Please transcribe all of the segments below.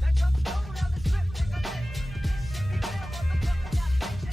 That comes down the strip, take a lick. This shit be real, motherfucker, not fiction.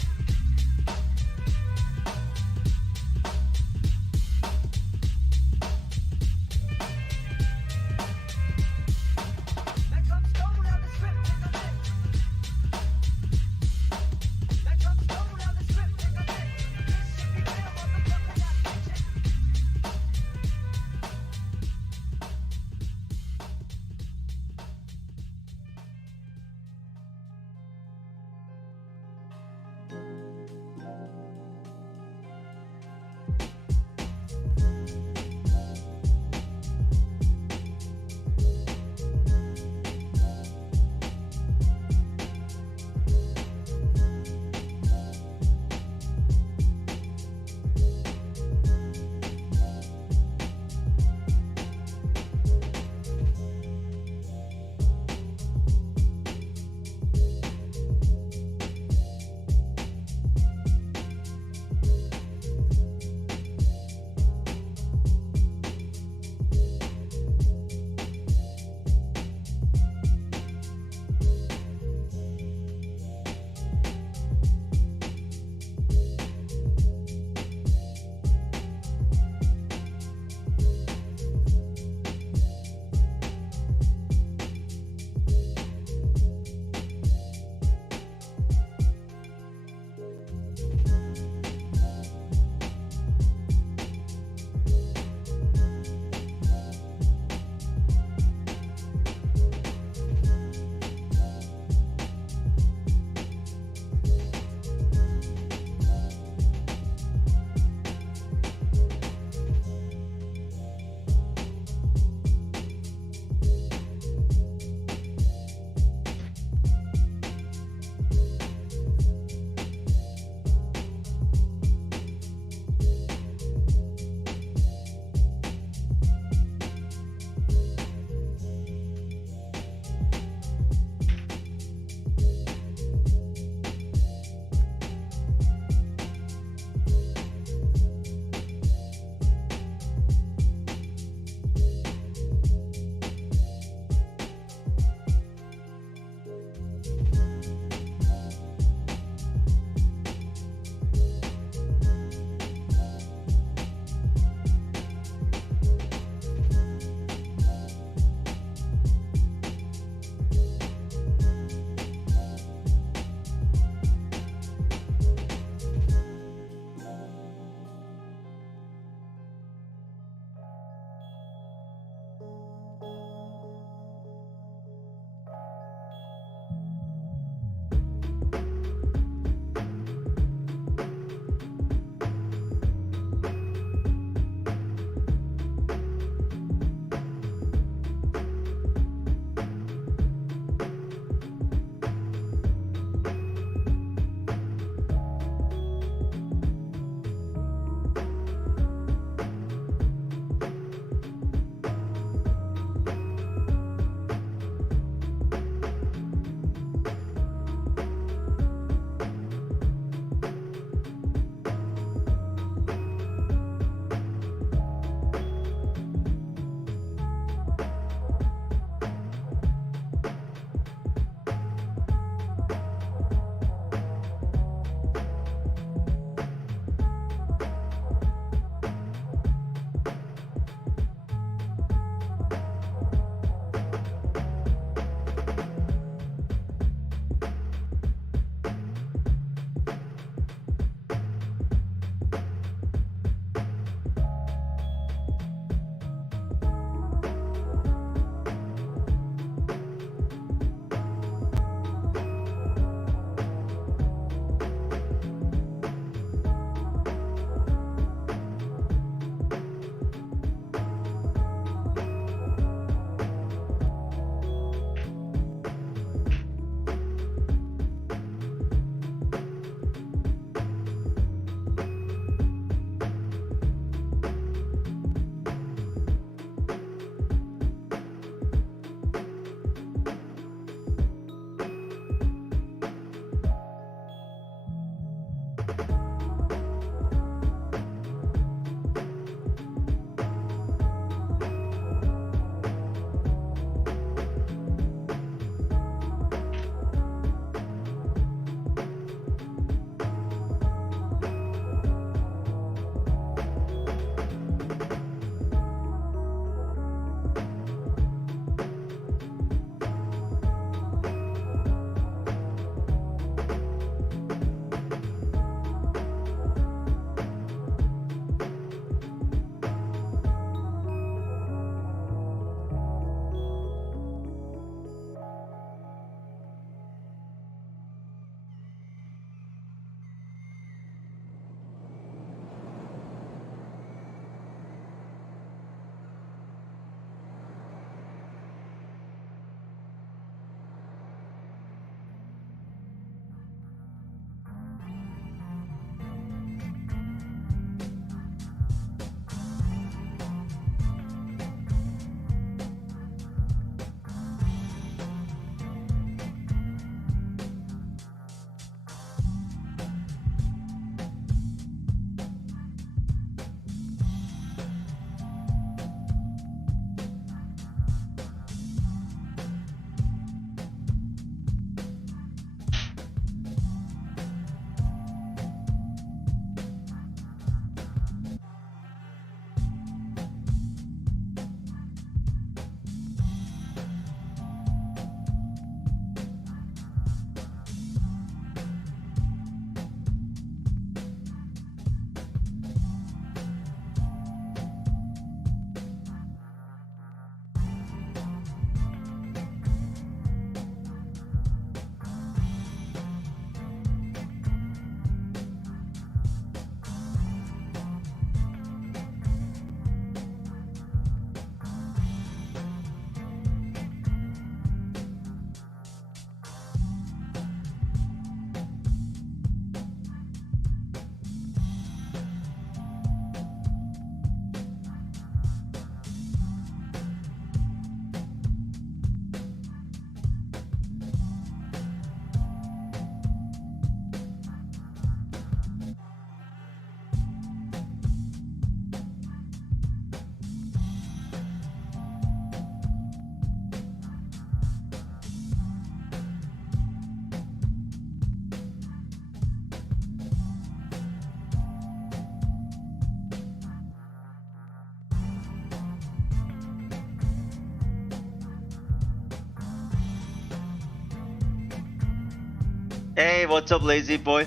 Hey, what's up, lazy boy?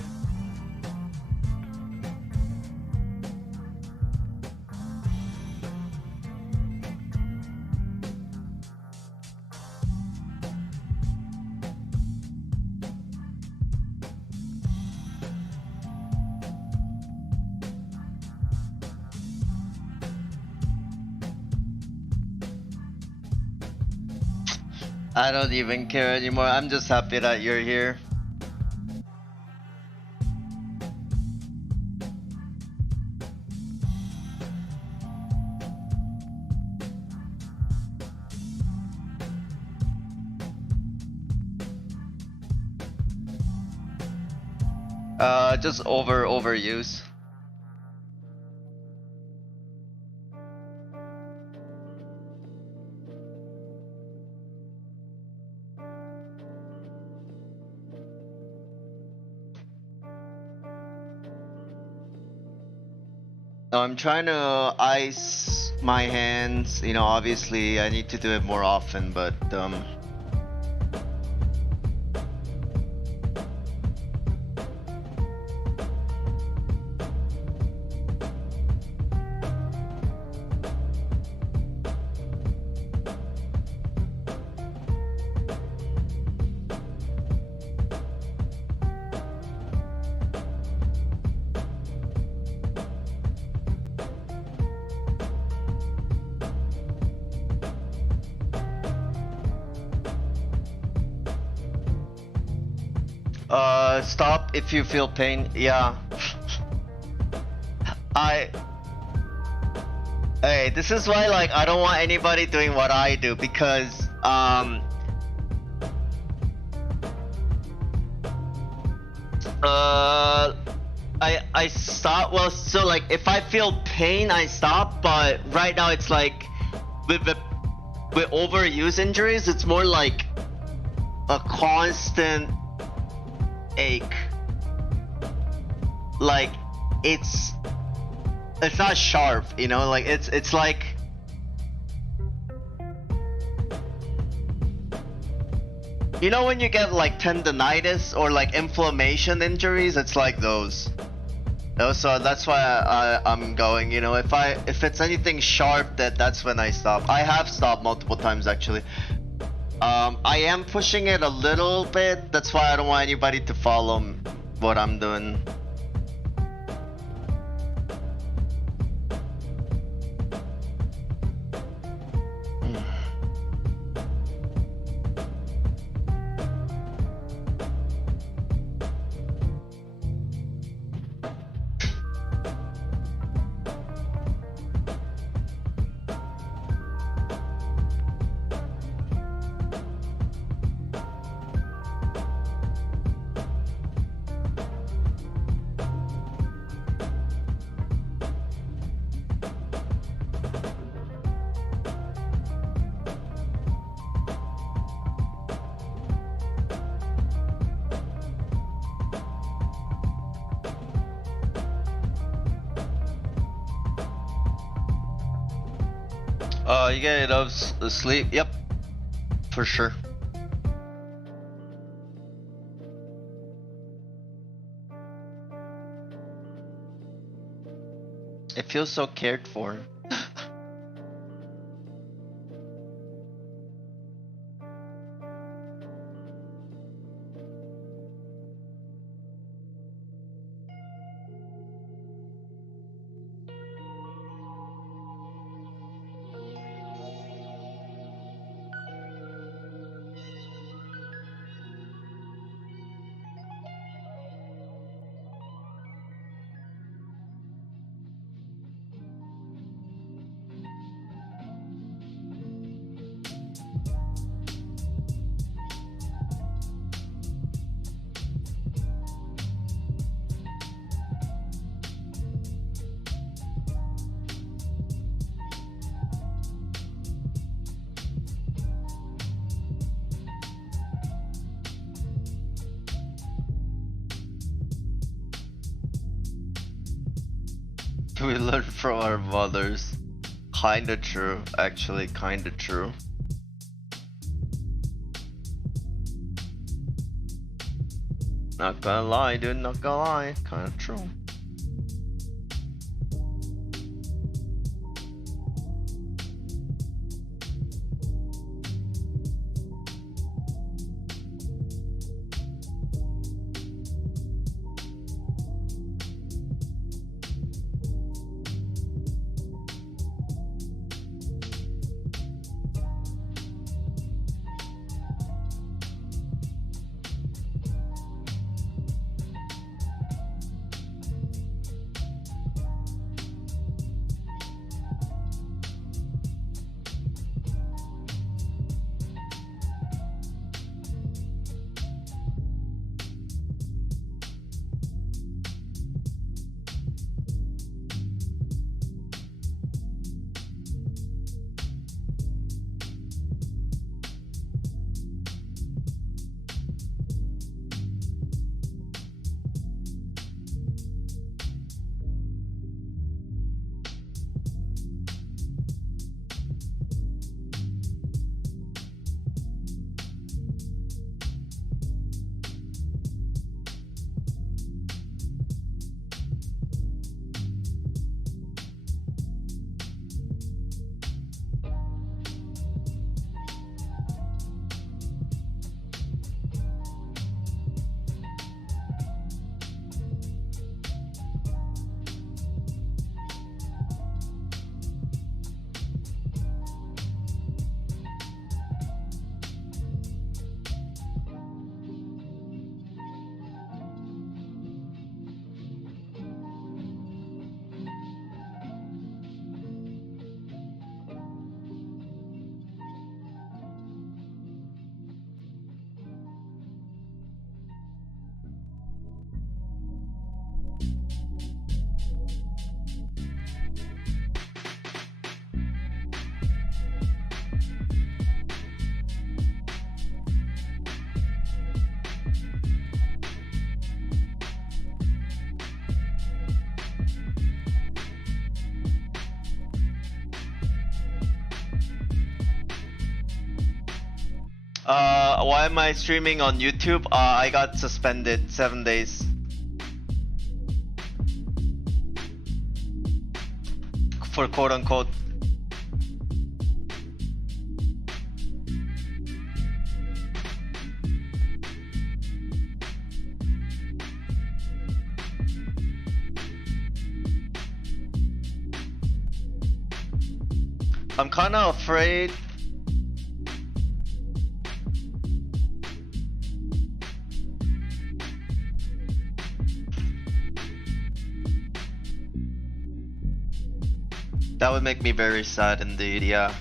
I don't even care anymore. I'm just happy that you're here. Just overuse. I'm trying to ice my hands. You know, obviously I need to do it more often, but stop if you feel pain. Yeah. Hey, this is why, like, I don't want anybody doing what I do, because I stop. Well, so like if I feel pain I stop, but right now it's like with overuse injuries, it's more like a constant ache. Like it's not sharp, you know, like it's like you know when you get like tendonitis or like inflammation injuries, it's like those. So that's why I'm going, you know, if it's anything sharp, that's when I stop. I have stopped multiple times actually. I am pushing it a little bit. That's why I don't want anybody to follow what I'm doing. You get enough sleep? Yep, for sure. It feels so cared for. We learn from our mothers. Kinda true, actually, kinda true. Not gonna lie, dude, not gonna lie. Kinda true. Why am I streaming on YouTube? I got suspended 7 days. For quote unquote. I'm kinda afraid. That would make me very sad indeed, yeah.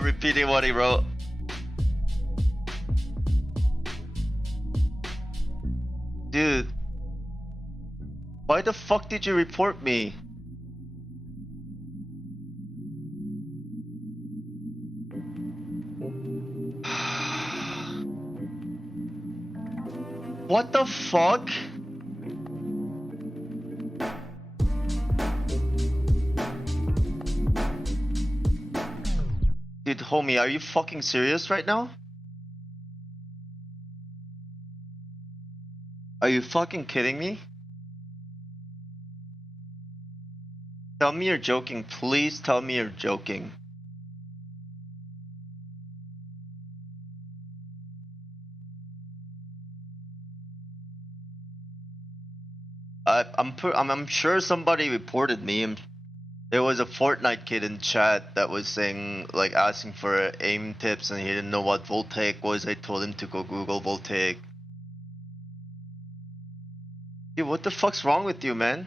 Repeating what he wrote. Dude, why the fuck did you report me? What the fuck? Dude, homie, are you fucking serious right now? Are you fucking kidding me? Tell me you're joking. Please tell me you're joking. I'm sure somebody reported me. There was a Fortnite kid in chat that was saying, like, asking for aim tips, and he didn't know what voltaic was. I told him to go Google voltaic. Dude, what the fuck's wrong with you, man?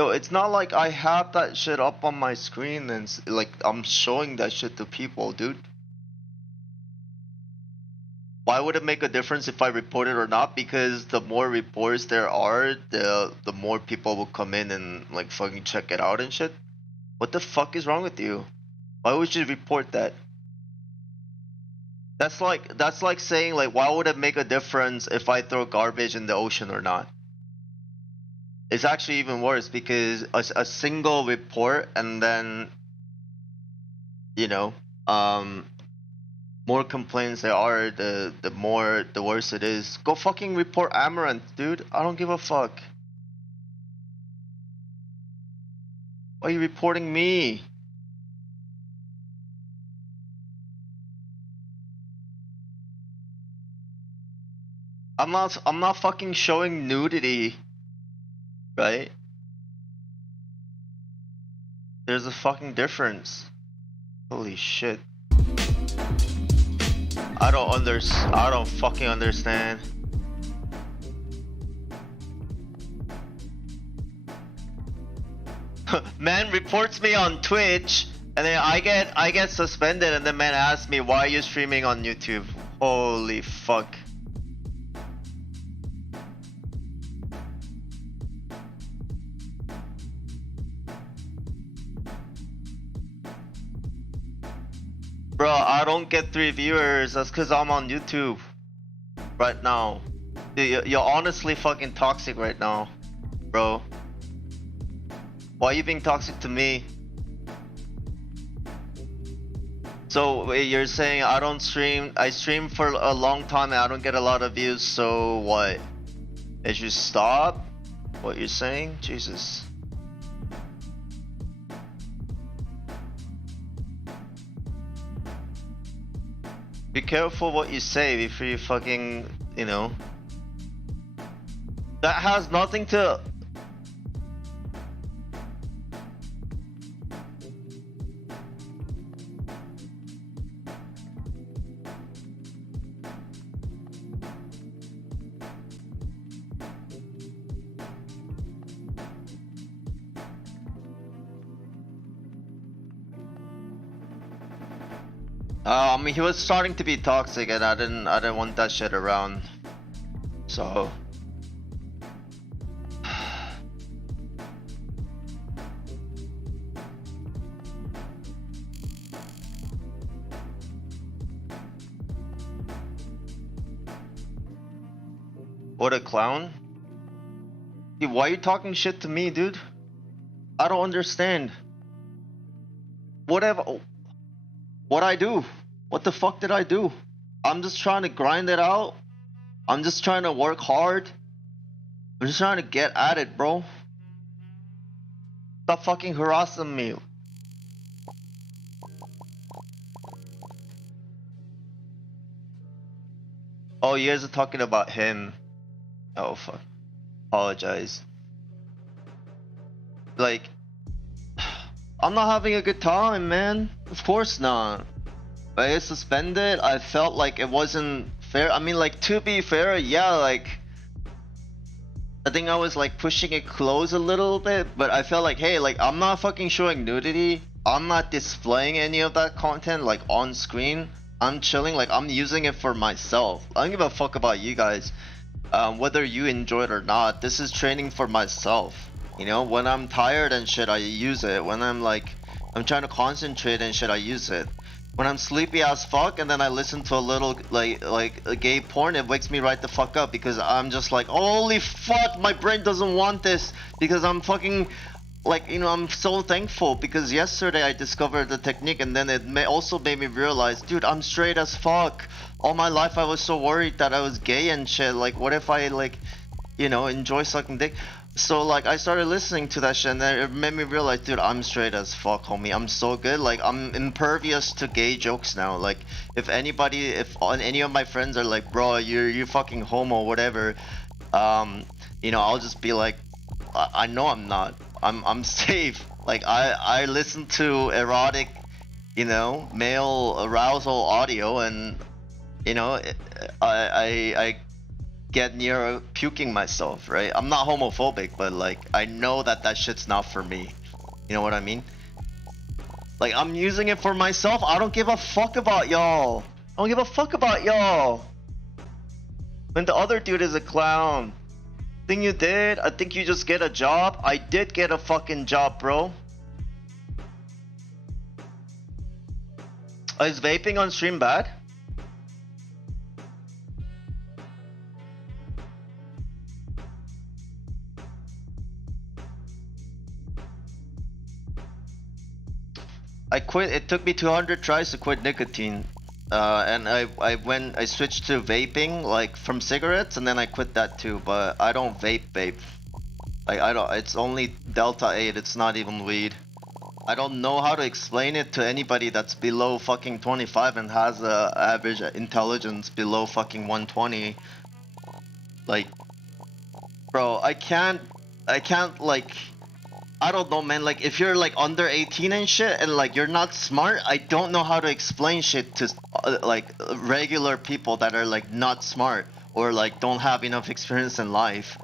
Yo, it's not like I have that shit up on my screen and like I'm showing that shit to people, dude. Why would it make a difference if I report it or not? Because the more reports there are, the more people will come in and like fucking check it out and shit. What the fuck is wrong with you? Why would you report that? That's like saying like, why would it make a difference if I throw garbage in the ocean or not? It's actually even worse because a single report and then, you know, more complaints there are, the worse it is. Go fucking report Amaranth, dude. I don't give a fuck. Why are you reporting me? I'm not fucking showing nudity. Right? There's a fucking difference. Holy shit. I don't fucking understand. Man reports me on Twitch and then I get suspended and the man asks me, why are you streaming on YouTube? Holy fuck. Bro, I don't get 3 viewers. That's cause I'm on YouTube right now. You're honestly fucking toxic right now, bro. Why are you being toxic to me? So wait, you're saying I don't stream? I stream for a long time and I don't get a lot of views. So what? I should stop? What you're saying? Jesus. Be careful what you say before you fucking, you know. That has nothing to... I mean, he was starting to be toxic, and I didn't want that shit around. So. What a clown. Dude, why are you talking shit to me, dude? I don't understand. Whatever. What I do? What the fuck did I do? I'm just trying to grind it out. I'm just trying to work hard. I'm just trying to get at it, bro. Stop fucking harassing me. Oh, you guys are talking about him. Oh, fuck. Apologize. Like, I'm not having a good time, man. Of course not. I get suspended. I felt like it wasn't fair. I mean, like, to be fair, yeah, like, I think I was like pushing it close a little bit, but I felt like, hey, like, I'm not fucking showing nudity. I'm not displaying any of that content like on screen. I'm chilling, like, I'm using it for myself. I don't give a fuck about you guys, whether you enjoy it or not. This is training for myself. You know, when I'm tired and shit, I use it. When I'm like, I'm trying to concentrate and shit, I use it. When I'm sleepy as fuck and then I listen to a little like a gay porn, it wakes me right the fuck up because I'm just like, holy fuck, my brain doesn't want this, because I'm fucking like, you know, I'm so thankful because yesterday I discovered the technique and then it also made me realize, dude, I'm straight as fuck. All my life I was so worried that I was gay and shit. Like, what if I, like, you know, enjoy sucking dick? So like I started listening to that shit and then it made me realize, dude, I'm straight as fuck, homie. I'm so good. Like, I'm impervious to gay jokes now. Like, if any of my friends are like, bro, you're fucking homo, whatever, you know, I'll just be like, I know I'm not. I'm safe. Like, I listen to erotic, you know, male arousal audio, and you know, I get near puking myself, right? I'm not homophobic, but like I know that that shit's not for me. You know what I mean? Like I'm using it for myself. I don't give a fuck about y'all. I don't give a fuck about y'all. When the other dude is a clown. Thing you did? I think you just get a job. I did get a fucking job, bro. Is vaping on stream bad? I quit. It took me 200 tries to quit nicotine, and I switched to vaping, like from cigarettes, and then I quit that too. But I don't vape. Like I don't. It's only Delta 8. It's not even weed. I don't know how to explain it to anybody that's below fucking 25 and has a average intelligence below fucking 120. Like, bro, I can't like. I don't know, man. Like, if you're like under 18 and shit, and like you're not smart, I don't know how to explain shit to like regular people that are like not smart or like don't have enough experience in life.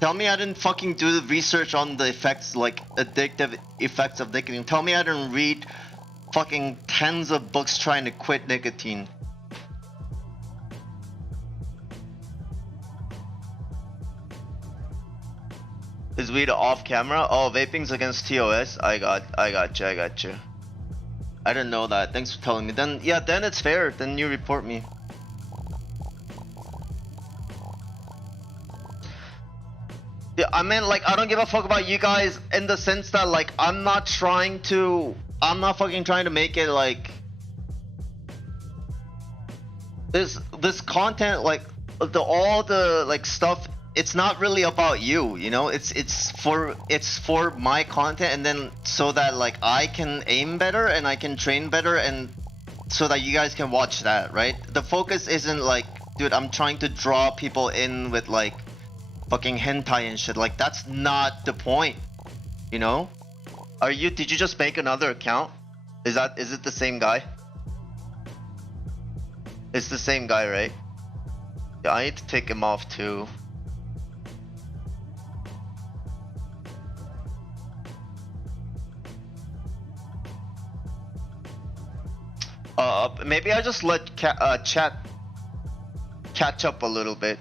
Tell me I didn't fucking do the research on the effects, like addictive effects of nicotine. Tell me I didn't read fucking tens of books trying to quit nicotine. Is weed off camera? Oh, vaping's against TOS. I got you. I didn't know that. Thanks for telling me. Then yeah, then it's fair. Then you report me. Yeah, I mean, like, I don't give a fuck about you guys in the sense that like I'm not fucking trying to make it like this content, like all the like stuff. It's not really about you, you know. It's for my content, and then so that like I can aim better and I can train better, and so that you guys can watch that, right? The focus isn't like, dude, I'm trying to draw people in with like fucking hentai and shit. Like that's not the point, you know. Did you just make another account? Is it the same guy? It's the same guy, right? Yeah, I need to take him off too. Maybe I just let chat catch up a little bit,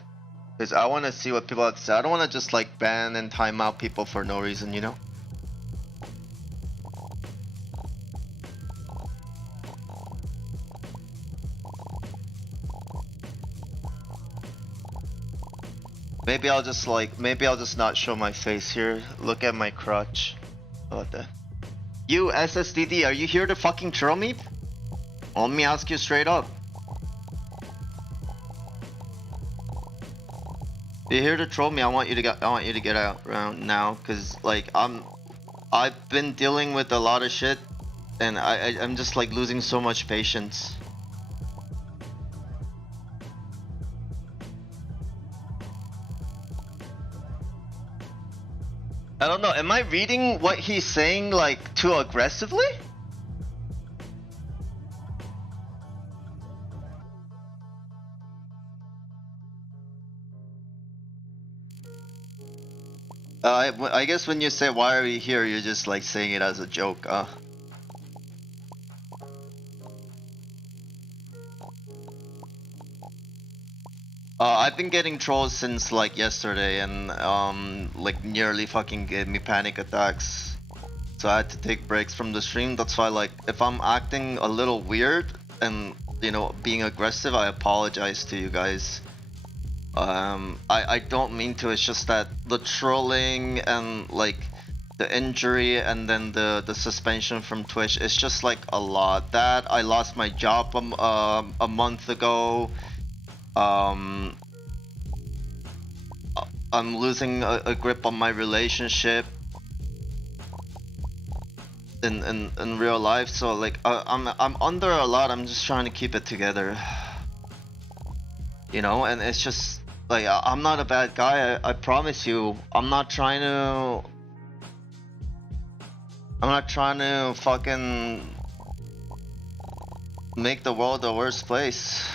because I want to see what people have to say. I don't want to just like ban and time out people for no reason, you know? Maybe I'll just not show my face here. Look at my crotch. How about that? You SSDD, are you here to fucking troll me? Let me ask you straight up. If you're here to troll me, I want you to get out around now, cause like I've been dealing with a lot of shit, and I'm just like losing so much patience. I don't know. Am I reading what he's saying like too aggressively? I guess when you say why are we here, you're just like saying it as a joke. I've been getting trolls since like yesterday, and like nearly fucking gave me panic attacks. So I had to take breaks from the stream. That's why like if I'm acting a little weird and, you know, being aggressive, I apologize to you guys. I don't mean to. It's just that the trolling and like the injury and then the suspension from Twitch, it's just like a lot. That I lost my job a month ago. I'm losing a grip on my relationship in real life. So like I'm under a lot. I'm just trying to keep it together, you know. And it's just like I'm not a bad guy. I promise you. I'm not trying to fucking make the world a worse place.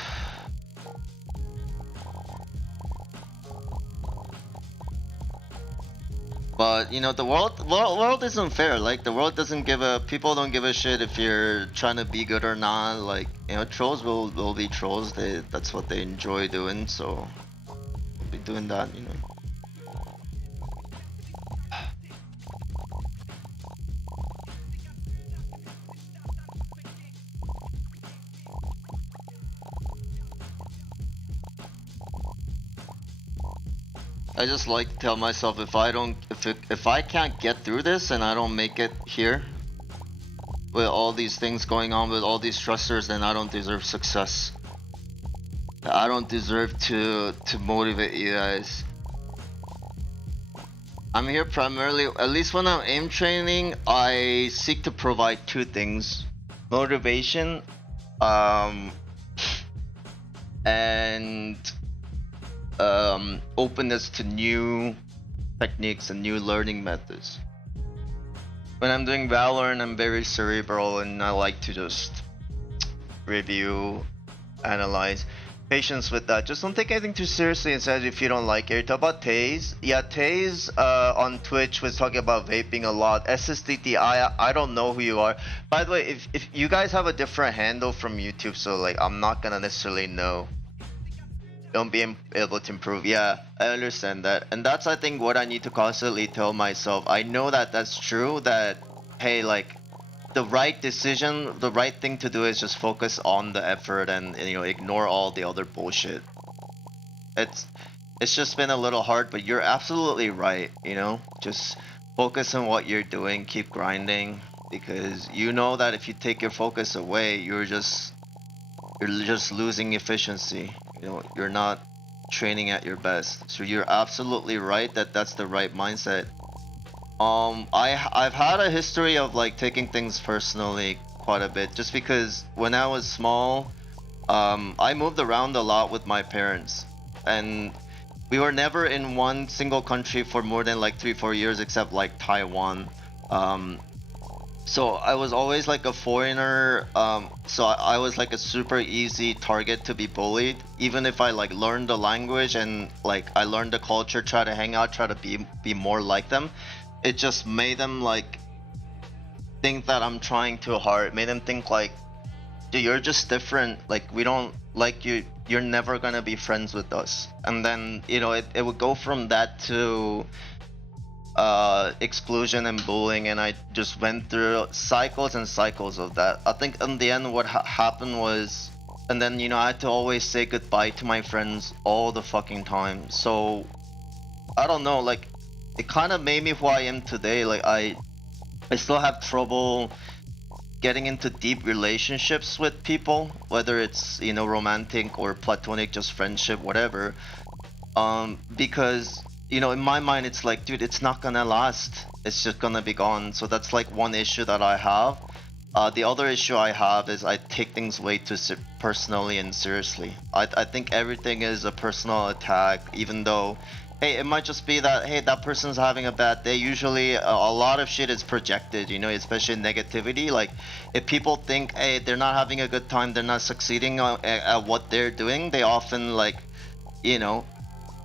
But you know, the world isn't fair. Like the world doesn't give a people don't give a shit if you're trying to be good or not. Like you know, trolls will be trolls. That's what they enjoy doing. So we'll be doing that. You know. I just like to tell myself if I can't get through this and I don't make it here with all these things going on with all these stressors, then I don't deserve success. I don't deserve to motivate you guys. I'm here primarily, at least when I'm aim training, I seek to provide two things: motivation, um, and openness to new techniques and new learning methods. When I'm doing Valorant, I'm very cerebral and I like to just review, analyze. Patience with that. Just don't take anything too seriously and said if you don't like it. Talk about Taze. Yeah, Taze on Twitch was talking about vaping a lot. SSDT, I don't know who you are. By the way, if you guys have a different handle from YouTube, so like I'm not gonna necessarily know. Don't be able to improve. Yeah, I understand that. And that's I think what I need to constantly tell myself. I know that that's true, that hey, like the right decision, the right thing to do is just focus on the effort and you know ignore all the other bullshit. It's it's just been a little hard, but you're absolutely right, you know? Just focus on what you're doing, keep grinding, because you know that if you take your focus away, you're just losing efficiency. You know, you're not training at your best. So you're absolutely right that that's the right mindset. I've had a history of like taking things personally quite a bit, just because when I was small, I moved around a lot with my parents, and we were never in one single country for more than like 3-4 years, except like Taiwan. Um, so I was always like a foreigner. So I was like a super easy target to be bullied, even if I like learned the language and like I learned the culture, try to hang out, try to be more like them. It just made them like think that I'm trying too hard. Made them think like, dude, you're just different. Like we don't like you. You're never gonna be friends with us. And then you know it would go from that to exclusion and bullying, and I just went through cycles and cycles of that. I think in the end what happened was, and then you know I had to always say goodbye to my friends all the fucking time. So I don't know, like it kind of made me who I am today. Like I still have trouble getting into deep relationships with people, whether it's you know romantic or platonic, just friendship, whatever. Because you know in my mind it's like, dude, it's not gonna last, it's just gonna be gone. So that's like one issue that I have. The other issue I have is I take things way too personally and seriously. I think everything is a personal attack, even though hey, it might just be that hey, that person's having a bad day. Usually a lot of shit is projected, you know, especially negativity. Like if people think hey, they're not having a good time, they're not succeeding at what they're doing, they often like you know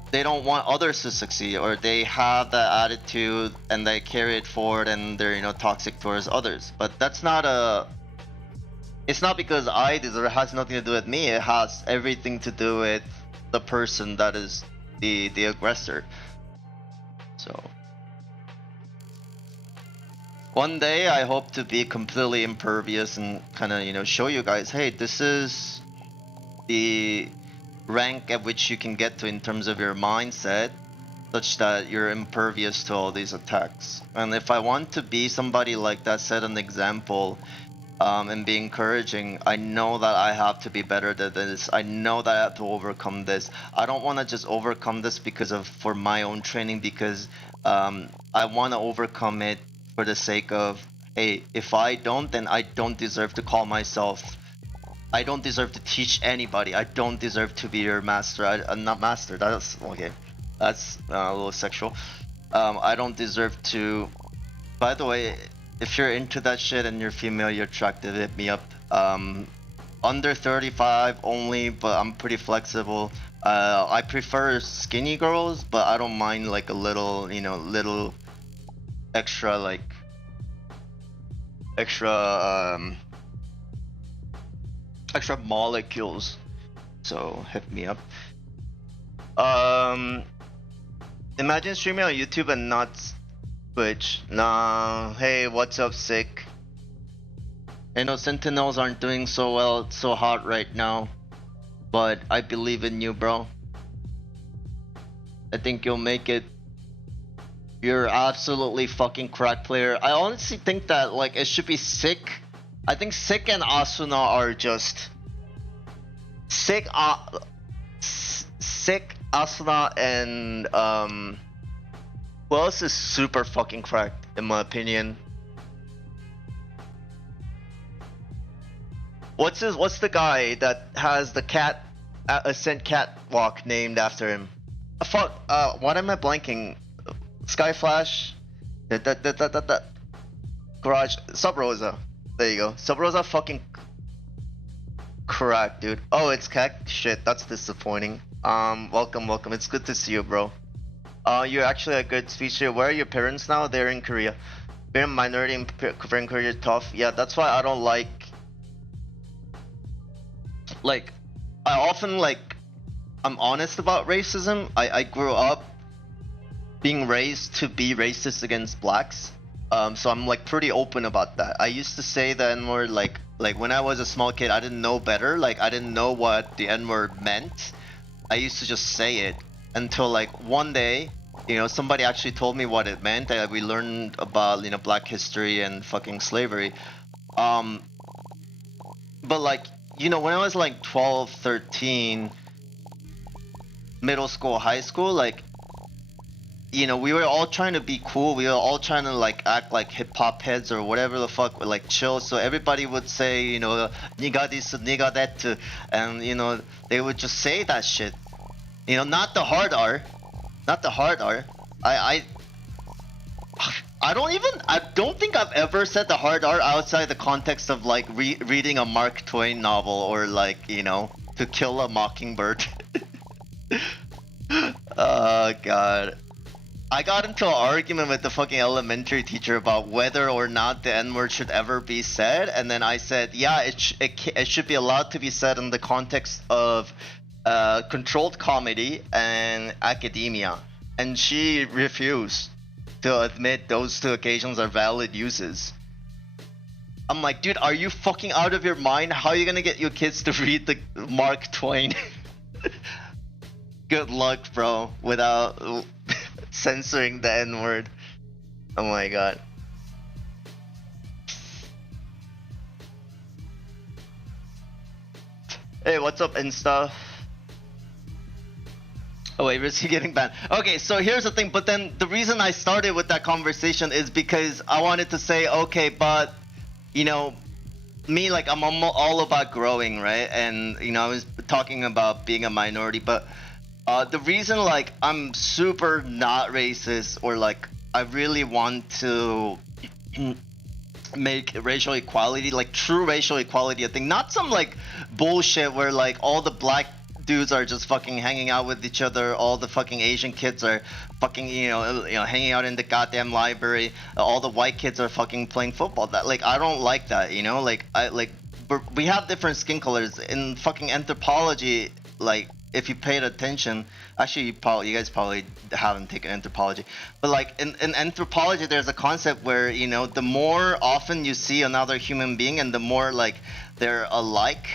they don't want others to succeed, or they have that attitude and they carry it forward and they're you know toxic towards others. But that's not a, it's not because I deserve it. It has nothing to do with me, it has everything to do with the person that is the aggressor. So one day I hope to be completely impervious and kind of you know show you guys, hey, this is the rank at which you can get to in terms of your mindset, such that you're impervious to all these attacks. And if I want to be somebody like that, set an example, and be encouraging, I know that I have to be better than this. I know that I have to overcome this. I don't want to just overcome this because of for my own training, because I want to overcome it for the sake of hey, if I don't, then I don't deserve to call myself, I don't deserve to teach anybody. I don't deserve to be your master. I'm not master. That's okay. That's a little sexual. I don't deserve to. By the way, if you're into that shit and you're female, you're attractive, hit me up. under 35 only, but I'm pretty flexible. I prefer skinny girls, but I don't mind like a little, you know, little extra like extra molecules. So hit me up. Imagine streaming on YouTube and not Twitch. Nah. Hey, what's up, sick? I know Sentinels aren't doing so well. It's so hot right now, but I believe in you, bro. I think you'll make it. You're absolutely fucking crack player. I honestly think that like it should be Sick. I think Sick and Asuna are just Sick. Sick, Asuna, and who else is super fucking cracked in my opinion? What's the guy that has the cat Ascent catwalk named after him? Fuck. What am I blanking? Sky Flash. Garage. Sub Rosa. There you go. Sub Rosa fucking crack, dude. Oh, it's Keck. Shit, that's disappointing. Welcome. It's good to see you, bro. You're actually a good speaker. Where are your parents now? They're in Korea. Being a minority in Korea is tough. Yeah, that's why I don't like. Like, I often like. I'm honest about racism. I grew up being raised to be racist against blacks. So I'm like pretty open about that. I used to say the N-word like when I was a small kid. I didn't know better. Like I didn't know what the N-word meant. I used to just say it until like one day, you know, somebody actually told me what it meant. And we learned about, you know, black history and fucking slavery. But like, you know, when I was like 12, 13, middle school, high school, like, you know, we were all trying to be cool. We were all trying to like act like hip hop heads or whatever the fuck, like chill. So everybody would say, you know, "Nigga this, nigga that," and you know, they would just say that shit. You know, not the hard R, not the hard R. I don't think I've ever said the hard R outside the context of like reading a Mark Twain novel or like, you know, To Kill a Mockingbird. Oh god. I got into an argument with the fucking elementary teacher about whether or not the N-word should ever be said, and then I said, yeah, it should be allowed to be said in the context of controlled comedy and academia, and she refused to admit those two occasions are valid uses. I'm like, dude, are you fucking out of your mind? How are you gonna get your kids to read the Mark Twain? Good luck, bro, without censoring the N-word. Oh my god. Hey, what's up, Insta? Oh wait, is he getting banned? Okay, so here's the thing, but then the reason I started with that conversation is because I wanted to say, okay, but, you know, me, like, I'm all about growing, right? And, you know, I was talking about being a minority, but the reason, like, I'm super not racist, or like I really want to make racial equality, like true racial equality, a thing, not some like bullshit where like all the black dudes are just fucking hanging out with each other, all the fucking Asian kids are fucking, you know, hanging out in the goddamn library, all the white kids are fucking playing football. That, like, I don't like that, you know, like we have different skin colors in fucking anthropology. Like, if you paid attention, actually you guys probably haven't taken anthropology, but like in anthropology there's a concept where, you know, the more often you see another human being and the more like they're alike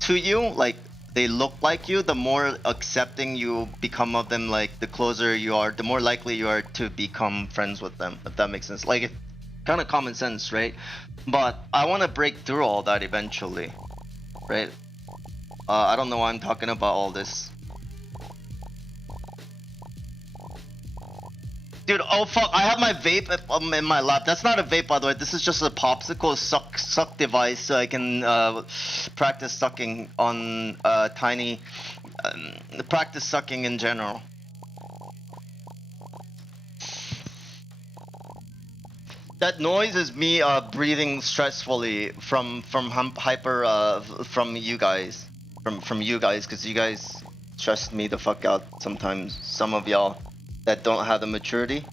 to you, like they look like you, the more accepting you become of them. Like the closer you are, the more likely you are to become friends with them, if that makes sense. Like, it's kind of common sense, right? But I want to break through all that eventually, right? I don't know why I'm talking about all this. Dude, oh fuck, I have my vape in my lap. That's not a vape, by the way. This is just a popsicle suck device so I can practice sucking on tiny... practice sucking in general. That noise is me breathing stressfully from hyper from you guys, from you guys, because you guys stress me the fuck out sometimes. Some of y'all that don't have the maturity.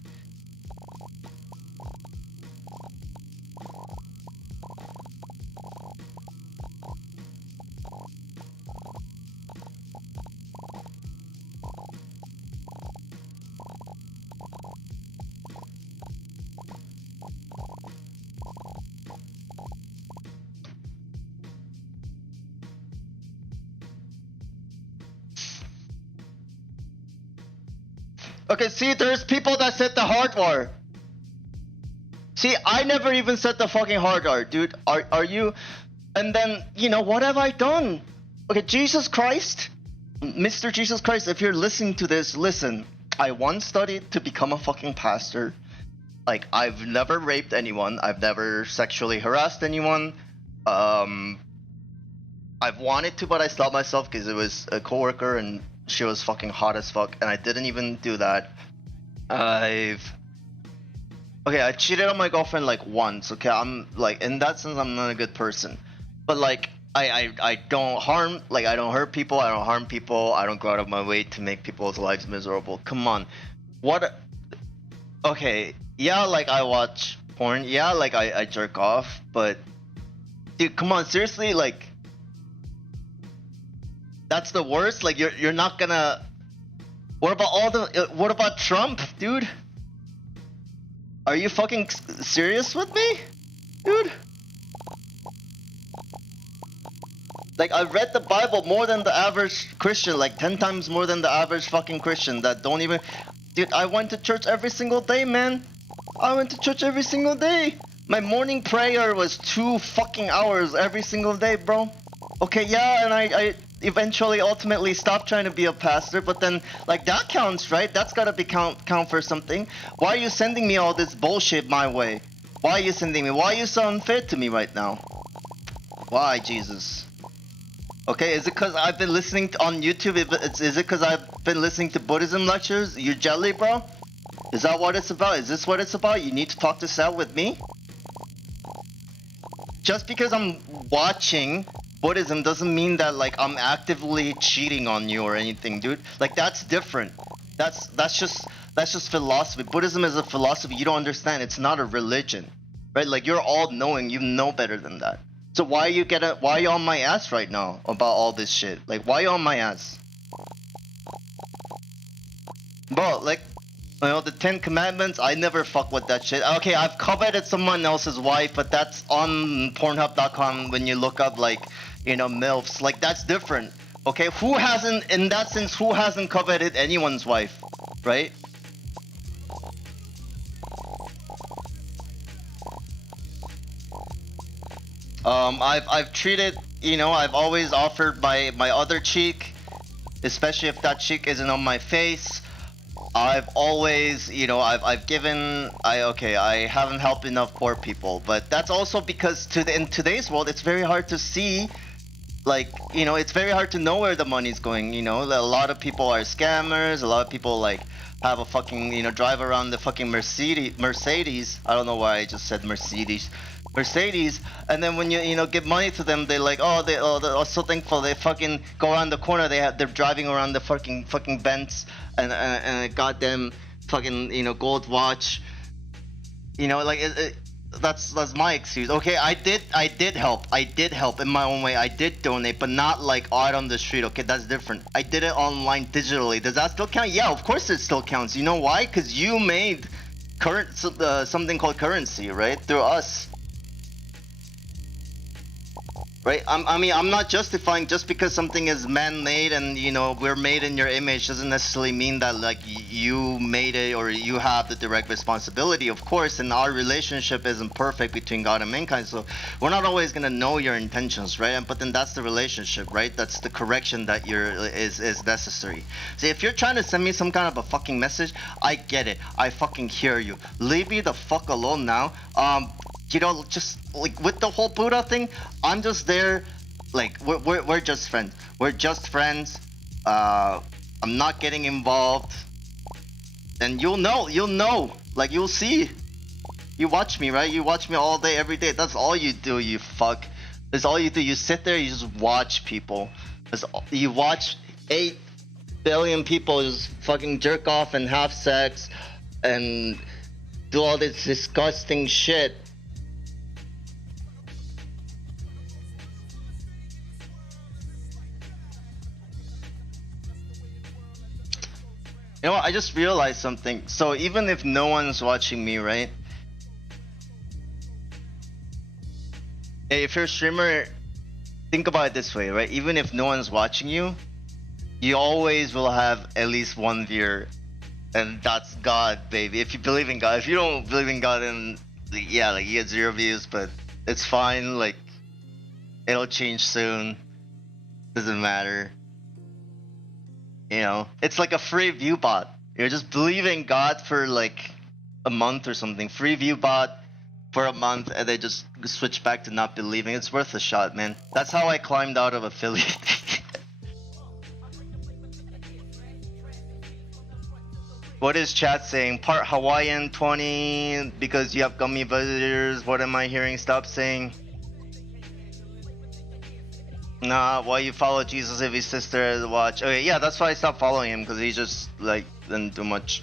Okay, see, there's people that said the hardware. See, I never even said the fucking hardware, dude. Are you? And then, you know, what have I done? Okay, Jesus Christ, Mr. Jesus Christ, if you're listening to this, listen. I once studied to become a fucking pastor. Like, I've never raped anyone. I've never sexually harassed anyone. I've wanted to, but I stopped myself because it was a coworker and she was fucking hot as fuck, and I didn't even do that. I cheated on my girlfriend like once. Okay, I'm like, in that sense, I'm not a good person. But like, I don't harm, like, I don't hurt people. I don't harm people. I don't go out of my way to make people's lives miserable. Come on, what? Okay, yeah, like I watch porn. Yeah, like I jerk off. But dude, come on, seriously, like. That's the worst. Like you're not gonna. What about all the? What about Trump, dude? Are you fucking serious with me, dude? Like I read the Bible more than the average Christian, like 10 times more than the average fucking Christian that don't even. Dude, I went to church every single day, man. I went to church every single day. My morning prayer was 2 fucking hours every single day, bro. Okay, yeah, and I eventually ultimately stopped trying to be a pastor, but then like that counts, right? That's gotta be count for something. Why are you sending me all this bullshit my way? Why are you sending me? Why are you so unfair to me right now? Why, Jesus? Okay, is it because I've been listening on YouTube? Is it because I've been listening to Buddhism lectures? You jelly, bro? Is that what it's about? Is this what it's about? You need to talk this out with me? Just because I'm watching Buddhism doesn't mean that like I'm actively cheating on you or anything, dude. Like that's different. That's just philosophy. Buddhism is a philosophy. You don't understand. It's not a religion, right? Like you're all knowing. You know better than that. So why are you on my ass right now about all this shit? Like why are you on my ass? Bro, like, you know, the 10 Commandments, I never fuck with that shit. Okay, I've coveted someone else's wife, but that's on Pornhub.com when you look up, like, you know, MILFs. Like, that's different. Okay, who hasn't, in that sense, who hasn't coveted anyone's wife, right? I've treated, you know, I've always offered my other cheek, especially if that cheek isn't on my face. I've always, you know, I've given, I haven't helped enough poor people, but that's also because in today's world, it's very hard to see, like, you know, it's very hard to know where the money's going, you know, a lot of people are scammers, a lot of people, like, have a fucking, you know, drive around the fucking Mercedes, I don't know why I just said Mercedes, and then when you know, give money to them, they like, they're so thankful, they fucking go around the corner, they're driving around the fucking Benz, and a goddamn fucking, you know, gold watch, you know, like that's my excuse. Okay, I did help in my own way. I did donate, but not like out on the street. Okay, that's different. I did it online digitally. Does that still count? Yeah, of course it still counts. You know why? Because you made something called currency, right, through us. Right, I mean, I'm not justifying just because something is man-made and, you know, we're made in your image doesn't necessarily mean that, like, you made it or you have the direct responsibility, of course, and our relationship isn't perfect between God and mankind, so we're not always gonna know your intentions, right? But then that's the relationship, right? That's the correction that is necessary. See, if you're trying to send me some kind of a fucking message, I get it. I fucking hear you. Leave me the fuck alone now. You know, just like with the whole Buddha thing, I'm just there, like we're just friends. We're just friends. I'm not getting involved, and you'll know. Like you'll see. You watch me, right? You watch me all day, every day. That's all you do, you fuck. That's all you do. You sit there, you just watch people. You watch 8 billion people just fucking jerk off and have sex and do all this disgusting shit. You know what? I just realized something. So even if no one's watching me, right? If you're a streamer, think about it this way, right? Even if no one's watching you, you always will have at least one viewer. And that's God, baby. If you believe in God. If you don't believe in God, then yeah, like you get 0 views, but it's fine. Like, it'll change soon. Doesn't matter. You know, it's like a free view bot. You're just believing God for like a month or something. Free view bot for a month, and they just switch back to not believing. It's worth a shot, man. That's how I climbed out of affiliate. What is chat saying? Part Hawaiian 20 because you have gummy visitors. What am I hearing? Stop saying. Nah, why you follow Jesus if his sister has a watch? Okay, yeah, that's why I stopped following him, because he just like didn't do much.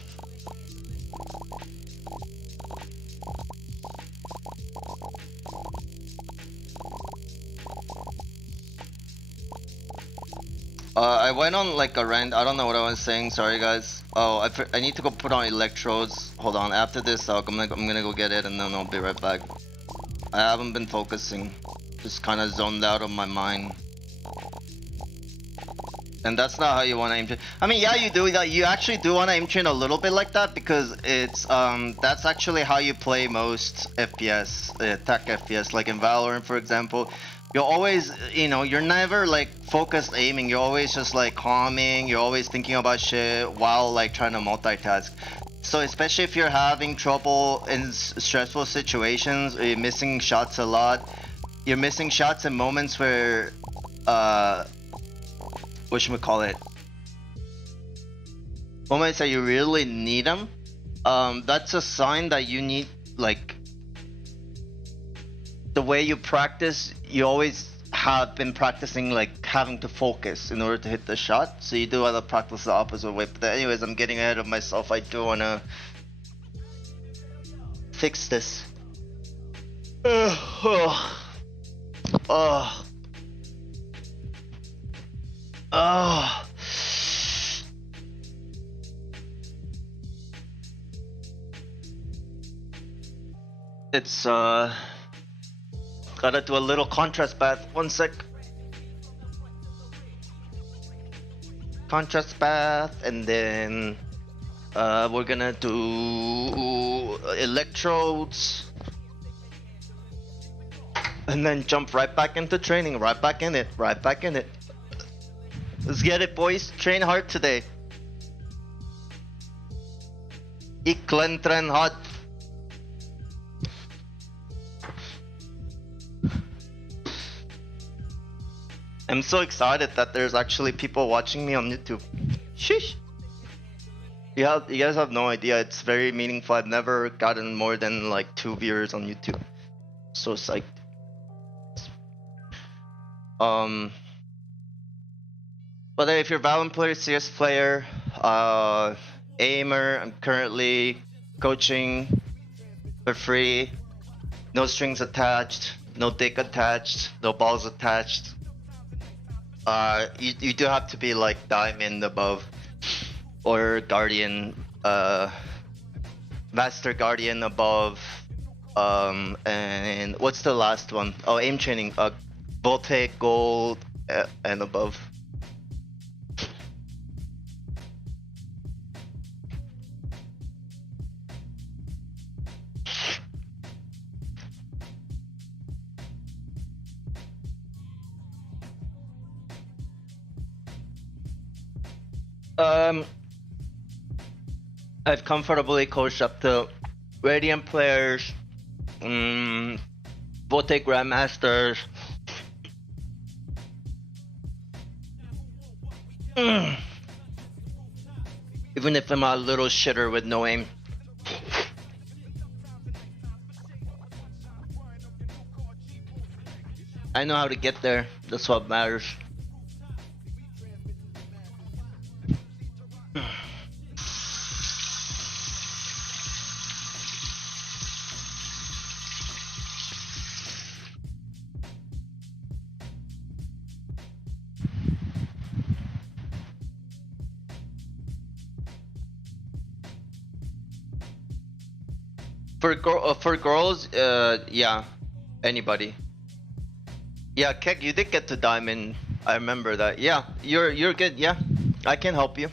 I went on like a rant. I don't know what I was saying. Sorry, guys. Oh, I need to go put on electrodes. Hold on. After this, I'm gonna go get it, and then I'll be right back. I haven't been focusing. Just kind of zoned out of my mind. And that's not how you want to aim train. I mean, yeah, you do that. You actually do want to aim train a little bit like that, because it's that's actually how you play most FPS, tech FPS. Like in Valorant, for example, you're always, you know, you're never like focused aiming. You're always just like calming. You're always thinking about shit while like trying to multitask. So especially if you're having trouble in stressful situations, or you're missing shots a lot. You're missing shots in moments where whatchamacallit, moments that you really need them. That's a sign that you need, like, the way you practice, you always have been practicing like having to focus in order to hit the shot. So you do have to practice the opposite way. But anyways, I'm getting ahead of myself. I do wanna fix this. Oh. It's gotta do a little contrast bath. 1 sec. Contrast bath, and then we're gonna do electrodes, and then jump right back into training. Right back in it. Right back in it. Let's get it, boys. Train hard today. Iklen tren hard. I'm so excited that there's actually people watching me on YouTube. Sheesh. You guys have no idea. It's very meaningful. I've never gotten more than like 2 viewers on YouTube. So psyched. But if you're Valorant player, CS player, aimer, I'm currently coaching for free. No strings attached, no dick attached, no balls attached. You do have to be like diamond above, or guardian, master guardian above, and what's the last one? Oh, aim training, Voltaic gold and above. I've comfortably coached up to Radiant players, Voltaic Grandmasters, even if I'm a little shitter with no aim. I know how to get there. That's what matters. For girls, yeah, anybody. Yeah, Kek, you did get to diamond. I remember that. Yeah, you're good. Yeah, I can help you.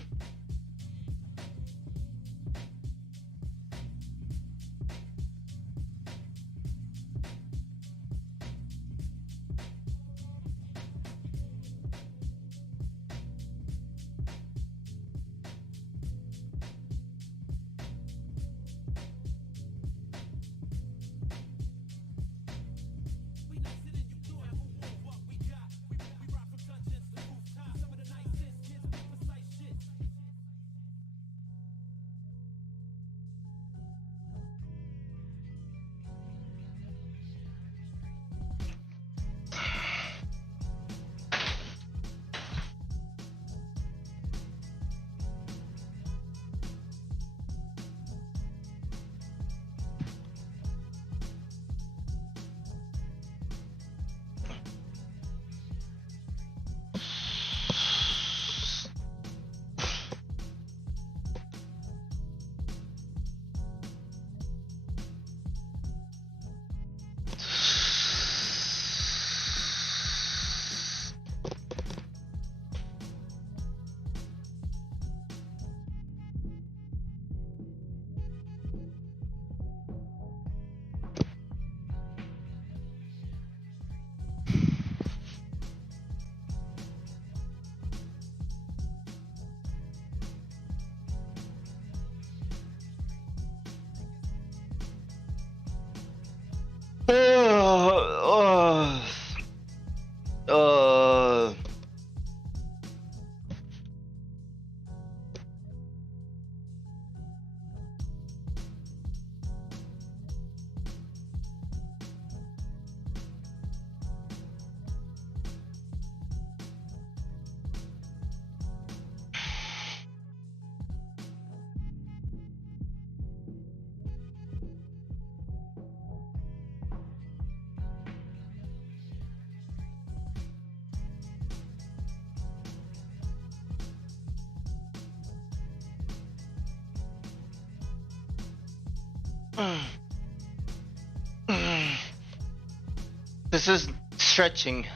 This is stretching.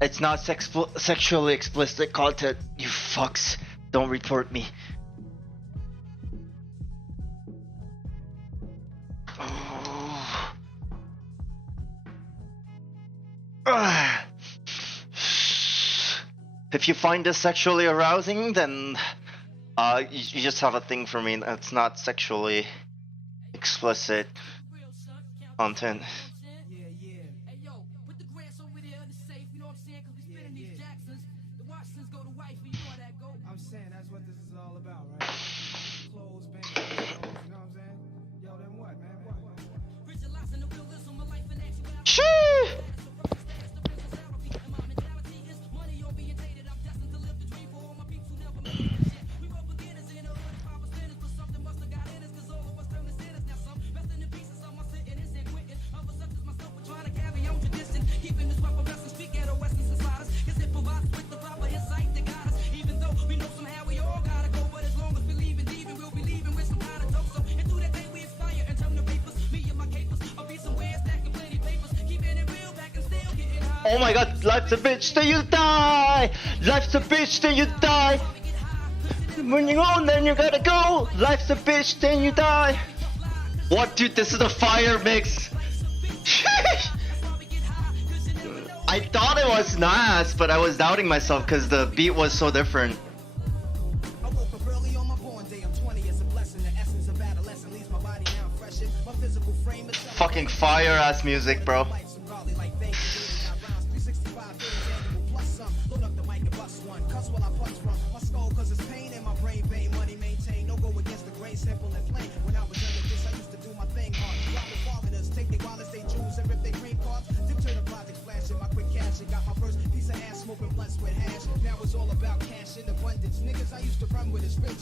It's not sexually explicit content. You fucks. Don't report me. If you find this sexually arousing, then you just have a thing for me. That's not sexually explicit content. Oh my god, life's a bitch till you die! Life's a bitch till you die! When you're on, then you gotta go! Life's a bitch till you die! What, dude, this is a fire mix! I thought it was nice, but I was doubting myself because the beat was so different. Fucking fire ass music, bro.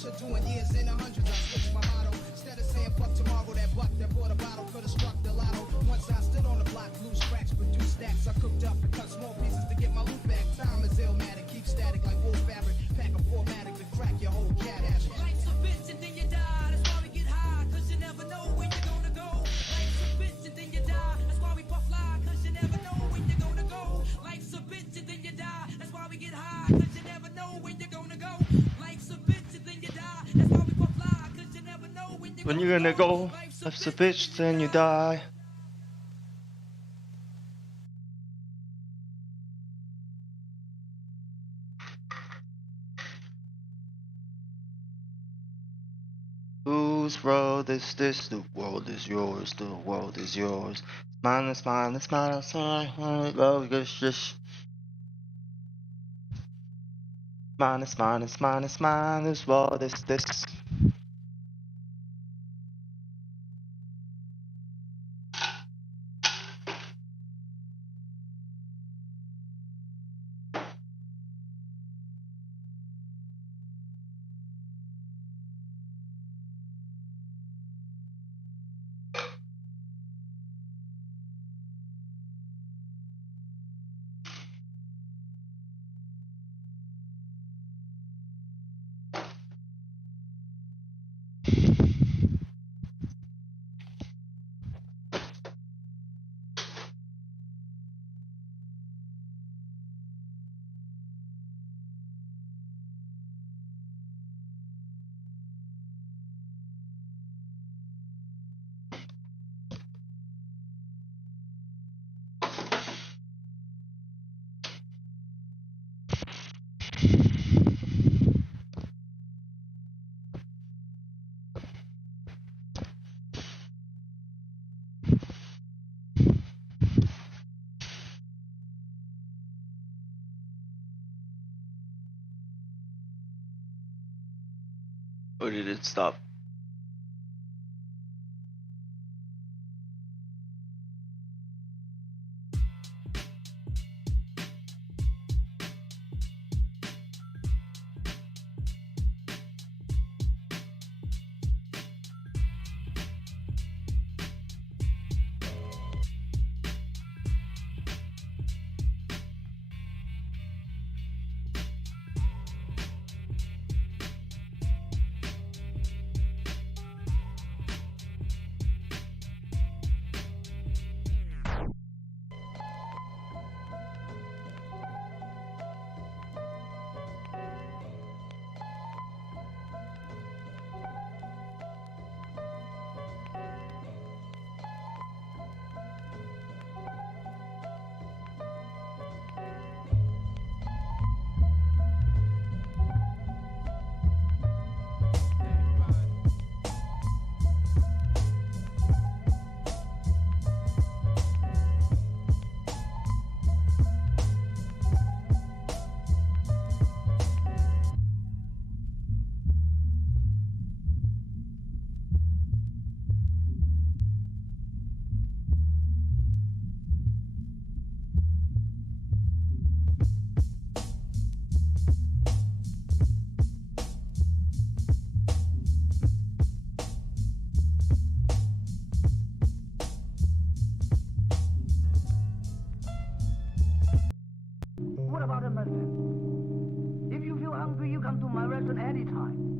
Pressure doing years in the hundreds, I switched my motto. Instead of saying fuck tomorrow, that buck that bought a bottle could've struck the lotto. Once I stood on the block, loose scratch, produced stacks. I cooked up and cut small pieces to get my loot back. Time is illmatic, keep static like wool fabric. Pack a formatic to crack your whole cat ass. Life's a bitch and then you die. That's why we get high, cause you never know where you're gonna go. Life's a bitch and then you die. That's why we puff fly, cause you never know where you're gonna go. Life's a bitch and then you die. That's why we get high, cause you never know where you're gonna go. Life's a bitch and then you die. That's why we puff fly, cause you never know When you're gonna go, life's a bitch, then you die. Whose world is this? The world is yours. The world is yours. Smile, smile, smile, smile. Love is just. Smile, smile, smile, smile. Whose world is this? Or did it stop? What about a restaurant? If you feel hungry, you come to my restaurant anytime.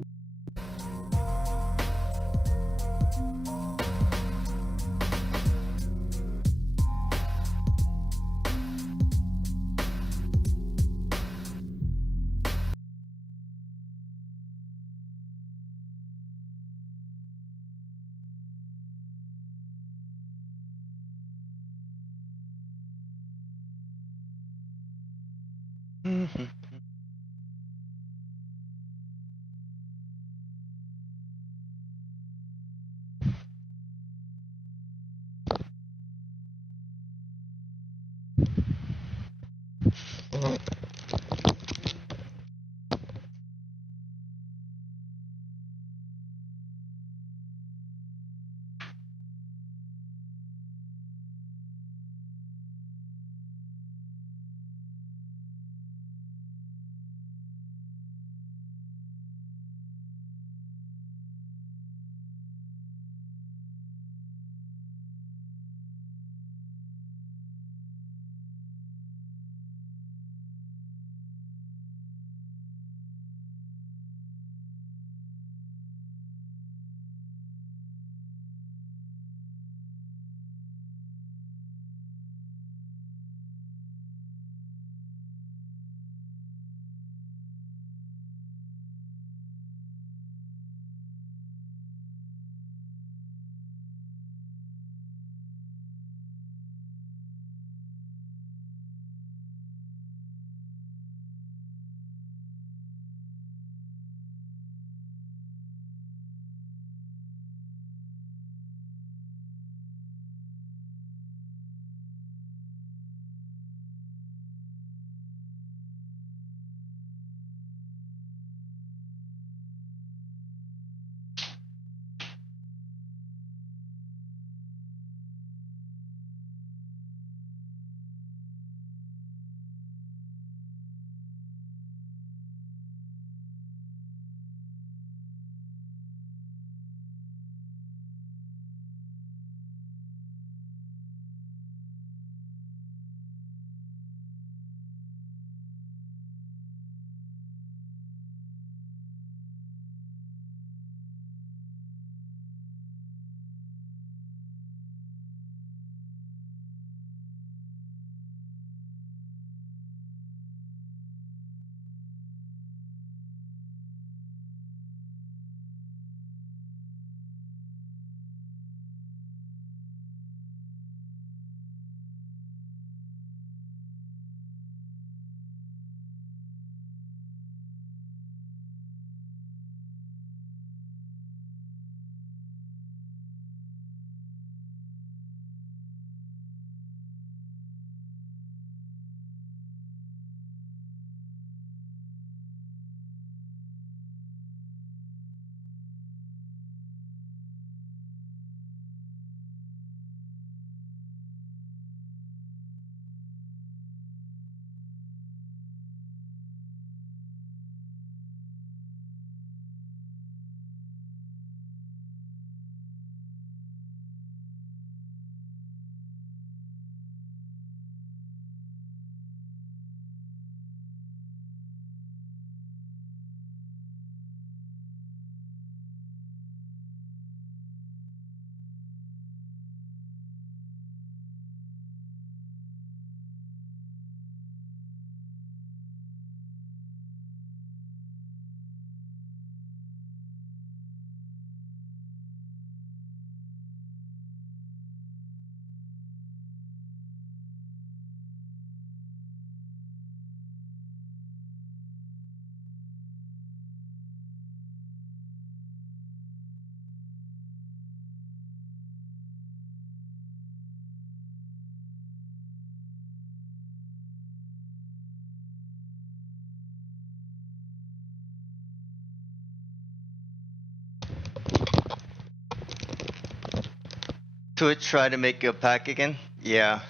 Twitch try to make you a pack again? Yeah.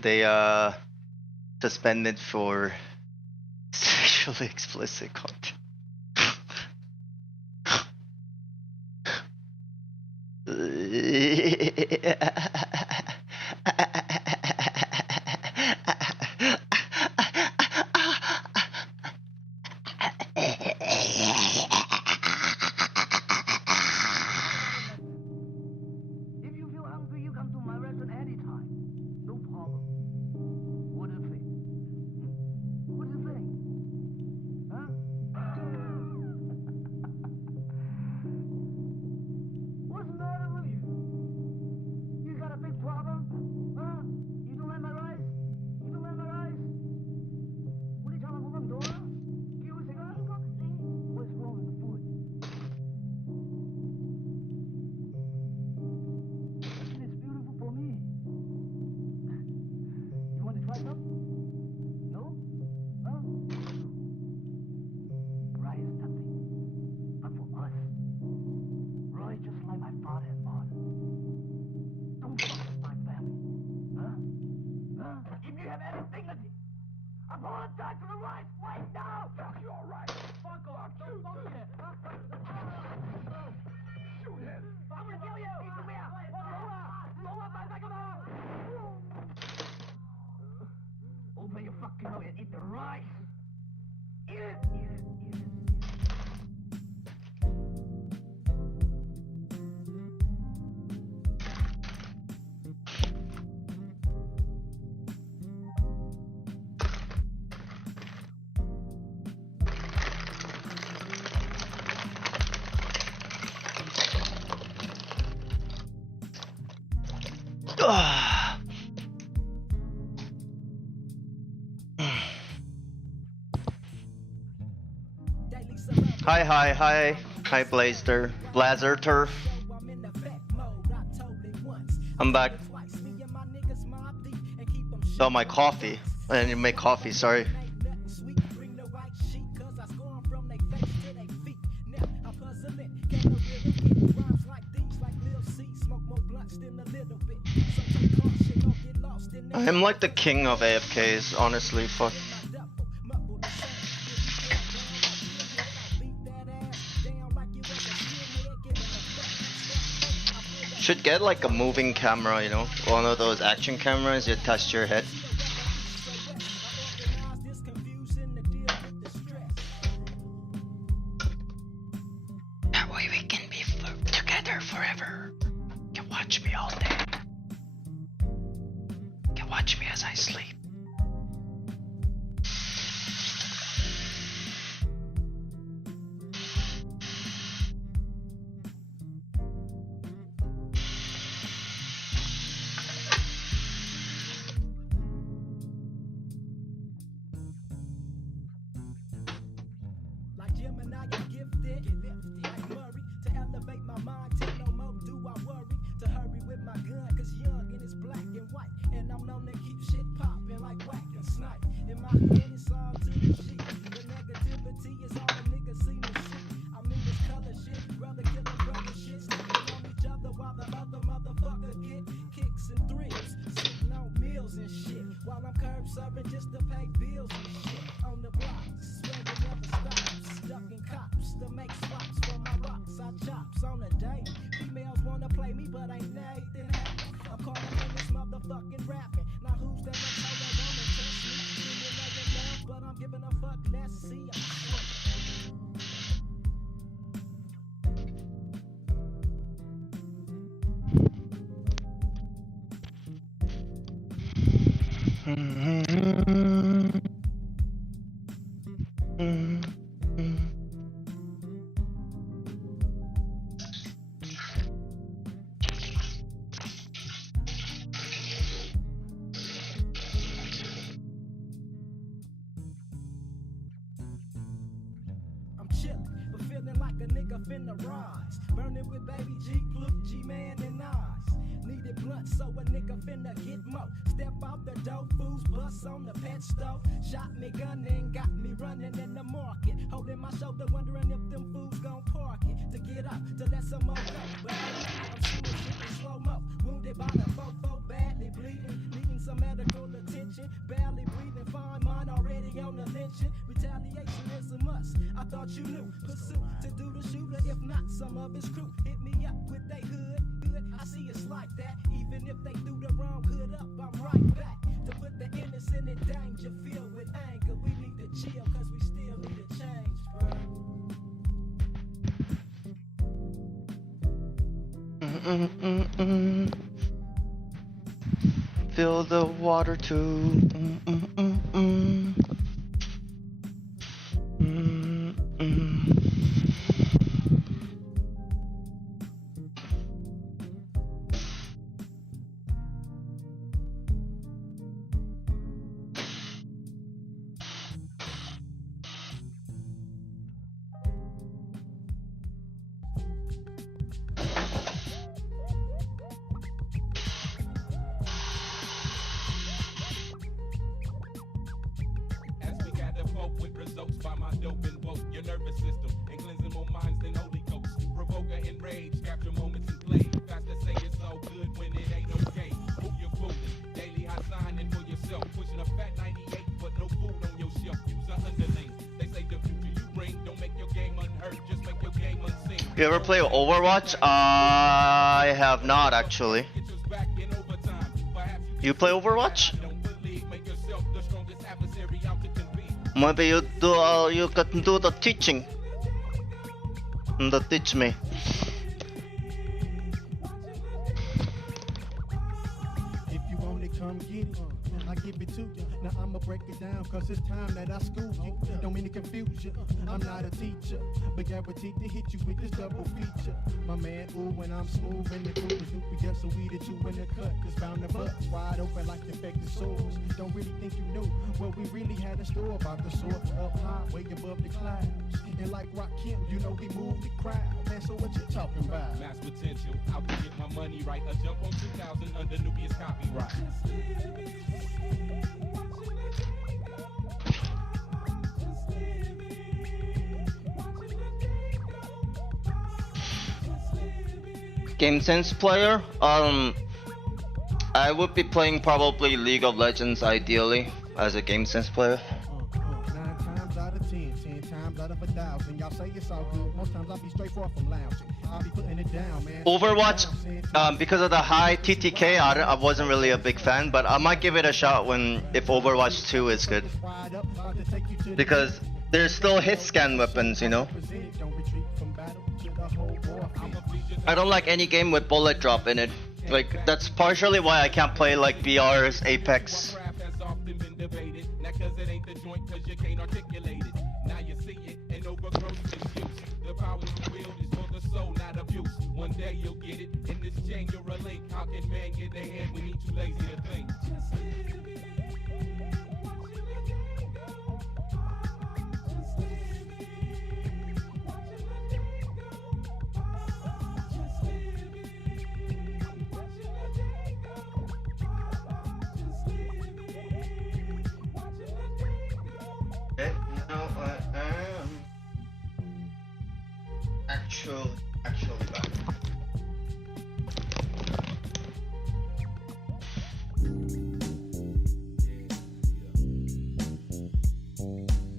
They suspended for sexually explicit content. If you feel hungry, you come to my restaurant anytime. No problem. What do you think? What do you think? Huh? What's the matter with you? You got a big problem? Huh? You don't like my rice? You don't like my rice? 우리 전화 보면 놀아? 기우새가? What's wrong with the food? It's beautiful for me. You want to try some? No? Huh? Rye is nothing. But for us, Roy is just like my father and mother. Don't fuck with my family. Huh? Huh? If you have any dignity, apologize to the rice right now! Fuck your rice! Fuck off! Don't fuck it! Shoot him! I'm gonna kill you! Eat me out! Open your fucking mouth and eat the rice! Eat it! Eat it! Eat it! Hi Blazer. I'm back. Oh, my coffee. I didn't make coffee, sorry. I'm like the king of AFKs, honestly, fuck. Should get like a moving camera, you know? One of those action cameras you attach to your head. That way we can be together forever. You can watch me all day. You can watch me as I sleep. I'm chillin', but feeling like like a nigga finna rise. Burning with baby G, Clue, G-Man, and Nas. Needed blunt, so a nigga finna get mo. Step out the door, fools bust on the pet stove. Shot me gun and got me running in the market. Holding my shoulder, wondering if them fools gon' park it. To get up, to let some more go. But I'm shooting shit in slow-mo. Wounded by the fofo, badly bleeding. Needing some medical attention. Barely breathing, fine, mine already on the lynching. Retaliation is a must. I thought you knew. Pursuit to do the shooter, if not some of his crew. Hit me up with they hood. I see it's like that. Even if they threw the wrong hood up, I'm right back. To put the innocent in danger, filled with anger. We need to chill, cause we still need a change, bro. Fill the water too. As we catapult with results by my dope and woke your nervous system and cleansing more minds than Holy Ghost. Provoker and rage, capture moments and play. Fast to say it's all good when it ain't okay. Who you fooling? Daily high signing for yourself. Pushing a fat 98, but no food on your shelf. Use a underling. They say the future you bring. Don't make your game unheard, just make your game unseen. You ever play Overwatch? I have not actually. Get yours back in overtime. Perhaps You play Overwatch? don't believe. Make yourself the strongest adversary out to compete. Maybe you can do the teaching. Teach me. If you want it, come get it. I give it to you. Now I'ma break it down, cause it's time that I school you. Don't mean to confuse you. I'm not a teacher, but guaranteed to hit you with this double feature. My man, ooh, when I'm smooth and the crew is loopy, just a weed or two in the cut. It's bound to bust wide open like infected sores. Don't really think you knew what we really had in store about the sort up high, way above the clouds. And like Rock Kim, you know we move the crowd. Man, so what you talking about? Mass potential, out to get my money right. A jump on 2000 under Nubia's copyright. Game sense player? I would be playing probably League of Legends ideally as a game sense player. 9 times out of 10, 10 times out of 1,000. Y'all say it's all good. Most times I'll be straight far from lounging. I'll be putting it down, man. Overwatch, because of the high TTK, I wasn't really a big fan, but I might give it a shot if Overwatch 2 is good. Because there's still hit scan weapons, you know? I don't like any game with bullet drop in it. Like, that's partially why I can't play like BR's Apex. Craft has often been debated. Not cause it ain't the joint, cause you can't articulate it. Now you see it and overgrown misuse. The power you wield is for the soul, not abuse. One day you'll get it. In this chain you're a link. How can man get their hand when he too lazy to think? Now I am actually back.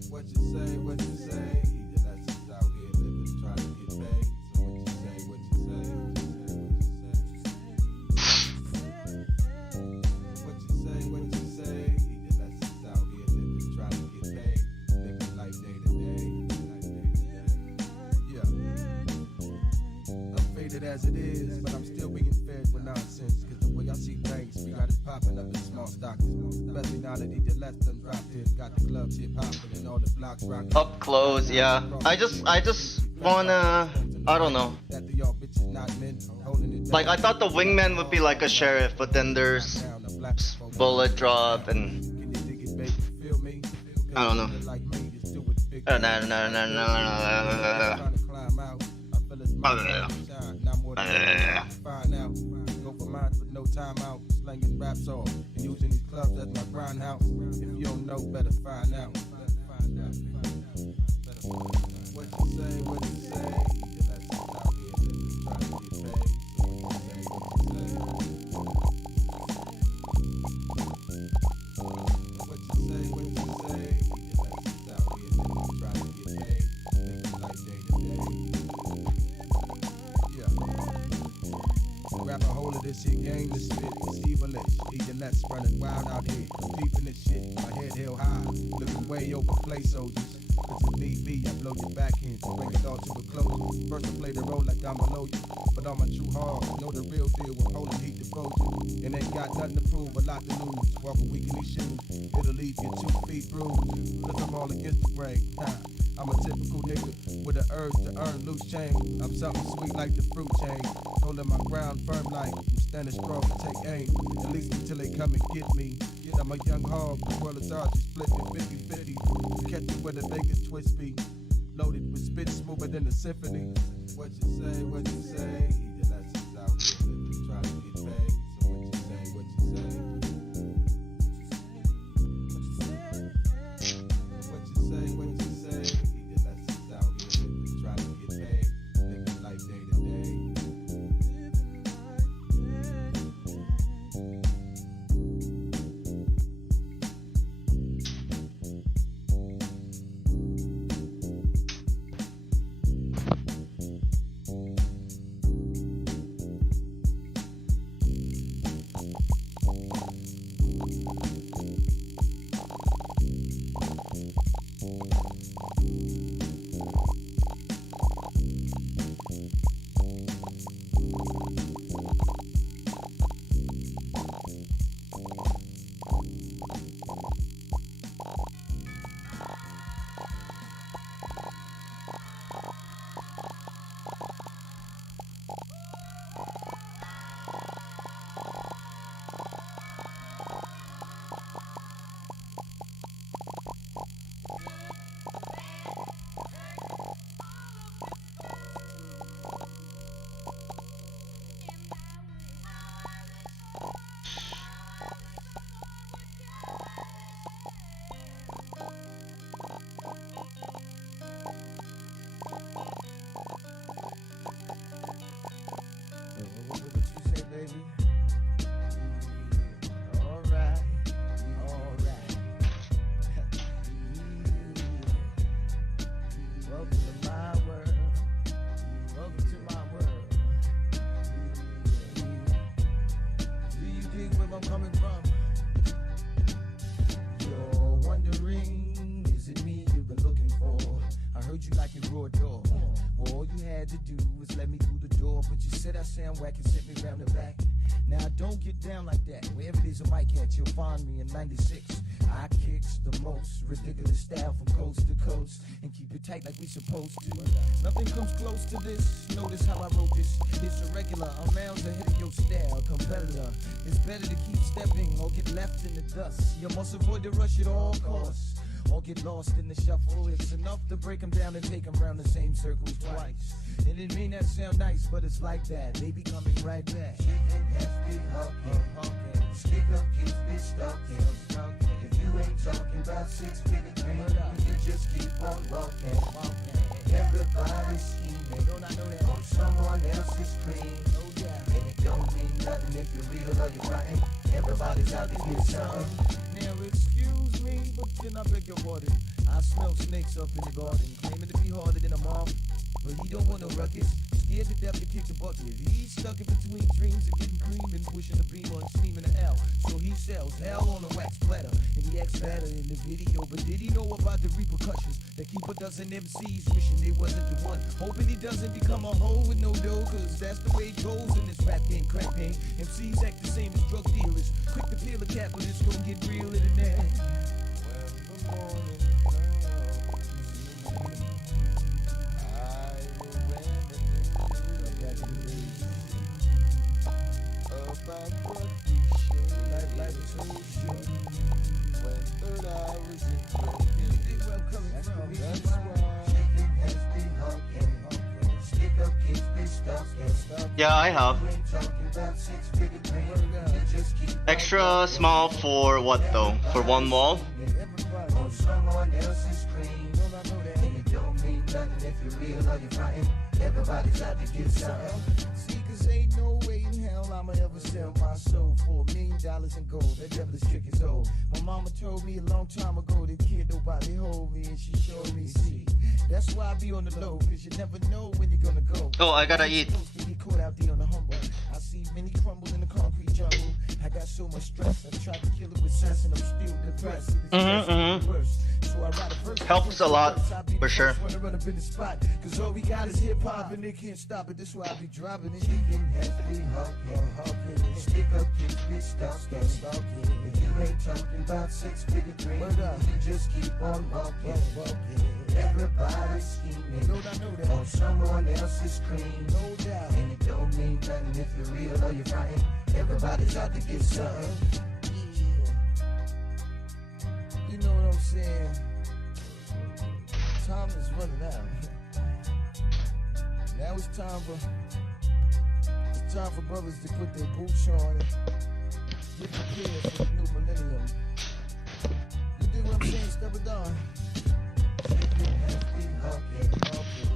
What you say, what you say? The lessons out here living, trying to get paid. So what you say, what you say, what you say, what you say? What you say, the lessons out here living, trying to get paid. Living like day to day, like day to day. Yeah. I'm faded as it is, but I'm still being fed with nonsense. Cause the way I see things, we got it popping up in small stocks. Especially now that the less done dropped in. Got the clubs hip hopping and all the blocks rocking. Up close, yeah. I just wanna, I don't know. That the y'all bitches not men holding it down. Like, I thought the wingman would be like a sheriff, but then there's bullet drop and Can you dig it, baby? Feel me? I don't know. Like me, just do it big. No. Trying to climb out. my shine. Not more than find out. Go for mine with no time out. Slanging raps off and using these clubs as my grind house. If you don't know, better find out. Better find out. Better find out. What you say? What you say? You let us out here living, trying to get paid. So what you say? What you say? What you say? What you say? You let us out here living, trying to get paid. Living like day to day. Yeah. Grab a hold of this shit, game to spit. It's evilish. Eating less, running wild out here. I'm deep in this shit. My head held high. Looking way over play soldiers. If you need me, I blow your back in. Bring it all to a close. First I play the role like I'm below you. But on my true hard, know the real deal with holding heat devoted. And ain't got nothing to prove, a lot to lose. Walk a week in these shoes. It'll leave you 2 feet bruised. Look, I'm all against the grain. I'm a typical nigga with an urge to earn loose change. I'm something sweet like the fruit chain. Holding my ground firm like I'm standing strong and take aim. At least until they come and get me. I'm a young hog, the world is ours, you split it 50-50. Catch it where the Vegas twist be. Loaded with spit smoother than the symphony. What you say, what you say? You let us out here living, trying to get paid. So what you say, what you say? What you say, what you say? You let us out here living, trying to get paid. Living like day to day. What you say, baby? Alright, alright. Welcome to my world. Welcome to my world. Do you dig where I'm coming from? You're wondering, is it me you've been looking for? I heard you like your raw dog. Well, all you had to do was let me through the door, but you said I sound whack and sent me round the back. Now I don't get down like that. Wherever there's a mic at, you'll find me in 96. I kicks the most ridiculous style from coast to coast and keep it tight like we supposed to. Nothing comes close to this. Notice how I wrote this. It's irregular. I'm miles ahead of your style, competitor. It's better to keep stepping or get left in the dust. You must avoid the rush at all costs, or get lost in the shuffle. It's enough to break them down and take them round the same circles twice. And it may not sound nice, but it's like that. They be coming right back. Stick up, kids be stuck. If you ain't talking about 6 figure dream, you just keep on walking. Everybody's scheming on someone else's cream. And it don't mean nothing if you're real or you're right. Everybody's out to get something. Now excuse me, but then I beg your pardon. I smell snakes up in the garden, claiming to be harder than a mom. But he don't want no ruckus, scared to death to kick the bucket. He's stuck in between dreams of getting cream and pushing the beam on steaming the L. So he sells hell on a wax platter, and he acts better in the video. But did he know about the repercussions that keep a dozen MCs wishing they wasn't the one? Hoping he doesn't become a hoe with no dough, cause that's the way it goes in this rap game, crack game. MCs act the same as drug dealers, quick to peel a cap, but it's gonna get realer than that. When the morning comes, about what we share, like so sure. When third eye is in play, you where I'm coming from. That's why shaking has been honking. Stick up kids. Yeah, I have. Extra small for what though? For one wall? On someone else's screen. And it don't mean nothing if you're real or you're frontin'. Everybody's out to get something. See, cause ain't no way in hell I'ma ever sell my soul for $1 million in gold. That devil is trick is old. My mama told me a long time ago that kid nobody hold me, and she showed me, see. That's why I be on the low, cause you never know when you're gonna go. Oh, I gotta eat. To be caught out there on the humble. I see many crumble in the concrete jungle. I got so much stress. I tried to kill it with sense and I'm still depressed. So I write a verse. Helps a lot, for sure. Wanna run up in the spot, cause all we got is hip hop and they can't stop it. This why I be dropping it. Speaking heavily, hawking. Stick up, kids, bitch, stop stalking. If you ain't talking about 6-figure dreams, you just keep on walking. Everybody's scheming on someone else's screen. No doubt. And it don't mean nothing if you're real or you're frontin'. Everybody's out to get something. Yeah. You know what I'm saying? Time is running out. Now it's time for brothers to put their boots on and get prepared for the new millennium. You dig what I'm saying? Step it down.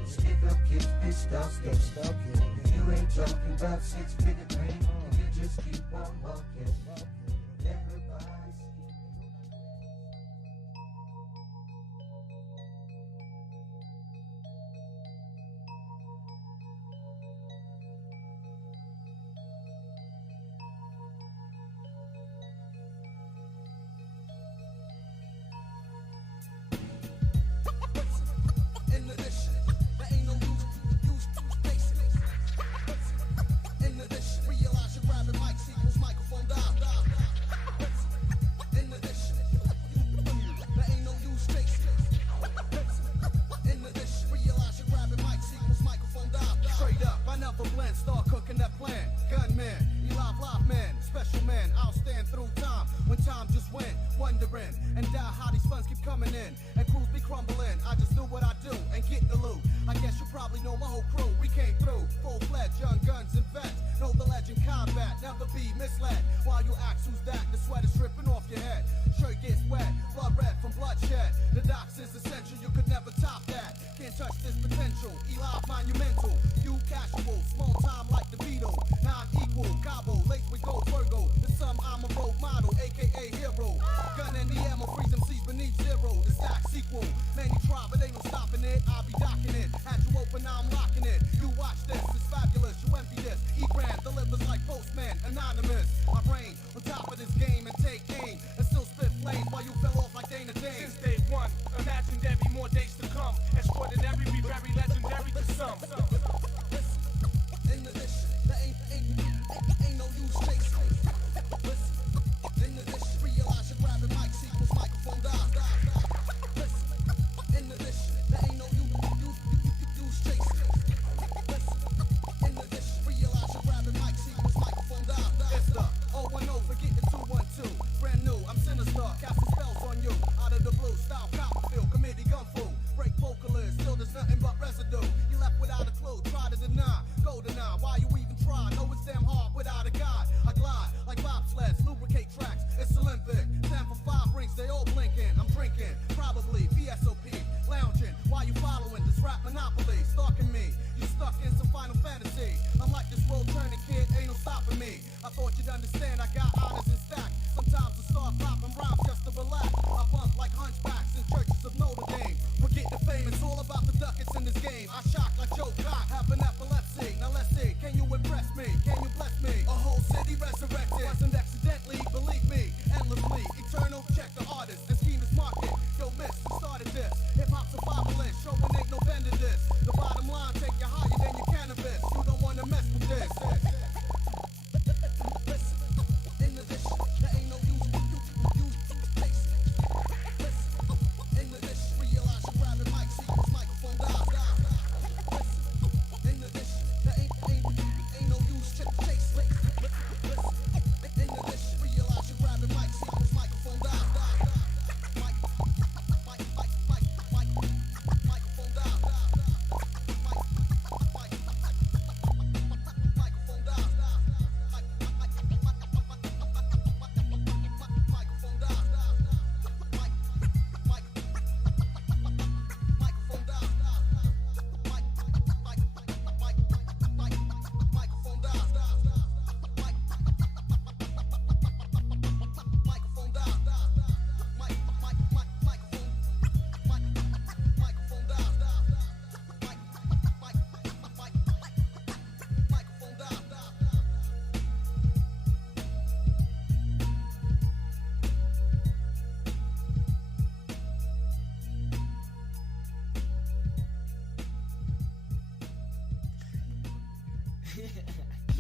Stick up, kids, bitch, stop stalking. If you ain't talking about 6-figure dream, you just keep on walking. Everybody's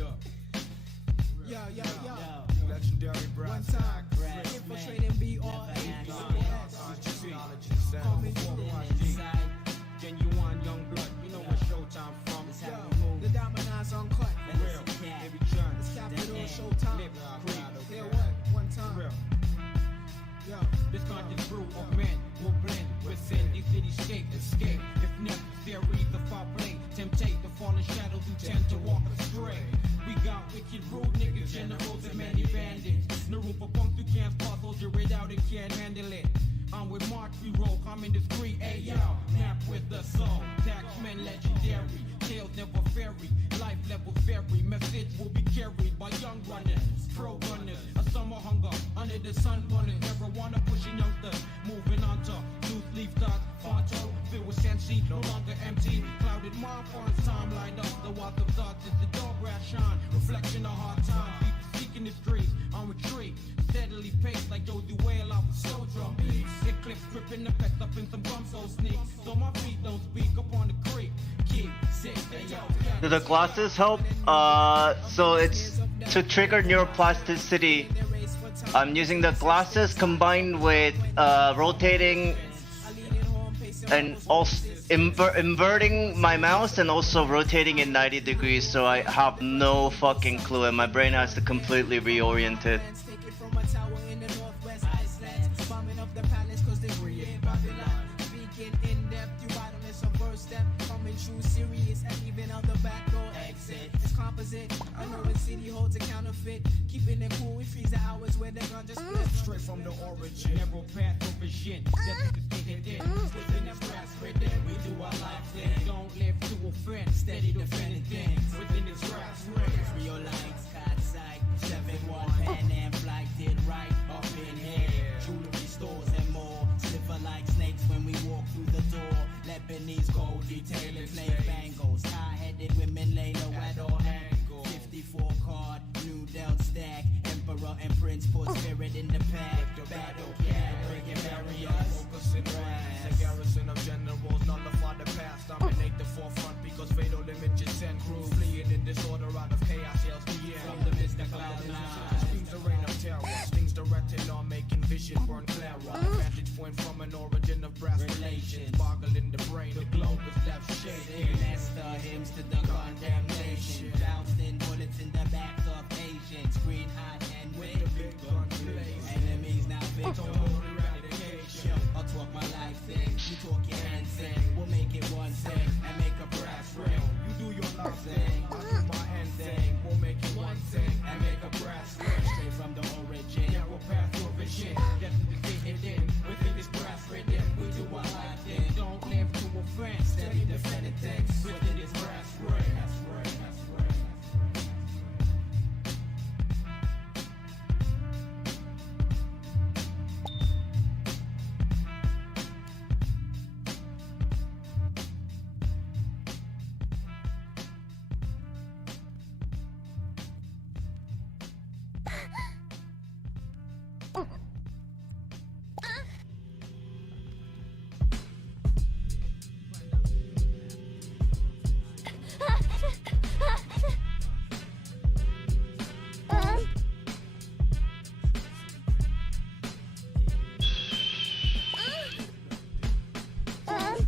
Yo, yo, yo. Legendary One brass time. tack. Infiltrating BRA. Call me Genuine young blood, you know where Showtime from. It's how we move. the Dominance uncut. Real, every turn. It's Capital Showtime. Lip, creep, Hear what? One time. real. Yo. This conscious brew of men will blend within these cityscape, escape. If necessary, the far play, temptate the fallen shadows who tend to walk astray. We got wicked rude niggas, generals and many bandits. No room for punks who can't puzzle, you're it out and can't handle it. I'm with Mark, we roll, I'm indiscreet, ayo. Nap with the soul, taxmen legendary. Tales never vary, life levels vary. Message will be carried by young runners, pro runners. A summer hunger, under the sun runners. Marijuana pushing youngsters, moving on to loose leaf thoughts. Fonto, filled with sensi, no longer empty. Clouded mind, foreign time lined up. The wealth of thoughts is the dog grass shine. Reflection of hard times, people seeking the streets. On retreat, steadily paced like Josie Whale off a slow drum beat. Eclipse dripping the pets up in some bum so sneak. So my feet don't speak up on the creek. Keep sick, they yo. Do the glasses help? So it's to trigger neuroplasticity. I'm using the glasses combined with rotating and also inverting my mouse and also rotating it 90 degrees, so I have no fucking clue and my brain has to completely reorient it. Taken from a tower in the northwest Iceland. Bombing up the palace cause they create Babylon. Speaking in depth, you ride on this first step. Coming true serious and even out the back door exit. It's composite. I know the city holds a counterfeit. Keeping it cool, we freeze the hours where they're gonna just split. Straight from the origin, narrow path of vision. That's the state it is. Within this grass rhythm, we do our life thing. Don't live to offend, steady defending things. Within this grass rhythm, Real lights, cut sight, 7-1 Pan Am flight did right up in here. Jewelry stores and more, sliver like snakes when we walk through the door. Lebanese gold detailing flame bangles, high-headed women lay low at all angles. 54 card, new dealt stack, emperor and prince put spirit in the pack. Battle cat, breaking barriers. Focus in ranks, a garrison of generals nullify the past, dominate the forefront because fatal images send crews fleeing in disorder out of chaos yells the air. From the mist of cloud nine. Screams the reign of terror, stings directed on making vision burn clearer. Vantage point from an origin of brass relations, boggle in the brain, the globe is left shaking. Esther hymns to the condemnation. Doused in bullets in the backs of Asians. Green hot and The wet. big gun blazing. Enemies now victim. Total eradication. I'll talk my life thing. You talk your hand thing. We'll make it one thing and make a brass ring. You do your life thing, I do my end thing. We'll make it one thing and make a brass ring. Straight from the origin. narrow path of vision. That's the state it is. Within this grass rhythm, we do our life thing. Don't live to offend, steady defending things. Within this grass rhythm. That's right, that's right.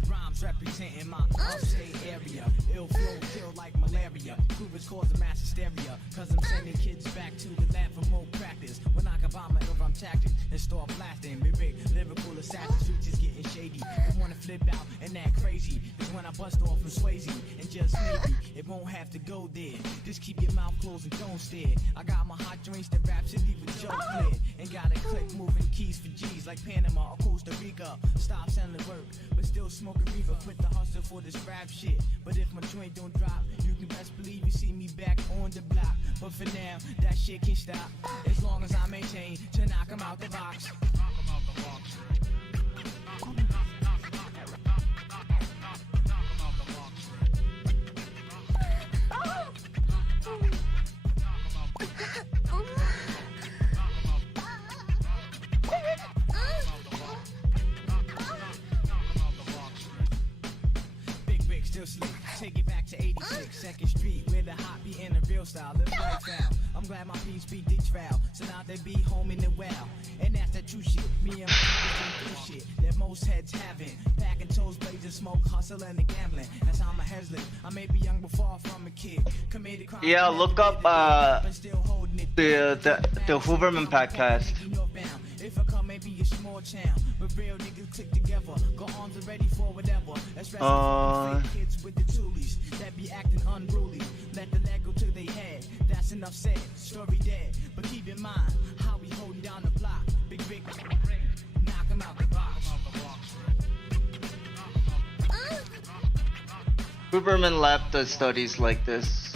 Rhymes representing my upstate area. Ill flow kill like malaria. Groovers causing mass hysteria. Cause I'm sending kids back to the lab for more practice. When I can bomb it over, I'm tactics and start blasting. Mimic lyrical assassin, streets is getting shady. I wanna flip out and act crazy. Cause when I bust off from Swayze, and just maybe it won't have to go there. Just keep your mouth closed and don't stare. I got my hot drinks that Rhapsody with Joe Clear. And got a click moving keys for G's like Panama or Costa Rica. Stop selling work, but still smoking reefer. Quit the hustle for this rap shit. But if my joint don't drop, you can best believe you see me back on the block. But for now, that shit can stop. As long as I maintain to knock 'em out the box. Big Rick still sleep. Take it back to 86 2nd Street, where the hot be in a real real style, live lifestyle. I'm glad my peace be ditch foul, so now they be home in the well. And that's that true shit. Me and my people do shit that most heads haven't. Packing toes, blazing smoke, hustle and the gambling. That's how my heads live. I may be young but far from a kid. Committed crime. Yeah, look up but still holding it. the Hooverman podcast. If I come, maybe a small town, but real niggas click together. Go arms are ready for whatever. Let's rest fake kids with the toolies that be acting unruly. Let the leg go to their head. That's enough said. Story dead. But keep in mind how we holding down the block. Big knock 'em out the box. Hooverman Lab does studies like this.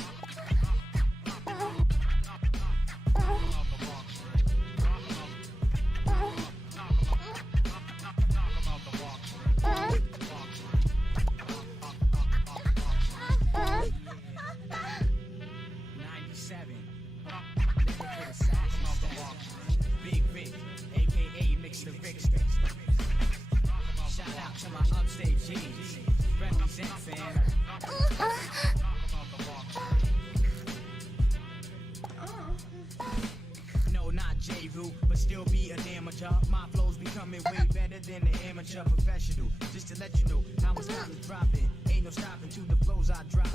But still be a amateur. My flow's becoming way better than the amateur professional. Just to let you know how much time is dropping. Ain't no stopping to the flows I drop.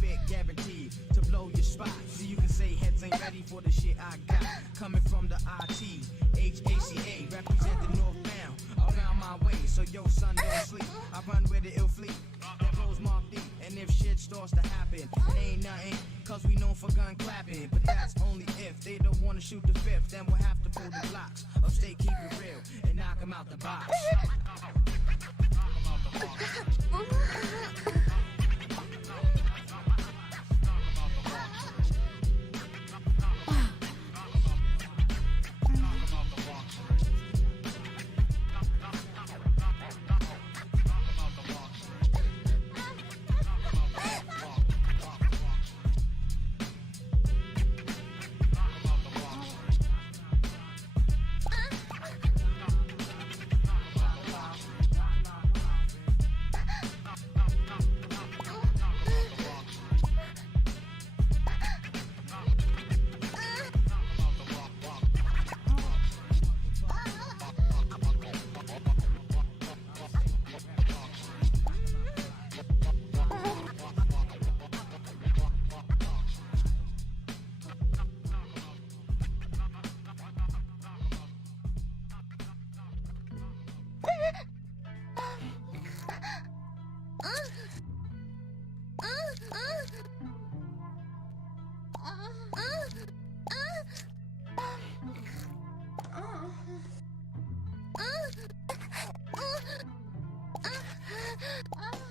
Big guaranteed to blow your spot. So you can say heads ain't ready for the shit I got. Coming from the IT, HACA, represent the northbound. Around my way, so yo son don't sleep. I run with the ill fleet. That rolls Mark D. And if shit starts to happen, it ain't nothing. Cause we known for gun clapping. But that's only if they don't wanna shoot the fifth. Then we'll have to pull the blocks. Upstate, keep it real and knock 'em out the box.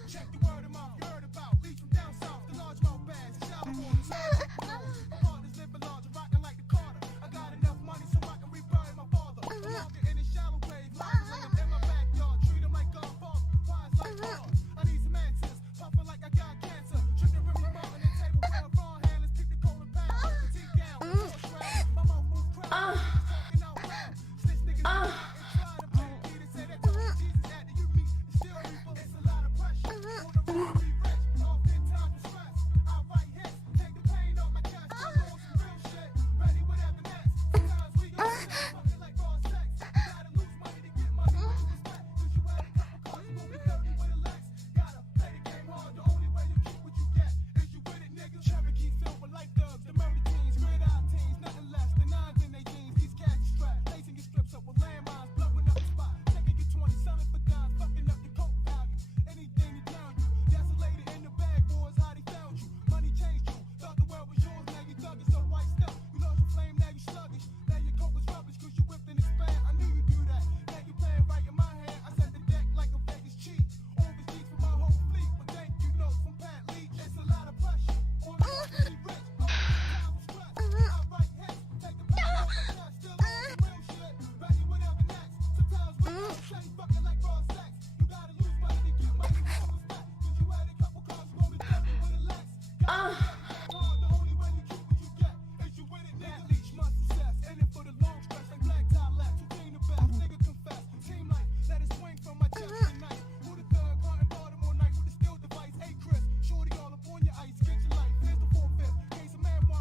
Check the word of mouth you heard about. Lead from down south, the large mouth bass. Shout for them, my partners living large, rocking like the Carter. I got enough money so I can rebury my father. Longer in the shallow grave, lying in my backyard. Treat him like Godfather, wise like Paul. I need some answers, puffing like I got cancer. Tricking Remy Martin and table well, Ron handlers, keep the cold and pound. Fatigue down, shroud, my mouth move proud. Talking out loud, snitch niggas and try to play. Need to say that to Jesus after you meet. Still people, it's a lot of pressure. On the road, be rich, oftentimes with stress. I write hits, take the pain off my chest. I'm on some real shit, ready whatever next. Sometimes we go fucking like raw sex. Gotta lose money to get money with respect. Cause you had a couple cars, you won't be dirty with a Lex. Gotta play the game hard, the only way you keep what you get is you with it, nigga. Cherokee silver like dubs, the murder teens, grid eye teens, nothing less than nines in they jeans. These cats are strapped, lacing your strips up with landmines, blowing up the spot. Taking your 20, selling for dimes, fucking up your coat value. Anything to drown you. Desolated in the bag, boys, how they found you. Money changed you. Thought the world was yours, now you dug it. So white stuff. You lost your flame, now you sluggish. Now your coat was rubbish, cause you whipped and expand. I knew you do that. Now you playing right in my hand. I set the deck like a Vegas cheat. Overseas for my whole fleet. But thank you, notes from Pat Leach. It's a lot of pressure. On the road to be rich. Time was stress. I write hits. Take the power off the chest. Still on the real shit. Ready whatever next. Sometimes we don't say fucking like raw sex. You gotta lose money to get money with respect. Cause you had a couple cars, you won't be fucking with a Lex. The only way you keep what you get is you win it, nigga. Leech my success. In it for the long stretch like black tie laps. Who came the best? Nigga confess. Team life, let it swing from my chest tonight. Who the thug? Hunting Baltimore night with a steel device. Hey Chris, shorty all up on your ice. Get your life. Here's the 4/5. Case a man want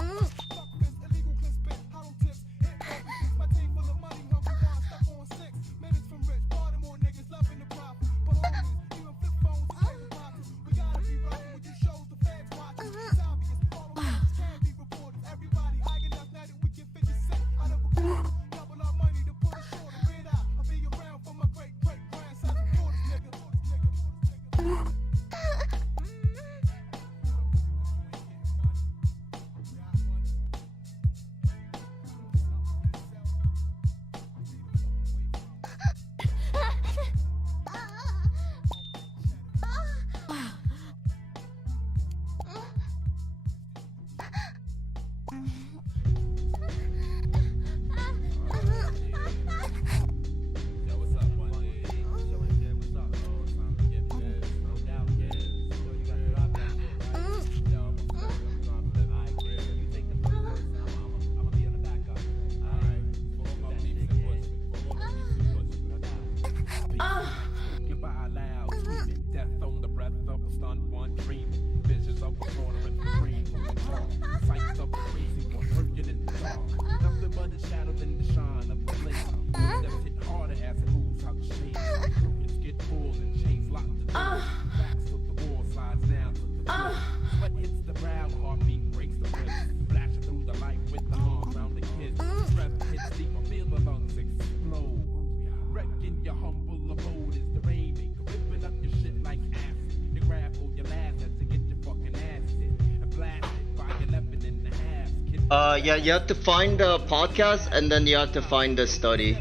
Yeah, you have to find the podcast and then you have to find the study.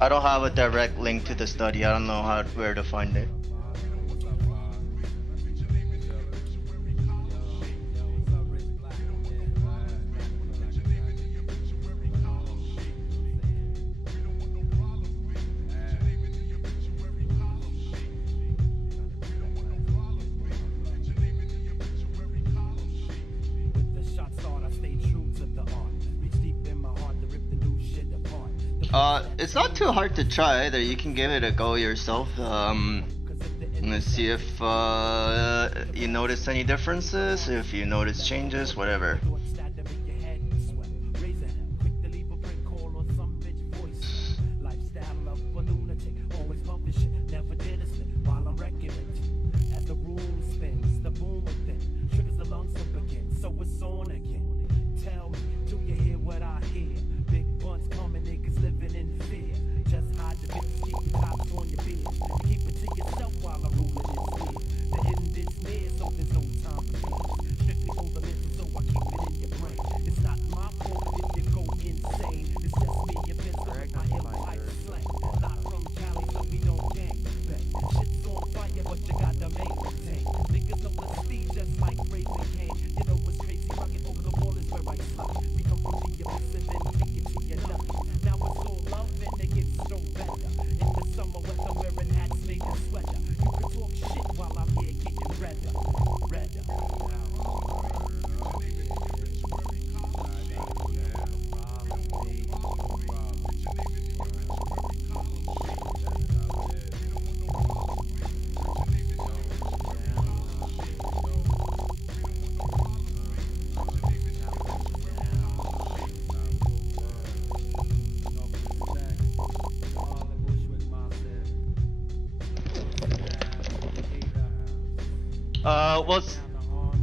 I don't have a direct link to the study. I don't know where to find it. With the shot start, I stay true to the art. Reach deep in my heart to rip the new shit apart. It's not too hard to try either. You can give it a go yourself. Let's see if you notice any differences, if you notice changes, whatever. Thoughts that to make your head sweat. Raise a hell, quick to leave a break call on some bitch voice. Lifestyle of a lunatic, always pumping shit, never did a slip while I'm wrecking it. As the room spins, the boom within triggers the lungs to begin, so it's on again. Tell me, do you hear what I hear? Big buns coming, niggas living in fear. Just hide the bitches, keep the cops on your beard. Keep it to yourself while I'm ruling this year. The end is near, so there's no time for change. Strictly for the listen, so I keep it in your brain. It's not my fault if you go insane. It's just me, your pistol, my empire slang. Not from Cali, so we don't gang bang. Shit's on fire, but you gotta maintain. Niggas know the speed just like raising cane. You know what's crazy, rocking over the wall is where I slide. We come from the abyss and then take it to your nothing. Now it's all love and it gets so better. In the summer weather, wearing hats made of sweater. You can talk shit while I'm here getting redder, redder. Well,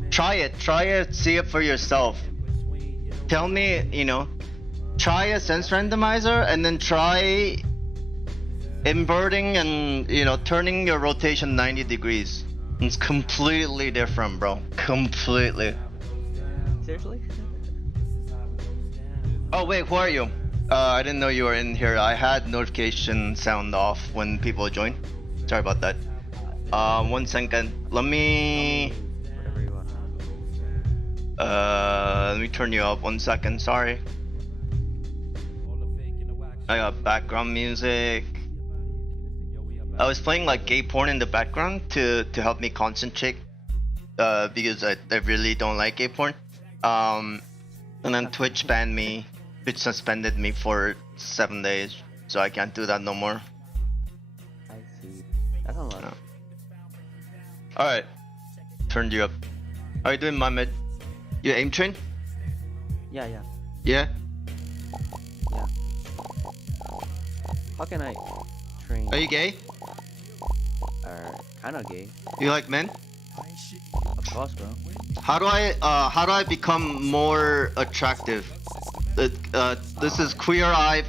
try it, see it for yourself. Tell me, try a sense randomizer and then try inverting and, turning your rotation 90 degrees. It's completely different, bro. Completely. Seriously? Oh, wait, who are you? I didn't know you were in here. I had notification sound off when people join. Sorry about that. 1 second. Let me Whatever you want. let me turn you up 1 second. Sorry. I got background music. I was playing like gay porn in the background to help me concentrate. Because I really don't like gay porn. And then Twitch banned me. Twitch suspended me for 7 days, so I can't do that no more. I see. That's a lot. No. Alright. Turned you up. How you doing, Mohammed? You aim train? Yeah. Yeah? How can I train? Are you gay? Kinda gay. You like men? Of course, bro. How do I become more attractive? This is Queer Eye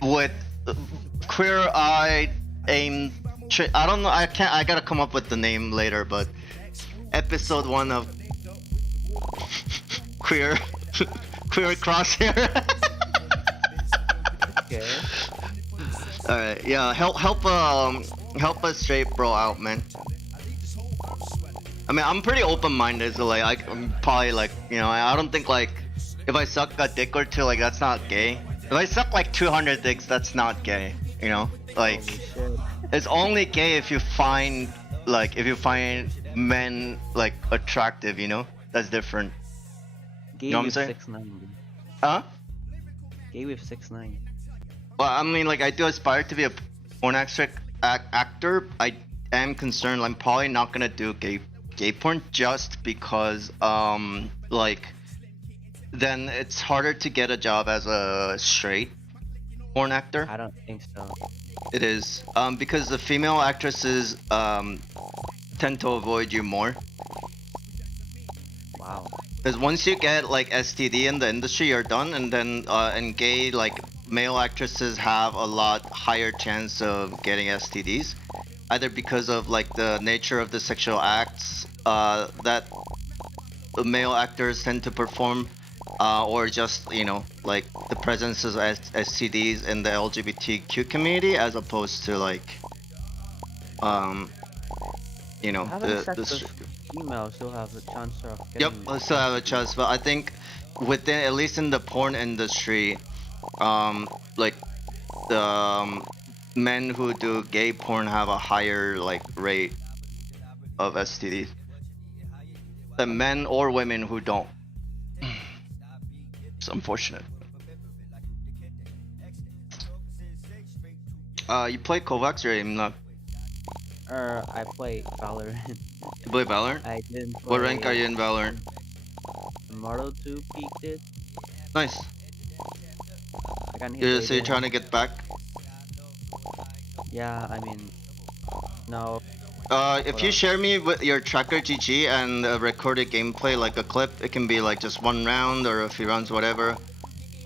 with Queer Eye Aim. I don't know. I gotta come up with the name later, but episode 1 of Queer Crosshair. Okay. All right, yeah. Help a straight bro out, man. I mean, I'm pretty open-minded, so like I'm probably like, I don't think like if I suck a dick or two, like that's not gay. If I suck like 200 dicks, that's not gay. Like Holy shit. it's only gay if you find men like attractive. That's different. Gay know what I'm with saying? 6'9", dude. Huh? Gay with 6'9". Well, I mean, like I do aspire to be a porn actor. I am concerned I'm probably not gonna do gay porn just because like then it's harder to get a job as a straight porn actor. I don't think so. It is because the female actresses tend to avoid you more. Wow. Because once you get like STD in the industry, you're done, and then and gay like male actresses have a lot higher chance of getting STDs, either because of like the nature of the sexual acts that the male actors tend to perform, or just like the presence of STDs in the LGBTQ community, as opposed to like Having sex with females still have a chance of Yep, getting I still have a STD. chance, but I think within, at least in the porn industry, like the men who do gay porn have a higher like rate of STD than men or women who don't. It's unfortunate. You play Kovacs or Aimlab? I play Valorant. You play Valorant? I didn't What rank are play you in Valorant? Model 2 peaked it. Nice. I can hit So you're trying to get back? Yeah, I mean, no. If Hold you on. share me with your tracker GG and a recorded gameplay, like a clip, it can be like just one round or a few rounds, whatever.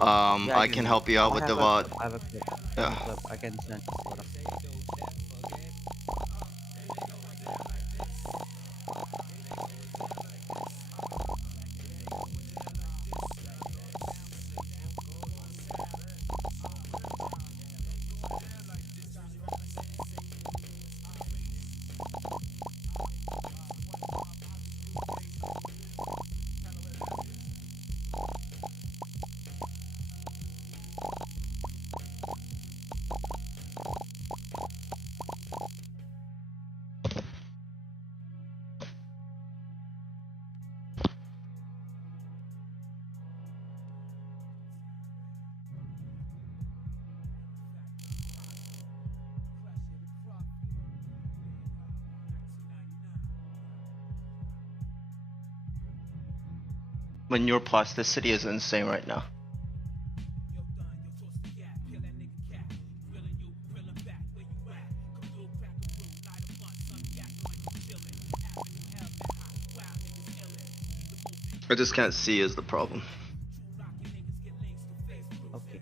Yeah, I can help you out with the VOD. I have a clip. Yeah. I can send. Hold on. When your plasticity is insane right now. I just can't see is the problem. Okay.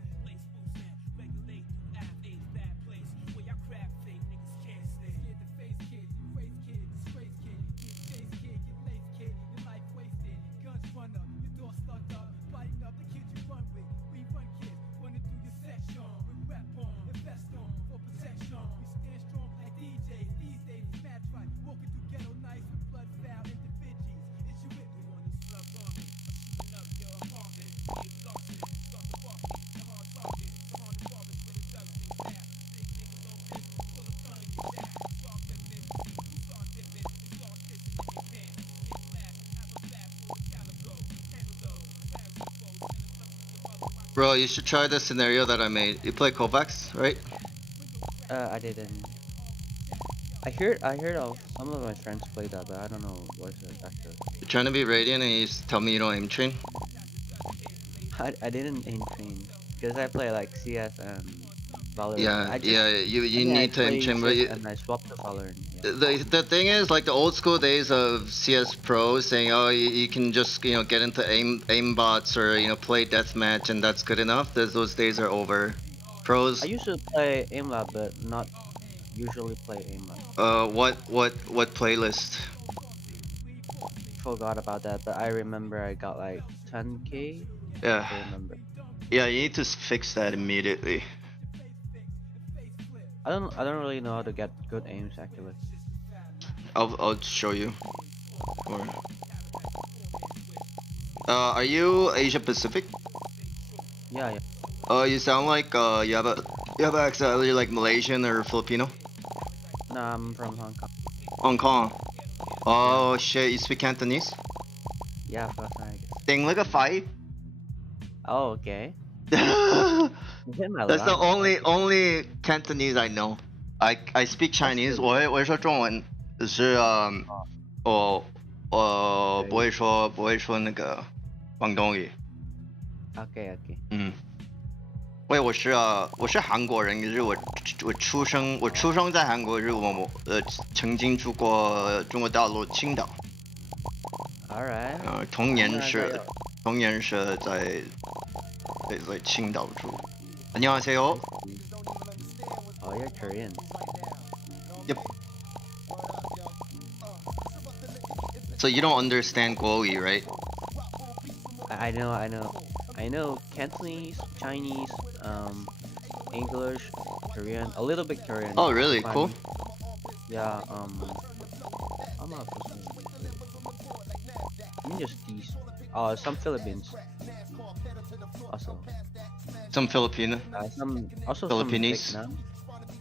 Bro, you should try the scenario that I made. You play Kovacs, right? I didn't. I heard of some of my friends play that, but I don't know what is it actually. You're trying to be Radiant and you tell me you don't aim train? I didn't aim train because I play like CS and Valorant. You need to aim train, but and I swapped to Valorant. Yeah. the thing is, like the old school days of CS pros saying, oh, you can just get into aim bots or play deathmatch and that's good enough. Those days are over. Pros. I used to play AimLab, but not usually play AimLab. What playlist? Forgot about that, but I remember I got like 10k. Yeah. I remember. Yeah, you need to fix that immediately. I don't really know how to get good aims actually. I'll show you. Or are you Asia Pacific? Yeah. You sound like you have an accent either like Malaysian or Filipino. Nah, I'm from Hong Kong. Hong Kong. Oh shit, you speak Cantonese? Yeah, first I guess. Ding like a fight. Oh, okay. That's the only Cantonese I know. I speak Chinese. 我会说中文，只是我不会说那个广东语。Okay. 喂，我是韩国人，可是我出生在韩国，是我曾经住过中国大陆青岛。 Alright. 童年是在青岛住。 안녕하세요. Oh, you're Korean. Yep. So you don't understand Guoyi, right? I know Cantonese, Chinese, English, Korean, a little bit Korean, Oh, really? Cool. Japanese. Yeah, I'm not personally good. I mean just these. Some Philippines also. Some Filipino, Some also some Filipinese. Vietnam.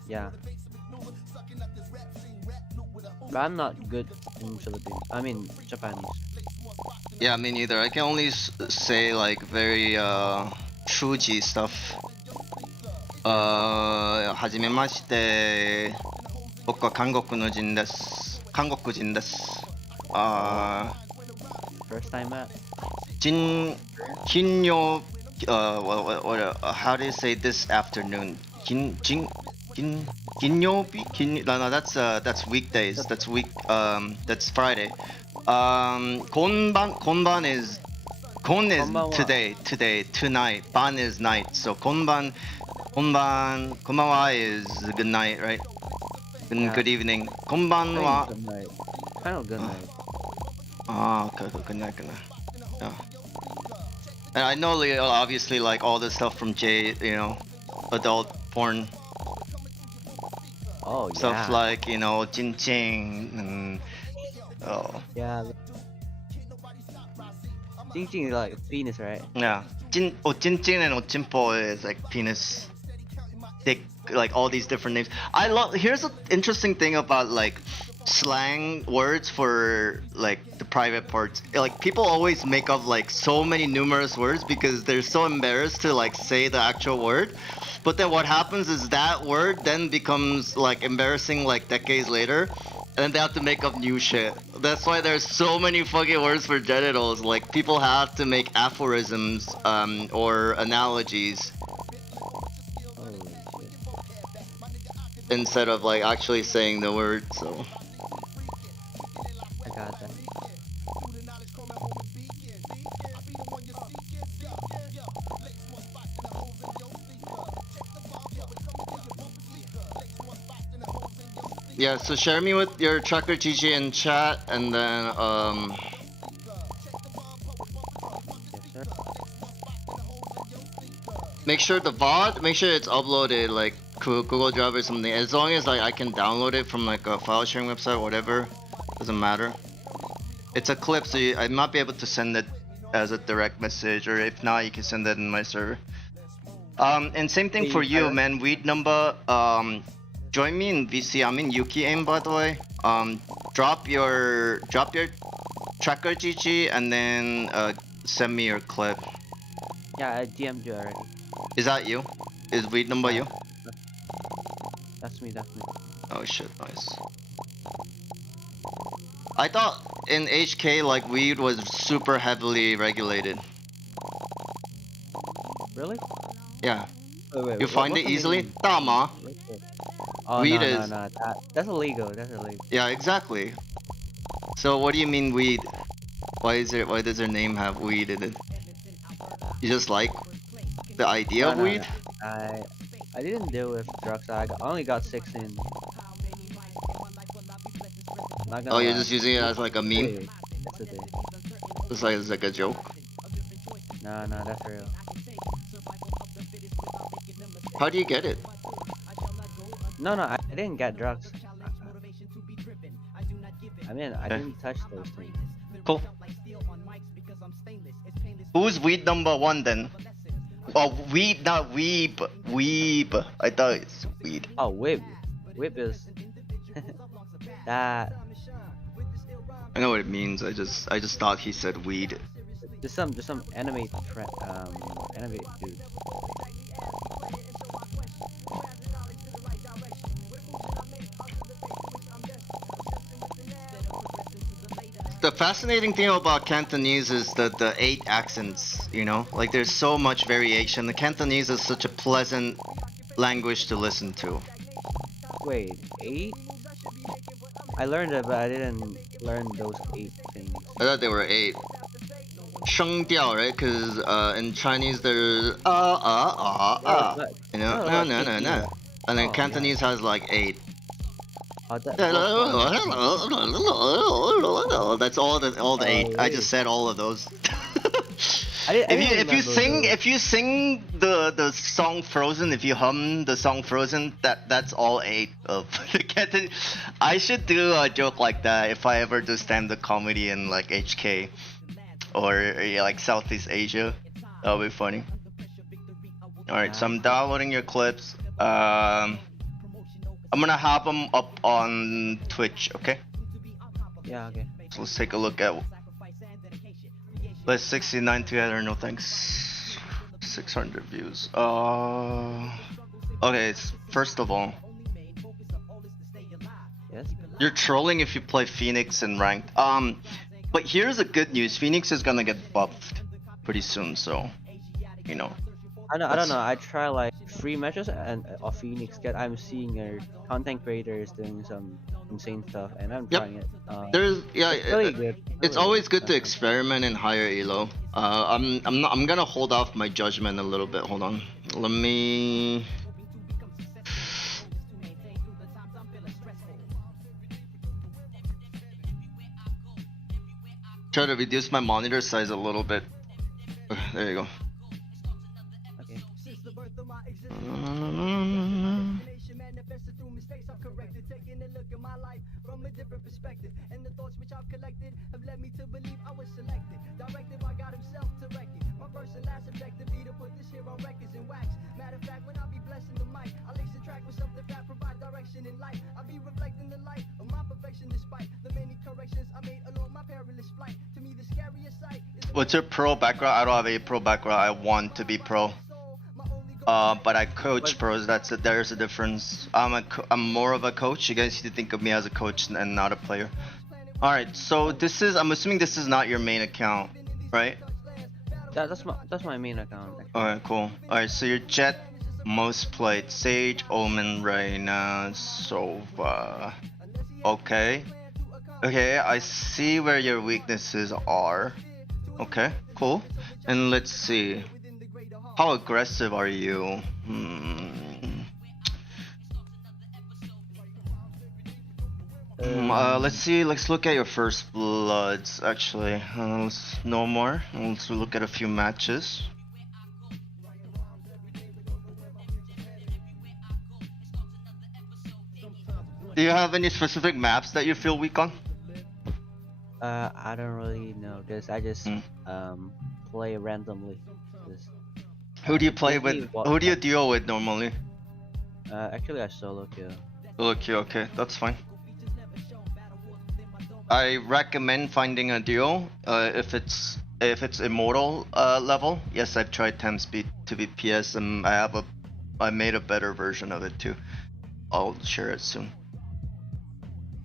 Yeah, but I'm not good in Philippines. I mean Japanese. Yeah, me neither. I can only say like very Shuji stuff. はじめまして。僕は韓国の人です。韓国人です。First time at. 金曜 how do you say this afternoon? 金曜日? No, that's weekdays. That's Friday. Konban is Konbanwa. today, tonight. Ban is night. So konbanwa is good night, right? Yeah. Good evening. I Konbanwa. think good night. Kind of good night. Okay, good night. Yeah. And I know, obviously, like all the stuff from J, adult porn Oh yeah. stuff like, Jin Ching and Yeah. Jing Jing is like penis, right? yeah, Jin Ching and Ochimpo is like penis, dick, like all these different names. Here's an interesting thing about like slang words for like the private parts. Like people always make up like so many numerous words because they're so embarrassed to like say the actual word. But then what happens is that word then becomes like embarrassing like decades later, and then they have to make up new shit. That's why there's so many fucking words for genitals. Like people have to make aphorisms or analogies Oh shit. instead of like actually saying the word. So I got that. yeah, so share me with your tracker GG in chat, and then Yes, sir. make sure it's uploaded like Google Drive or something. As long as like I can download it from like a file sharing website, whatever, doesn't matter. It's a clip, so I might be able to send it as a direct message, or if not, you can send it in my server. And same thing for you, man. Weed number. Join me in VC. I'm in Yuki aim, by the way. Drop your tracker GG, and then send me your clip. Yeah, I DM'd you already. Is that you? Is weed number you? That's me. That's me. Oh shit, nice. I thought in HK like weed was super heavily regulated. Really? Yeah. Wait. You find what's it the easily? meaning? Tama. Right there. Oh Weed no, is- no. That's illegal. That's illegal. Yeah, exactly. So what do you mean weed? Why does their name have weed in it? You just like the idea of No. weed? I didn't deal with drugs. I only got 6 in. Not gonna Oh, you're lie. just using it as like a meme? Hey, that's the thing. It's like a joke? No, that's real. How do you get it? No, I didn't get drugs. I mean, I Okay. didn't touch those things. Cool. Who's weed number 1 then? Oh, weed, not weeb. Weeb. I thought it's weed. Oh, whip. Whip is that. I know what it means. I just thought he said weed. There's some anime anime dude. The fascinating thing about Cantonese is that the 8 accents, like there's so much variation. The Cantonese is such a pleasant language to listen to. Wait, 8? I learned it, but I didn't learn those 8 things. I thought there were 8. 声调, right? Because in Chinese there's no. And then Oh, Cantonese has like 8. Oh, that, That's all the 8. I wait. just said all of those. I didn't If you remember those. if you sing the song Frozen, if you hum the song Frozen, that's all 8 of I should do a joke like that if I ever do stand-up comedy in like HK or yeah, like Southeast Asia. That'll be funny. Alright, so I'm downloading your clips. I'm gonna have them up on Twitch, okay? Yeah, okay. So let's take a look at. Let's 69 together, no thanks. 600 views. Okay, first of all, Yes. you're trolling if you play Phoenix in ranked. But here's the good news: Phoenix is gonna get buffed pretty soon, so you know. I don't know. I try like 3 matches and of Phoenix get. I'm seeing content creators doing some insane stuff, and I'm Yep. trying it. There's It's really good. it's Really always good to good. experiment in higher elo. I'm gonna hold off my judgment a little bit. Hold on. Let me. Try to reduce my monitor size a little bit. There you go. Okay. Manifested through mistakes I've corrected, taking a look at my life from a different perspective, and the thoughts which I've collected have led me to believe I was selected, directed by God himself to wreck it. My first and last objective be to put this here on records and wax. Matter of fact, when I be blessing the mic, I lace the track with something that provide direction in life. I be reflecting the light of my perfection despite the many corrections I made along my perilous flight. To me, the scariest sight is What's your pro background? I don't have a pro background. I want to be pro. But I coach pros. There's a difference. I'm more of a coach. You guys need to think of me as a coach and not a player. All right. So I'm assuming this is not your main account, right? That's my main account. Actually. All right. Cool. All right. So your Jet, most played, Sage, Omen, Reyna, Sova. Okay. Okay. I see where your weaknesses are. Okay. Cool. And let's see. How aggressive are you? Let's see. Let's look at your first bloods. Actually, let's no more. Let's look at a few matches. Do you have any specific maps that you feel weak on? I don't really know because I just play randomly. Just, Who do you play Give me with? what Who do you map? deal with normally? actually I solo kill. Okay, that's fine. I recommend finding a duo if it's immortal level. Yes, I've tried 10 speed to be PS and I made a better version of it too. I'll share it soon.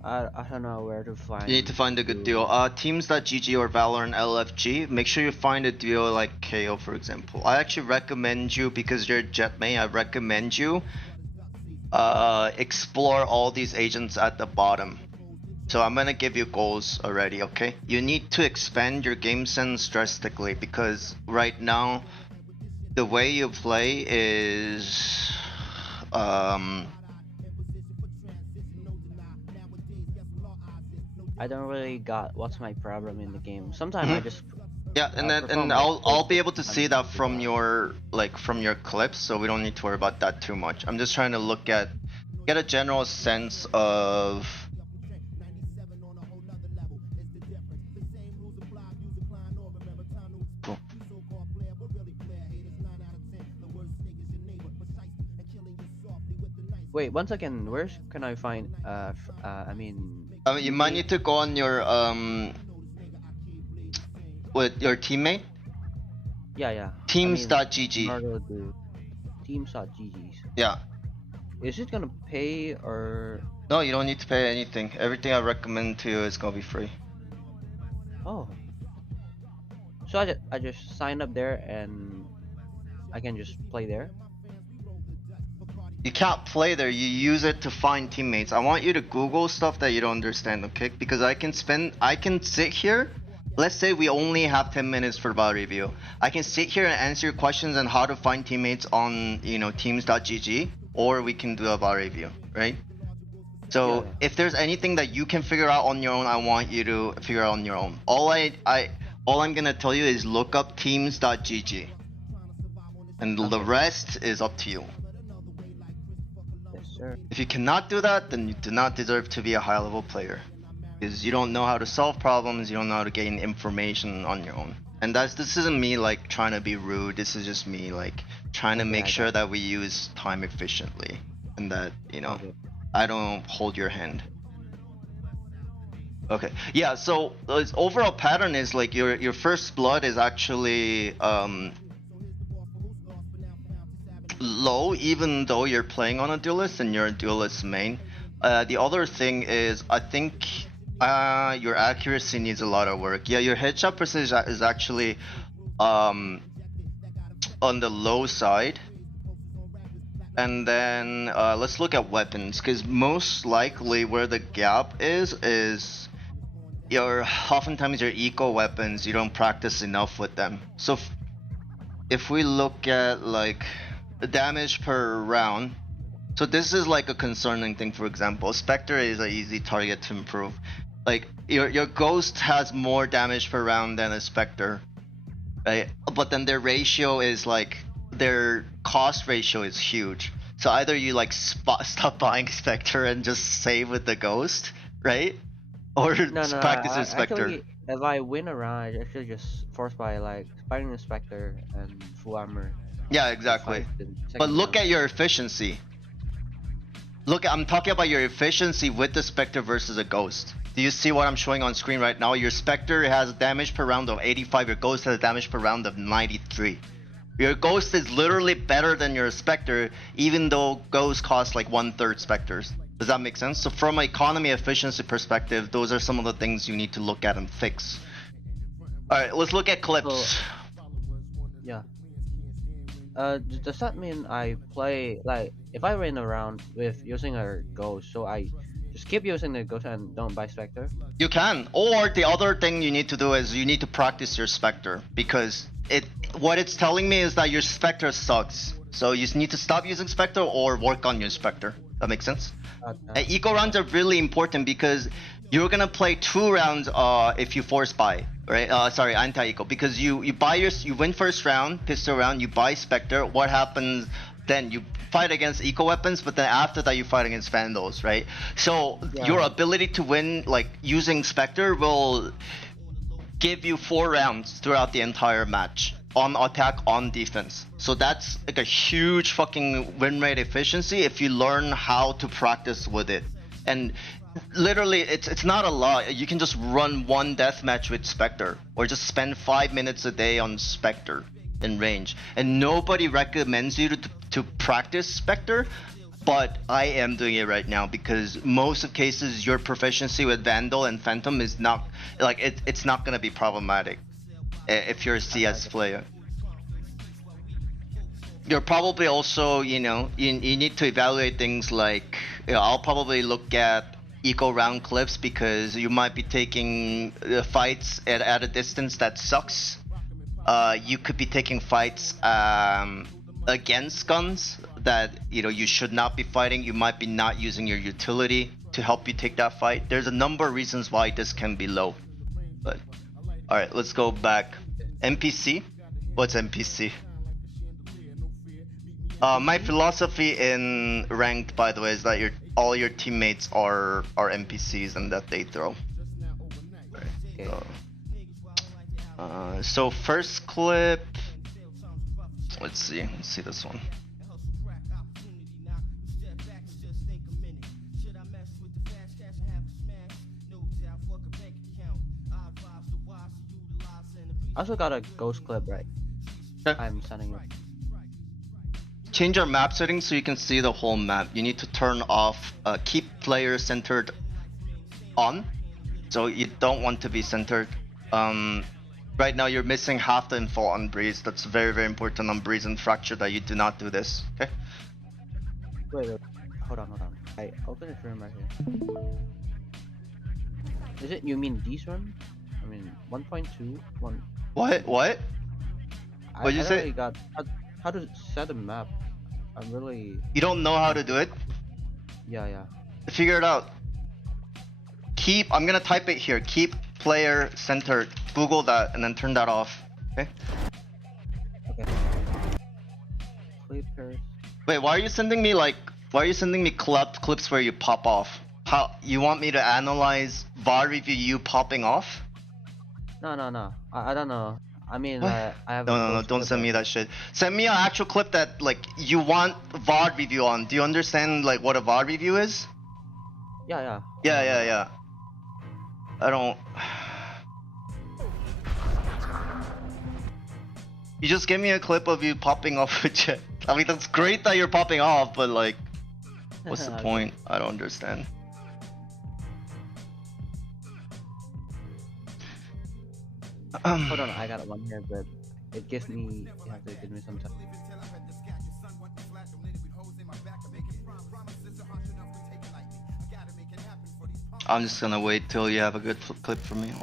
I don't know where to find. You need to find a good duo. Teams.gg or Valorant LFG. Make sure you find a duo like KO, for example. I actually recommend you, because you're Jet main, I recommend you explore all these agents at the bottom. So I'm gonna give you goals already, okay? You need to expand your game sense drastically, because right now the way you play is I don't really got what's my problem in the game. Sometimes I just yeah, and then perform I'll be able to I'm see that just from bad. your clips, so we don't need to worry about that too much. I'm just trying to get a general sense of cool. Wait, one second. Where can I find? I mean. You might need to go on your with your teammate. Yeah. Teams.gg. Teams.gg's. Yeah. Is it gonna pay or? No, you don't need to pay anything. Everything I recommend to you is gonna be free. Oh. So I just sign up there and I can just play there. You can't play there, you use it to find teammates. I want you to Google stuff that you don't understand, okay? Because I can sit here. Let's say we only have 10 minutes for VOD review. I can sit here and answer your questions on how to find teammates on, teams.gg, or we can do a VOD review, right? So Yeah. if there's anything that you can figure out on your own, I want you to figure out on your own. All all I'm gonna tell you is look up teams.gg. And the Okay. rest is up to you. Yes, sir. If you cannot do that, then you do not deserve to be a high level player. Because you don't know how to solve problems, you don't know how to gain information on your own. And this isn't me like trying to be rude, this is just me like trying to Okay, make I sure got that we use time efficiently. And that, you know, Okay. I don't hold your hand. Okay, yeah, so its overall pattern is like your first blood is actually low, even though you're playing on a duelist and you're a duelist main. The other thing is, I think your accuracy needs a lot of work. Yeah, your headshot percentage is actually on the low side. And then let's look at weapons, because most likely where the gap is your oftentimes your eco weapons, you don't practice enough with them. So if we look at like the damage per round, so this is like a concerning thing. For example, Spectre is an easy target to improve. Like your Ghost has more damage per round than a Spectre, right? But then their ratio is like their cost ratio is huge. So either you like stop buying Spectre and just save with the Ghost, right? Or No, no, practice with Spectre. actually, if I win a round, I actually just force by like Spider Inspector and full armor. Yeah, exactly. fight the But second look round. at your efficiency. Look, I'm talking about your efficiency with the Spectre versus a Ghost. Do you see what I'm showing on screen right now? Your Spectre has damage per round of 85, your Ghost has damage per round of 93. Your Ghost is literally better than your Spectre, even though Ghost costs like 1/3 Spectres. Does that make sense? So from an economy efficiency perspective, those are some of the things you need to look at and fix. Alright, let's look at clips. Yeah. Does that mean I play like if I win a round with using a Ghost, so I just keep using the Ghost and don't buy Spectre? You can, or the other thing you need to do is you need to practice your Spectre, because what it's telling me is that your Spectre sucks. So you need to stop using Spectre or work on your Spectre. That makes sense? Eco rounds are really important because you're gonna play 2 rounds if you force buy, right? Sorry, anti-eco, because you win first round, pistol round, you buy Spectre. What happens then? You fight against eco weapons, but then after that you fight against Vandals, right? So your ability to win like using Spectre will give you 4 rounds throughout the entire match on attack, on defense. So that's like a huge fucking win rate efficiency if you learn how to practice with it. And literally it's not a lot. You can just run 1 deathmatch with Spectre, or just spend 5 minutes a day on Spectre in range. And nobody recommends you to practice Spectre, but I am doing it right now because most of cases your proficiency with Vandal and Phantom is not like it's not gonna be problematic if you're a CS player. You're probably also, you know, you need to evaluate things like, you know, I'll probably look at eco round clips because you might be taking fights at a distance that sucks. You could be taking fights against guns that, you know, you should not be fighting. You might be not using your utility to help you take that fight. There's a number of reasons why this can be low. But all right, let's go back. NPC. What's NPC? My philosophy in ranked, by the way, is that all your teammates are NPCs and that they throw. Okay. So first clip. Let's see this one. I also got a Ghost clip, right? Okay. I'm sending it. Change your map settings so you can see the whole map. You need to turn off keep player centered on, so you don't want to be centered. Right now you're missing half the info on Breeze. That's very, very important on Breeze and Fracture that you do not do this. Okay. Wait, hold on. I open this room right here. Is it? You mean this one? I mean 1.2 1. What? What'd you say? Really got how to set a map. I'm really. You don't know how to do it? Yeah. Figure it out. I'm gonna type it here. Keep player centered Google that and then turn that off. Okay. Okay. Clippers. Wait, why are you sending me clips where you pop off? How you want me to analyze VAR review you popping off? No. I don't know. I mean, What? I have. No, don't send me that shit. Send me an actual clip that like you want VAR review on. Do you understand like what a VAR review is? Yeah. Yeah. I don't. You just give me a clip of you popping off with jet. I mean, that's great that you're popping off, but like, what's the Okay. point? I don't understand. Hold on, I got one here, but it gives me. You have to give me some time. I'm just gonna wait till you have a good clip for me.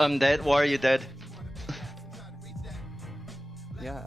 I'm dead. Why are you dead? Yeah,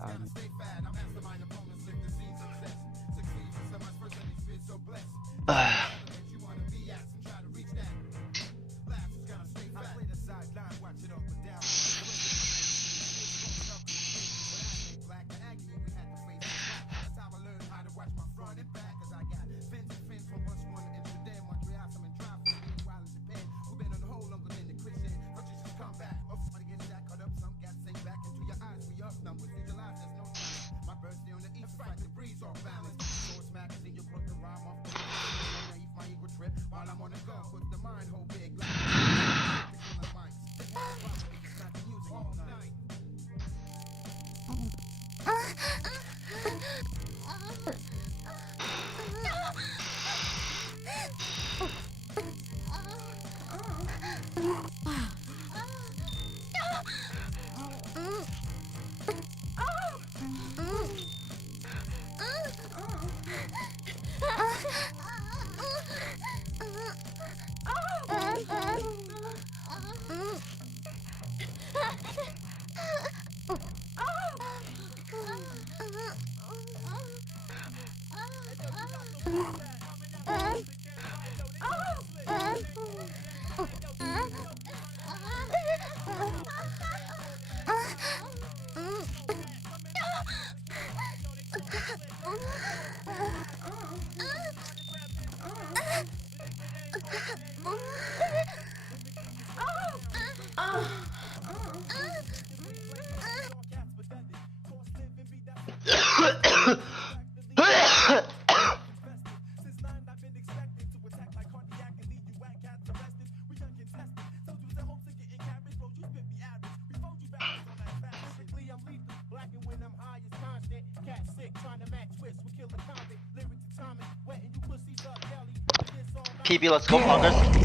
PB, let's go, Poggers.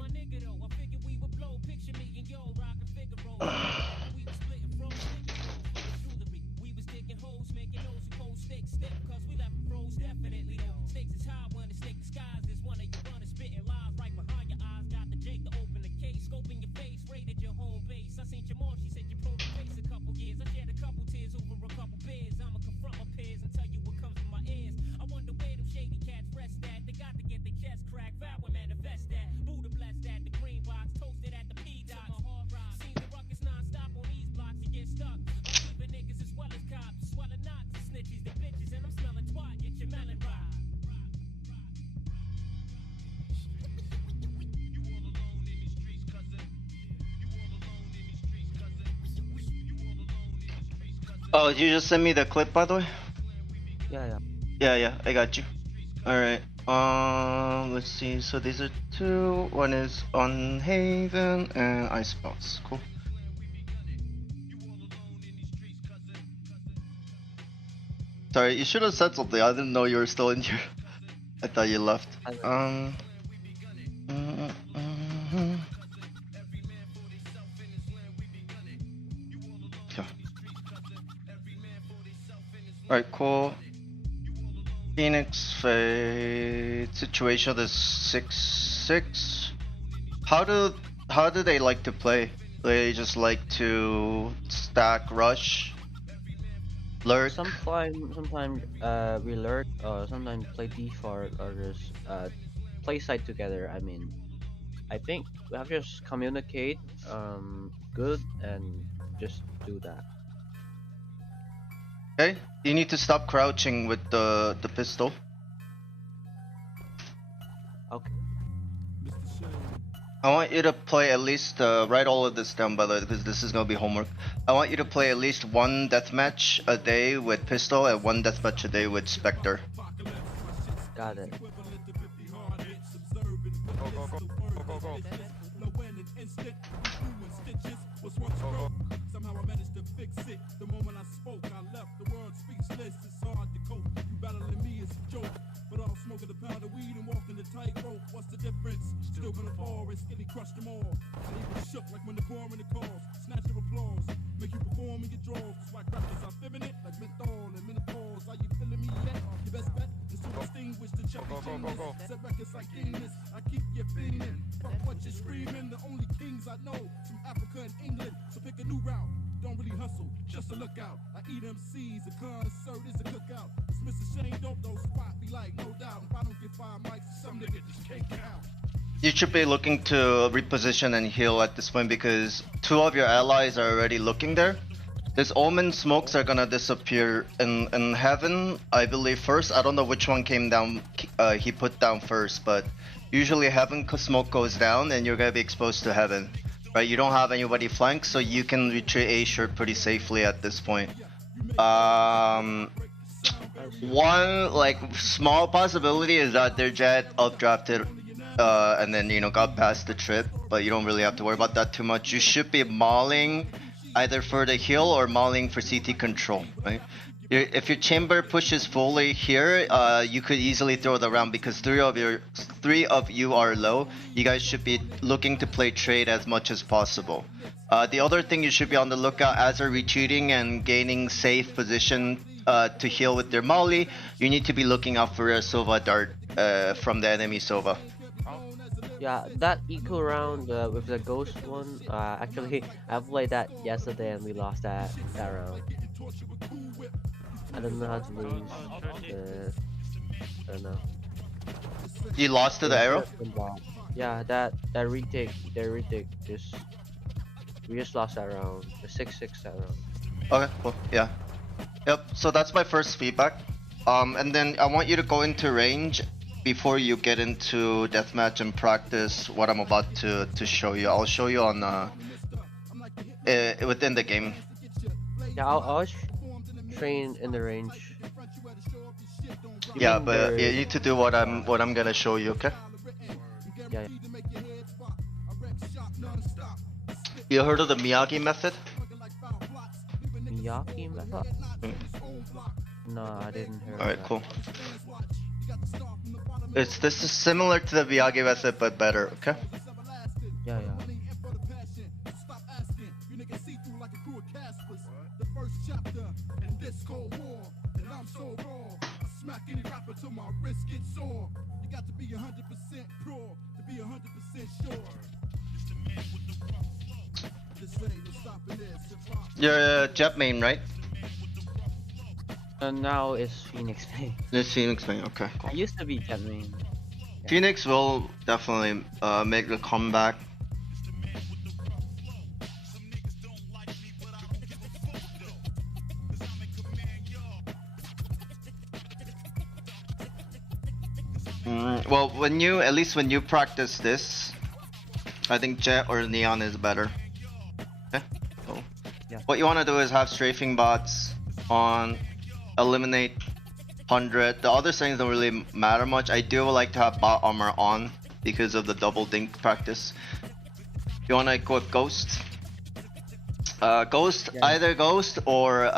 My nigga though, I figured we would blow. Picture me and yo, rockin' Figaro. We was splitting from jewelry. We was digging holes, making those who cold stick stick. Cause we left froze definitely though. Stakes is high when the stake disguised is one of you runners spitting lies right behind your eyes. Got the Jake to open the case, scoping your face, raided your home base. I seen your mom, she said you broke your face a couple years. I shed a couple tears over a couple beers. I'ma confront my peers and tell you what comes from my ears. I wonder where them shady cats rest at. They got to get their chest cracked, vow and manifest that. Buddha blessed at the green box, toasted at the P-Dots. Seen the ruckus non-stop on these blocks, you get stuck. I'm keeping niggas as well as cops, swelling knots, the snitches, the bitches, and I'm smelling twat, get your melon ride. Oh, you just sent me the clip, by the way? Yeah. Yeah, I got you. Alright, let's see. So these are two. One is on Haven and Icebox. Cool. Sorry, you should have said something. I didn't know you were still in here. I thought you left. Yeah. Alright, cool. Phoenix Fade situation is 6-6. How do they like to play? They just like to stack rush, lurk. Sometimes we lurk, sometimes play default, or just play side together. I mean, I think we have to just communicate good and just do that. Okay, you need to stop crouching with the pistol. Okay. I want you to play at least, write all of this down by the way, because this is gonna be homework. I want you to play at least one deathmatch a day with pistol and one deathmatch a day with Spectre. Got it. Somehow I managed to fix it. The moment I spoke, I left the world speechless. It's hard to cope. You battling me is a joke. But I'll smoke a pound of weed and walk in the tightrope. What's the difference? Still gonna fall and skinny crush them all. I even shook like when the pouring the calls. Snatch your applause. Make you perform in your draws. Whack rappers are fibbing it like menthol and menopause. Are you feeling me yet? Your best bet is to extinguish the chucky genius. Set records like Venus. I keep you fiending. Fuck what you're screaming. The only kings I know from Africa and England, so pick a new route. Don't really hustle, just a lookout. I eat MCs, a concert is a cookout. It's Mr. Shane, don't those spot be like, no doubt. If I don't get 5 mics, some nigga just can't count. You should be looking to reposition and heal at this point because 2 of your allies are already looking there. This Omen smokes are gonna disappear in Heaven, I believe first. I don't know which one came down, he put down first, but usually Heaven smoke goes down and you're gonna be exposed to Heaven. Right, you don't have anybody flanked, so you can retreat A shirt pretty safely at this point. One like small possibility is that their jet updrafted and then got past the trip, but you don't really have to worry about that too much. You should be mauling either for the heal or mauling for CT control, right? If your chamber pushes fully here, you could easily throw it around because three of you are low. You guys should be looking to play trade as much as possible. The other thing you should be on the lookout as you're retreating and gaining safe position to heal with their molly. You need to be looking out for a Sova dart from the enemy Sova. Yeah, that eco round with the ghost one. Actually, I played that yesterday and we lost that round. I don't know how to lose. I don't know. You lost to the arrow? Yeah, that retake, just we just lost that round. The 6-6 that round. Okay, cool. Yeah. Yep. So that's my first feedback. And then I want you to go into range before you get into deathmatch and practice what I'm about to show you. I'll show you on within the game. Yeah, I'll train in the range. Yeah, but you need to do what I'm gonna show you, okay? Yeah. You heard of the Miyagi method? Miyagi method? No, I didn't hear. Alright, cool. This is similar to the Miyagi method but better, okay? Yeah. You're Jet main, right? And now it's Phoenix main. This Phoenix main, okay, I cool. used to be Jet main. Phoenix will definitely make the comeback. Well, at least when you practice this, I think Jet or Neon is better. Okay, cool. Yeah. What you want to do is have strafing bots on, eliminate 100. The other things don't really matter much. I do like to have bot armor on because of the double dink practice. You want to equip Ghost. Ghost, either Ghost or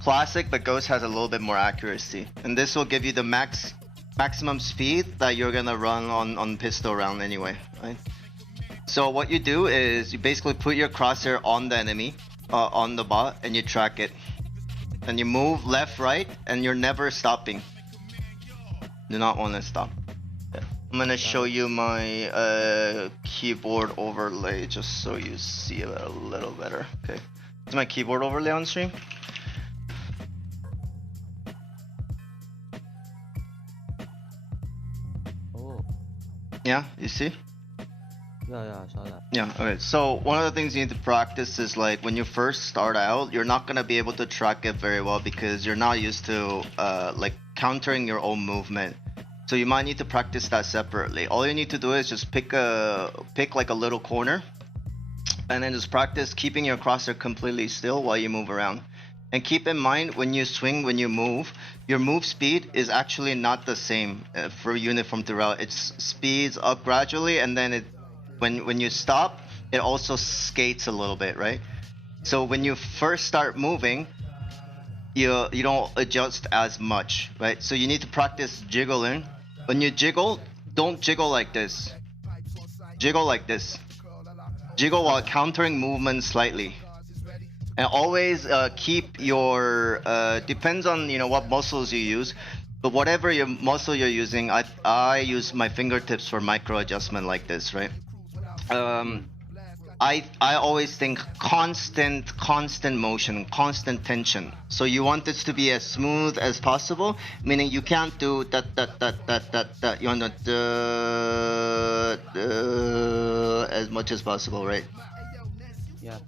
Classic, but Ghost has a little bit more accuracy. And this will give you the maximum speed that you're gonna run on pistol round anyway, right? So what you do is you basically put your crosshair on the enemy, on the bot, and you track it. And you move left, right, and you're never stopping. Do not want to stop. Yeah. I'm gonna show you my keyboard overlay just so you see it a little better. Okay, is my keyboard overlay on stream? Oh. Yeah, you see? Yeah, I saw that. Yeah, okay. So one of the things you need to practice is like when you first start out, you're not gonna be able to track it very well because you're not used to like countering your own movement. So you might need to practice that separately. All you need to do is just pick like a little corner and then just practice keeping your crosshair completely still while you move around. And keep in mind when you swing, when you move, your move speed is actually not the same for uniform throughout. It speeds up gradually and then when you stop, it also skates a little bit, right? So when you first start moving, you don't adjust as much, right? So you need to practice jiggling. When you jiggle, don't jiggle like this. Jiggle like this. Jiggle while countering movement slightly. And always keep your depends on what muscles you use, but whatever your muscle you're using, I use my fingertips for micro adjustment like this, right? I always think constant motion, constant tension. So you want this to be as smooth as possible, meaning you can't do that. You want to as much as possible, right? Yeah.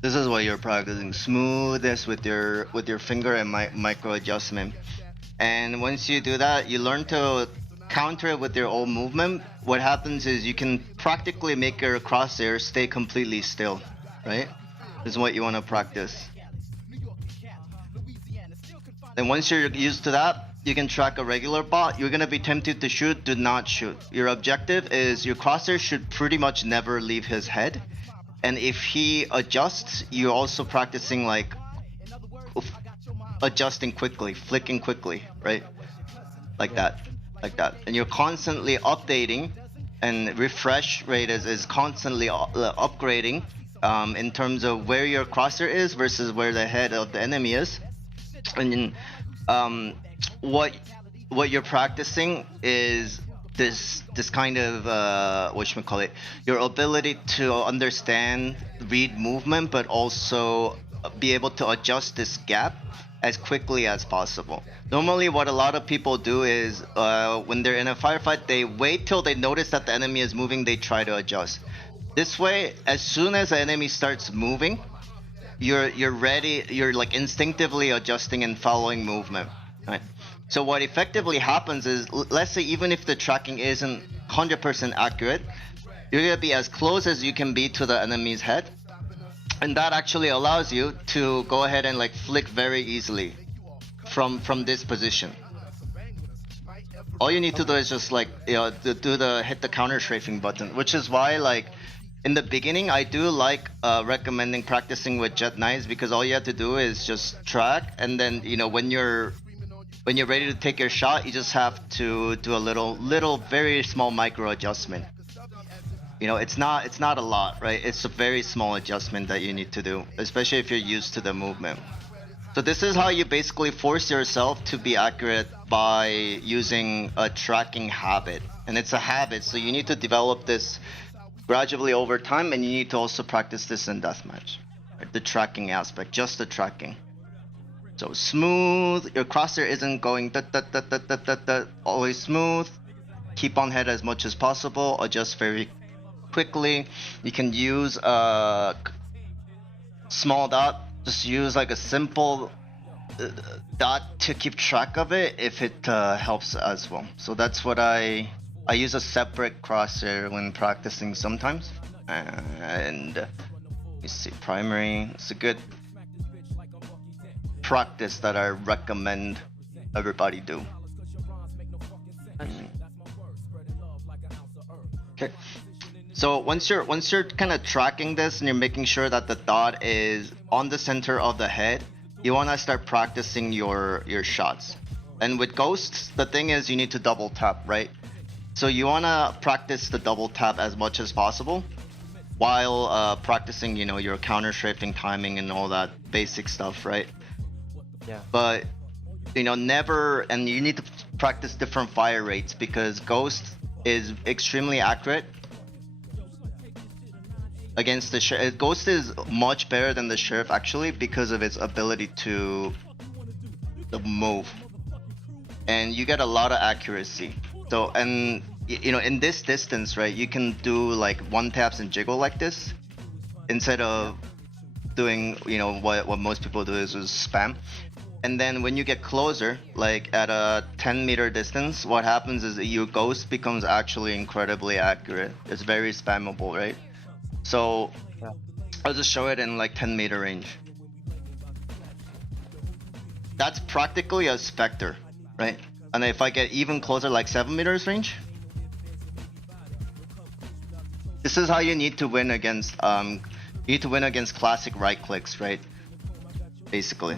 This is what you're practicing: smoothness with your finger and micro adjustment. And once you do that, you learn to counter it with your own movement. What happens is you can practically make your crosshair stay completely still, right? This is what you want to practice. Then once you're used to that, you can track a regular bot. You're gonna be tempted to shoot. Do not shoot. Your objective is your crosshair should pretty much never leave his head. And if he adjusts, you're also practicing like adjusting quickly, flicking quickly, right? Like that. And you're constantly updating, and refresh rate is constantly upgrading in terms of where your crosshair is versus where the head of the enemy is. And then what you're practicing is this kind of whatchamacallit, your ability to understand, read movement, but also be able to adjust this gap as quickly as possible. Normally what a lot of people do is when they're in a firefight, they wait till they notice that the enemy is moving, they try to adjust. This way, as soon as the enemy starts moving, you're ready, you're like instinctively adjusting and following movement, right? So what effectively happens is, let's say even if the tracking isn't 100% accurate, you're gonna be as close as you can be to the enemy's head, and that actually allows you to go ahead and like flick very easily from this position. All you need to do is just like, you know, hit the counter strafing button, which is why like in the beginning I do like recommending practicing with jet knives, because all you have to do is just track, and then you know when you're ready to take your shot, you just have to do a little very small micro adjustment. You know, it's not a lot, right? It's a very small adjustment that you need to do, especially if you're used to the movement. So this is how you basically force yourself to be accurate by using a tracking habit. And it's a habit, so you need to develop this gradually over time, and you need to also practice this in deathmatch, right? The tracking aspect, just the tracking. So smooth, your crosshair isn't going always smooth. Keep on head as much as possible, adjust very quickly. You can use a small dot, just use like a simple dot to keep track of it if it helps as well. So that's what I use a separate crosshair when practicing sometimes. And you see, primary, it's a good practice that I recommend everybody do. Okay, so once you're kind of tracking this and you're making sure that the dot is on the center of the head, you want to start practicing your shots. And with ghosts, the thing is you need to double tap, right? So you want to practice the double tap as much as possible while practicing, you know, your counter strafing, timing, and all that basic stuff, right? Yeah. But you know, never, and you need to practice different fire rates, because ghost is extremely accurate against the sheriff. Ghost is much better than the sheriff actually, because of its ability to move, and you get a lot of accuracy. So, and you know, in this distance, right, you can do like one taps and jiggle like this instead of doing, you know, what most people do is spam. And then when you get closer, like at a 10-meter distance, what happens is that your ghost becomes actually incredibly accurate. It's very spammable, right? So Yeah. I'll just show it in like 10-meter range. That's practically a Spectre, right? And if I get even closer, like 7 meters range, this is how you need to win against classic right clicks, right? Basically.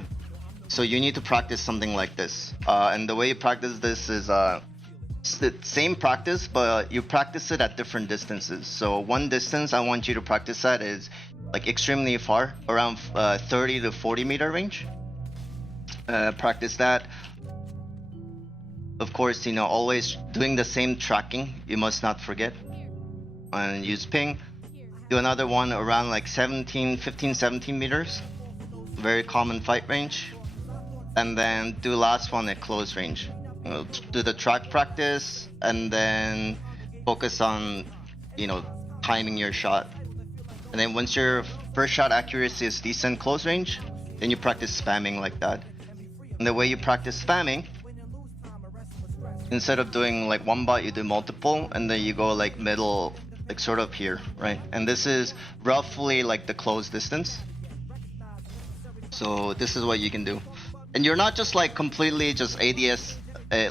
So you need to practice something like this, and the way you practice this is it's the same practice, but you practice it at different distances. So one distance I want you to practice at is like extremely far, around 30 to 40 meter range. Practice that. Of course, you know, always doing the same tracking, you must not forget. and use ping. Do another one around like 15-17 meters. Very common fight range. And then do last one at close range. You know, do the track practice and then focus on, you know, timing your shot. And then once your first shot accuracy is decent close range, then you practice spamming like that. And the way you practice spamming, instead of doing like one bot, you do multiple, and then you go like middle, like sort of here, right? And this is roughly like the close distance. So this is what you can do. And you're not just like completely just ADS,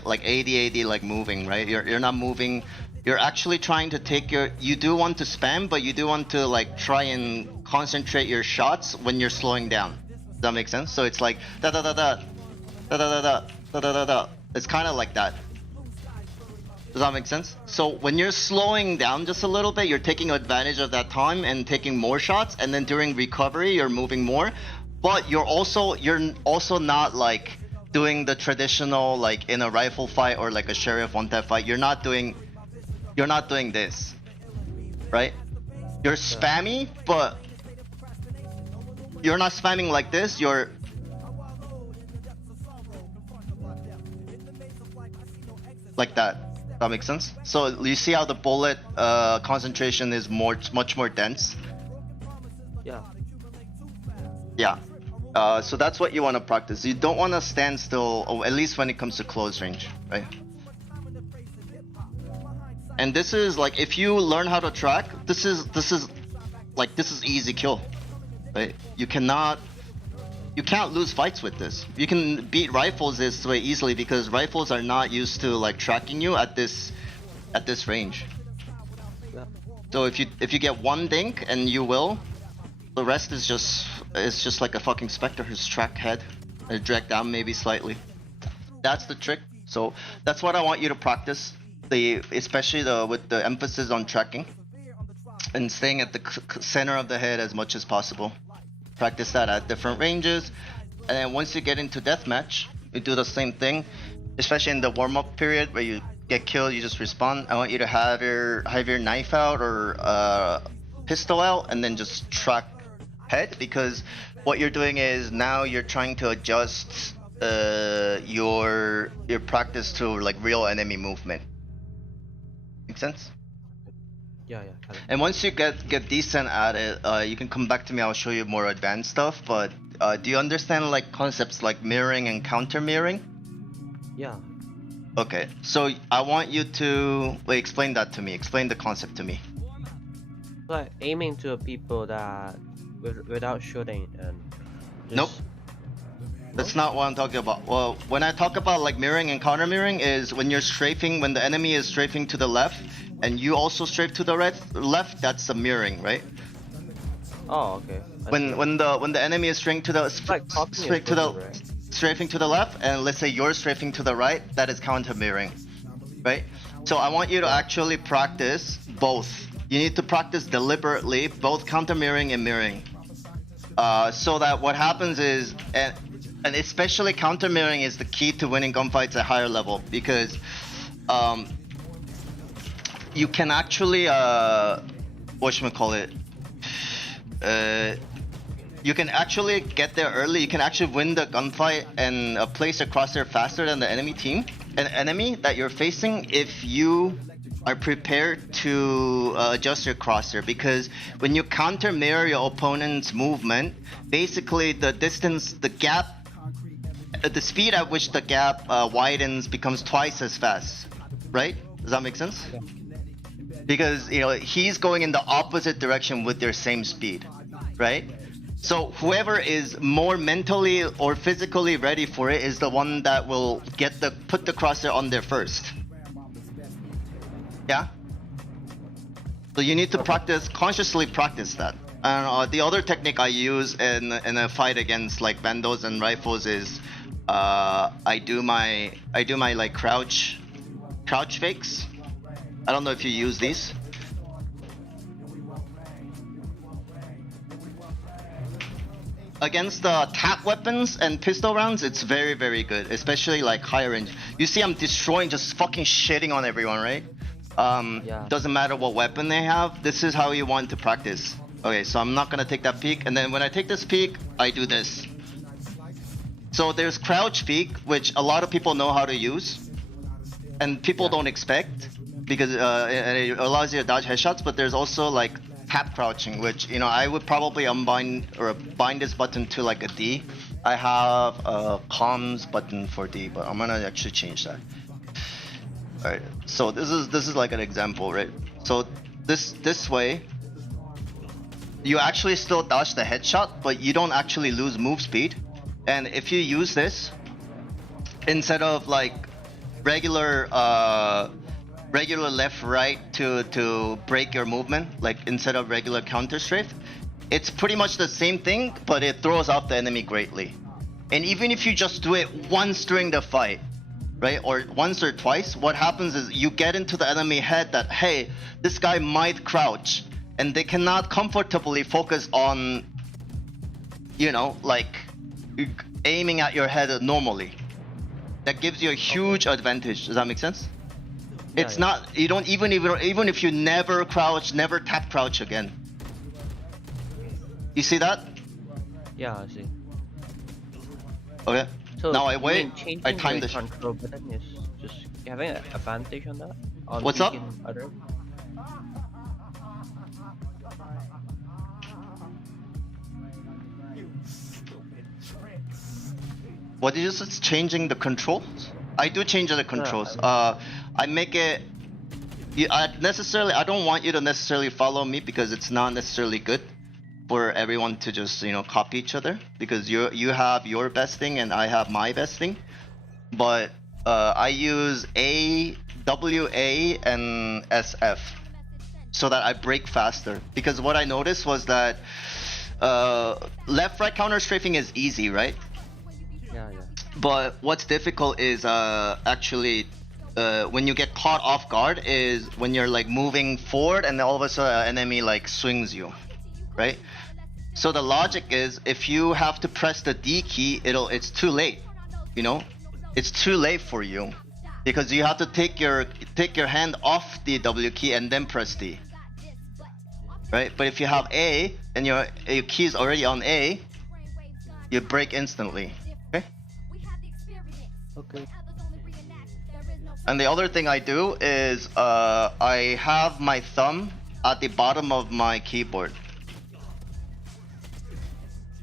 like AD like moving, right? You're not moving. You're actually trying to take your, you do want to spam, but you do want to like try and concentrate your shots when you're slowing down. Does that make sense? So it's like da da da da da da da da da da da da. It's kind of like that. Does that make sense? So when you're slowing down just a little bit, you're taking advantage of that time and taking more shots, and then during recovery, you're moving more. But you're also not like doing the traditional like in a rifle fight or like a sheriff one-tap fight. You're not doing this, right? You're spammy, but you're not spamming like this. You're like that. That makes sense. So you see how the bullet concentration is much more dense. Yeah. Yeah. So that's what you want to practice. You don't want to stand still, or at least when it comes to close range, right? And this is like, if you learn how to track, this is easy kill, right? You can't lose fights with this. You can beat rifles this way easily because rifles are not used to like tracking you at this range. Yeah. So if you get one dink, and you will, the rest is just like a fucking Spectre who's track head and drag down maybe slightly. That's the trick. So that's what I want you to practice. Especially with the emphasis on tracking and staying at the center of the head as much as possible. Practice that at different ranges, and then once you get into deathmatch, you do the same thing. Especially in the warm-up period where you get killed, you just respawn. I want you to have your knife out or pistol out, and then just track head, because what you're doing is now you're trying to adjust your practice to like real enemy movement. Make sense? Yeah. And once you get decent at it, you can come back to me. I'll show you more advanced stuff. But do you understand like concepts like mirroring and counter mirroring? Yeah. Okay, so I want you to explain that to me. Explain the concept to me. Like aiming to people that without shooting and. Just... Nope. That's not what I'm talking about. Well, when I talk about like mirroring and counter mirroring is when you're strafing, when the enemy is strafing to the left and you also strafe to the left, that's a mirroring, right? Oh, okay. When the enemy is strafing to the strafing to the left, and let's say you're strafing to the right, that is counter mirroring, right? So I want you to actually practice both. You need to practice deliberately both counter mirroring and mirroring, so that what happens is, and especially counter mirroring is the key to winning gunfights at higher level, because you can actually you can actually get there early. You can actually win the gunfight and place a crosshair faster than the enemy that you're facing if you are prepared to adjust your crosshair. Because when you counter mirror your opponent's movement, basically the distance, the gap, the speed at which the gap widens becomes twice as fast, right? Does that make sense? Yeah. Because he's going in the opposite direction with their same speed, right? So whoever is more mentally or physically ready for it is the one that will put the crosshair on there first. Yeah. So you need to consciously practice that. And the other technique I use in a fight against like bandos and rifles is I do my like crouch fakes. I don't know if you use these. Against the tap weapons and pistol rounds, it's very, very good, especially like higher range. You see I'm destroying, just fucking shitting on everyone, right? Yeah. Doesn't matter what weapon they have. This is how you want to practice. Okay, so I'm not gonna take that peek, and then when I take this peek, I do this. So there's crouch peek, which a lot of people know how to use, and people Yeah. don't expect because it allows you to dodge headshots. But there's also like tap crouching, which I would probably unbind or bind this button to like a D. I have a comms button for D, but I'm gonna actually change that. All right. So this is like an example, right? So this way, you actually still dodge the headshot, but you don't actually lose move speed. And if you use this instead of like regular left right to break your movement, like instead of regular counter strafe, it's pretty much the same thing, but it throws out the enemy greatly. And even if you just do it once during the fight, right, or once or twice, what happens is you get into the enemy head that, hey, this guy might crouch, and they cannot comfortably focus on, like aiming at your head normally. That gives you a huge advantage. Does that make sense? Yeah, It's yeah. not, you don't even if you never crouch, never tap crouch again. You see that? Yeah, I see. Okay. So Now I you wait. mean changing I time the the. control button is just having an advantage on that. On What's up? picking Other. What did you say? It's changing the controls? I do change the controls. I make it. I don't want you to necessarily follow me because it's not necessarily good for everyone to just copy each other, because you have your best thing and I have my best thing. But I use A, W, A, and SF so that I break faster. Because what I noticed was that left right counter strafing is easy, right? Yeah, yeah. But what's difficult is actually when you get caught off guard is when you're like moving forward and then all of a sudden an enemy like swings you, right? So the logic is if you have to press the D key, it's too late, it's too late for you, because you have to take your hand off the W key and then press D, right? But if you have A and your key is already on A, you break instantly. Okay. And the other thing I do is I have my thumb at the bottom of my keyboard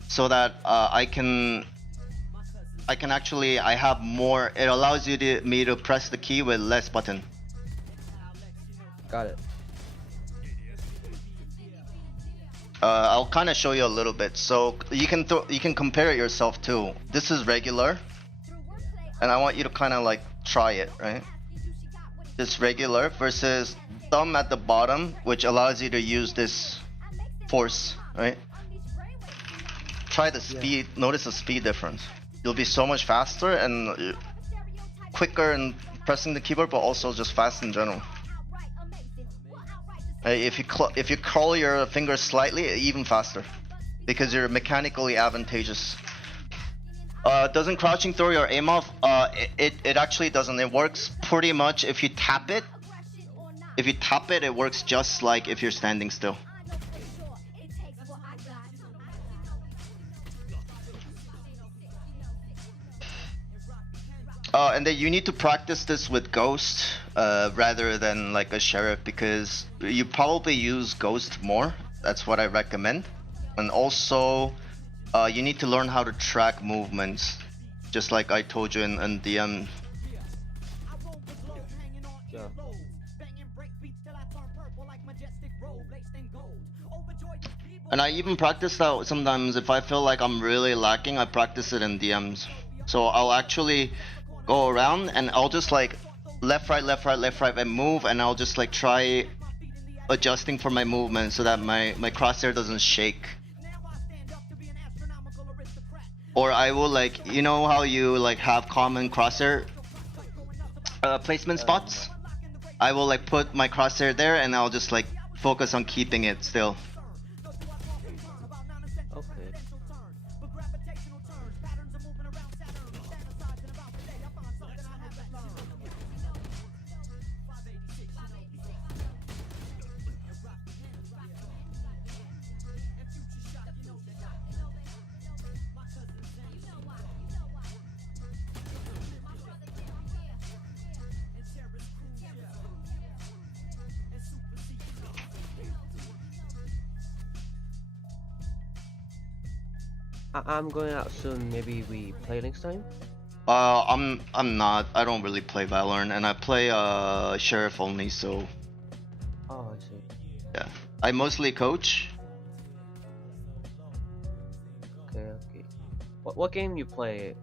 so that I have more. It allows me to press the key with less button. Got it. I'll kind of show you a little bit, so you can compare it yourself too. This is regular, and I want you to kind of like try it, right? This regular versus thumb at the bottom, which allows you to use this force, right? Try the speed. Notice the speed difference. You'll be so much faster and quicker in pressing the keyboard, but also just fast in general. If you curl your fingers slightly, even faster, because you're mechanically advantageous. Doesn't crouching throw your aim off? It actually doesn't. It works pretty much if you tap it. If you tap it, it works just like if you're standing still. And then you need to practice this with Ghost rather than like a Sheriff, because you probably use Ghost more. That's what I recommend. And also, you need to learn how to track movements, just like I told you in DM. Yeah. And I even practice that sometimes. If I feel like I'm really lacking, I practice it in DMs. So I'll actually go around and I'll just like left, right, left, right, left, right, and move, and I'll just like try adjusting for my movement so that my crosshair doesn't shake. Or I will like, you know how you like have common crosshair placement spots? I will like put my crosshair there and I'll just like focus on keeping it still. Okay. I'm going out soon. Maybe we play next time. I'm not. I don't really play Valorant, and I play Sheriff only. So Oh, I see. yeah, I mostly coach. Okay, okay. What game you play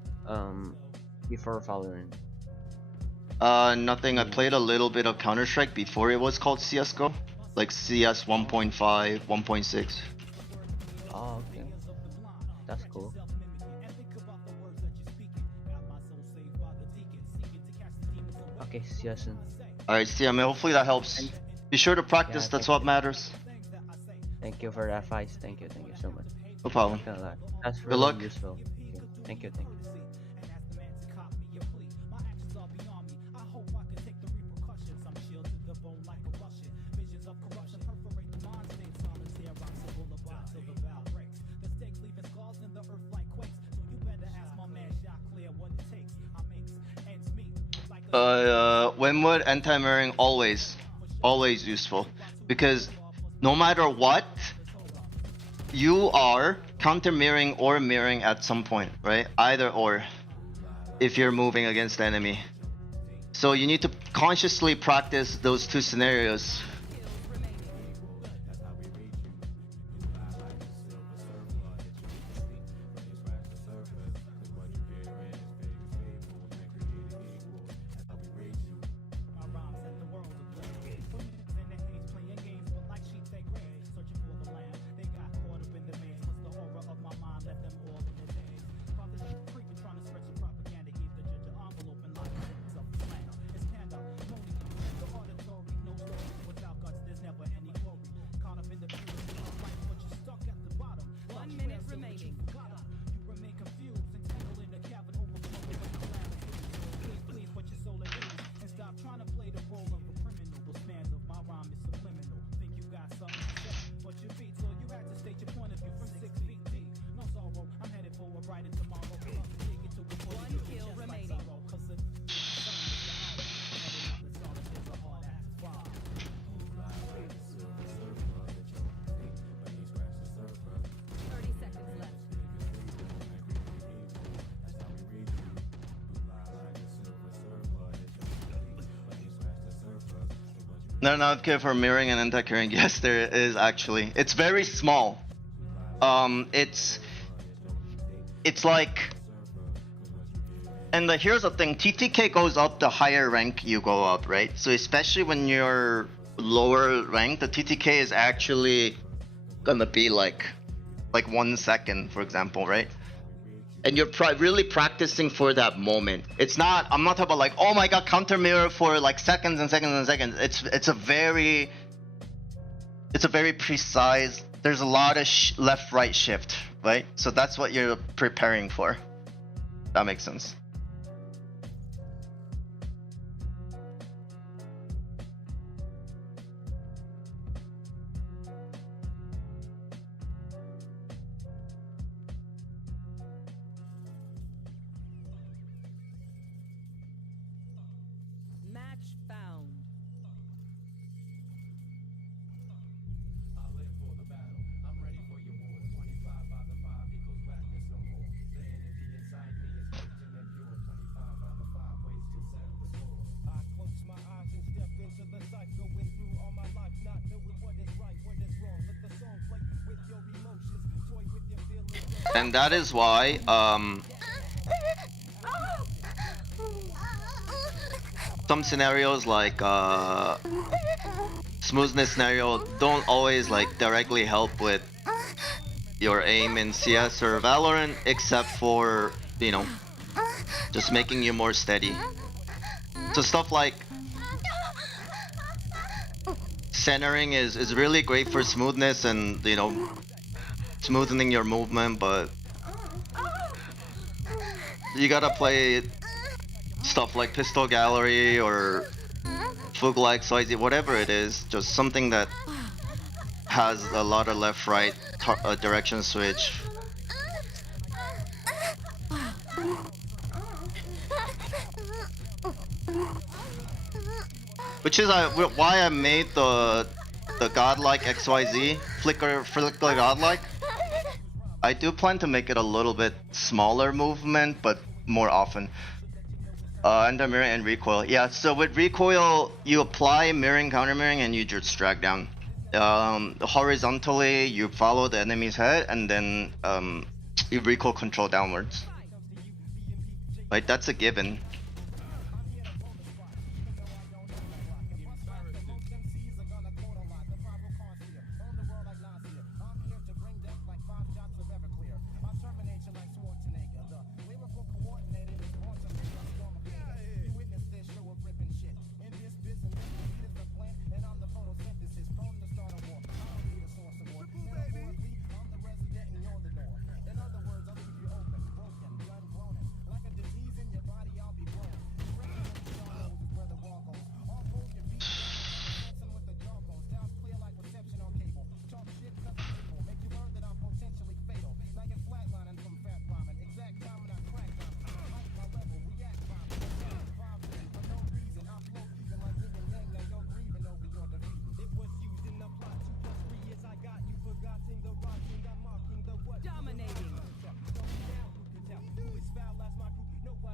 before Valorant? Nothing. I played a little bit of Counter Strike before it was called CS:GO, like CS 1.5, 1.6. Oh, okay. That's cool. Okay, see you soon. All right, see. I mean, hopefully that helps. And Be sure to practice. yeah, That's what matters. thank you for the advice. Thank you so much. No problem. Not gonna lie. That's Good really luck. useful. Thank you, thank you. When would anti-mirroring always useful? Because no matter what, you are counter-mirroring or mirroring at some point, right? Either or, if you're moving against the enemy. So you need to consciously practice those two scenarios. No, not good for mirroring and anti-carrying. Yes, there is actually. It's very small. It's like, and here's the thing: TTK goes up the higher rank you go up, right? So especially when you're lower rank, the TTK is actually gonna be like 1 second, for example, right? And you're really practicing for that moment. It's not. I'm not talking about like, oh my god, counter mirror for like seconds and seconds and seconds. It's a very precise. There's a lot of left-right shift, right? So that's what you're preparing for. That makes sense. Match found. And that is why some scenarios like smoothness scenario don't always like directly help with your aim in CS or Valorant, except for, you know, just making you more steady. So stuff like centering is really great for smoothness and, you know, smoothing your movement, but you gotta play stuff like Pistol Gallery or Fugla XYZ, whatever it is, just something that has a lot of left-right direction switch. Which is why I made the godlike XYZ flicker godlike. I do plan to make it a little bit smaller movement, but more often. Under mirroring and recoil. Yeah, so with recoil, you apply mirroring, counter mirroring, and you just drag down. Horizontally, you follow the enemy's head, and then you recoil control downwards. Like, that's a given.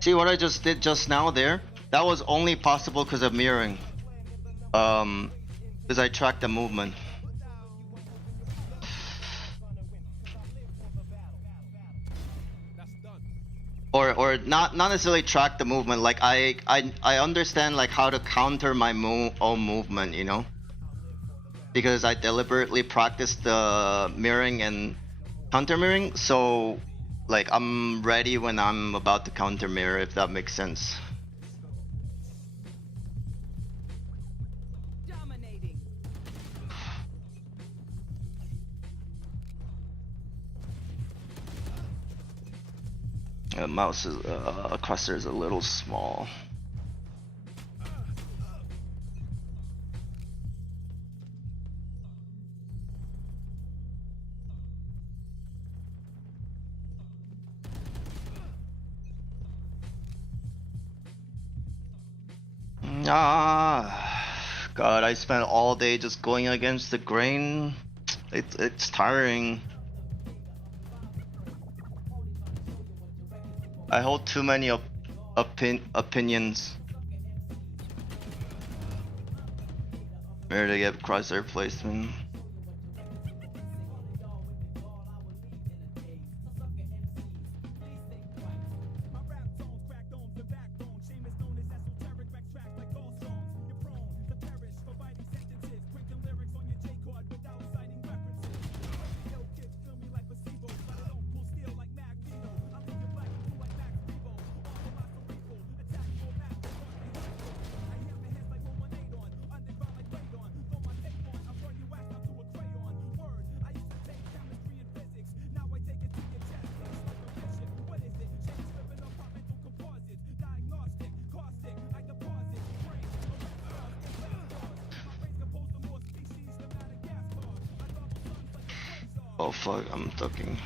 See what I just did just now there? That was only possible because of mirroring. Because I tracked the movement. Or not necessarily track the movement. Like I understand like how to counter my own movement, you know? Because I deliberately practiced the mirroring and counter mirroring, so like I'm ready when I'm about to counter mirror, if that makes sense. Mouse is cursor is a little small. God, I spent all day just going against the grain. It's tiring. I hold too many opinions. Where to get crosshair placement. Oh fuck, I'm ducking.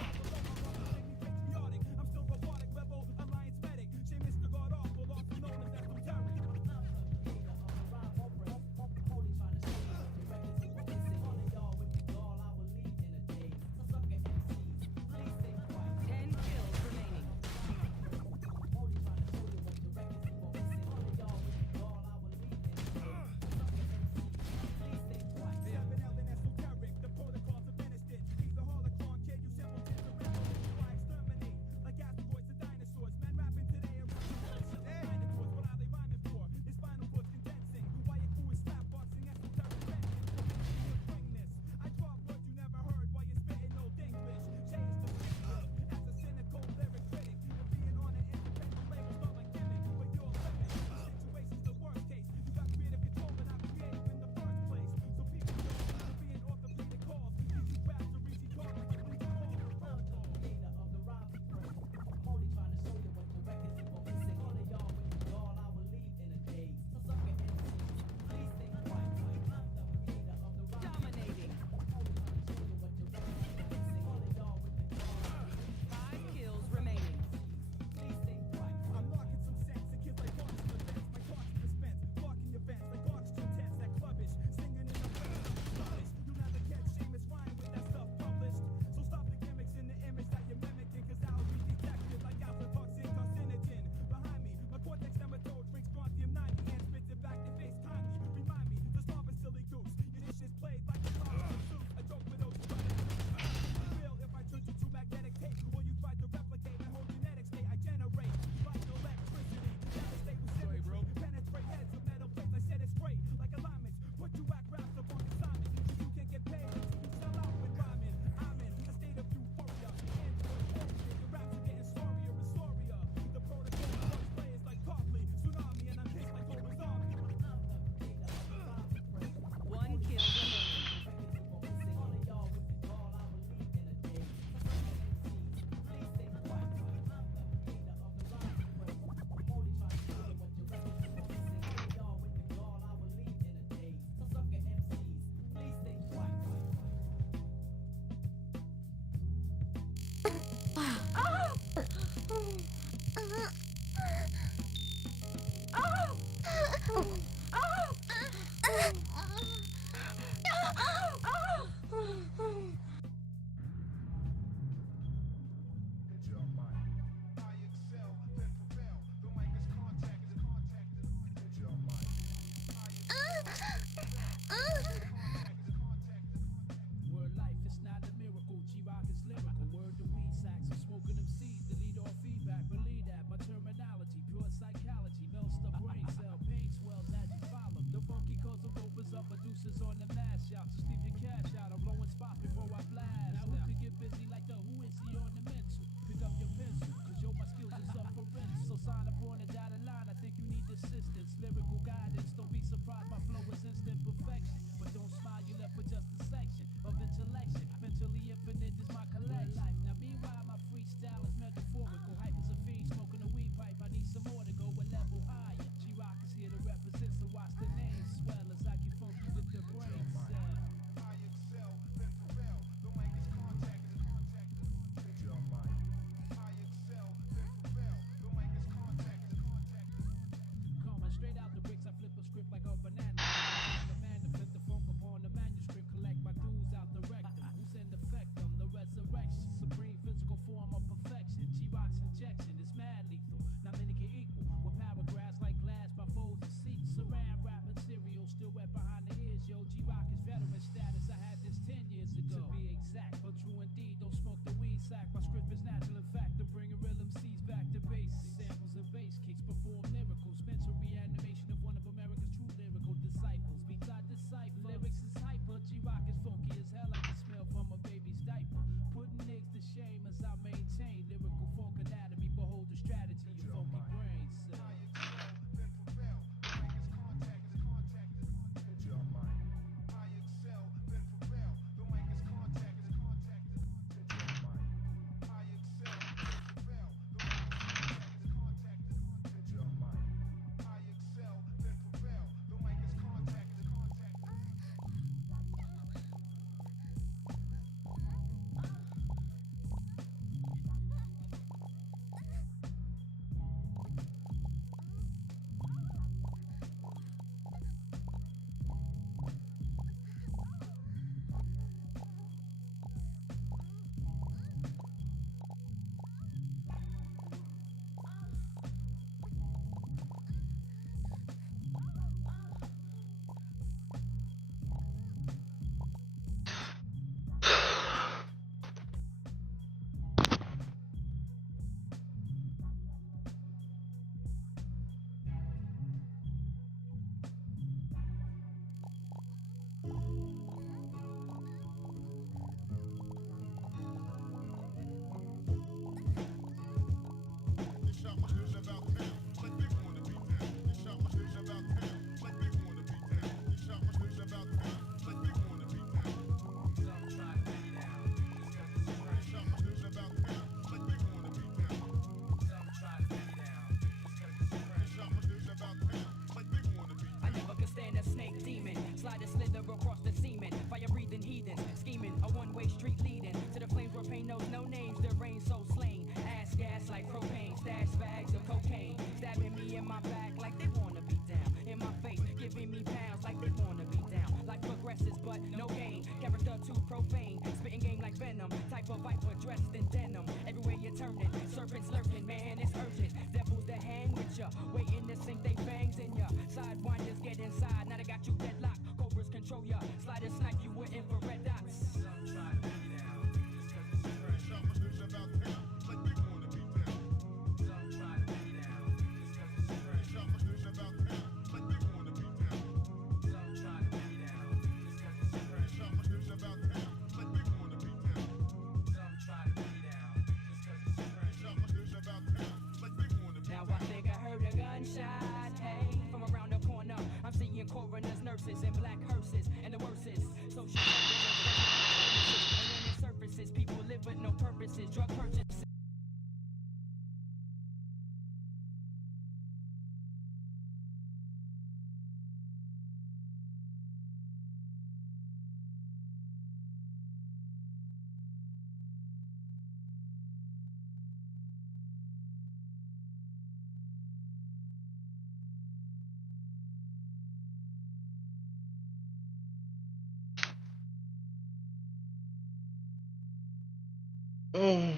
Mm.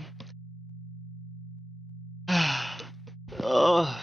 Oh.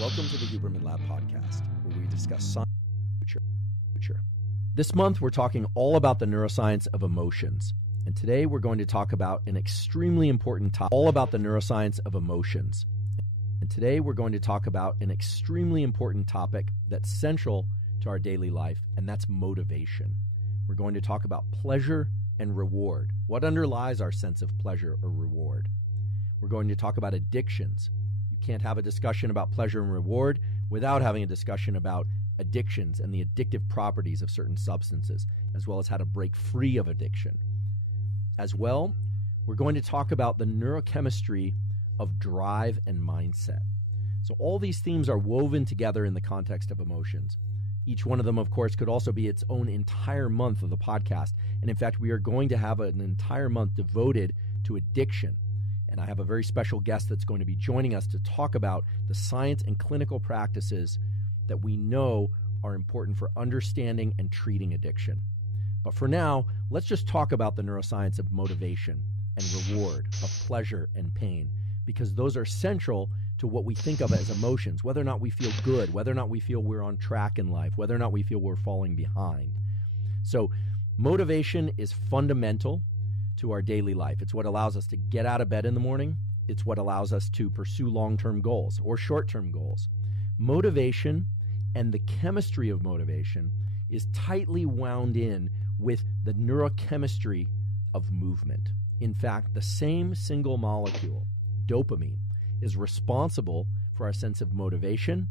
Welcome to the Huberman Lab podcast, where we discuss science and future. This month, we're talking all about the neuroscience of emotions. And today, we're going to talk about an extremely important topic, all about the neuroscience of emotions. And today, we're going to talk about an extremely important topic that's central to our daily life, and that's motivation. We're going to talk about pleasure and reward. What underlies our sense of pleasure or reward? We're going to talk about addictions. Can't have a discussion about pleasure and reward without having a discussion about addictions and the addictive properties of certain substances, as well as how to break free of addiction. As well, we're going to talk about the neurochemistry of drive and mindset. So all these themes are woven together in the context of emotions. Each one of them, of course, could also be its own entire month of the podcast. And in fact, we are going to have an entire month devoted to addiction. And I have a very special guest that's going to be joining us to talk about the science and clinical practices that we know are important for understanding and treating addiction. But for now, let's just talk about the neuroscience of motivation and reward, of pleasure and pain, because those are central to what we think of as emotions, whether or not we feel good, whether or not we feel we're on track in life, whether or not we feel we're falling behind. So motivation is fundamental to our daily life. It's what allows us to get out of bed in the morning. It's what allows us to pursue long-term goals or short-term goals. Motivation and the chemistry of motivation is tightly wound in with the neurochemistry of movement. In fact, the same single molecule, dopamine, is responsible for our sense of motivation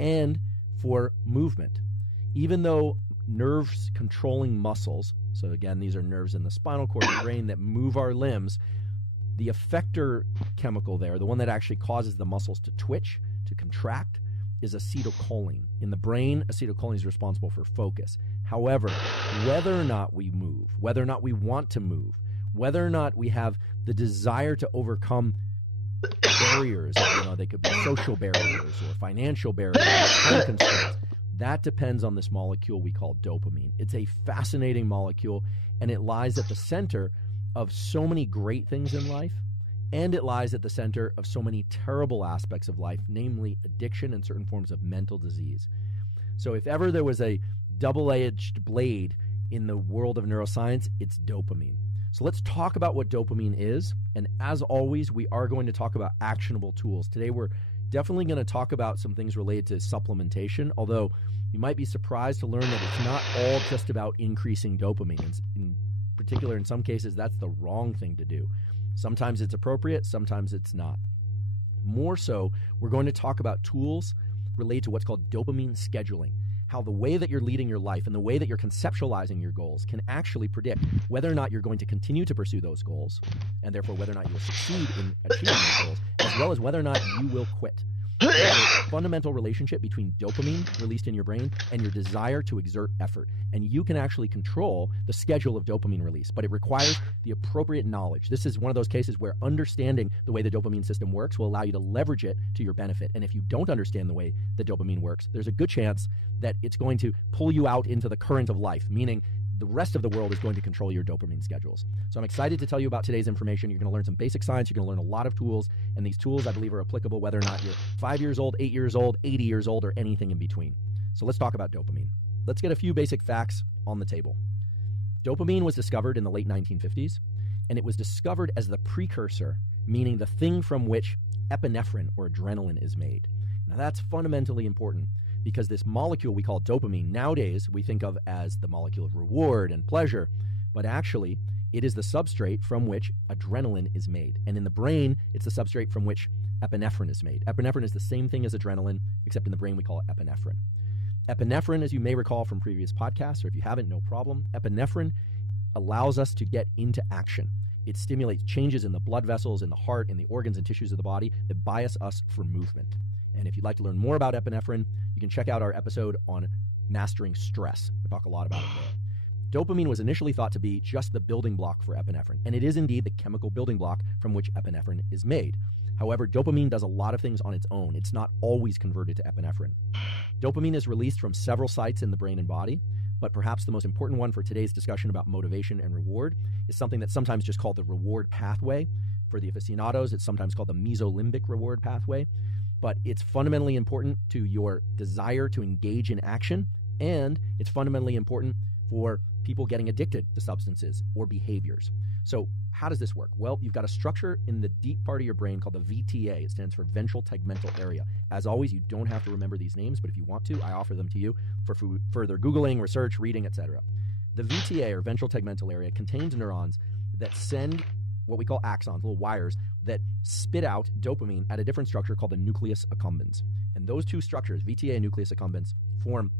and for movement. Even though nerves controlling muscles, so again, these are nerves in the spinal cord and brain that move our limbs, the effector chemical there, the one that actually causes the muscles to twitch, to contract, is acetylcholine. In the brain, acetylcholine is responsible for focus. However, whether or not we move, whether or not we want to move, whether or not we have the desire to overcome barriers, they could be social barriers or financial barriers, time constraints, that depends on this molecule we call dopamine. It's a fascinating molecule, and it lies at the center of so many great things in life, and it lies at the center of so many terrible aspects of life, namely addiction and certain forms of mental disease. So if ever there was a double-edged blade in the world of neuroscience, it's dopamine. So let's talk about what dopamine is, and as always, we are going to talk about actionable tools. Today we're definitely going to talk about some things related to supplementation, although you might be surprised to learn that it's not all just about increasing dopamine. In particular, in some cases, that's the wrong thing to do. Sometimes it's appropriate, sometimes it's not. More so, we're going to talk about tools related to what's called dopamine scheduling, how the way that you're leading your life and the way that you're conceptualizing your goals can actually predict whether or not you're going to continue to pursue those goals, and therefore whether or not you will succeed in achieving those goals, as well as whether or not you will quit. There's a fundamental relationship between dopamine released in your brain and your desire to exert effort. And you can actually control the schedule of dopamine release, but it requires the appropriate knowledge. This is one of those cases where understanding the way the dopamine system works will allow you to leverage it to your benefit. And if you don't understand the way the dopamine works, there's a good chance that it's going to pull you out into the current of life, meaning the rest of the world is going to control your dopamine schedules. So I'm excited to tell you about today's information. You're going to learn some basic science. You're going to learn a lot of tools. And these tools, I believe, are applicable whether or not you're 5 years old, 8 years old, 80 years old, or anything in between. So let's talk about dopamine. Let's get a few basic facts on the table. Dopamine was discovered in the late 1950s, and it was discovered as the precursor, meaning the thing from which epinephrine or adrenaline is made. Now that's fundamentally important, because this molecule we call dopamine, nowadays we think of as the molecule of reward and pleasure, but actually it is the substrate from which adrenaline is made. And in the brain, it's the substrate from which epinephrine is made. Epinephrine is the same thing as adrenaline, except in the brain we call it epinephrine. Epinephrine, as you may recall from previous podcasts, or if you haven't, no problem, epinephrine allows us to get into action. It stimulates changes in the blood vessels, in the heart, in the organs and tissues of the body that bias us for movement. And if you'd like to learn more about epinephrine, you can check out our episode on mastering stress. We talk a lot about it there. Dopamine was initially thought to be just the building block for epinephrine, and it is indeed the chemical building block from which epinephrine is made. However, dopamine does a lot of things on its own. It's not always converted to epinephrine. Dopamine is released from several sites in the brain and body, but perhaps the most important one for today's discussion about motivation and reward is something that's sometimes just called the reward pathway. For the aficionados, it's sometimes called the mesolimbic reward pathway. But it's fundamentally important to your desire to engage in action, and it's fundamentally important for people getting addicted to substances or behaviors. So how does this work? Well, you've got a structure in the deep part of your brain called the VTA. It stands for ventral tegmental area. As always, you don't have to remember these names, but if you want to, I offer them to you for further Googling, research, reading, etc. The VTA, or ventral tegmental area, contains neurons that send what we call axons, little wires, that spit out dopamine at a different structure called the nucleus accumbens. And those two structures, VTA and nucleus accumbens, form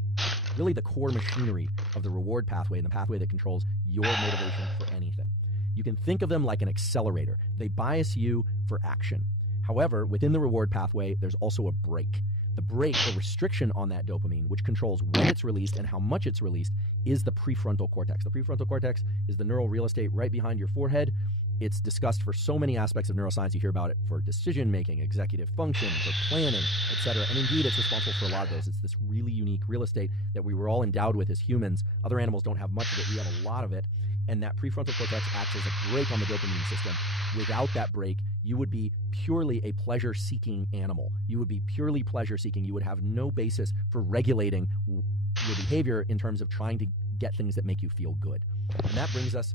really the core machinery of the reward pathway and the pathway that controls your motivation for anything. You can think of them like an accelerator. They bias you for action. However, within the reward pathway, there's also a brake. The brake, the restriction on that dopamine, which controls when it's released and how much it's released, is the prefrontal cortex. The prefrontal cortex is the neural real estate right behind your forehead. It's discussed for so many aspects of neuroscience. You hear about it for decision-making, executive function, for planning, etc. And indeed, it's responsible for a lot of those. It's this really unique real estate that we were all endowed with as humans. Other animals don't have much of it. We have a lot of it. And that prefrontal cortex acts as a brake on the dopamine system. Without that brake, you would be purely a pleasure-seeking animal. You would be purely pleasure-seeking. You would have no basis for regulating your behavior in terms of trying to get things that make you feel good. And that brings us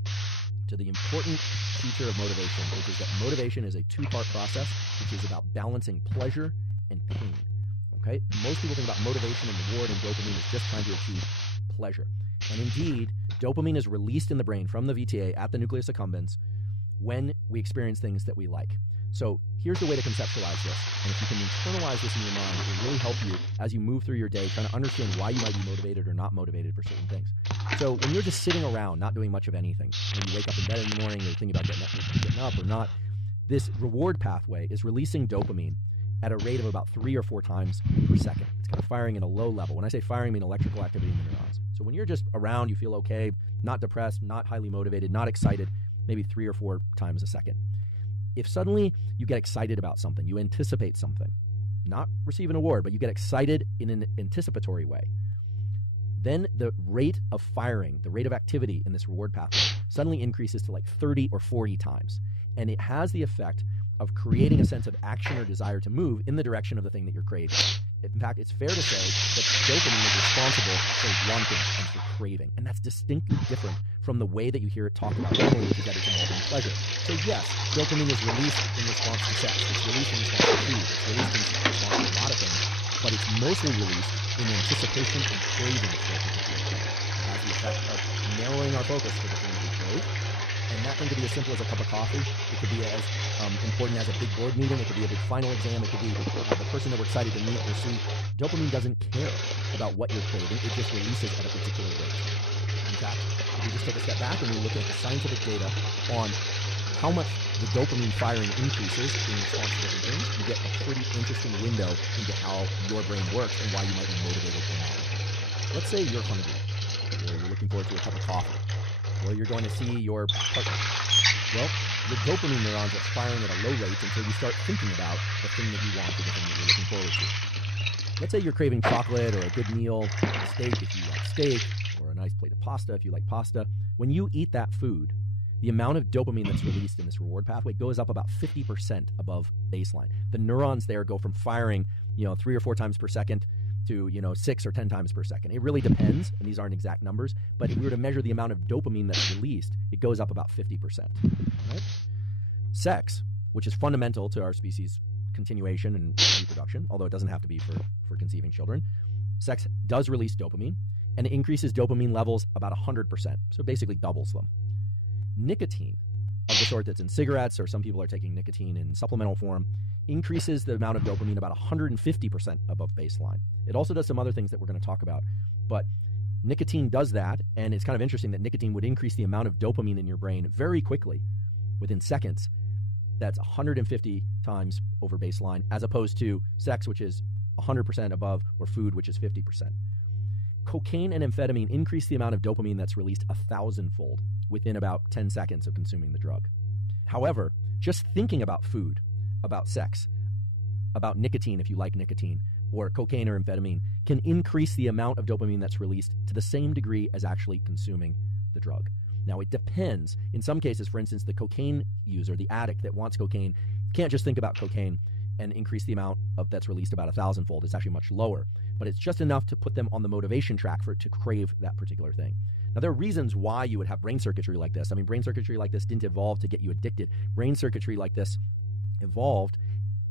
to the important feature of motivation, which is that motivation is a two-part process, which is about balancing pleasure and pain. Okay? Most people think about motivation and reward and dopamine as just trying to achieve pleasure. And indeed, dopamine is released in the brain from the VTA at the nucleus accumbens when we experience things that we like. So here's the way to conceptualize this. And if you can internalize this in your mind, it will really help you as you move through your day, trying to understand why you might be motivated or not motivated for certain things. So when you're just sitting around, not doing much of anything, when you wake up in bed in the morning, you're thinking about getting up or not, this reward pathway is releasing dopamine at a rate of about 3 or 4 times per second. It's kind of firing at a low level. When I say firing, I mean electrical activity in the neurons. So when you're just around, you feel okay, not depressed, not highly motivated, not excited, maybe 3 or 4 times a second. If suddenly you get excited about something, you anticipate something, not receive an award, but you get excited in an anticipatory way, then the rate of firing, the rate of activity in this reward pathway suddenly increases to like 30 or 40 times. And it has the effect of creating a sense of action or desire to move in the direction of the thing that you're craving. In fact, it's fair to say that dopamine is responsible for wanting and for craving. And that's distinctly different from the way that you hear it talked about normally, which is that it's involved in pleasure. So yes, dopamine is released in response to sex. It's released in response to food. It's released in response to a lot of things. But it's mostly released in anticipation and craving for a particular thing. It has the effect of narrowing our focus for the thing that we crave. And that thing could be as simple as a cup of coffee. It could be as important as a big board meeting. It could be a big final exam. It could be the person that we're excited to meet or see. Dopamine doesn't care about what you're craving. It just releases at a particular rate. In fact, if you just take a step back and we look at the scientific data on how much the dopamine firing increases in response to different things, you get a pretty interesting window into how your brain works and why you might be motivated or not. Let's say you're hungry, or you're looking forward to a cup of coffee, or you're going to see your partner. Well, your dopamine neurons are firing at a low rate until you start thinking about the thing that you want or the thing that you're looking forward to. Let's say you're craving chocolate or a good meal, a steak if you like steak, or a nice plate of pasta if you like pasta. When you eat that food, the amount of dopamine that's released in this reward pathway goes up about 50% above baseline. The neurons there go from firing, 3 or 4 times per second to, 6 or 10 times per second. It really depends, and these aren't exact numbers, but if we were to measure the amount of dopamine that's released, it goes up about 50%. Right? Sex, which is fundamental to our species' continuation and reproduction, although it doesn't have to be for conceiving children. Sex does release dopamine, and it increases dopamine levels about 100%, so it basically doubles them. Nicotine, of the sort that's in cigarettes, or some people are taking nicotine in supplemental form, increases the amount of dopamine about 150% above baseline. It also does some other things that we're going to talk about, but nicotine does that, and it's kind of interesting that nicotine would increase the amount of dopamine in your brain very quickly, within seconds. That's 150 times over baseline, as opposed to sex, which is 100% above, or food, which is 50%. Cocaine and amphetamine increase the amount of dopamine that's released 1,000-fold within about 10 seconds of consuming the drug. However, just thinking about food, about sex, about nicotine if you like nicotine, or cocaine or amphetamine, can increase the amount of dopamine that's released to the same degree as actually consuming the drug. Now, it depends. In some cases, for instance, the cocaine user, the addict that wants cocaine, can't just think about cocaine and increase the amount of that's released about 1,000-fold. It's actually much lower, but it's just enough to put them on the motivation track for it to crave that particular thing. Now, there are reasons why you would have brain circuitry like this. I mean, brain circuitry like this didn't evolve to get you addicted. Brain circuitry like this evolved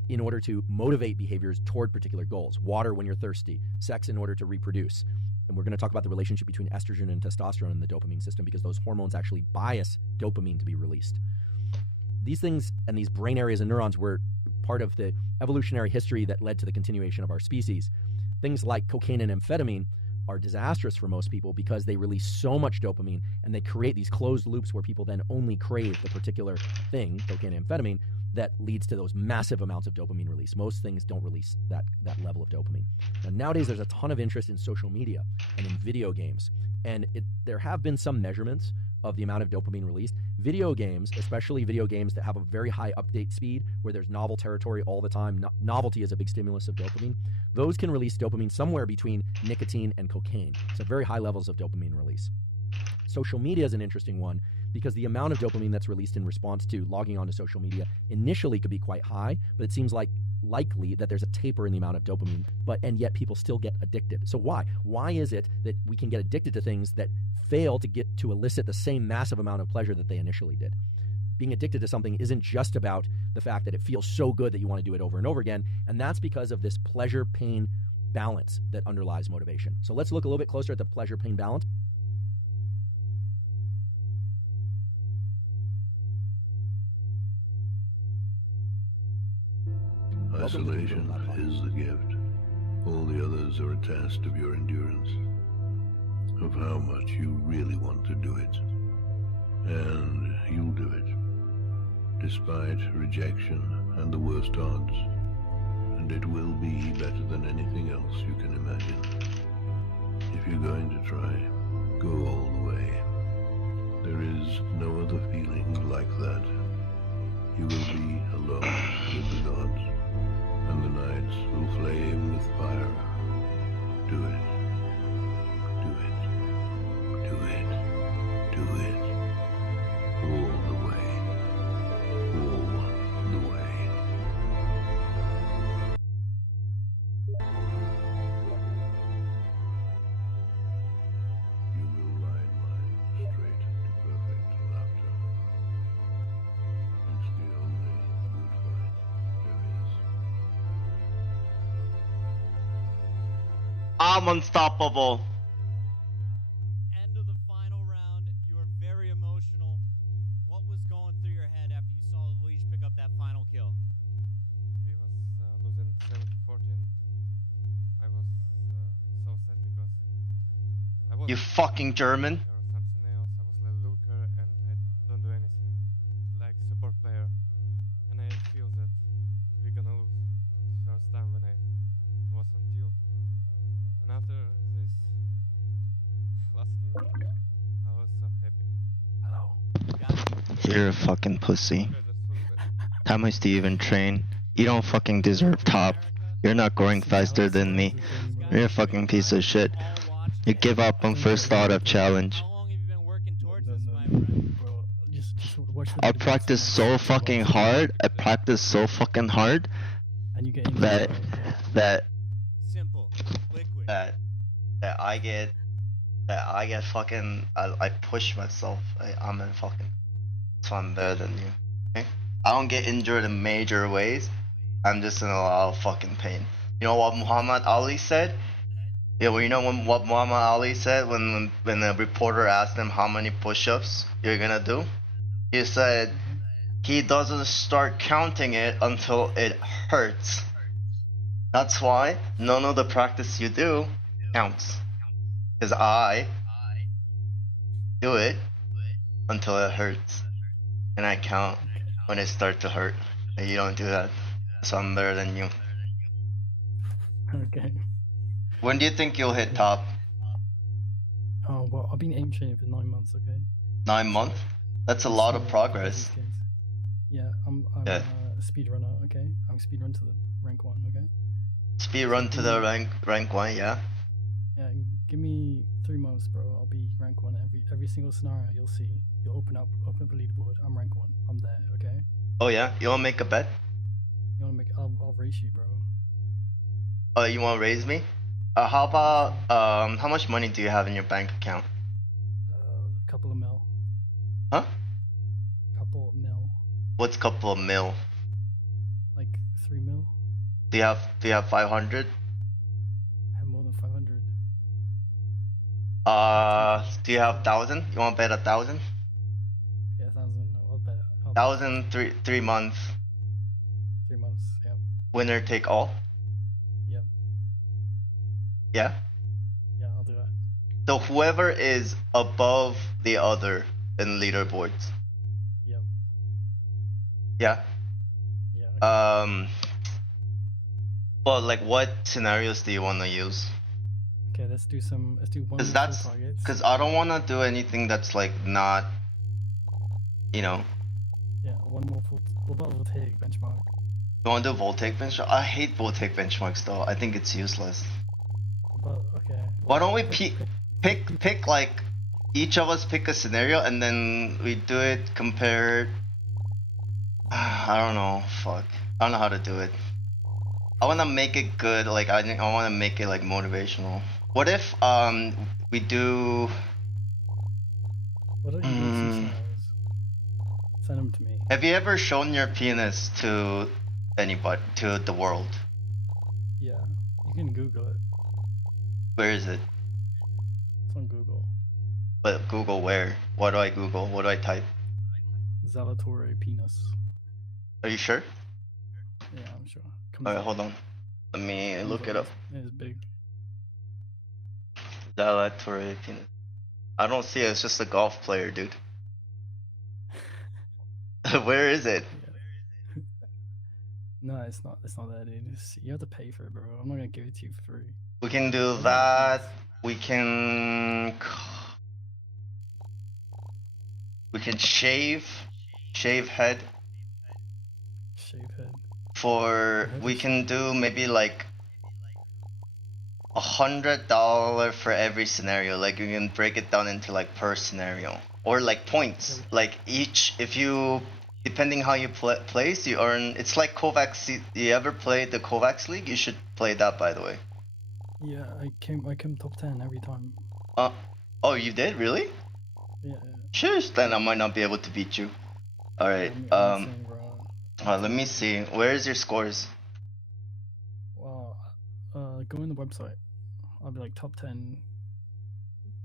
in order to motivate behaviors toward particular goals. Water when you're thirsty, sex in order to reproduce. And we're going to talk about the relationship between estrogen and testosterone in the dopamine system, because those hormones actually bias dopamine to be released. These things and these brain areas and neurons were part of the evolutionary history that led to the continuation of our species. Things like cocaine and amphetamine are disastrous for most people because they release so much dopamine, and they create these closed loops where people then only crave the particular thing, cocaine and amphetamine, that leads to those massive amounts of dopamine release. Most things don't release that level of dopamine. Now, nowadays, there's a ton of interest in social media and in video games, and there have been some measurements of the amount of dopamine released. Video games, especially video games that have a very high update speed, where there's novel territory all the time, novelty is a big stimulus of dopamine, those can release dopamine somewhere between nicotine and cocaine. So very high levels of dopamine release. Social media is an interesting one because the amount of dopamine that's released in response to logging onto social media initially could be quite high, but it seems likely that there's a taper in the amount of dopamine, and yet people still get addicted. So why? Why is it that we can get addicted to things that fail to get to elicit the same massive amount of pleasure that they initially did? Being addicted to something isn't just about the fact that it feels so good that you want to do it over and over again, and that's because of this pleasure-pain balance that underlies motivation. So let's look a little bit closer at the pleasure-pain balance. Isolation is the gift. All the others are a test of your endurance, of how much you really want to do it. And you'll do it, despite rejection and the worst odds. And it will be better than anything else you can imagine. If you're going to try, go all the way. There is no other feeling like that. You will be alone with the gods, and the nights will flame with fire. Do it. Do it. Do it. Do it. All the way. All the way. You will ride mine straight to perfect laughter. It's the only good fight there is. I'm unstoppable. End of the final round. You were very emotional. What was going through your head after you saw Luigi pick up that final kill? We was losing 7-14. I was so sad because I was You fucking German. or something else. I was like lurker and I don't do anything, like support player, and I feel that we're gonna lose. You're a fucking pussy. Okay, just a little bit. How much do you even train? You don't fucking deserve top. You're not growing faster than me. You're a fucking piece of shit. You give up on first thought of challenge. How long have you been working towards No, this, no, my no, friend? bro. Just watch the I videos practice and so watch fucking the hard. I practice so fucking hard and you get injured, that right? that Simple, liquid. that that I get fucking I push myself. I'm in fucking so I'm better than you. Okay? I don't get injured in major ways. I'm just in a lot of fucking pain. You know what Muhammad Ali said? Yeah, well, you know what Muhammad Ali said when the reporter asked him how many push-ups you're gonna do? He said he doesn't start counting it until it hurts. That's why none of the practice you do counts. Because I do it until it hurts. And I count when it starts to hurt. And you don't do that. So I'm better than you. Okay. When do you think you'll hit top? Oh well, I've been aim training for 9 months. Okay. 9 months? That's a lot of progress. Yeah, I'm Yeah. a speedrunner. Okay, I'm speedrun to the rank 1. Okay. Speed run to the rank 1, yeah? Yeah, give me 3 months, bro. I'll be rank 1 every single scenario. You'll see. You'll open up the leaderboard. I'm rank 1. I'm there. Okay. Oh yeah? You wanna make a bet? You wanna make? I'll race you, bro. Oh, you wanna raise me? How about, how much money do you have in your bank account? A couple of mil. Huh? Couple mil. What's couple of mil? Like 3 mil. Do you have 500? I have more than 500. Do you have 1,000? You wanna bet 1,000? Okay, 1,000. I'll bet. 1,000, 3 months. 3 months. Yep. Winner take all? Yep. Yeah? Yeah, I'll do that. So whoever is above the other in leaderboards. Yep. Yeah? Yeah. Well, like what scenarios do you want to use? Okay, let's do one Cause more that's, full targets. cause I don't want to do anything that's like not, you know. Yeah, one more full. What about voltaic benchmark? You want to do voltaic benchmark? I hate voltaic benchmarks though. I think it's useless. But okay. Why don't we pick like each of us pick a scenario and then we do it compared. I don't know. Fuck. I don't know how to do it. I want to make it good. Like I want to make it like motivational. What if we do? What are you doing some scenarios? Send them to me. Have you ever shown your penis to anybody, to the world? Yeah, you can Google it. Where is it? It's on Google. But Google where? What do I Google? What do I type? Zalatore penis. Are you sure? Yeah, I'm sure. Alright, hold on. Let me look it up. It's big. Zalatore penis. I don't see it. It's just a golf player, dude. Where is it? Yeah. No, it's not. It's not that, dude. You have to pay for it, bro. I'm not gonna give it to you for free. We can do that. We can shave head. Shave head. We can do maybe like $100 for every scenario. Like you can break it down into like per scenario or like points. Like each, if you depending how you place, you earn. It's like Kovacs. You ever played the Kovacs League? You should play that, by the way. Yeah, I came top 10 every time. Oh, you did really? Yeah. Sure. Then I might not be able to beat you. All right. I'm insane, bro. Let me see. Where is your scores? Well, go on the website. I'll be like top 10,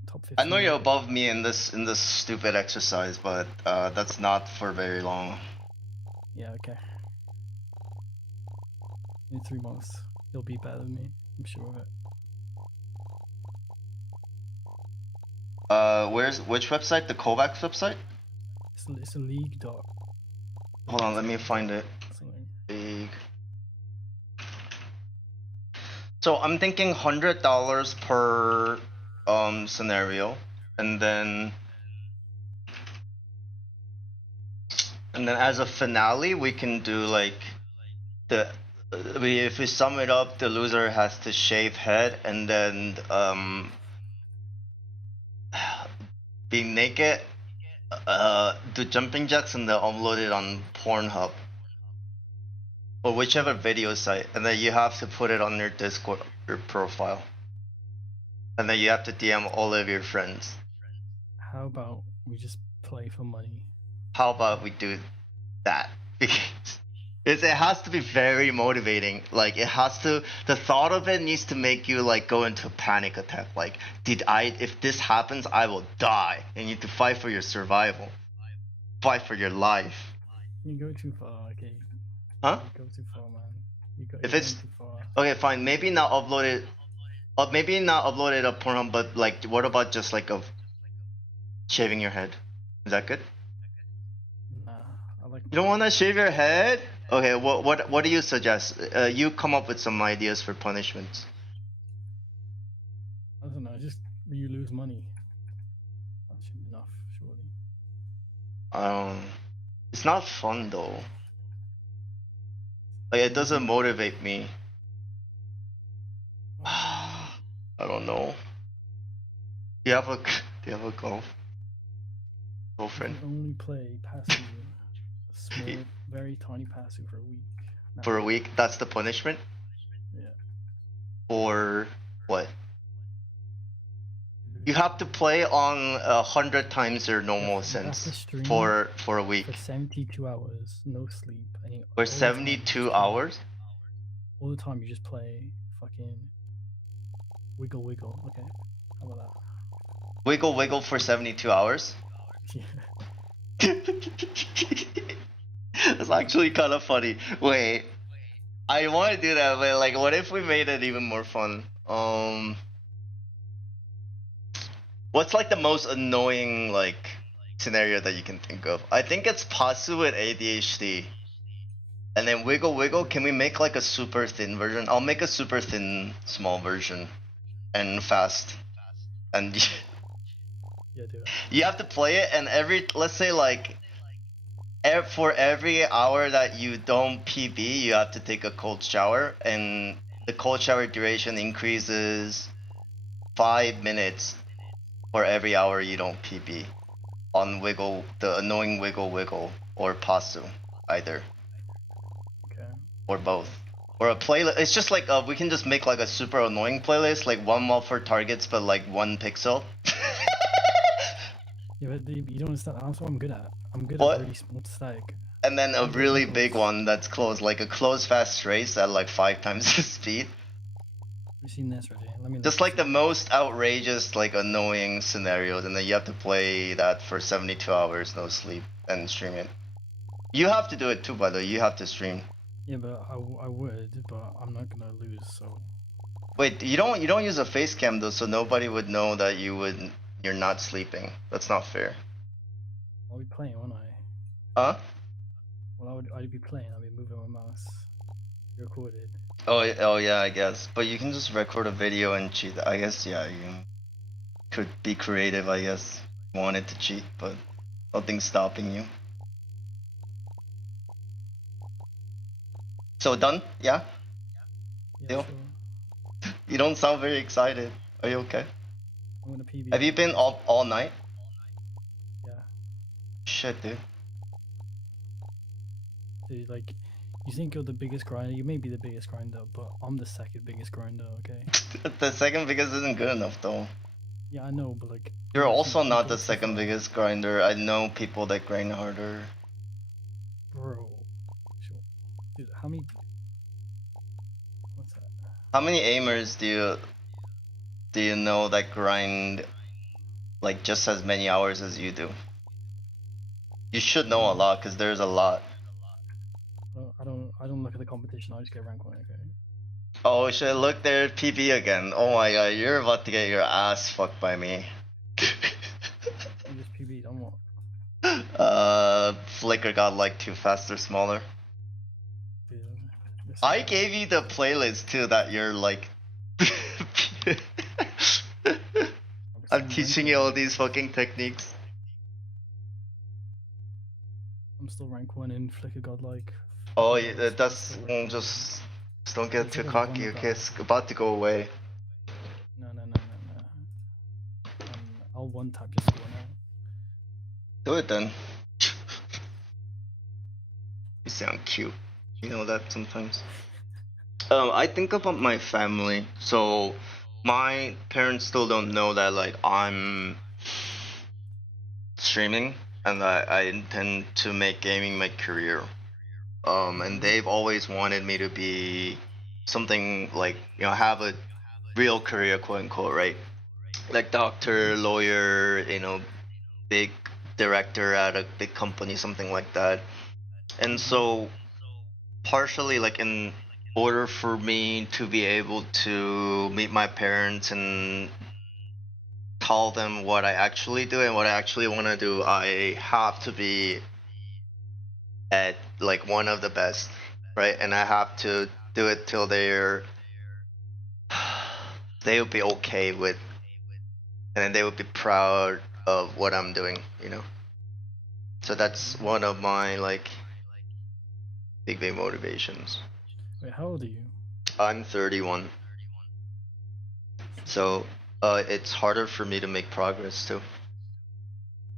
top 15. I know you're above me in this stupid exercise, but that's not for very long. Yeah, okay. In 3 months, you'll be better than me. I'm sure of it. Which website? The Kovacs website? It's a league dot. Hold on, let me find it. Something. League. So I'm thinking $100 per scenario, and then And then as a finale, we can do like the if we sum it up, the loser has to shave head and then be naked, do jumping jacks and then upload it on Pornhub or whichever video site, and then you have to put it on your Discord your profile, and then you have to DM all of your friends. How about we just play for money? How about we do that? Because it has to be very motivating. Like it has to, the thought of it needs to make you like go into a panic attack. Like, if this happens, I will die. And you need to fight for your survival. Fight for your life. You go too far, okay? Huh? You go too far, man. If it's too far. okay, fine. Maybe not upload it. Maybe not upload it up Pornhub, but like, what about just like shaving your head? Is that good? Nah, I like. You don't want to shave your head? Okay, what do you suggest? You come up with some ideas for punishments. I don't know. Just you lose money. That should be enough, surely. It's not fun though. Like it doesn't motivate me. I don't know. Do you have a girlfriend? You only play passive, small, very tiny passive for a week. For a week? That's the punishment? Yeah. Or what? You have to play on 100 times your normal sense for a week. For 72 hours, no sleep. For 72 hours? All the time you just play fucking wiggle wiggle. Okay, how about that? Wiggle wiggle for 72 hours? Yeah. That's actually kind of funny. Wait, I want to do that, but like, what if we made it even more fun? What's like the most annoying like scenario that you can think of? I think it's Pasu with ADHD. And then wiggle wiggle, can we make like a super thin version? I'll make a super thin small version and fast. And Yeah, do it. you have to play it, and let's say like for every hour that you don't PB, you have to take a cold shower, and the cold shower duration increases 5 minutes for every hour you don't PB on the annoying wiggle wiggle or Pasu, either. Okay. Or both. Or a playlist. It's just like we can just make like a super annoying playlist, like one mob for targets, but like 1 pixel. Yeah, but you don't understand. That's what I'm good at. I'm good What? at really small static. And then a really big one that's close, like a close fast race at like 5 times the speed. Have you seen this already? Let me. Just like the most outrageous, like annoying scenarios, and then you have to play that for 72 hours, no sleep, and stream it. You have to do it too, by the way. You have to stream. Yeah, but I would, but I'm not gonna lose. So. Wait, you don't use a face cam though, so nobody would know that you're not sleeping. That's not fair. I'll be playing, won't I? Huh? Well, I'd be playing. I'd be moving my mouse. Recorded. Oh yeah, I guess. But you can just record a video and cheat. I guess yeah, you could be creative. I guess wanted to cheat, but nothing's stopping you. So done? Yeah. Yeah, Deal? sure. You don't sound very excited. Are you okay? I'm gonna PB. Have you been up all night? Yeah. Shit, dude. Dude, like, you think you're the biggest grinder? You may be the biggest grinder, but I'm the second biggest grinder. Okay. The second biggest isn't good enough though. Yeah, I know, but like. You're also you not go the too second far. biggest grinder. I know people that grind harder. Bro. Sure. Dude, how many? What's that? How many aimers do you know that grind like just as many hours as you do? You should know a lot, because there's a lot. I don't look at the competition. I just get rank 1. Okay. Oh shit! Look there, PB again. Oh my god, you're about to get your ass fucked by me. You just PB'd on what? Flicker got like too fast or smaller. Dude, I gave you the playlist too that you're like. I'm teaching you all these fucking techniques. I'm still rank 1 in Flicker Godlike. Oh, that's just don't get It's too only one cocky. of Okay, them. it's about to go away. No. I'll one tap your score now. Do it then. You sound cute. You know that sometimes. I think about my family. So my parents still don't know that like I'm streaming and that I intend to make gaming my career. And they've always wanted me to be something like, you know, have a real career, quote unquote, right? Like doctor, lawyer, you know, big director at a big company, something like that. And so partially like in order for me to be able to meet my parents and tell them what I actually do and what I actually want to do, I have to be at like one of the best, right? And I have to do it till they'll be okay with, and then they would be proud of what I'm doing, you know. So that's one of my like big motivations. Wait, how old are you? I'm 31. So it's harder for me to make progress too.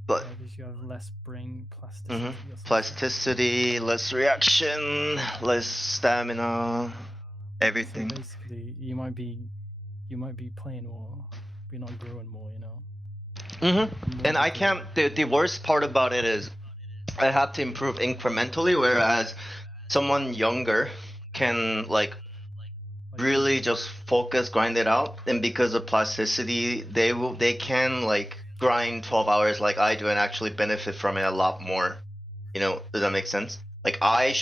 But Because you have less brain plasticity. Or something. plasticity, less reaction, less stamina, everything. So basically, you might be playing more, but you're not growing more. You know. And I can't. The worst part about it is, I have to improve incrementally, whereas someone younger can like really just focus, grind it out, and because of plasticity, they can like grind 12 hours like I do and actually benefit from it a lot more. You know, does that make sense? Like I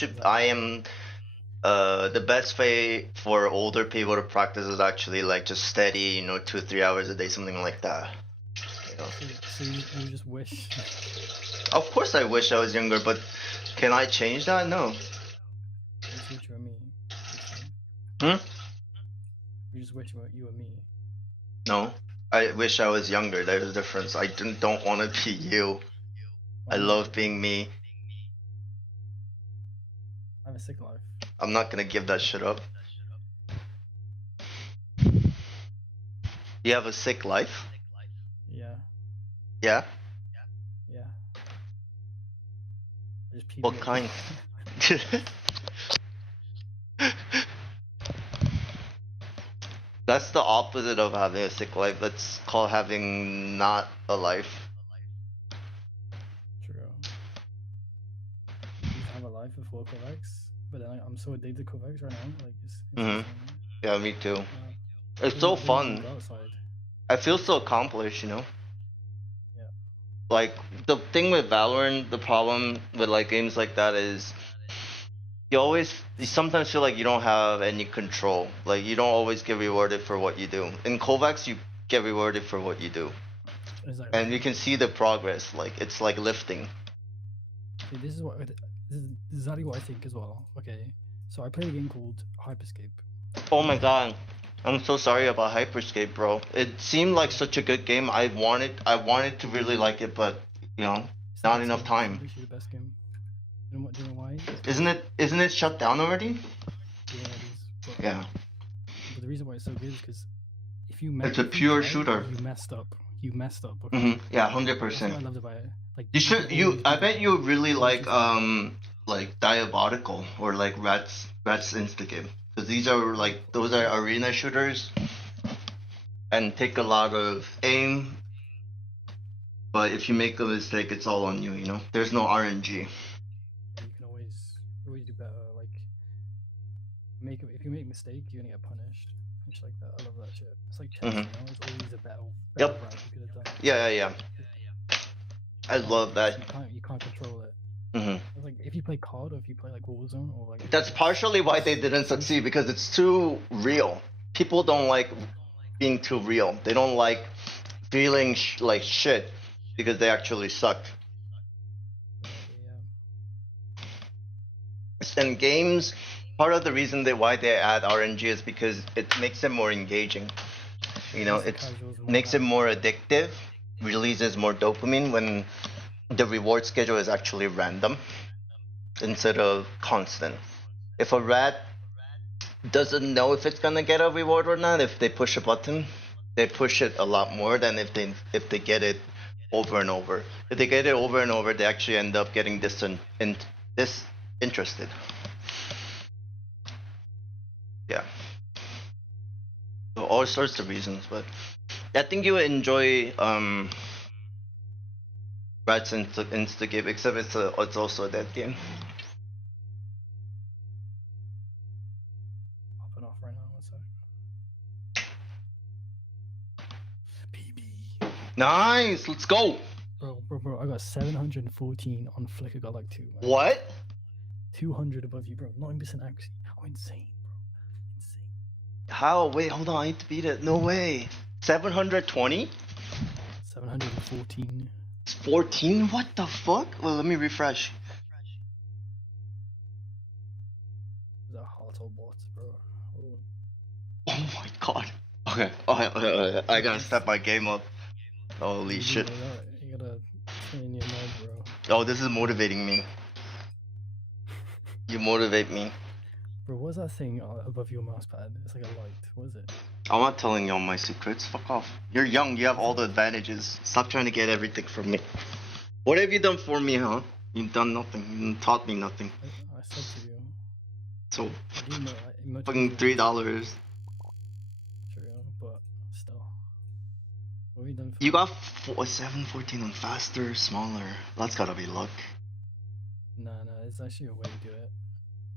am the best way for older people to practice is actually like just steady, you know, 2-3 hours a day, something like that. You know. So you just wish. Of course I wish I was younger, but can I change that? No. You wish you were me. You just wish you were me. No. I wish I was younger. There's a difference. I don't want to be you. I love being me. I have a sick life. I'm not gonna give that shit up. You have a sick life? Yeah. Yeah? Yeah. I just What PBA. kind? That's the opposite of having a sick life. That's called having not a life. True. I used to have a life before Kovacs, but then I'm so addicted to Kovacs right now. Like it's insane. Yeah, me too. Yeah. It's so I don't even fun. go outside. I feel so accomplished, you know? Yeah. Like, the thing with Valorant, the problem with like games like that is you sometimes feel like you don't have any control. Like, you don't always get rewarded for what you do. In Kovacs, you get rewarded for what you do. Exactly. And you can see the progress. Like, it's like lifting. See, this is exactly what I think as well. Okay, so I played a game called Hyperscape. Oh my god. I'm so sorry about Hyperscape, bro. It seemed like such a good game. I wanted to really like it, but, you know, not enough time. It's actually the best game. Do you know why? Isn't it shut down already? Yeah, it is. But, Yeah. But the reason why it's so good is because if you It's a pure shooter. You messed up. Okay? Yeah, That's what I 100%. loved about it. Like I bet you really like Diabolical or like Rats Instigate. Because these are like, those are arena shooters and take a lot of aim. But if you make a mistake, it's all on you, you know? There's no RNG. You can always do better. Like if you make a mistake, you're gonna get punished. It's like that. I love that shit. It's like chess, you know? It's always a better Yep. route you could have done. Yeah. I love that. You can't control it. hmm It's like if you play COD or if you play like Warzone or like. That's partially why they didn't succeed, because it's too real. People don't like being too real. They don't like feeling like shit because they actually suck. And games, part of the reason why they add RNG is because it makes it more engaging. You know, it makes it more addictive, releases more dopamine when the reward schedule is actually random. instead of constant. If a rat doesn't know if it's gonna get a reward or not, if they push a button, they push it a lot more than if they get it over and over. If they get it over and over, they actually end up getting disinterested. Yeah. So all sorts of reasons, but I think you enjoy Rat's Insta game, except it's also a dead game. Popping off right now. What's that? Nice, let's go. Bro, I got 714 on Flickr. Got like 2. Man. What? 200 above you, bro. 9% accuracy. Oh, insane, bro. Insane. How? Wait, hold on. I need to beat it. No way. 720? 714. It's 14? What the fuck? Well, let me refresh. These are auto bots, bro. Oh my god. Okay. Okay. I gotta step my game up. Holy shit. You gotta train your node, bro. Oh, this is motivating me. You motivate me. Bro, what's that thing above your mouse pad? It's like a light. What is it? I'm not telling you all my secrets. Fuck off. You're young. You have all the advantages. Stop trying to get everything from me. What have you done for me, huh? You've done nothing. You taught me nothing. I said to you. So, I do know, fucking $3. True, but still. What have you done for You me? got 714 on faster, smaller. That's gotta be luck. Nah, it's actually a way to do it.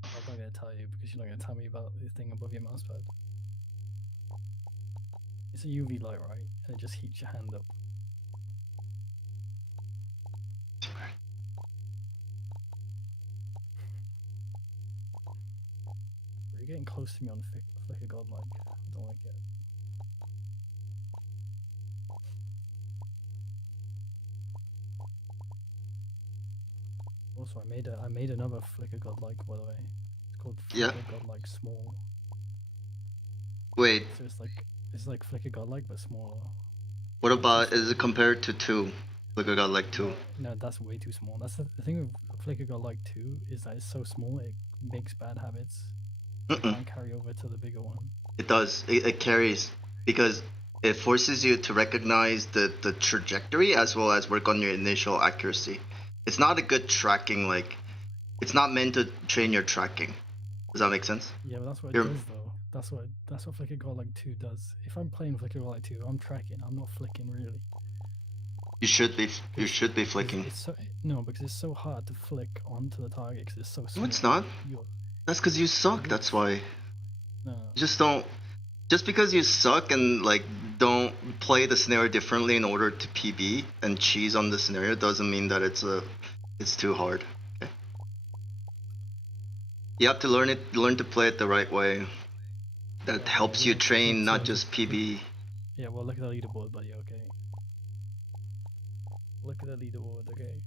I'm not gonna tell you because you're not gonna tell me about the thing above your mouse pad. It's a UV light, right? And it just heats your hand up. You're getting close to me on Flickr Godlike. I don't like it. Also, I made another Flickr Godlike, by the way. It's called Flickr Godlike Small. Wait, So it's like Flickr Godlike but smaller. what about, is it compared to 2? Look, I got like 2. No, that's way too small. That's the thing with Flickr Godlike 2 is that it's so small it makes bad habits. It can't carry over to the bigger one. It does. It carries because it forces you to recognize the trajectory as well as work on your initial accuracy. It's not a good tracking, like, it's not meant to train your tracking. Does that make sense? Yeah, but that's what it does though. That's what Flickr Godlike 2 does. If I'm playing Flickr Godlike 2, I'm tracking. I'm not flicking really. You should be flicking. No, because it's so hard to flick onto the target because it's so small. No, it's not. That's because you suck. That's why. No. You just don't. Just because you suck and like don't play the scenario differently in order to PB and cheese on the scenario doesn't mean that it's too hard. Okay. You have to learn to play it the right way. That helps you train, not just PB. Yeah, well, look at the leaderboard, buddy. Okay. Look at the leaderboard, okay.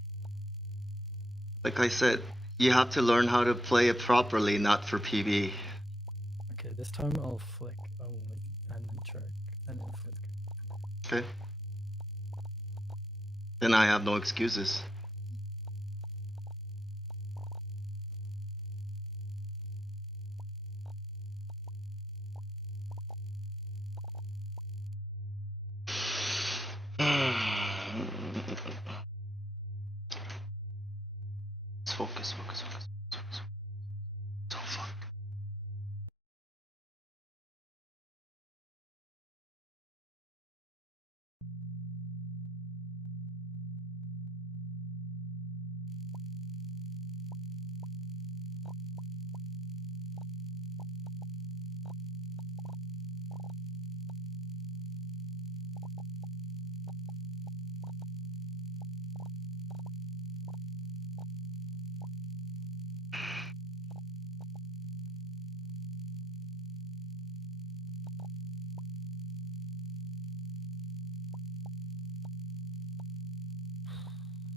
Like I said, you have to learn how to play it properly, not for PB. Okay, this time I'll flick only, and then track, and then flick. Okay. Then I have no excuses. Let's focus. Oh fuck.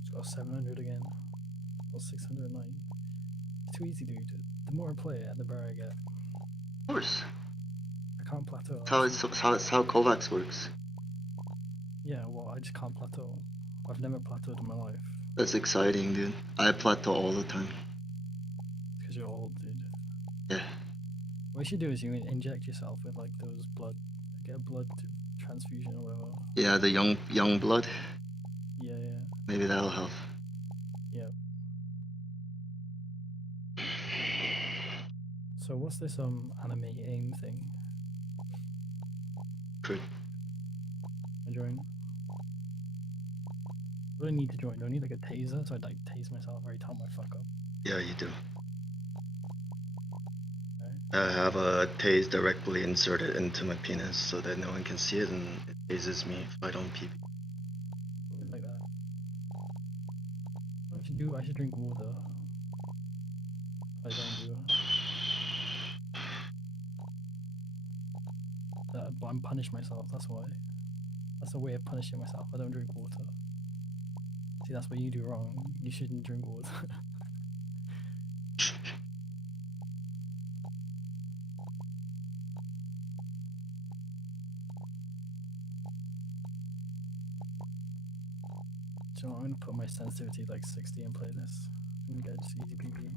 It's got 700 again. Or 609. It's too easy, dude. The more I play it, the better I get. Of course. I can't plateau. That's how Kovacs works. Yeah, well, I just can't plateau. I've never plateaued in my life. That's exciting, dude. I plateau all the time. because you're old, dude. Yeah. What you should do is you inject yourself with like those blood, get a blood transfusion or whatever. Yeah, the young blood. Yeah, yeah, Maybe that'll help. yeah. So what's this anime aim thing? Good. I join. What do I need to join? Do I need like a taser? So I'd like tase myself every time I fuck up. Yeah, you do. Okay. I have a tase directly inserted into my penis so that no one can see it, and it tases me if I don't pee. Like that. What I should do? I should drink water. I don't do. But I'm punish myself. That's why. That's a way of punishing myself. I don't drink water. See, that's what you do wrong. You shouldn't drink water. So I'm gonna put my sensitivity like 60 and play this and get just easy PP.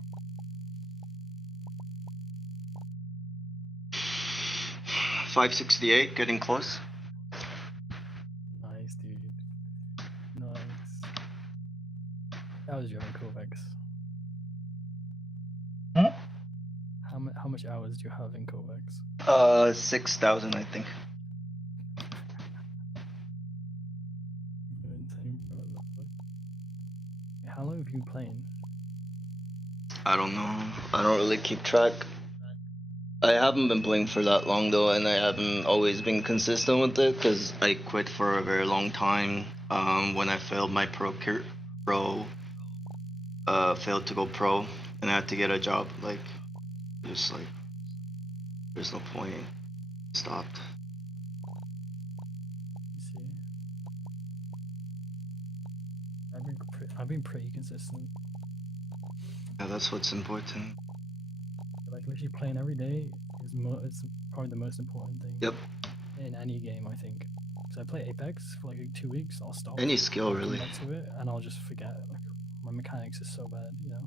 .568, getting close. Nice, dude. Nice. Hours do you have in Kovacs? How much hours do you have in Kovacs? 6,000, I think. Insane, bro. What the fuck? How long have you been playing? I don't know. I don't really keep track. I haven't been playing for that long though, and I haven't always been consistent with it because I quit for a very long time. When I failed my failed to go pro, and I had to get a job. Like, just like, there's no point. Stopped. Let's see. I've been pretty consistent. Yeah, that's what's important. Like literally playing every day is it's probably the most important thing. Yep. In any game, I think. Because I play Apex for like 2 weeks, I'll stop. Any skill, I'll come really. back to it, and I'll just forget. Like my mechanics is so bad, you know.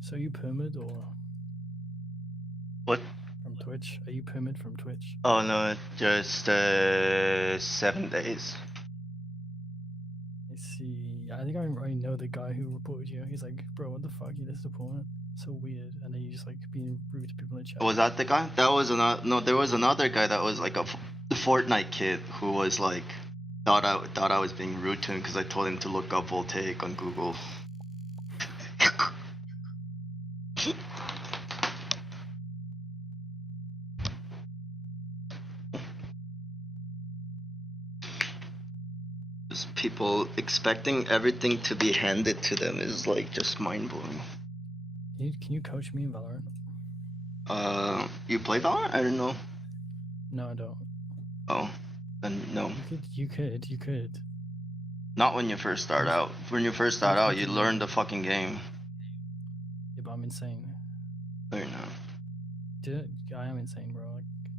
So are you permit or What? from Twitch? Are you permit from Twitch? Oh no, just 7 days. I see. I think I know the guy who reported you. He's like, bro, what the fuck? You this opponent? So weird. And then you just like being rude to people in the chat. Was that the guy? That was another. No, there was another guy that was like a Fortnite kid who was like thought I was being rude to him because I told him to look up Voltaic on Google. Just people expecting everything to be handed to them is like just mind blowing. Can you coach me in Valorant? You play Valorant? I don't know. No, I don't. Oh, then no. You could. Not when you first start out. When you first start out, you learn the fucking game. Yeah, but I'm insane. No, you're not. Dude, I am insane, bro. Like,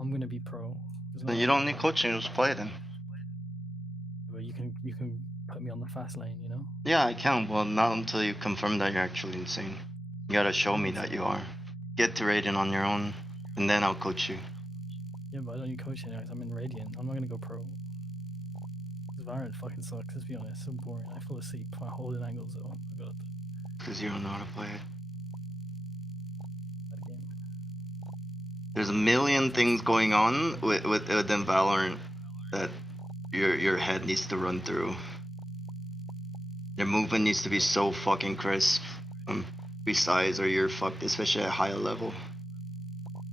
I'm gonna be pro. Then you don't need coaching. Just play then. But you can put me on the fast lane, you know? Yeah, I can. Well, not until you confirm that you're actually insane. You gotta show me that you are. Get to Raiden on your own, and then I'll coach you. Yeah, but I don't need coaching. Guys. I'm in Radiant. I'm not gonna go pro. This Valorant fucking sucks. Let's be honest. It's so boring. I fall asleep while holding angles though. I got it. Because you don't know how to play it. That game. There's a million things going on within Valorant that your head needs to run through. Your movement needs to be so fucking crisp. Besides, or you're fucked, especially at higher level.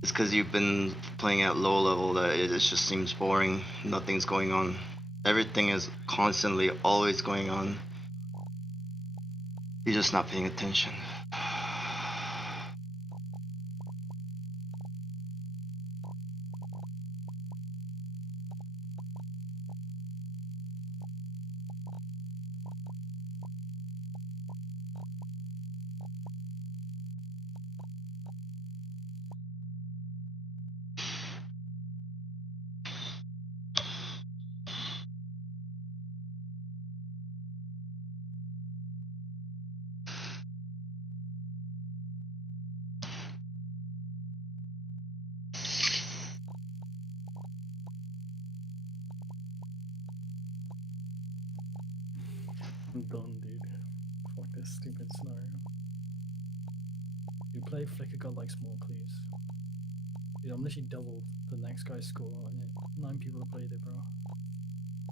It's because you've been playing at low level that it just seems boring. Nothing's going on. Everything is constantly, always going on. You're just not paying attention. I'm done, dude. Fuck this stupid scenario. You play Flicker Godlike Small, please. Dude, I'm literally doubled the next guy's score on it. 9 people have played it, bro.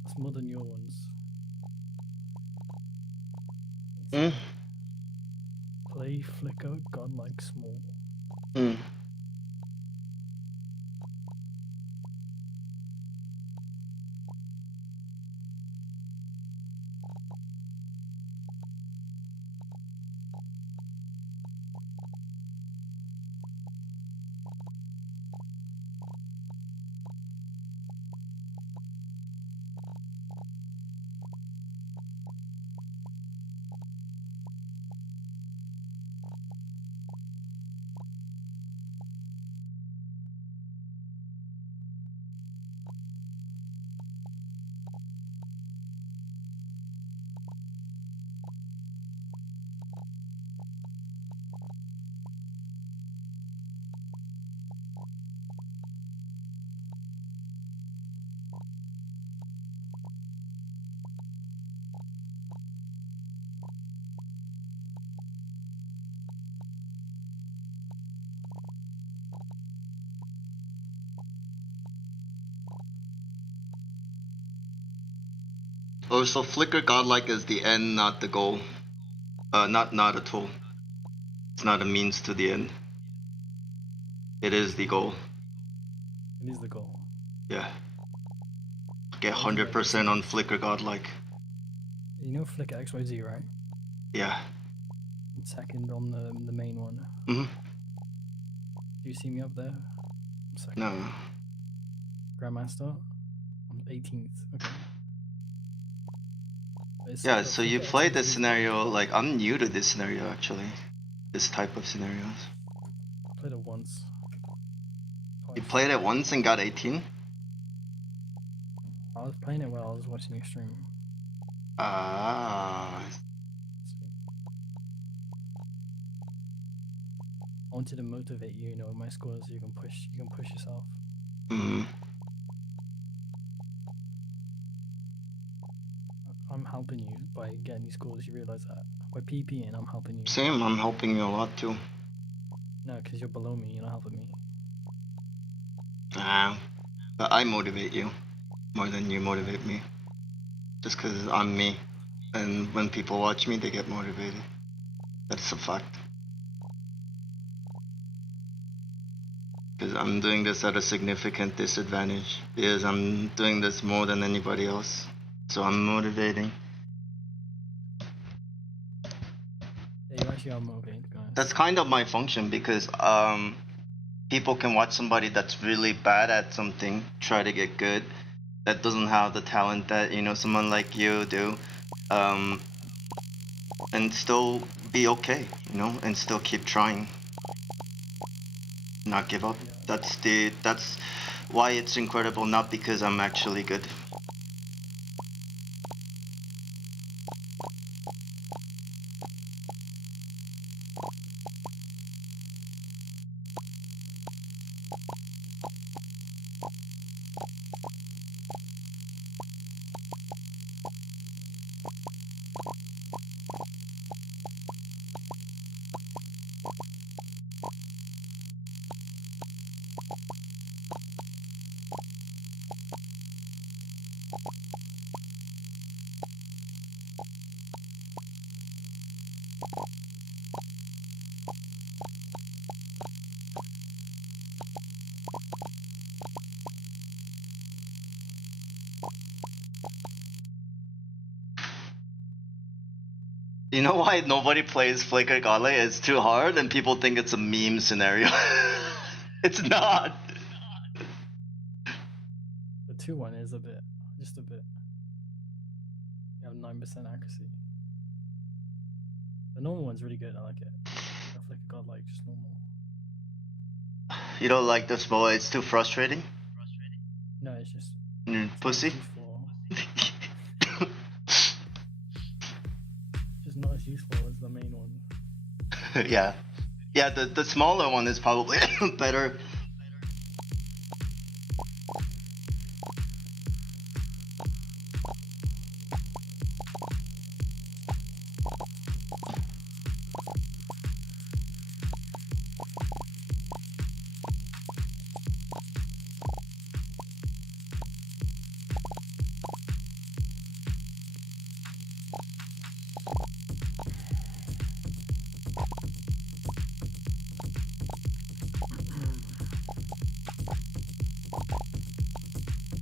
That's more than your ones. Play Flicker Godlike Small. Oh, so Flicker Godlike is the end, not the goal. Not a tool. It's not a means to the end. It is the goal. It is the goal. Yeah. Get 100% on Flicker Godlike. You know Flicker XYZ, right? Yeah. Second on the main one. Mm-hmm. Do you see me up there? Second. No. Grandmaster? I'm 18th. Okay. Yeah, so you played this scenario, like, I'm new to this scenario, actually. This type of scenarios. I played it once. You played it once and got 18? I was playing it while I was watching your stream. Ah. I wanted to motivate you, you know, with my scores, so you can push yourself. Mm-hmm. I'm helping you by getting these scores, you realize that? By PPing, I'm helping you. Same, I'm helping you a lot too. No, because you're below me, you're not helping me. But I motivate you more than you motivate me. Just because I'm me. And when people watch me, they get motivated. That's a fact. Because I'm doing this at a significant disadvantage. Because I'm doing this more than anybody else. So I'm motivating. Yeah, you actually are motivated, guys. That's kind of my function because people can watch somebody that's really bad at something try to get good, that doesn't have the talent that, you know, someone like you do, and still be okay, you know, and still keep trying, not give up. Yeah. That's why it's incredible, not because I'm actually good. You know why nobody plays Flicker Gale? It's too hard and people think it's a meme scenario. It's not. The 2-1 is a bit, just a bit. You have 9% accuracy. The normal one's really good. I like it. I flick a god like just normal. You don't like this MOA, it's too frustrating? No, it's just Pussy? just not as useful as the main one. Yeah. Yeah, the smaller one is probably better.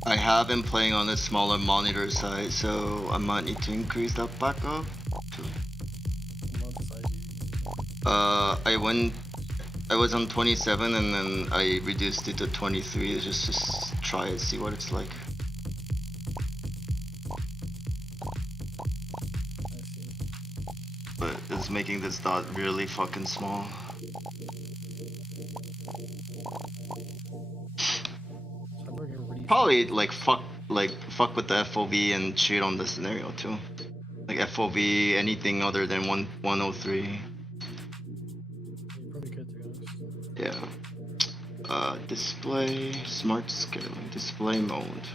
I have been playing on a smaller monitor size, so I might need to increase that back up. I was on 27 and then I reduced it to 23 just to try and see what it's like. But it's making this dot really fucking small. Probably like fuck with the FOV and cheat on the scenario too. Like FOV anything other than 103. You probably could, to be honest. Yeah. Display, smart scaling, display mode.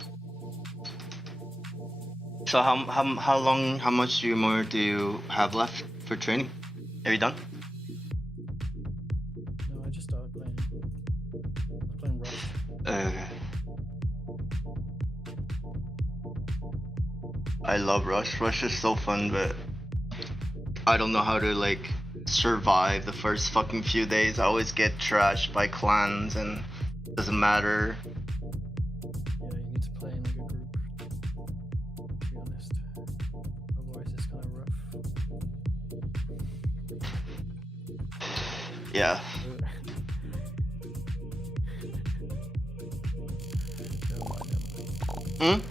So how much more do you have left for training? Are you done? No, I just started playing. I'm playing Rust. I love Rush. Rush is so fun, but I don't know how to like survive the first fucking few days. I always get trashed by clans and it doesn't matter. Yeah, you need to play in like a group, to be honest. Otherwise it's kind of rough. Yeah. Hmm?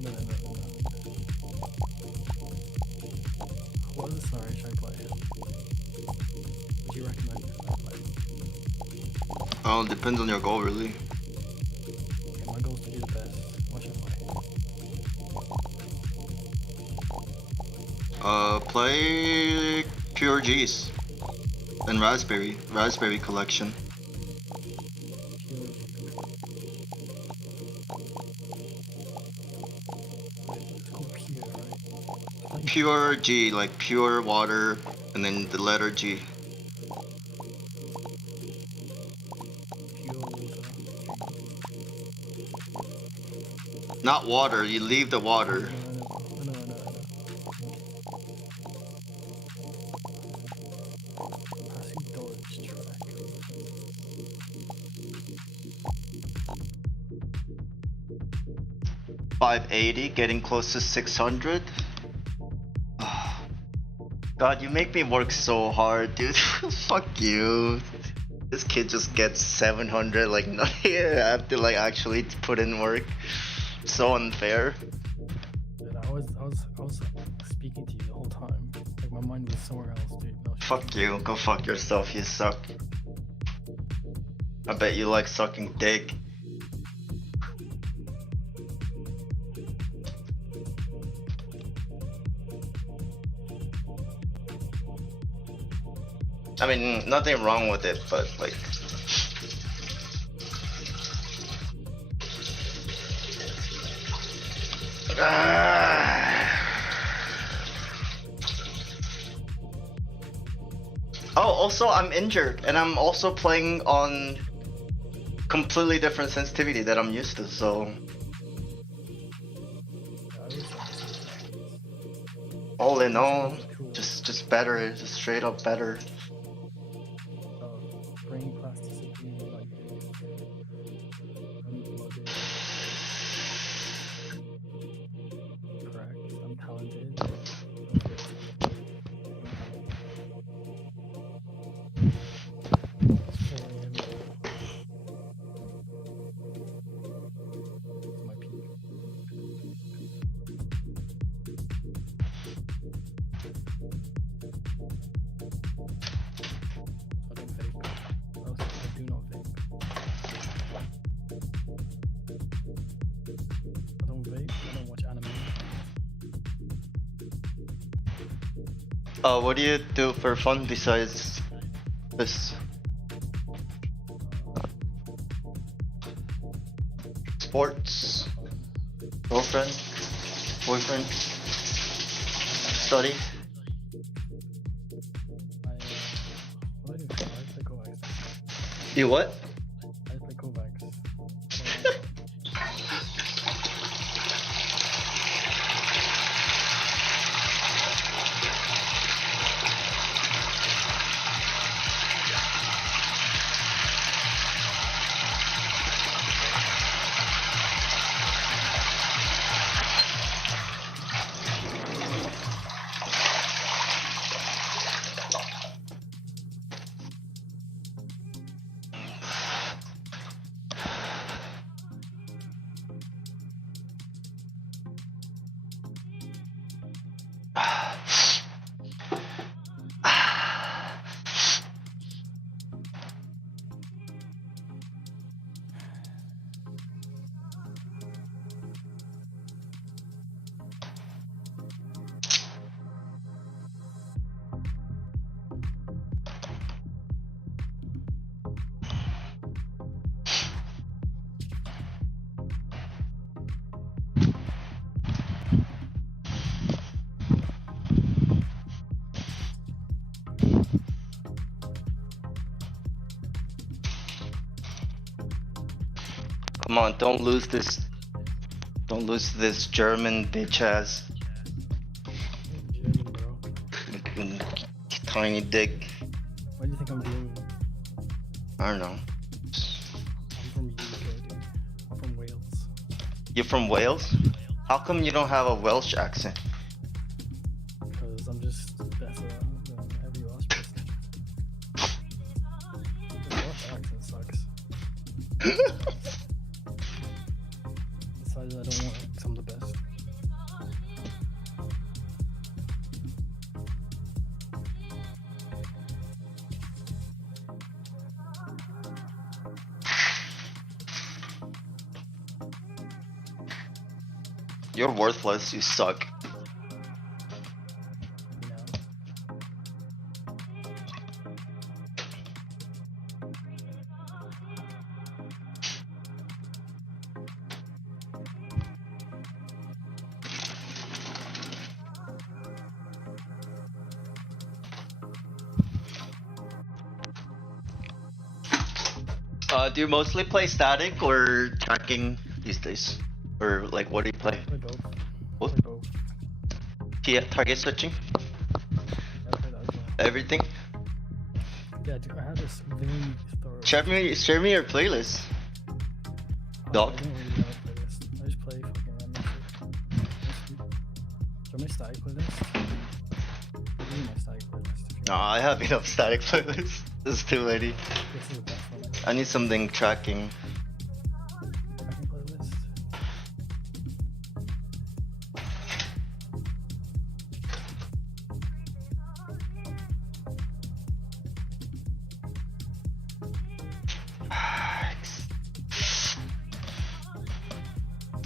No. What other scenario should I play? Would you recommend I play? Oh, it depends on your goal, really. Okay, my goal is to be the best. What should I play? Play Pure G's and Raspberry Collection. Pure G, like pure water, and then the letter G. Pure water. Not water, you leave the water. I know. Passing dodge track. 580, getting close to 600. God, you make me work so hard, dude. Fuck you. This kid just gets 700, like nothing. I have to like actually put in work. So unfair. Dude, I was speaking to you the whole time. Like my mind was somewhere else, dude. No, Fuck you. Go fuck yourself. You suck. I bet you like sucking dick. I mean, nothing wrong with it, but like... Oh, also I'm injured, and I'm also playing on completely different sensitivity that I'm used to, so... All in all, just better, just straight up better. Brain plasticity, like unblooded. Correct. I'm talented. What do you do for fun besides this? Sports? Girlfriend? Boyfriend? Study? What do I do? I play Kovacs. You what? I play Kovacs. Come on, don't lose this. Don't lose this German bitch ass. German, bro. Tiny dick. Why do you think I'm German? I don't know. I'm from UK, dude. I'm from Wales. You're from Wales? How come you don't have a Welsh accent? Because I'm just better than every Welsh person. The Welsh accent sucks. Besides, I don't want it 'cause I'm the best. You're worthless, you suck. You know? Do you mostly play static or tracking these days? Or like what do you play? Play both. What? Play both. Target switching? Yeah, I play that as well. Everything? Yeah, dude, I have this very thorough. Share me your playlist. Dog. I don't really have a playlist. I just play fucking random shit. Show my static playlist. Give me my static playlist if you No, I have enough static playlists. There's too many. want. This is the best one. I need something tracking. Tracking playlist.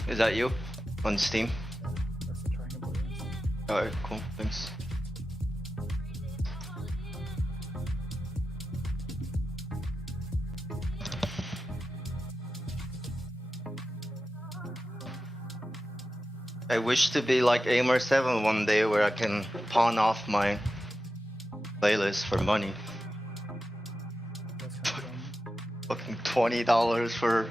Is that you? On Steam? That's the tracking playlist. Alright, cool, thanks. I wish to be like Aimer7 one day where I can pawn off my playlist for money. That's kind of dumb. Fucking $20 for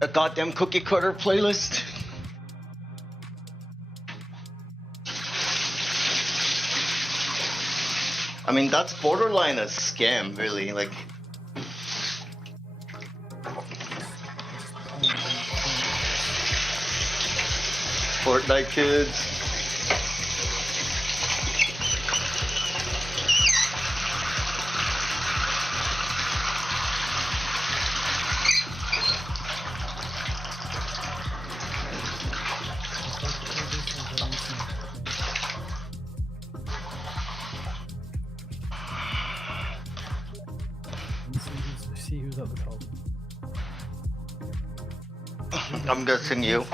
a goddamn cookie cutter playlist. I mean, that's borderline a scam, really. Like, Fortnite kids. See who's at the top. I'm guessing you. It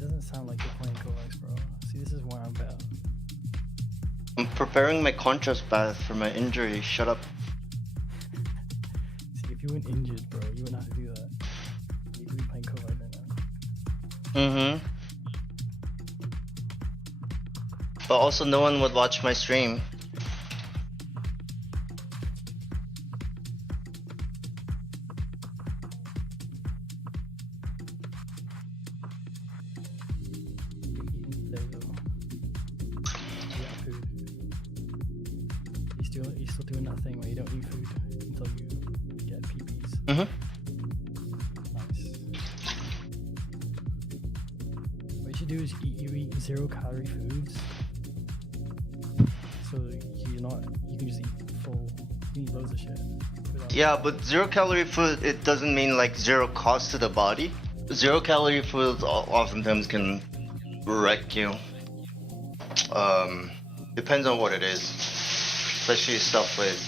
doesn't sound like you're playing Kovacs, bro. See, this is why I'm better. preparing my contrast bath for my injury. Shut up. See, if you weren't injured, bro, you wouldn't have to do that. You'd be playing co-op right now. Mm-hmm. But also, no one would watch my stream. You're still doing that thing where you don't eat food until you get PBs. Mm-hmm. Nice. What you should do is you eat 0-calorie foods. So you can just eat full, you can eat loads of shit. Yeah, but 0-calorie food, it doesn't mean like 0 cost to the body. 0-calorie foods oftentimes can wreck you. Depends on what it is. Especially stuff with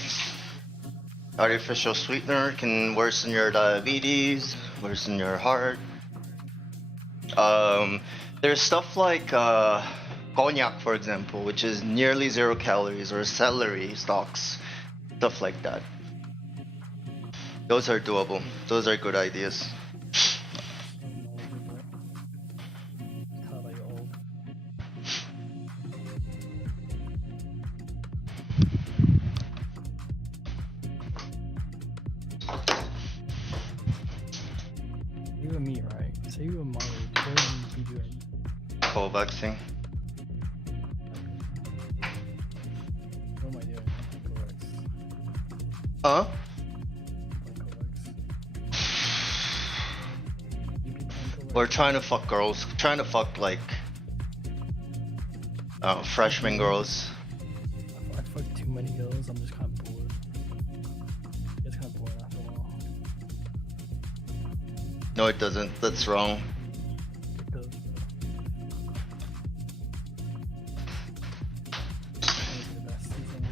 artificial sweetener can worsen your diabetes, worsen your heart. There's stuff like cognac, for example, which is nearly 0 calories, or celery stalks, stuff like that. Those are doable. Those are good ideas. You and me, right? Say you and Mario, what would you be doing? Kovaxing. What am I doing? Covax. Huh? We're trying to fuck girls. Trying to fuck like freshman girls. I fucked too many girls, I'm just kind of bored. It's kind of boring after a while. No, it doesn't. That's wrong. It does, bro. Maybe the best season.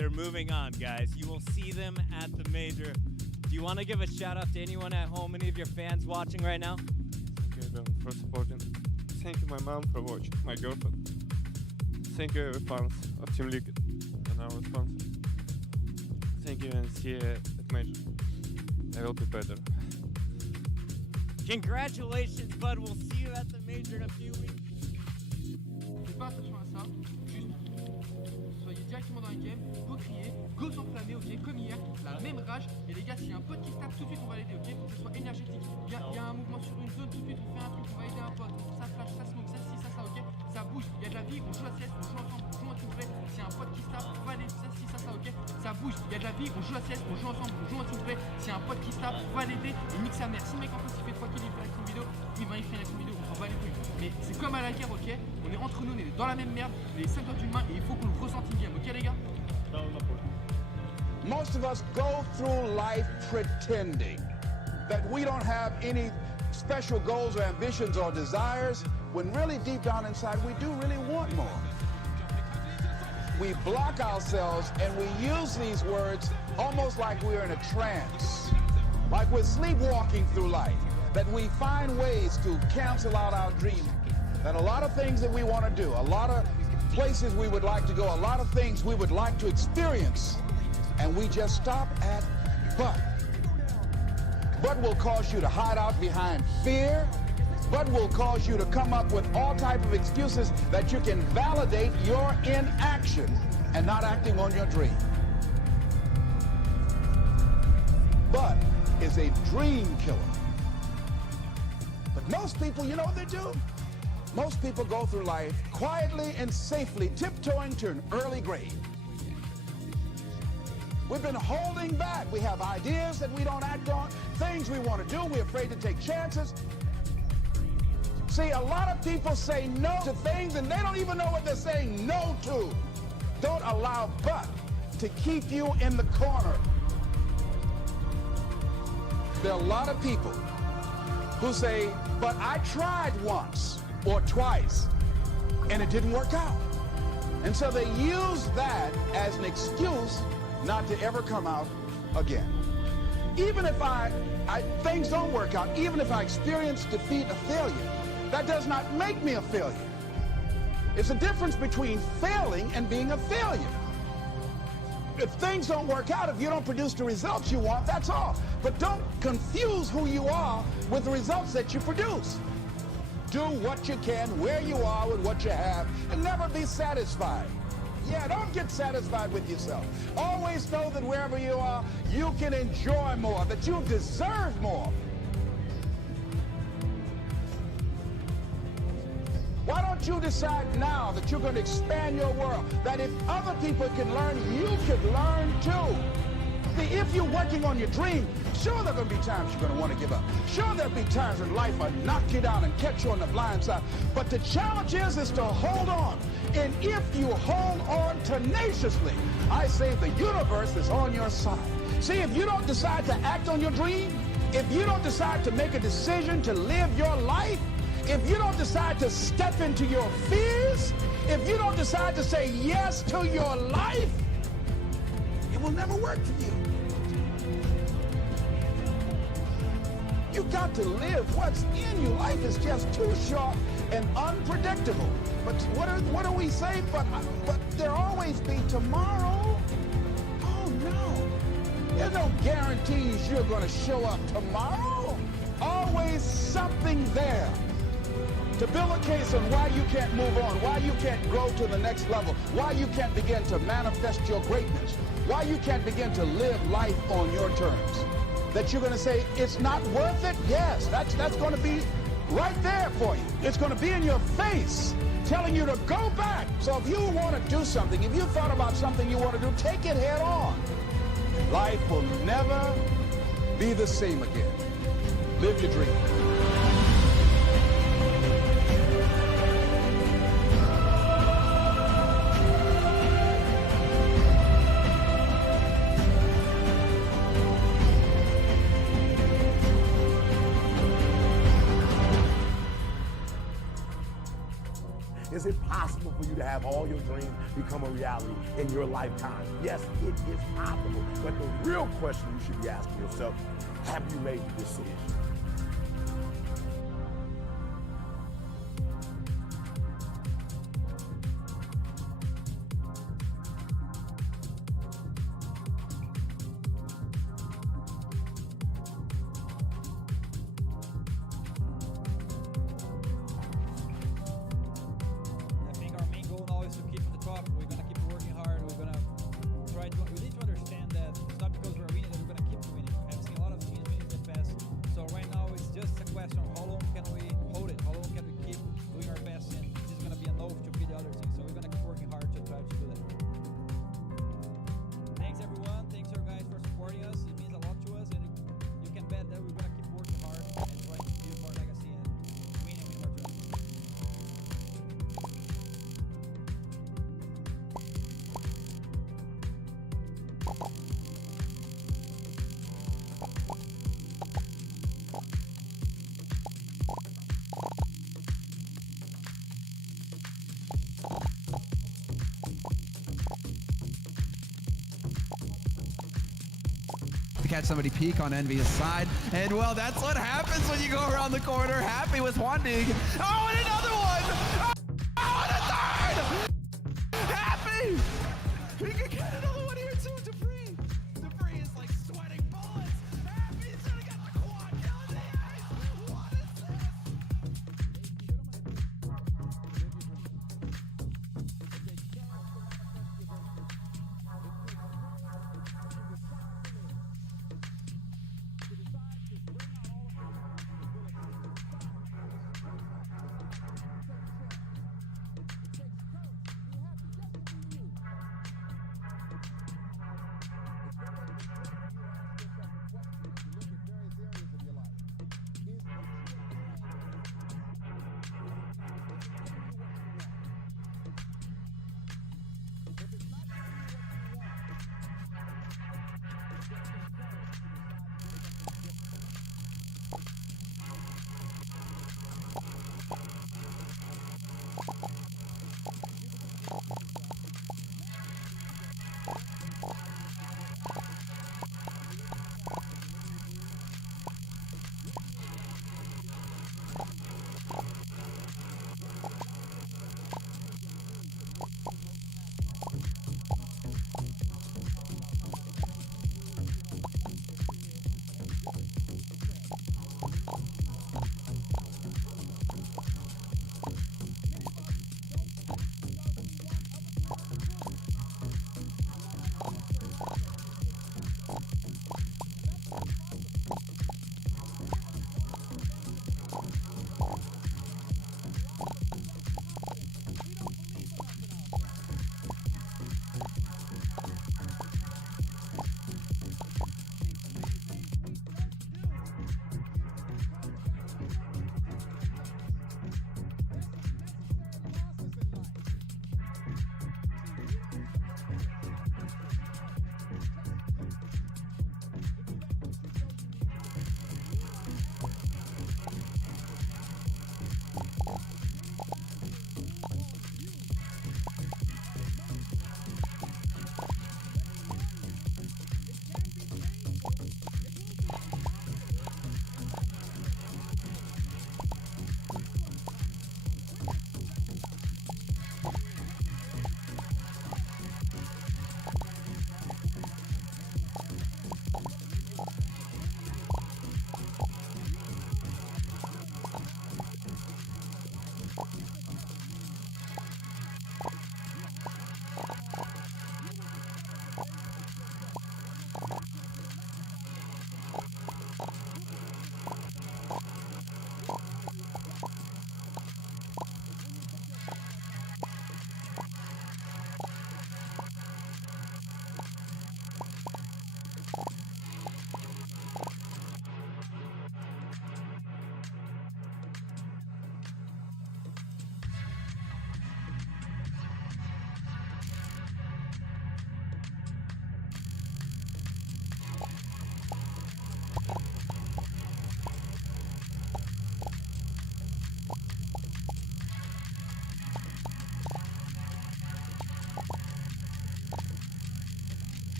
They're moving on, guys. You will see them at the major. Do you want to give a shout out to anyone at home, any of your fans watching right now? Thank you everyone for supporting. Thank you my mom for watching, my girlfriend. Thank you every fans of Team Liquid and our sponsor. Thank you and see you at major. I will be better. Congratulations, bud. We'll see you at the major in a few weeks. Faites pas attention à ça, juste soyez directement dans le game, go crier, go s'enflammer, ok, comme hier, la même rage, et les gars, s'il y a un pote qui se tape, tout de suite on va l'aider, ok, faut que ce soit énergétique. Il y a un mouvement sur une zone, tout de suite on fait un truc, on va aider un pote, ça flash, ça smoke, ça ci, ça, ok, ça bouge, il y a de la vie, on joue à CS, on joue ensemble, on joue en team play, s'il y a un pote qui se tape, on va l'aider, ça ci, ça, ok, ça bouge, il y a de la vie, on joue à CS, on joue ensemble, on joue en team play, s'il y a un pote qui se tape, on va l'aider, et nique sa mère. Si le mec en face il fait 3 kills, il fait l'action vidéo, il va y faire l'action vidéo, on s'en bat les couilles. Mais c'est comme à la guerre, ok, on est entre nous, on est dans la même merde, les 5 doigts d'une main, et il faut qu'on le ressente in game, ok les gars? Most of us go through life pretending that we don't have any special goals or ambitions or desires, when really deep down inside we do really want more. We block ourselves and we use these words almost like we're in a trance, like we're sleepwalking through life, that we find ways to cancel out our dreams, that a lot of things that we want to do, a lot of places we would like to go, a lot of things we would like to experience, and we just stop at but. But will cause you to hide out behind fear. But will cause you to come up with all type of excuses that you can validate your inaction and not acting on your dream. But is a dream killer. But most people, you know what they do? Most people go through life quietly and safely, tiptoeing to an early grave. We've been holding back. We have ideas that we don't act on, things we want to do. We're afraid to take chances. See, a lot of people say no to things and they don't even know what they're saying no to. Don't allow but to keep you in the corner. There are a lot of people who say, but I tried once or twice and it didn't work out. And so they use that as an excuse not to ever come out again. Even if things don't work out, even if I experience defeat, a failure, that does not make me a failure. It's a difference between failing and being a failure. If things don't work out, if you don't produce the results you want, that's all. But don't confuse who you are with the results that you produce. Do what you can, where you are with what you have, and never be satisfied. Yeah, don't get satisfied with yourself. Always know that wherever you are, you can enjoy more, that you deserve more. Why don't you decide now that you're going to expand your world, that if other people can learn, you could learn too. See, if you're working on your dream, sure there are going to be times you're going to want to give up. Sure there'll be times in life will knock you down and catch you on the blind side. But the challenge is to hold on. And if you hold on tenaciously, I say the universe is on your side. See, if you don't decide to act on your dream, if you don't decide to make a decision to live your life, if you don't decide to step into your fears, if you don't decide to say yes to your life, it will never work for you. You got to live what's in you. Life is just too short and unpredictable. But what do we say? But there'll always be tomorrow. Oh no. There's no guarantees you're going to show up tomorrow. Always something there to build a case on why you can't move on, why you can't grow to the next level, why you can't begin to manifest your greatness, why you can't begin to live life on your terms. That you're going to say, it's not worth it? Yes, that's going to be right there for you. It's going to be in your face, telling you to go back. So if you want to do something, if you thought about something you want to do, take it head on. Life will never be the same again. Live your dream. Is it possible for you to have have all your dreams become a reality in your lifetime. Yes, it is possible. But the real question you should be asking yourself, have you made the decision? I think our main goal now is to keep at the top. We're gonna keep working hard. We're gonna try to. We need to understand that it's not because we're winning that we're gonna keep winning. I've seen a lot of teams winning in the past. So right now it's just a question of how long can we hold it? How long can we keep doing our best? And this is gonna be enough to beat the other team. So we're gonna keep working hard to try to do that. Thanks everyone. Thanks our guys for supporting us. It means a lot to us, and you can bet that we're gonna keep working hard and try to build more legacy and winning more tournaments. To catch somebody peek on Envy's side. And well, that's what happens when you go around the corner. Happy with one dig. Oh, and another one! Oh, and a third! Happy! We can get another one here too, Dupree. Dupree is like sweating bullets. Happy's gonna get the quad kill in the ice. What is this?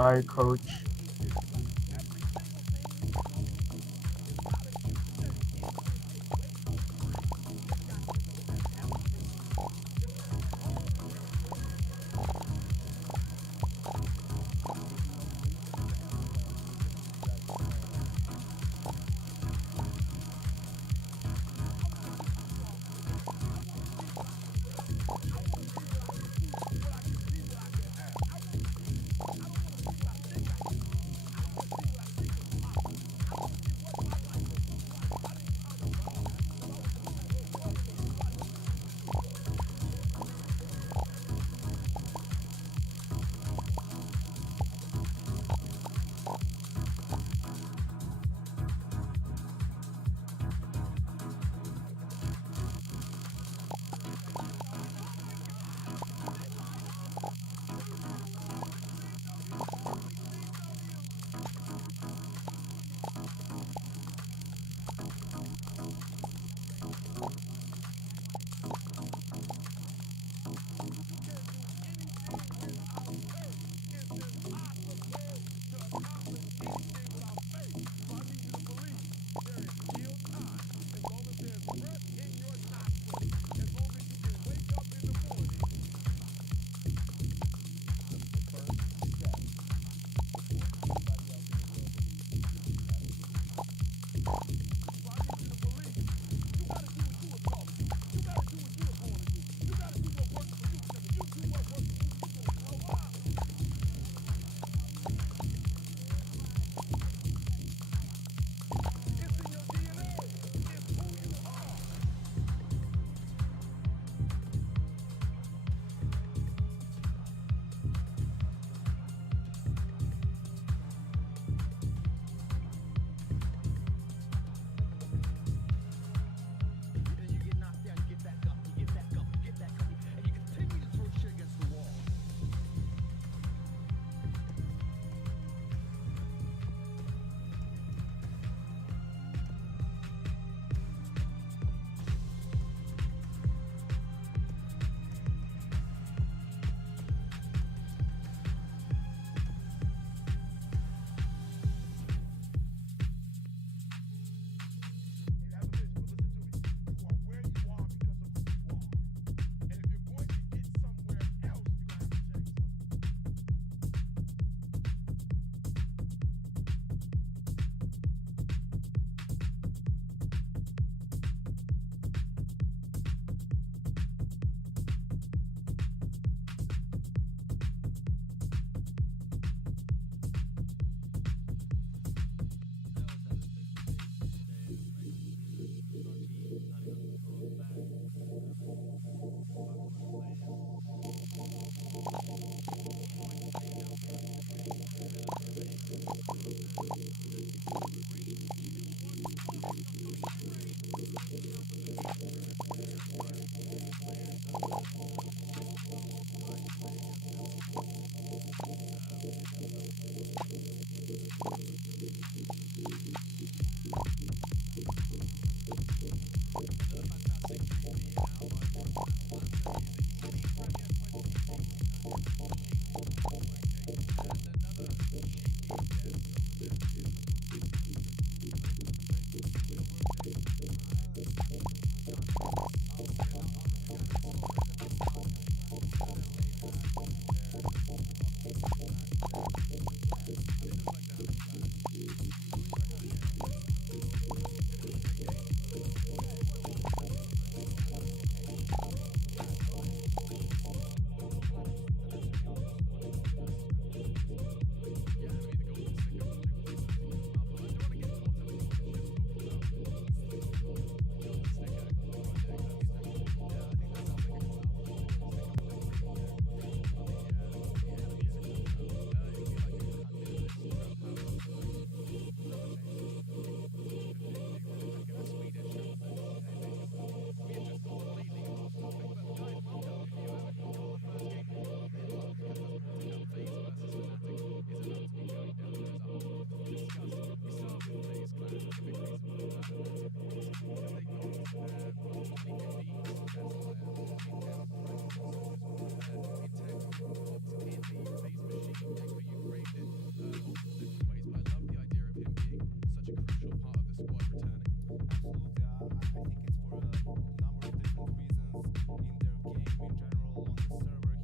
Hi, coach.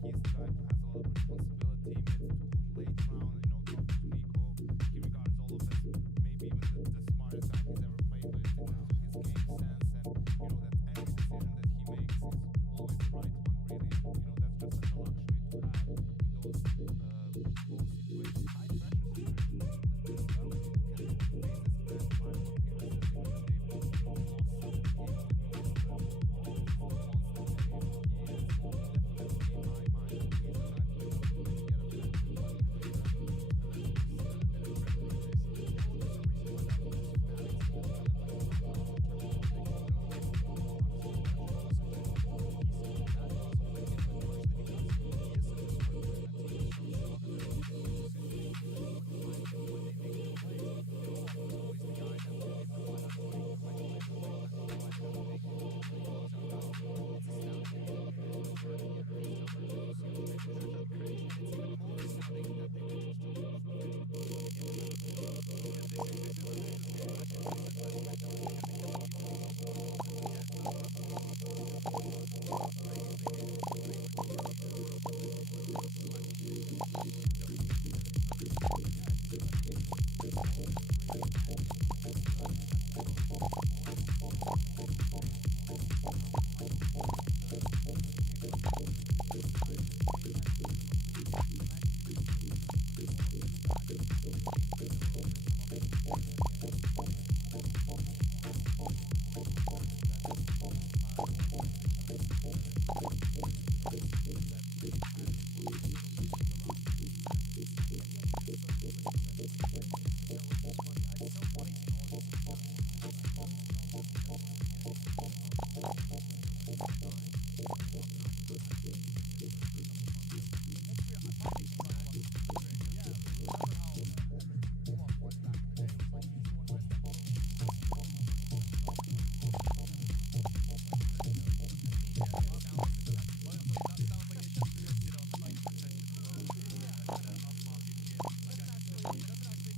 he's the guy who has a lot of responsibility mid to late round, talking to Nico. He regards all of us maybe even the smartest guy he's ever played with in terms of his game sense, and that any decision that he makes is always the right one, really. And that's just such a luxury to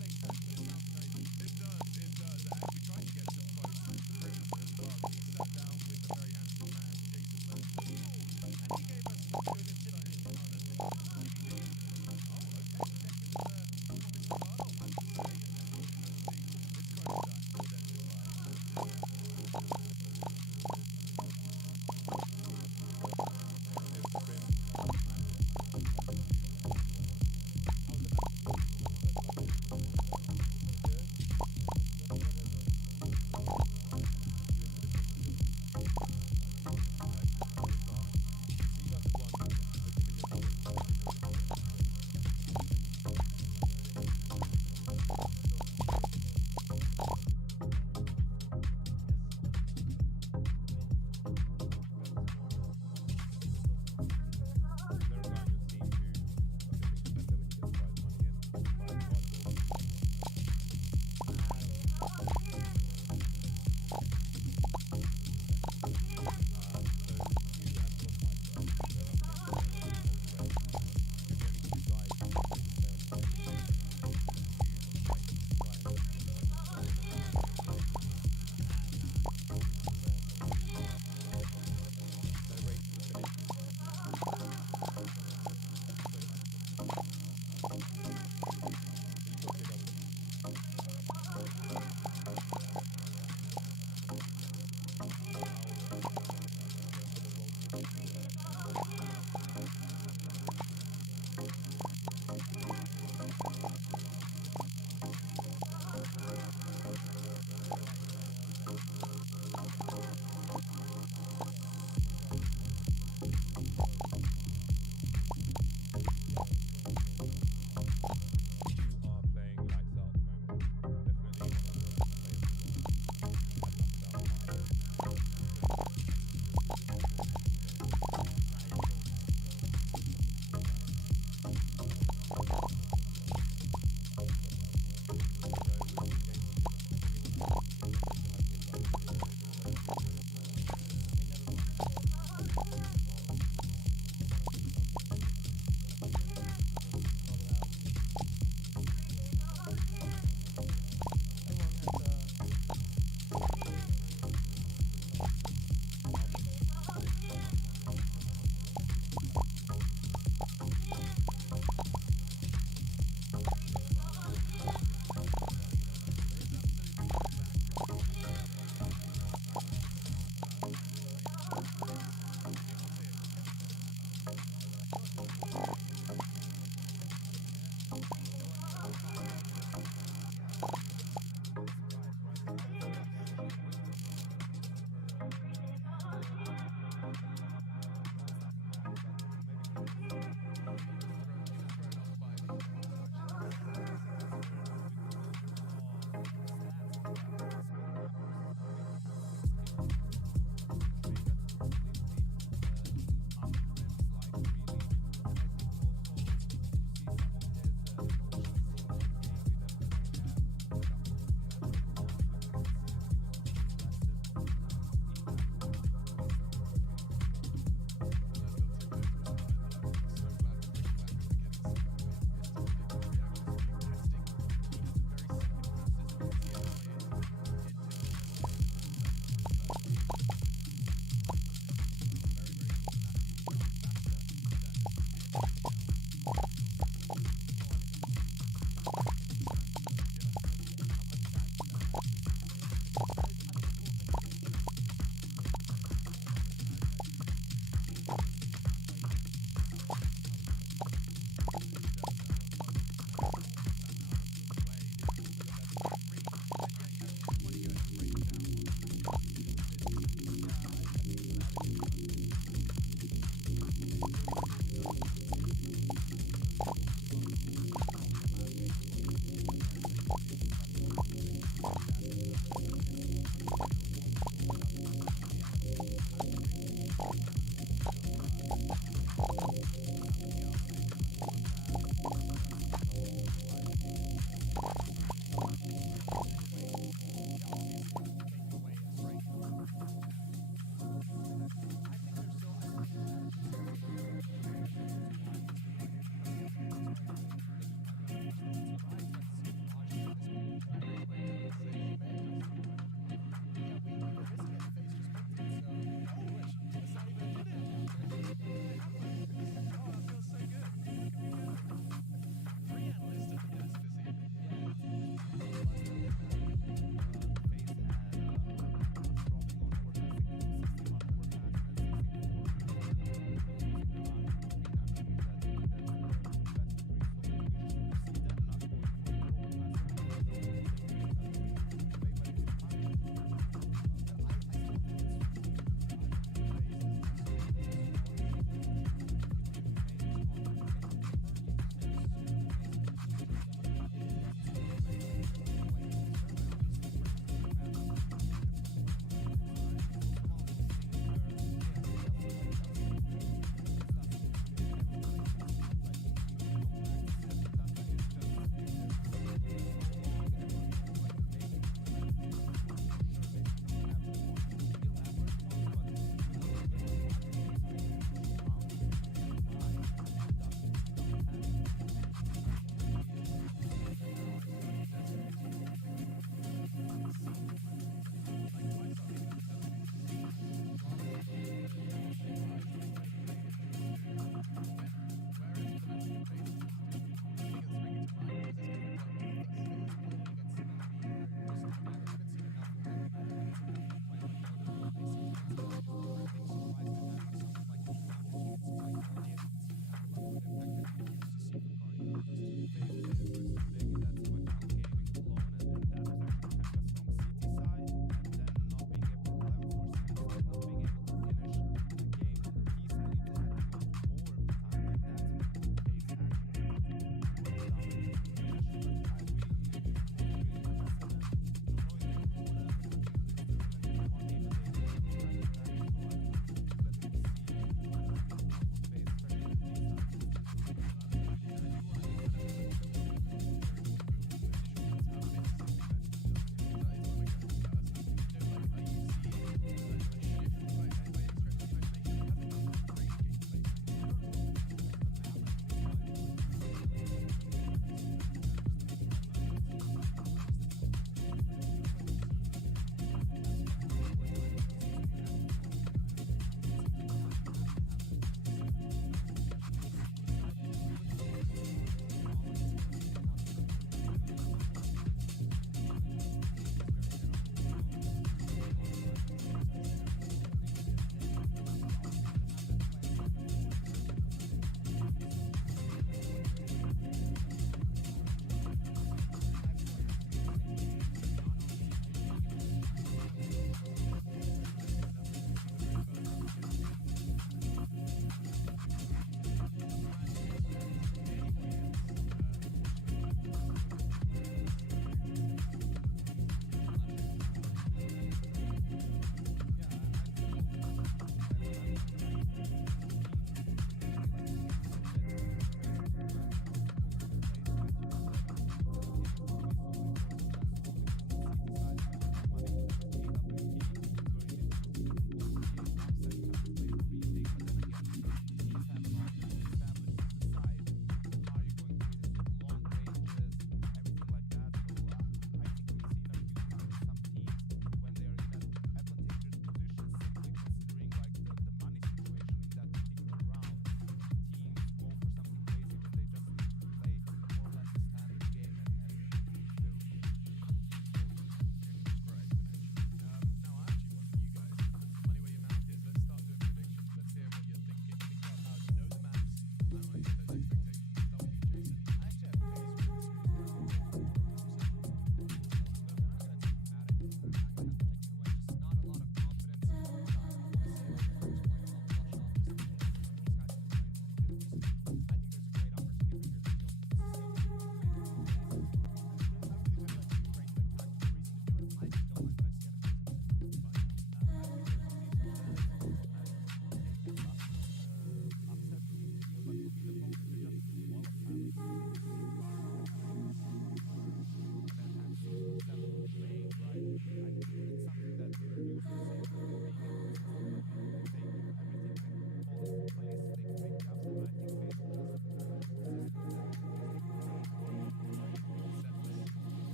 have in those low situations, high pressure situations. As well, when you look at his grand final appearances, even the day before he lost 7 games, he remains almost constant. He is definitely, in my mind, he's the guy who knows to get affected by the way that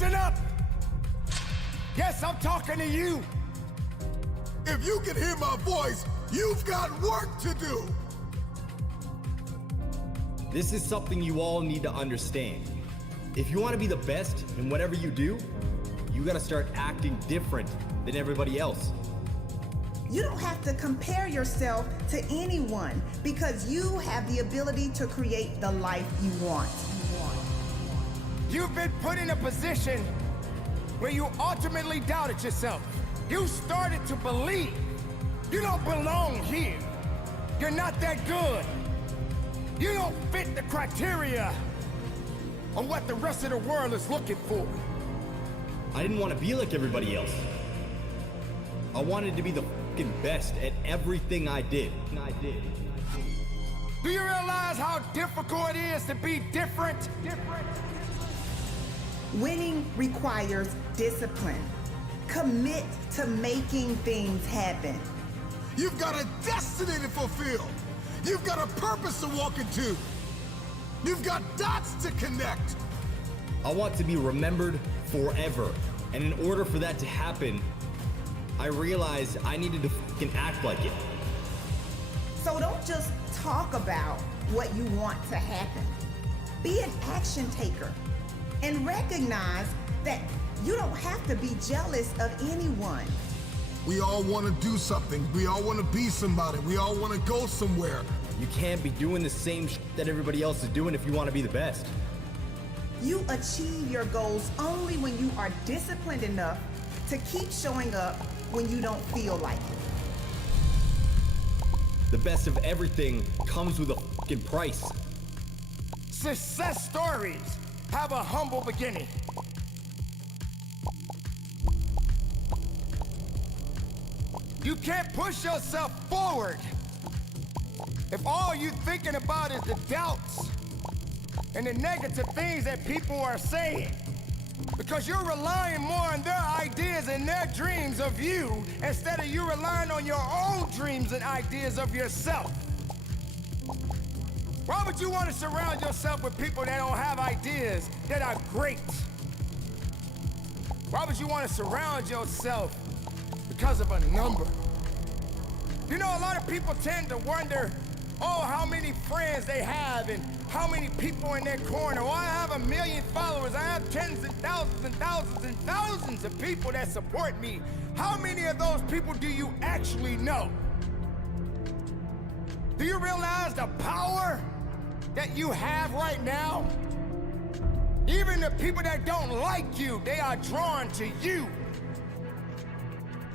Listen up! Yes, I'm talking to you. If you can hear my voice, you've got work to do. This is something you all need to understand. If you want to be the best in whatever you do, you gotta start acting different than everybody else. You don't have to compare yourself to anyone because you have the ability to create the life you want. You've been put in a position where you ultimately doubted yourself. You started to believe you don't belong here. You're not that good. You don't fit the criteria of what the rest of the world is looking for. I didn't want to be like everybody else. I wanted to be the fucking best at everything I did. Do you realize how difficult it is to be different? Winning requires discipline. Commit to making things happen. You've got a destiny to fulfill. You've got a purpose to walk into. You've got dots to connect. I want to be remembered forever. And in order for that to happen, I realized I needed to fucking act like it. So don't just talk about what you want to happen. Be an action taker and recognize that you don't have to be jealous of anyone. We all want to do something. We all want to be somebody. We all want to go somewhere. You can't be doing the same shit that everybody else is doing if you want to be the best. You achieve your goals only when you are disciplined enough to keep showing up when you don't feel like it. The best of everything comes with a fucking price. Success stories have a humble beginning. You can't push yourself forward if all you're thinking about is the doubts and the negative things that people are saying. Because you're relying more on their ideas and their dreams of you instead of you relying on your own dreams and ideas of yourself. Why would you want to surround yourself with people that don't have ideas that are great? Why would you want to surround yourself because of a number? You know, a lot of people tend to wonder, oh, how many friends they have and how many people in their corner. Well, I have 1 million followers. I have tens and thousands and thousands and thousands of people that support me. How many of those people do you actually know? Do you realize the power that you have right now? Even the people that don't like you, they are drawn to you.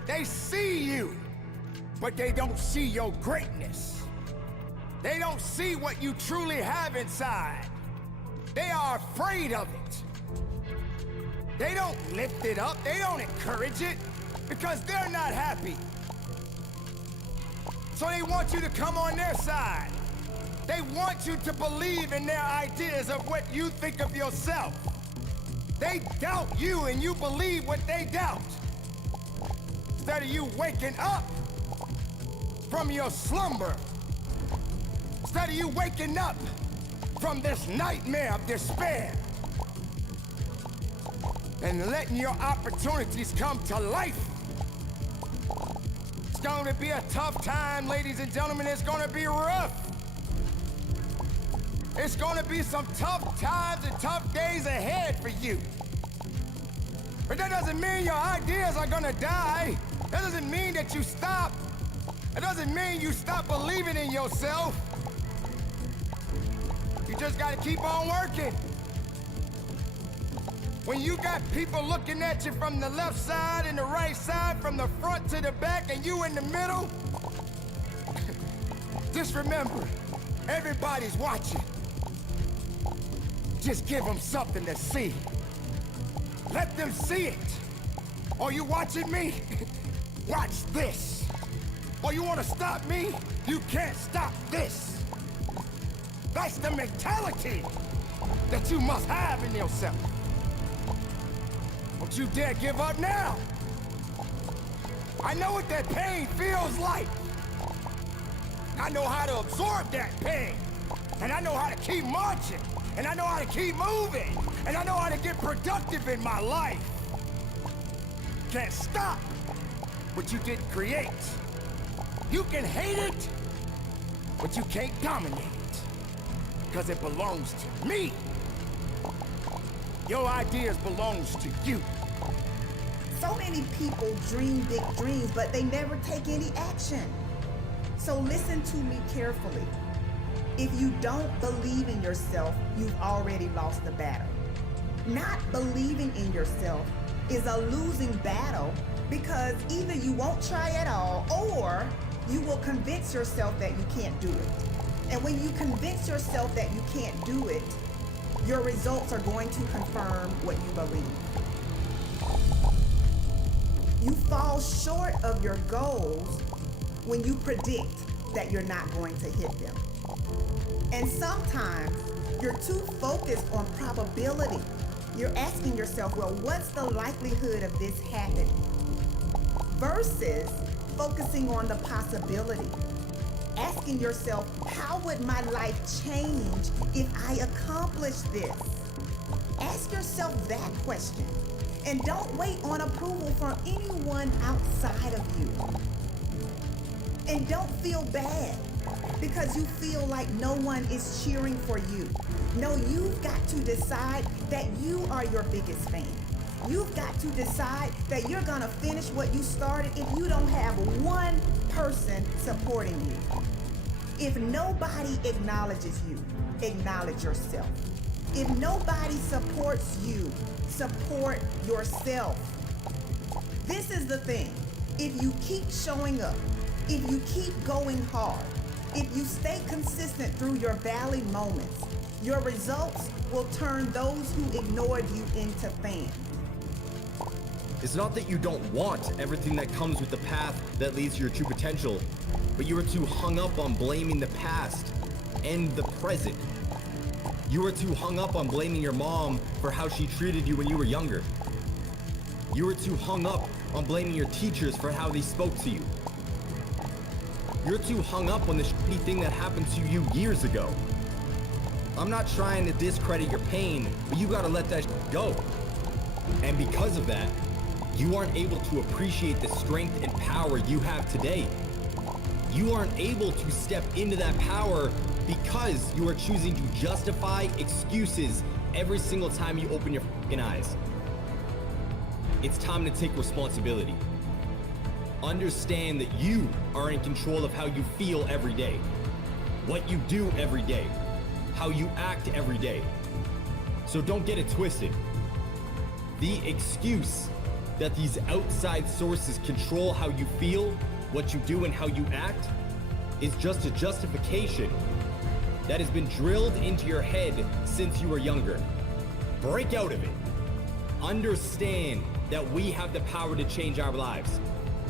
They see you, but they don't see your greatness. They don't see what you truly have inside. They are afraid of it. They don't lift it up. They don't encourage it because they're not happy. So they want you to come on their side. They want you to believe in their ideas of what you think of yourself. They doubt you and you believe what they doubt. Instead of you waking up from your slumber, instead of you waking up from this nightmare of despair and letting your opportunities come to life. It's going to be a tough time, ladies and gentlemen. It's going to be rough. It's going to be some tough times and tough days ahead for you. But that doesn't mean your ideas are going to die. That doesn't mean that you stop. It doesn't mean you stop believing in yourself. You just gotta keep on working. When you got people looking at you from the left side and the right side, from the front to the back, and you in the middle, just remember, everybody's watching. Just give them something to see. Let them see it. Oh, you watching me? Watch this. Oh, you want to stop me? You can't stop this. That's the mentality that you must have in yourself. Don't you dare give up now. I know what that pain feels like. I know how to absorb that pain. And I know how to keep marching. And I know how to keep moving. And I know how to get productive in my life. Can't stop what you didn't create. You can hate it, but you can't dominate it. Because it belongs to me. Your ideas belongs to you. So many people dream big dreams, but they never take any action. So listen to me carefully. If you don't believe in yourself, you've already lost the battle. Not believing in yourself is a losing battle because either you won't try at all or you will convince yourself that you can't do it. And when you convince yourself that you can't do it, your results are going to confirm what you believe. You fall short of your goals when you predict that you're not going to hit them. And sometimes you're too focused on probability. You're asking yourself, well, what's the likelihood of this happening? Versus focusing on the possibility. Asking yourself, how would my life change if I accomplish this? Ask yourself that question. And don't wait on approval from anyone outside of you. And don't feel bad because you feel like no one is cheering for you. No, you've got to decide that you are your biggest fan. You've got to decide that you're gonna finish what you started if you don't have one person supporting you. If nobody acknowledges you, acknowledge yourself. If nobody supports you, support yourself. This is the thing. If you keep showing up, if you keep going hard, if you stay consistent through your valley moments, your results will turn those who ignored you into fans. It's not that you don't want everything that comes with the path that leads to your true potential, but you are too hung up on blaming the past and the present. You are too hung up on blaming your mom for how she treated you when you were younger. You are too hung up on blaming your teachers for how they spoke to you. You're too hung up on the shitty thing that happened to you years ago. I'm not trying to discredit your pain, but you gotta let that shit go. And because of that, you aren't able to appreciate the strength and power you have today. You aren't able to step into that power because you are choosing to justify excuses every single time you open your fucking eyes. It's time to take responsibility. Understand that you are in control of how you feel every day, what you do every day, how you act every day. So don't get it twisted. The excuse that these outside sources control how you feel, what you do, and how you act is just a justification that has been drilled into your head since you were younger. Break out of it. Understand that we have the power to change our lives.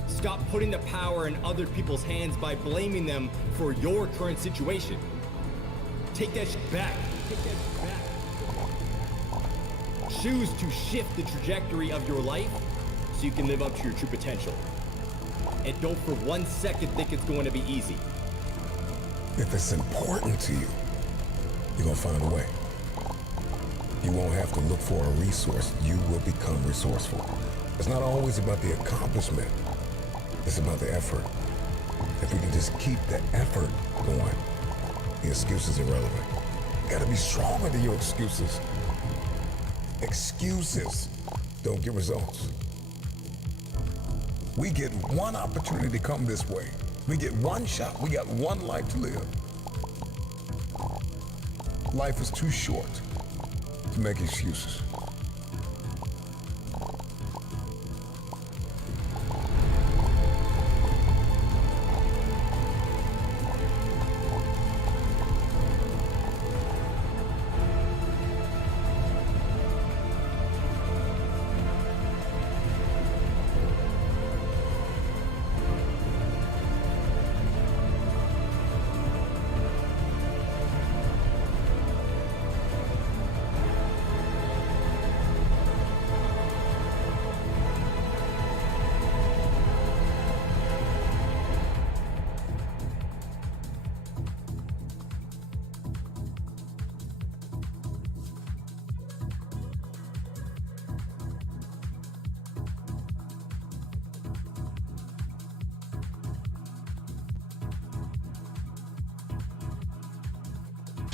Stop putting the power in other people's hands by blaming them for your current situation. Take that shit back. Take that shit back. Choose to shift the trajectory of your life so you can live up to your true potential. And don't for 1 second think it's going to be easy. If it's important to you, you're gonna find a way. You won't have to look for a resource. You will become resourceful. It's not always about the accomplishment. It's about the effort. If we can just keep the effort going, the excuse is irrelevant. You gotta be stronger than your excuses. Excuses don't get results. We get one opportunity to come this way. We get one shot. We got one life to live. Life is too short to make excuses.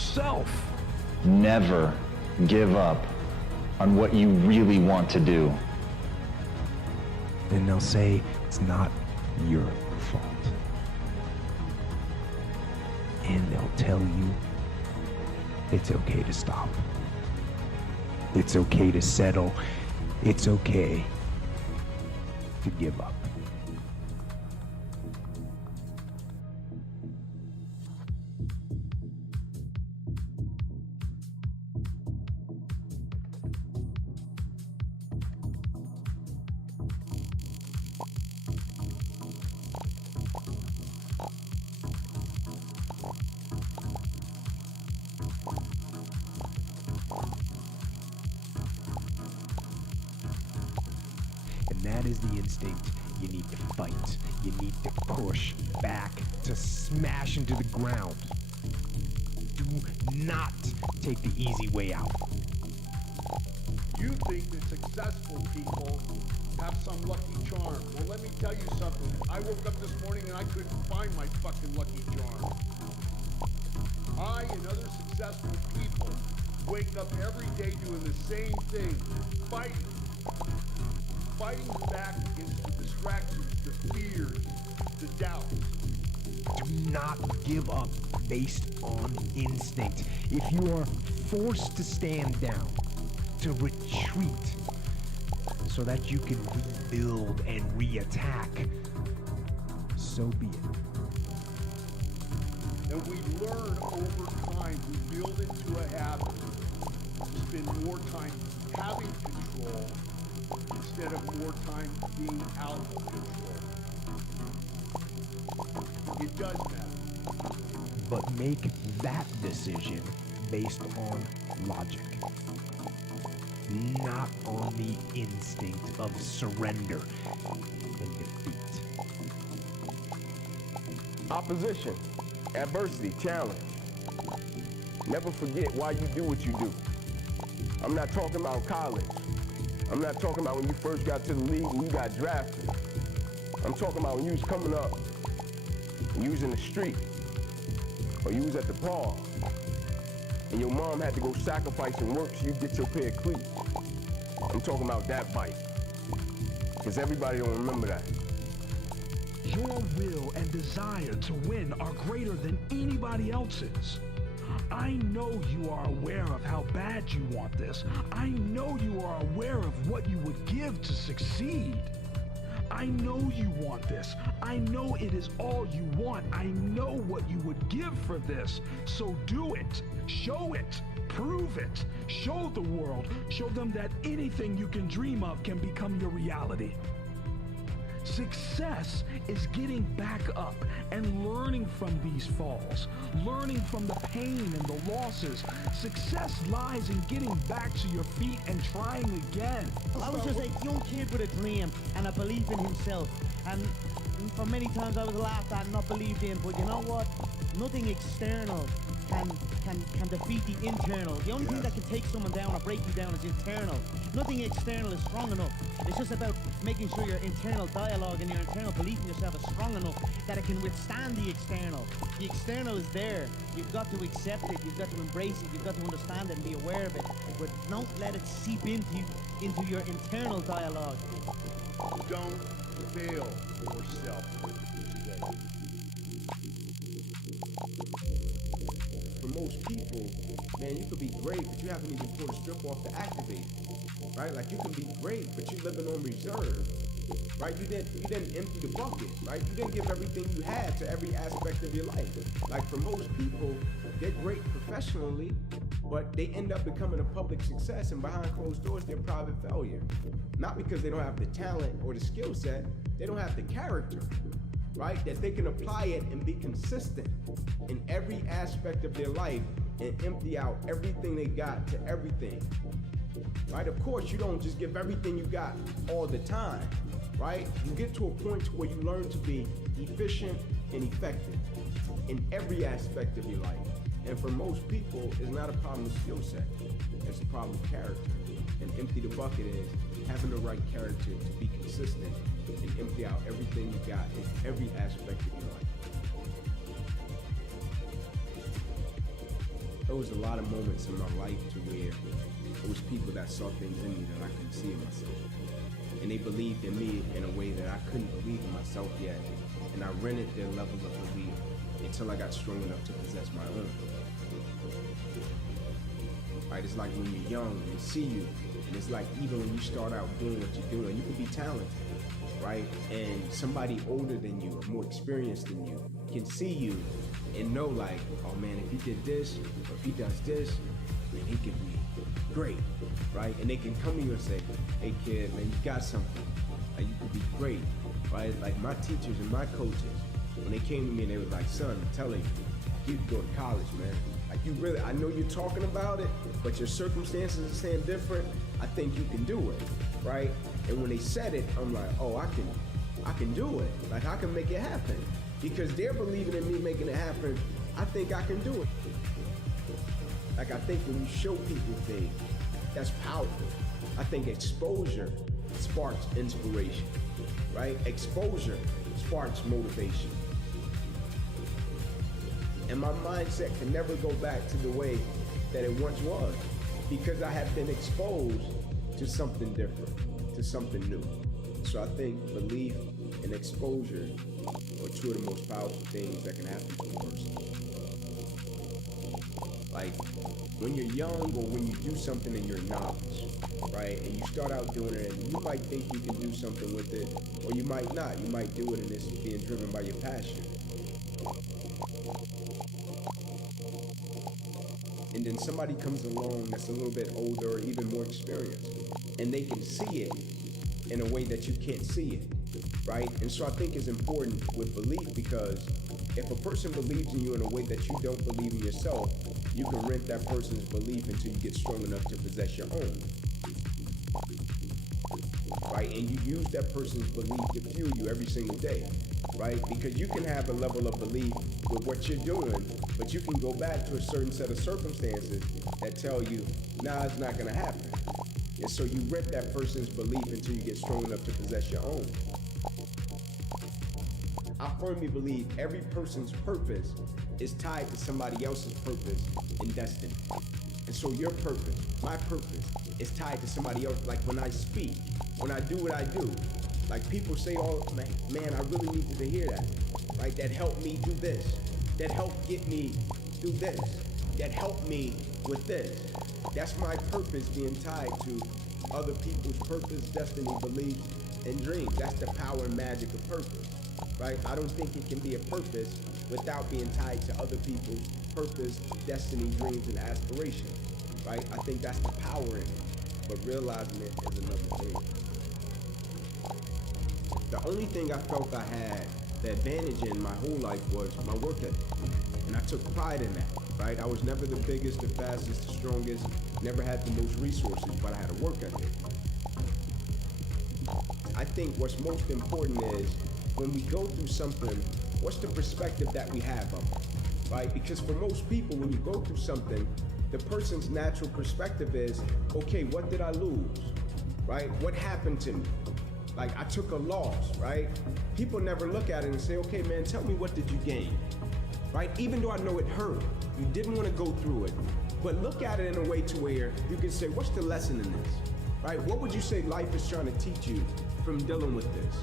yourself. Never give up on what you really want to do. Then they'll say it's not your fault. And they'll tell you it's okay to stop. It's okay to settle. It's okay to give up. And that is the instinct. You need to fight. You need to push back, to smash into the ground. Do not take the easy way out. You think that successful people have some lucky charm. Well, let me tell you something. I woke up this morning and I couldn't find my fucking lucky charm. I and other successful people wake up every day doing the same thing, fighting back against the distractions, the fears, the doubts. Do not give up based on instinct. If you are forced to stand down, to retreat, so that you can rebuild and re-attack, so be it. And we learn over time, we build into a habit to spend more time having control instead of more time being out of control. It does matter. But make that decision based on logic, not on the instinct of surrender and defeat. Opposition, adversity, challenge. Never forget why you do what you do. I'm not talking about college. I'm not talking about when you first got to the league and you got drafted. I'm talking about when you was coming up and you was in the street or you was at the park and your mom had to go sacrifice and work so you get your pair of cleats. I'm talking about that fight. Because everybody don't remember that. Your will and desire to win are greater than anybody else's. I know you are aware of how bad you want this. I know you are aware of what you would give to succeed. I know you want this. I know it is all you want. I know what you would give for this. So do it. Show it. Prove it. Show the world. Show them that anything you can dream of can become your reality. Success is getting back up and learning from these falls, learning from the pain and the losses. Success lies in getting back to your feet and trying again. I was just a young kid with a dream and a belief in himself. And for many times I was laughed at and not believed in, but you know what? Nothing external can defeat the internal. The only thing that can take someone down or break you down is internal. Nothing external is strong enough. It's just about making sure your internal dialogue and your internal belief in yourself is strong enough that it can withstand the external. The external is there. You've got to accept it. You've got to embrace it. You've got to understand it and be aware of it. But don't let it seep into your internal dialogue. Don't fail yourself today. For most people, man, you could be great, but you haven't even pulled a strip off to activate it, right? Like you can be great, but you're living on reserve, right? You didn't empty the bucket, right? You didn't give everything you had to every aspect of your life. Like for most people, they're great professionally, but they end up becoming a public success, and behind closed doors, they're private failure. Not because they don't have the talent or the skill set, they don't have the character, right? That they can apply it and be consistent in every aspect of their life and empty out everything they got to everything, right? Of course, you don't just give everything you got all the time, right? You get to a point where you learn to be efficient and effective in every aspect of your life. And for most people, it's not a problem of skill set, it's a problem of character. And empty the bucket is having the right character to be consistent and empty out everything you got in every aspect of your life. there was a lot of moments in my life to where there was people that saw things in me that I couldn't see in myself. And they believed in me in a way that I couldn't believe in myself yet. And I rented their level of belief until I got strong enough to possess my own. Right? It's like when you're young, they see you, and it's like even when you start out doing what you're doing, you can be talented, right? And somebody older than you or more experienced than you can see you and know like, oh man, if he did this, or if he does this, then he can be great, right? And they can come to you and say, hey kid, man, you got something, like you could be great, right? Like my teachers and my coaches, when they came to me and they was like, son, I'm telling you, you could go to college, man. Like you really, I know you're talking about it, but your circumstances are saying different. I think you can do it, right? And when they said it, I'm like, oh, I can do it. Like I can make it happen. Because they're believing in me making it happen, I think I can do it. Like I think when you show people things, that's powerful. I think exposure sparks inspiration, right? Exposure sparks motivation. And my mindset can never go back to the way that it once was because I have been exposed to something different, to something new. So I think belief and exposure are two of the most powerful things that can happen to a person. Like when you're young or when you do something and you're a novice, right? And you start out doing it and you might think you can do something with it or you might not. You might do it and it's being driven by your passion. And then somebody comes along that's a little bit older or even more experienced, and they can see it in a way that you can't see it, right? And so I think it's important with belief because if a person believes in you in a way that you don't believe in yourself, you can rent that person's belief until you get strong enough to possess your own, right? And you use that person's belief to fuel you every single day, right? Because you can have a level of belief with what you're doing, but you can go back to a certain set of circumstances that tell you, nah, it's not gonna happen. And so you rent that person's belief until you get strong enough to possess your own. I firmly believe every person's purpose is tied to somebody else's purpose and destiny. And so your purpose, my purpose, is tied to somebody else. Like when I speak, when I do what I do, like people say, oh man, I really needed to hear that, right? That helped me do this. That helped get me do this. That helped me with this. That's my purpose being tied to other people's purpose, destiny, beliefs, and dreams. That's the power and magic of purpose, right? I don't think it can be a purpose without being tied to other people's purpose, destiny, dreams, and aspirations, right? I think that's the power in it, but realizing it is another thing. The only thing I felt I had the advantage in my whole life was my work ethic, and I took pride in that, right? I was never the biggest, the fastest, the strongest, never had the most resources, but I had a work ethic. I think what's most important is when we go through something, what's the perspective that we have of it, right? Because for most people, when you go through something, the person's natural perspective is, okay, what did I lose, right? What happened to me? Like I took a loss, right? People never look at it and say, okay, man, tell me what did you gain, right? Even though I know it hurt, you didn't want to go through it, but look at it in a way to where you can say, what's the lesson in this, right? What would you say life is trying to teach you from dealing with this?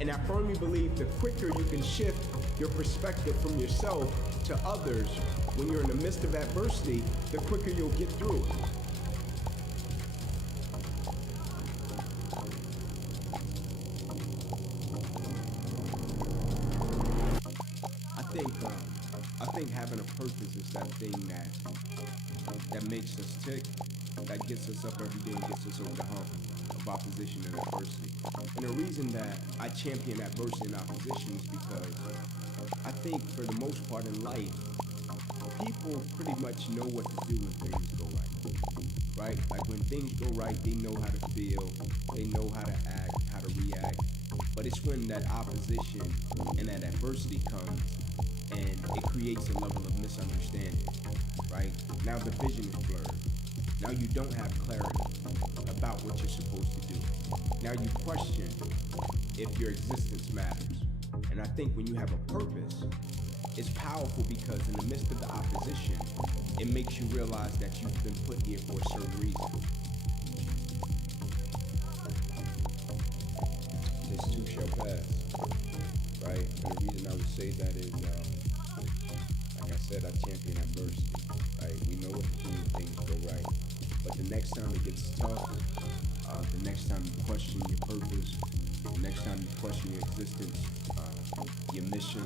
And I firmly believe the quicker you can shift your perspective from yourself to others when you're in the midst of adversity, the quicker you'll get through it. I think having a purpose is that thing that makes us tick, that gets us up every day and gets us over the hump of opposition and adversity. And the reason that I champion adversity and opposition is because I think for the most part in life, people pretty much know what to do when things go right? Right? Like when things go right, they know how to feel, they know how to act, how to react. But it's when that opposition and that adversity comes and it creates a level of misunderstanding, right? Now the vision is blurred. Now you don't have clarity about what you're supposed to do. Now you question if your existence matters. And I think when you have a purpose, It's powerful because in the midst of the opposition, it makes you realize that you've been put here for a certain reason. This too shall pass, right? And the reason I would say that is, like I said, I champion adversity, right? We know what to do when things go right. But the next time it gets tough, the next time you question your purpose, the next time you question your existence, your mission,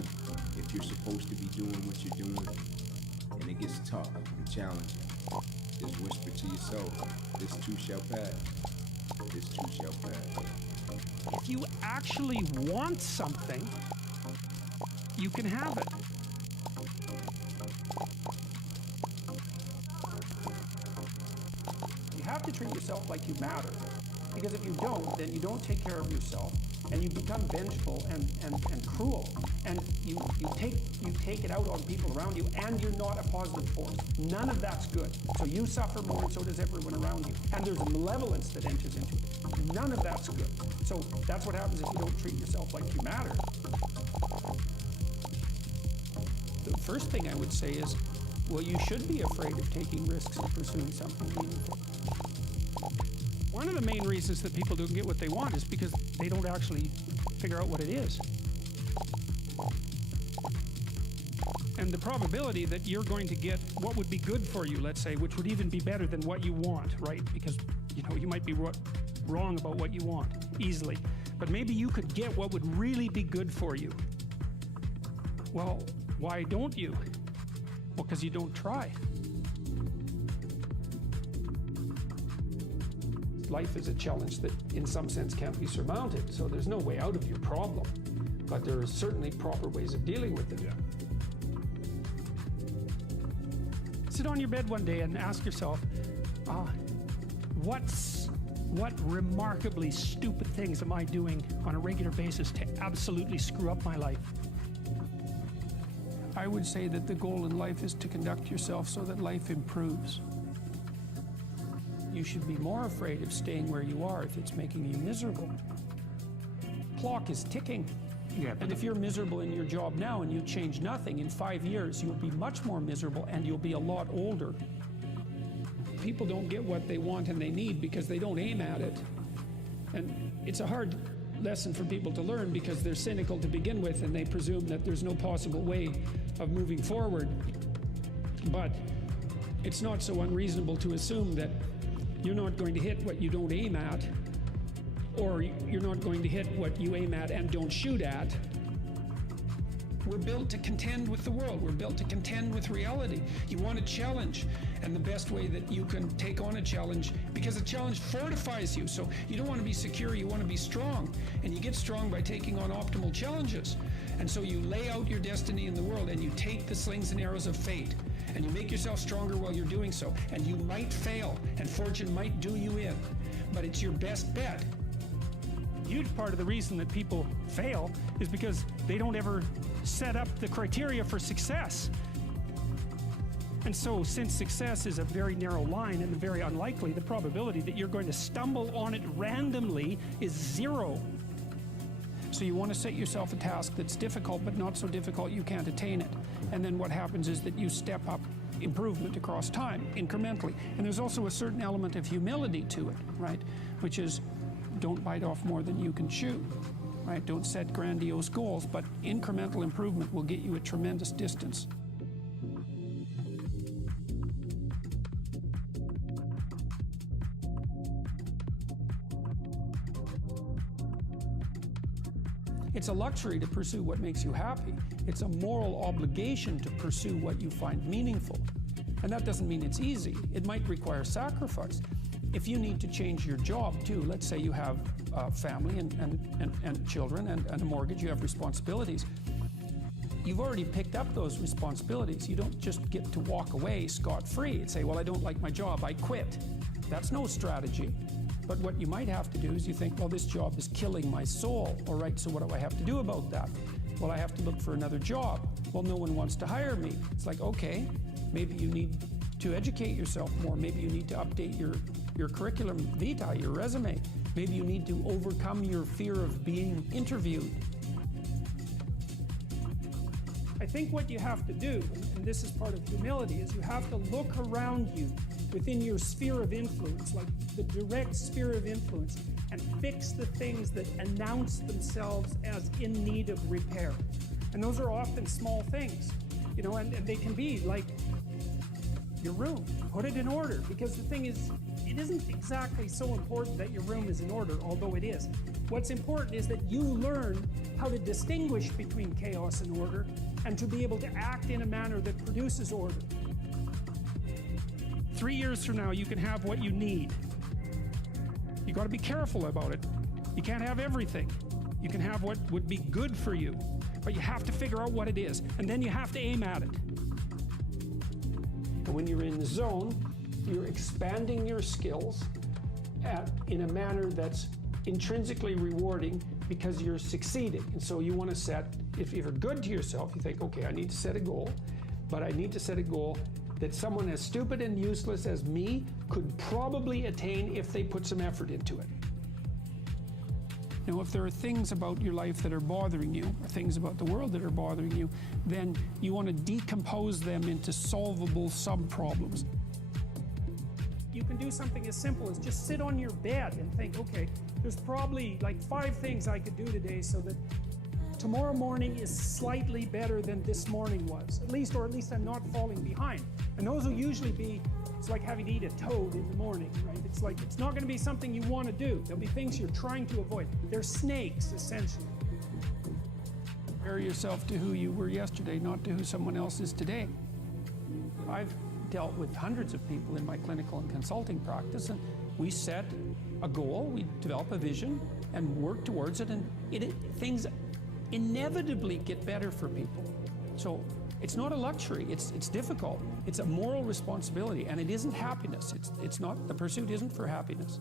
if you're supposed to be doing what you're doing, and it gets tough and challenging, just whisper to yourself, this too shall pass. This too shall pass. If you actually want something, you can have it. You have to treat yourself like you matter. Because if you don't, then you don't take care of yourself, and you become vengeful and cruel, and you take it out on people around you, and you're not a positive force. None of that's good. So you suffer more, and so does everyone around you. And there's a malevolence that enters into it. None of that's good. So that's what happens if you don't treat yourself like you matter. The first thing I would say is, well, you should be afraid of taking risks and pursuing something meaningful. One of the main reasons that people don't get what they want is because they don't actually figure out what it is. And the probability that you're going to get what would be good for you, let's say, which would even be better than what you want, right? Because, you know, you might be wrong about what you want easily, but maybe you could get what would really be good for you. Well, why don't you? Well, because you don't try. Life is a challenge that in some sense can't be surmounted, so there's no way out of your problem, but there are certainly proper ways of dealing with it. Yeah. Sit on your bed one day and ask yourself, what remarkably stupid things am I doing on a regular basis to absolutely screw up my life? I would say that the goal in life is to conduct yourself so that life improves. You should be more afraid of staying where you are if it's making you miserable. Clock is ticking. Yeah, and if you're miserable in your job now and you change nothing, in 5 years you'll be much more miserable and you'll be a lot older. People don't get what they want and they need because they don't aim at it. And it's a hard lesson for people to learn because they're cynical to begin with and they presume that there's no possible way of moving forward. But it's not so unreasonable to assume that you're not going to hit what you don't aim at, or you're not going to hit what you aim at and don't shoot at. We're built to contend with the world. We're built to contend with reality. You want a challenge, and the best way that you can take on a challenge, because a challenge fortifies you. So you don't want to be secure, you want to be strong. And you get strong by taking on optimal challenges. And so you lay out your destiny in the world, and you take the slings and arrows of fate, and you make yourself stronger while you're doing so. And you might fail, and fortune might do you in, but it's your best bet. A huge part of the reason that people fail is because they don't ever set up the criteria for success. And so since success is a very narrow line and very unlikely, the probability that you're going to stumble on it randomly is 0. So you want to set yourself a task that's difficult, but not so difficult you can't attain it. And then what happens is that you step up improvement across time, incrementally. And there's also a certain element of humility to it, right? Which is, don't bite off more than you can chew, right? Don't set grandiose goals, but incremental improvement will get you a tremendous distance. It's a luxury to pursue what makes you happy. It's a moral obligation to pursue what you find meaningful. And that doesn't mean it's easy. It might require sacrifice. If you need to change your job too, let's say you have a family and children and a mortgage, you have responsibilities. You've already picked up those responsibilities. You don't just get to walk away scot-free and say, well, I don't like my job, I quit. That's no strategy. But what you might have to do is you think, well, this job is killing my soul. All right, so what do I have to do about that? Well, I have to look for another job. Well, no one wants to hire me. It's like, okay, maybe you need to educate yourself more. Maybe you need to update your curriculum vitae, your resume. Maybe you need to overcome your fear of being interviewed. I think what you have to do, and this is part of humility, is you have to look around you within your sphere of influence, like the direct sphere of influence, and fix the things that announce themselves as in need of repair. And those are often small things, you know, and they can be like your room. Put it in order, because the thing is, it isn't exactly so important that your room is in order, although it is. What's important is that you learn how to distinguish between chaos and order, and to be able to act in a manner that produces order. 3 years from now, you can have what you need. You got to be careful about it. You can't have everything. You can have what would be good for you, but you have to figure out what it is, and then you have to aim at it. And when you're in the zone, you're expanding your skills in a manner that's intrinsically rewarding because you're succeeding. And so you want to set, if you're good to yourself, you think, okay, I need to set a goal, but I need to set a goal that someone as stupid and useless as me could probably attain if they put some effort into it. Now, if there are things about your life that are bothering you, or things about the world that are bothering you, then you want to decompose them into solvable sub-problems. You can do something as simple as just sit on your bed and think, okay, there's probably like 5 things I could do today so that tomorrow morning is slightly better than this morning was, or at least I'm not falling behind. And those will usually be, it's like having to eat a toad in the morning, right? It's like, it's not going to be something you want to do. There'll be things you're trying to avoid. They're snakes, essentially. Compare yourself to who you were yesterday, not to who someone else is today. I've dealt with hundreds of people in my clinical and consulting practice, and we set a goal, we develop a vision, and work towards it, and things inevitably get better for people. So it's not a luxury, it's difficult. It's a moral responsibility, and it isn't happiness. It's not, the pursuit isn't for happiness.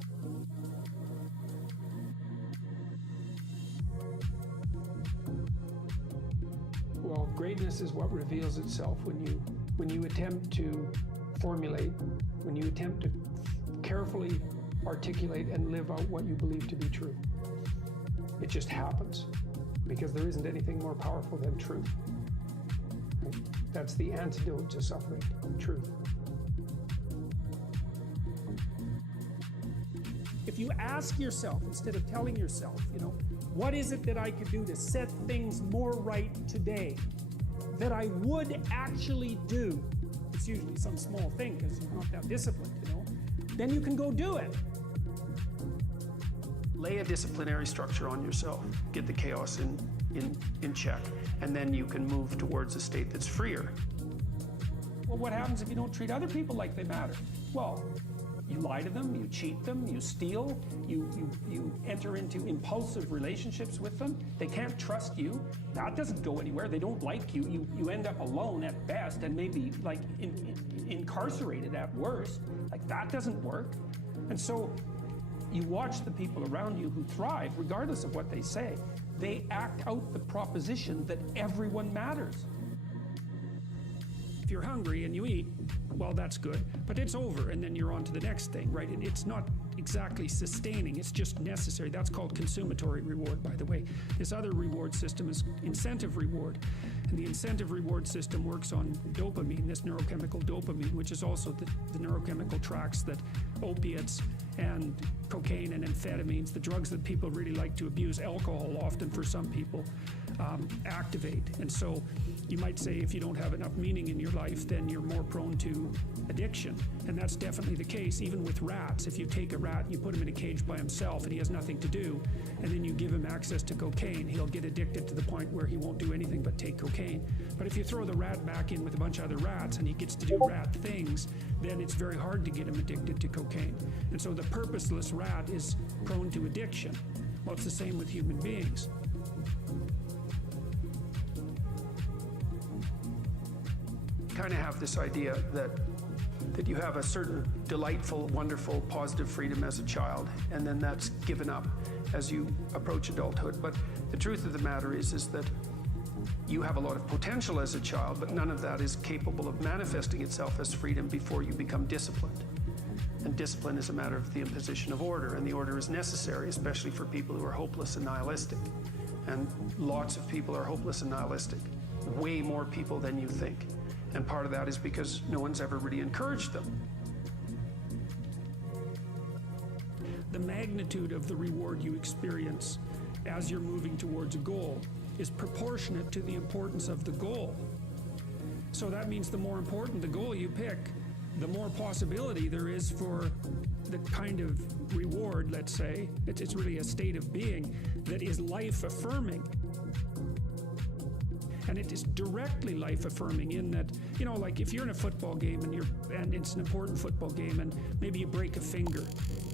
Well, greatness is what reveals itself when you attempt to formulate, when you attempt to carefully articulate and live out what you believe to be true. It just happens, because there isn't anything more powerful than truth. That's the antidote to suffering, truth. If you ask yourself, instead of telling yourself, you know, what is it that I could do to set things more right today that I would actually do? It's usually some small thing because you're not that disciplined, you know. Then you can go do it. Lay a disciplinary structure on yourself. Get the chaos in check. And then you can move towards a state that's freer. Well, what happens if you don't treat other people like they matter? Well, you lie to them, you cheat them, you steal, you enter into impulsive relationships with them. They can't trust you. That doesn't go anywhere. They don't like you. You end up alone at best, and maybe like incarcerated at worst. Like, that doesn't work. And so you watch the people around you who thrive, regardless of what they say. They act out the proposition that everyone matters. If you're hungry and you eat, well, that's good, but it's over, and then you're on to the next thing, right? And it's not exactly sustaining, it's just necessary. That's called consumatory reward, by the way. This other reward system is incentive reward. And the incentive reward system works on dopamine, this neurochemical dopamine, which is also the neurochemical tracks that opiates and cocaine and amphetamines, the drugs that people really like to abuse, alcohol often for some people, activate. And so you might say if you don't have enough meaning in your life, then you're more prone to addiction. And that's definitely the case, even with rats. If you take a rat and you put him in a cage by himself and he has nothing to do, and then you give him access to cocaine, he'll get addicted to the point where he won't do anything but take cocaine. But if you throw the rat back in with a bunch of other rats and he gets to do rat things, then it's very hard to get him addicted to cocaine. And so the purposeless rat is prone to addiction. Well, it's the same with human beings. Kind of have this idea that you have a certain delightful, wonderful, positive freedom as a child, and then that's given up as you approach adulthood. But the truth of the matter is that you have a lot of potential as a child, but none of that is capable of manifesting itself as freedom before you become disciplined. And discipline is a matter of the imposition of order, and the order is necessary, especially for people who are hopeless and nihilistic. And lots of people are hopeless and nihilistic. way more people than you think. And part of that is because no one's ever really encouraged them. The magnitude of the reward you experience as you're moving towards a goal is proportionate to the importance of the goal. So that means the more important the goal you pick, the more possibility there is for the kind of reward, let's say, it's really a state of being that is life-affirming. And it is directly life-affirming in that, you know, like if you're in a football game and it's an important football game and maybe you break a finger,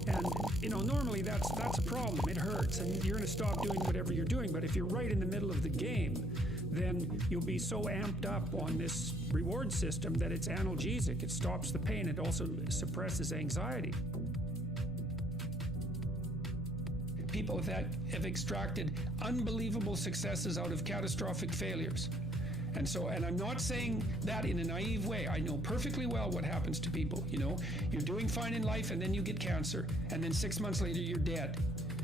and you know, normally that's a problem. It hurts, and you're going to stop doing whatever you're doing. But if you're right in the middle of the game, then you'll be so amped up on this reward system that it's analgesic. It stops the pain. It also suppresses anxiety. People that have extracted unbelievable successes out of catastrophic failures. And I'm not saying that in a naive way. I know perfectly well what happens to people. You know, you're doing fine in life and then you get cancer, and then 6 months later you're dead.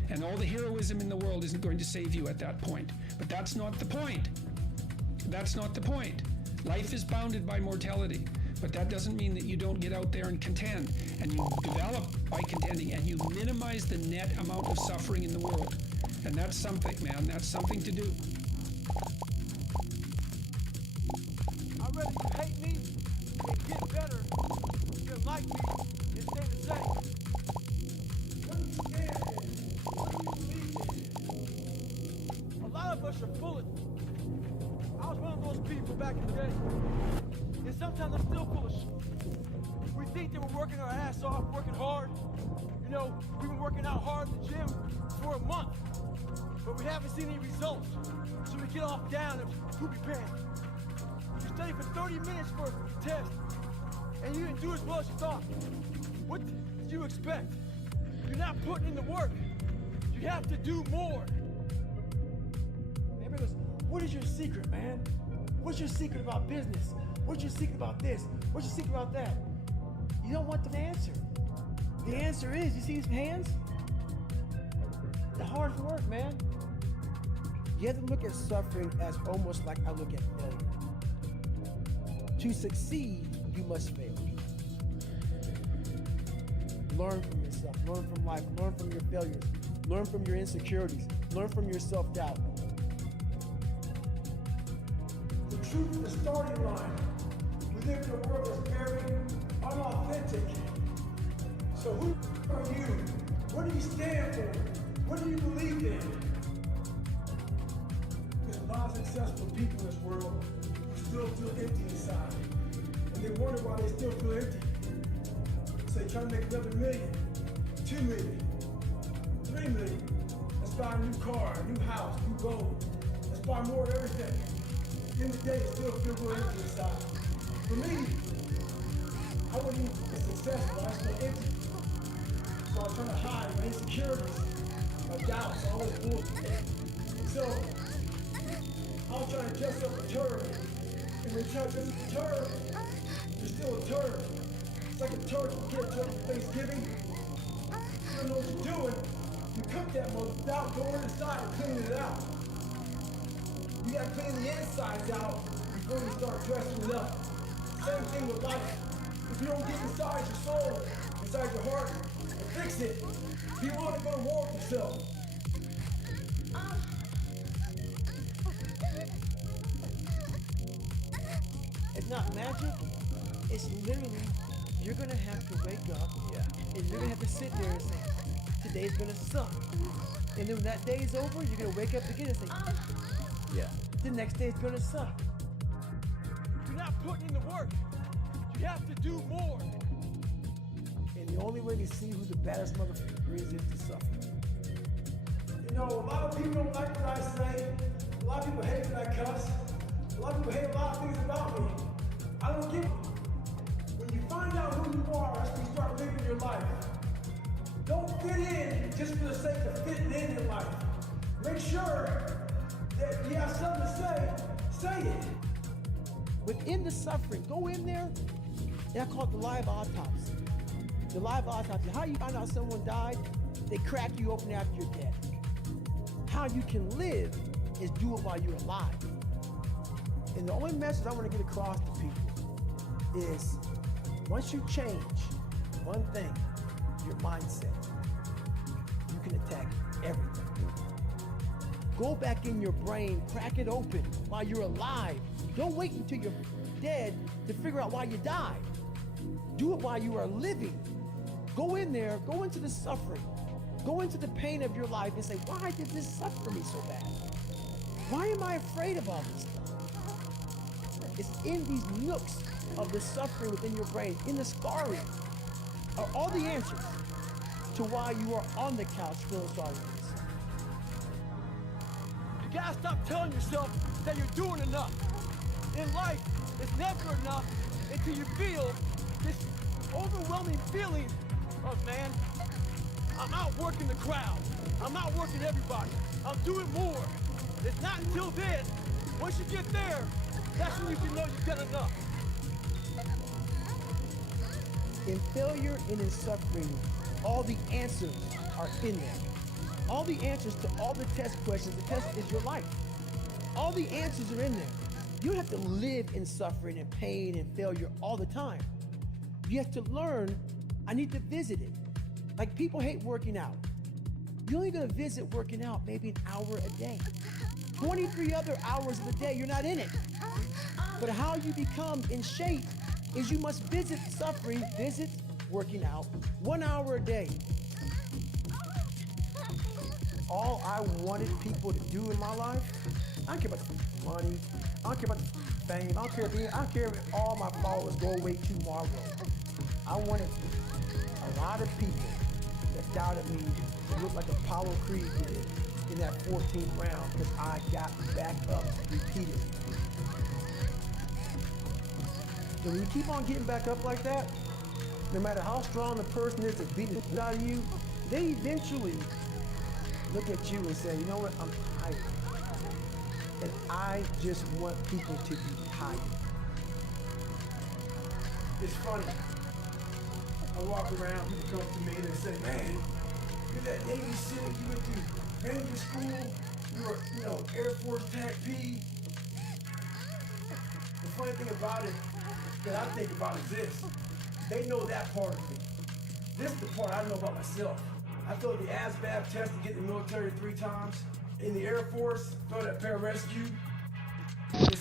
And all the heroism in the world isn't going to save you at that point. But that's not the point. That's not the point. Life is bounded by mortality. But that doesn't mean that you don't get out there and contend, and you develop by contending, and you minimize the net amount of suffering in the world. And that's something, man. That's something to do. I'd rather you hate me and get better than like me and stay the same. What do you stand in? What do you believe in? A lot of us are full of... I was one of those people back in the day. And sometimes I'm still full of shit. We think that we're working our ass off, working hard. You know, we've been working out hard in the gym for a month, but we haven't seen any results. So we get off down and poopy pants. You study for 30 minutes for a test, and you didn't do as well as you thought. What did you expect? You're not putting in the work. You have to do more. Everybody goes, what is your secret, man? What's your secret about business? What's your secret about this? What's your secret about that? You don't want the answer. The answer is, you see his hands? The hard work, man. You have to look at suffering as almost like I look at failure. To succeed, you must fail. Learn from yourself, learn from life, learn from your failures, learn from your insecurities, learn from your self-doubt. The truth is the starting line. We live in a world that's very unauthentic. So who are you? What do you stand for? What do you believe in? There's a lot of successful people in this world who still feel empty inside. And they wonder why they still feel empty. So they try to make 11 million, 2 million, 3 million. Let's buy a new car, a new house, new boat. Let's buy more of everything. At the end of the day, it still feels real empty inside. For me, I wasn't even successful, I was still empty. So I was trying to hide my insecurities, my doubts, all this bullshit. So I was trying to dress up a turd. And when you try to dress up a turd, you're still a turd. It's like a turd you get a turd for Thanksgiving. You don't know what you're doing. You cook that mother without going inside and cleaning it out. You gotta clean the insides out before you start dressing it up. Same thing with life. If you don't get inside your soul, inside your heart, and fix it, you want to go to war with yourself. It's not magic. It's literally, you're gonna have to wake up, and you're gonna have to sit there and say, today's gonna suck. And then when that day is over, you're gonna wake up again and say, the next day is gonna suck. You're not putting in the work. You have to do more. And the only way to see who the baddest motherfucker is to suffer. You know, a lot of people don't like what I say. A lot of people hate when I cuss. A lot of people hate a lot of things about me. I don't give a... When you find out who you are, that's when you start living your life. Don't fit in just for the sake of fitting in life. Make sure that you have something to say it. Within the suffering, go in there, and I call it the live autopsy. The live autopsy, how you find out someone died, they crack you open after you're dead. How you can live is do it while you're alive. And the only message I want to get across to people is once you change one thing, your mindset, you can attack everything. Go back in your brain, crack it open while you're alive. Don't wait until you're dead to figure out why you died. Do it while you are living. Go in there, go into the suffering, go into the pain of your life and say, why did this suffer me so bad? Why am I afraid of all this stuff? It's in these nooks of the suffering within your brain, in the scarring, are all the answers to why you are on the couch feeling sorry for yourself. You gotta stop telling yourself that you're doing enough. In life, it's never enough until you feel this overwhelming feeling of, man, I'm outworking the crowd. I'm outworking everybody. I'm doing more. It's not until then, once you get there, that's when you can know you've done enough. In failure and in suffering, all the answers are in there. All the answers to all the test questions. The test is your life. All the answers are in there. You don't have to live in suffering and pain and failure all the time. You have to learn, I need to visit it. Like people hate working out. You're only gonna visit working out maybe an hour a day. 23 other hours of the day, you're not in it. But how you become in shape is you must visit suffering, visit working out 1 hour a day. All I wanted people to do in my life, I don't care about the money, I don't care about the fame, I don't care if all my followers go away tomorrow. I wanted a lot of people that doubted me to look like Apollo Creed did in that 14th round because I got back up repeatedly. So when you keep on getting back up like that, no matter how strong the person is that beating it out of you, they eventually look at you and say, you know what, I'm tired. And I just want people to be tired. It's funny. I walk around, people come to me and they say, man, you're that Navy SEAL, you went to Ranger School, you were, Air Force TAC P. The funny thing about it that I think about is this. They know that part of me. This is the part I know about myself. I failed the ASVAB test to get in the military 3 times. In the Air Force, failed at pararescue.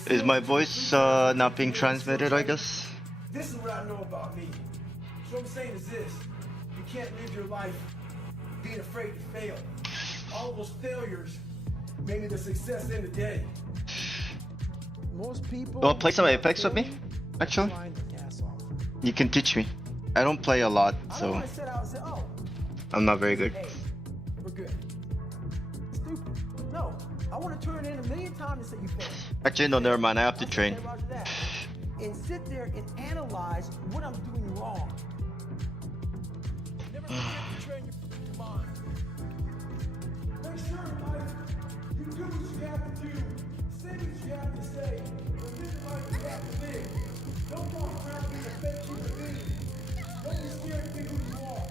Is my voice not being transmitted, I guess? This is what I know about me. So what I'm saying is this. You can't live your life being afraid to fail. All those failures made me the success in the day. Most people... You wanna play some Apex with me? Actually? You can teach me. I don't play a lot, so... I'm not very good. Hey, we're good. Stupid. No, I want to turn it in a million times and say you failed. Actually, no, never mind. I have to train. And sit there and analyze what I'm doing wrong. Never forget to train your mind. Make sure in life you do what you have to do, say what you have to say, and live the life you have to live. Don't walk around being a fake human being. Don't be scared to be who you are.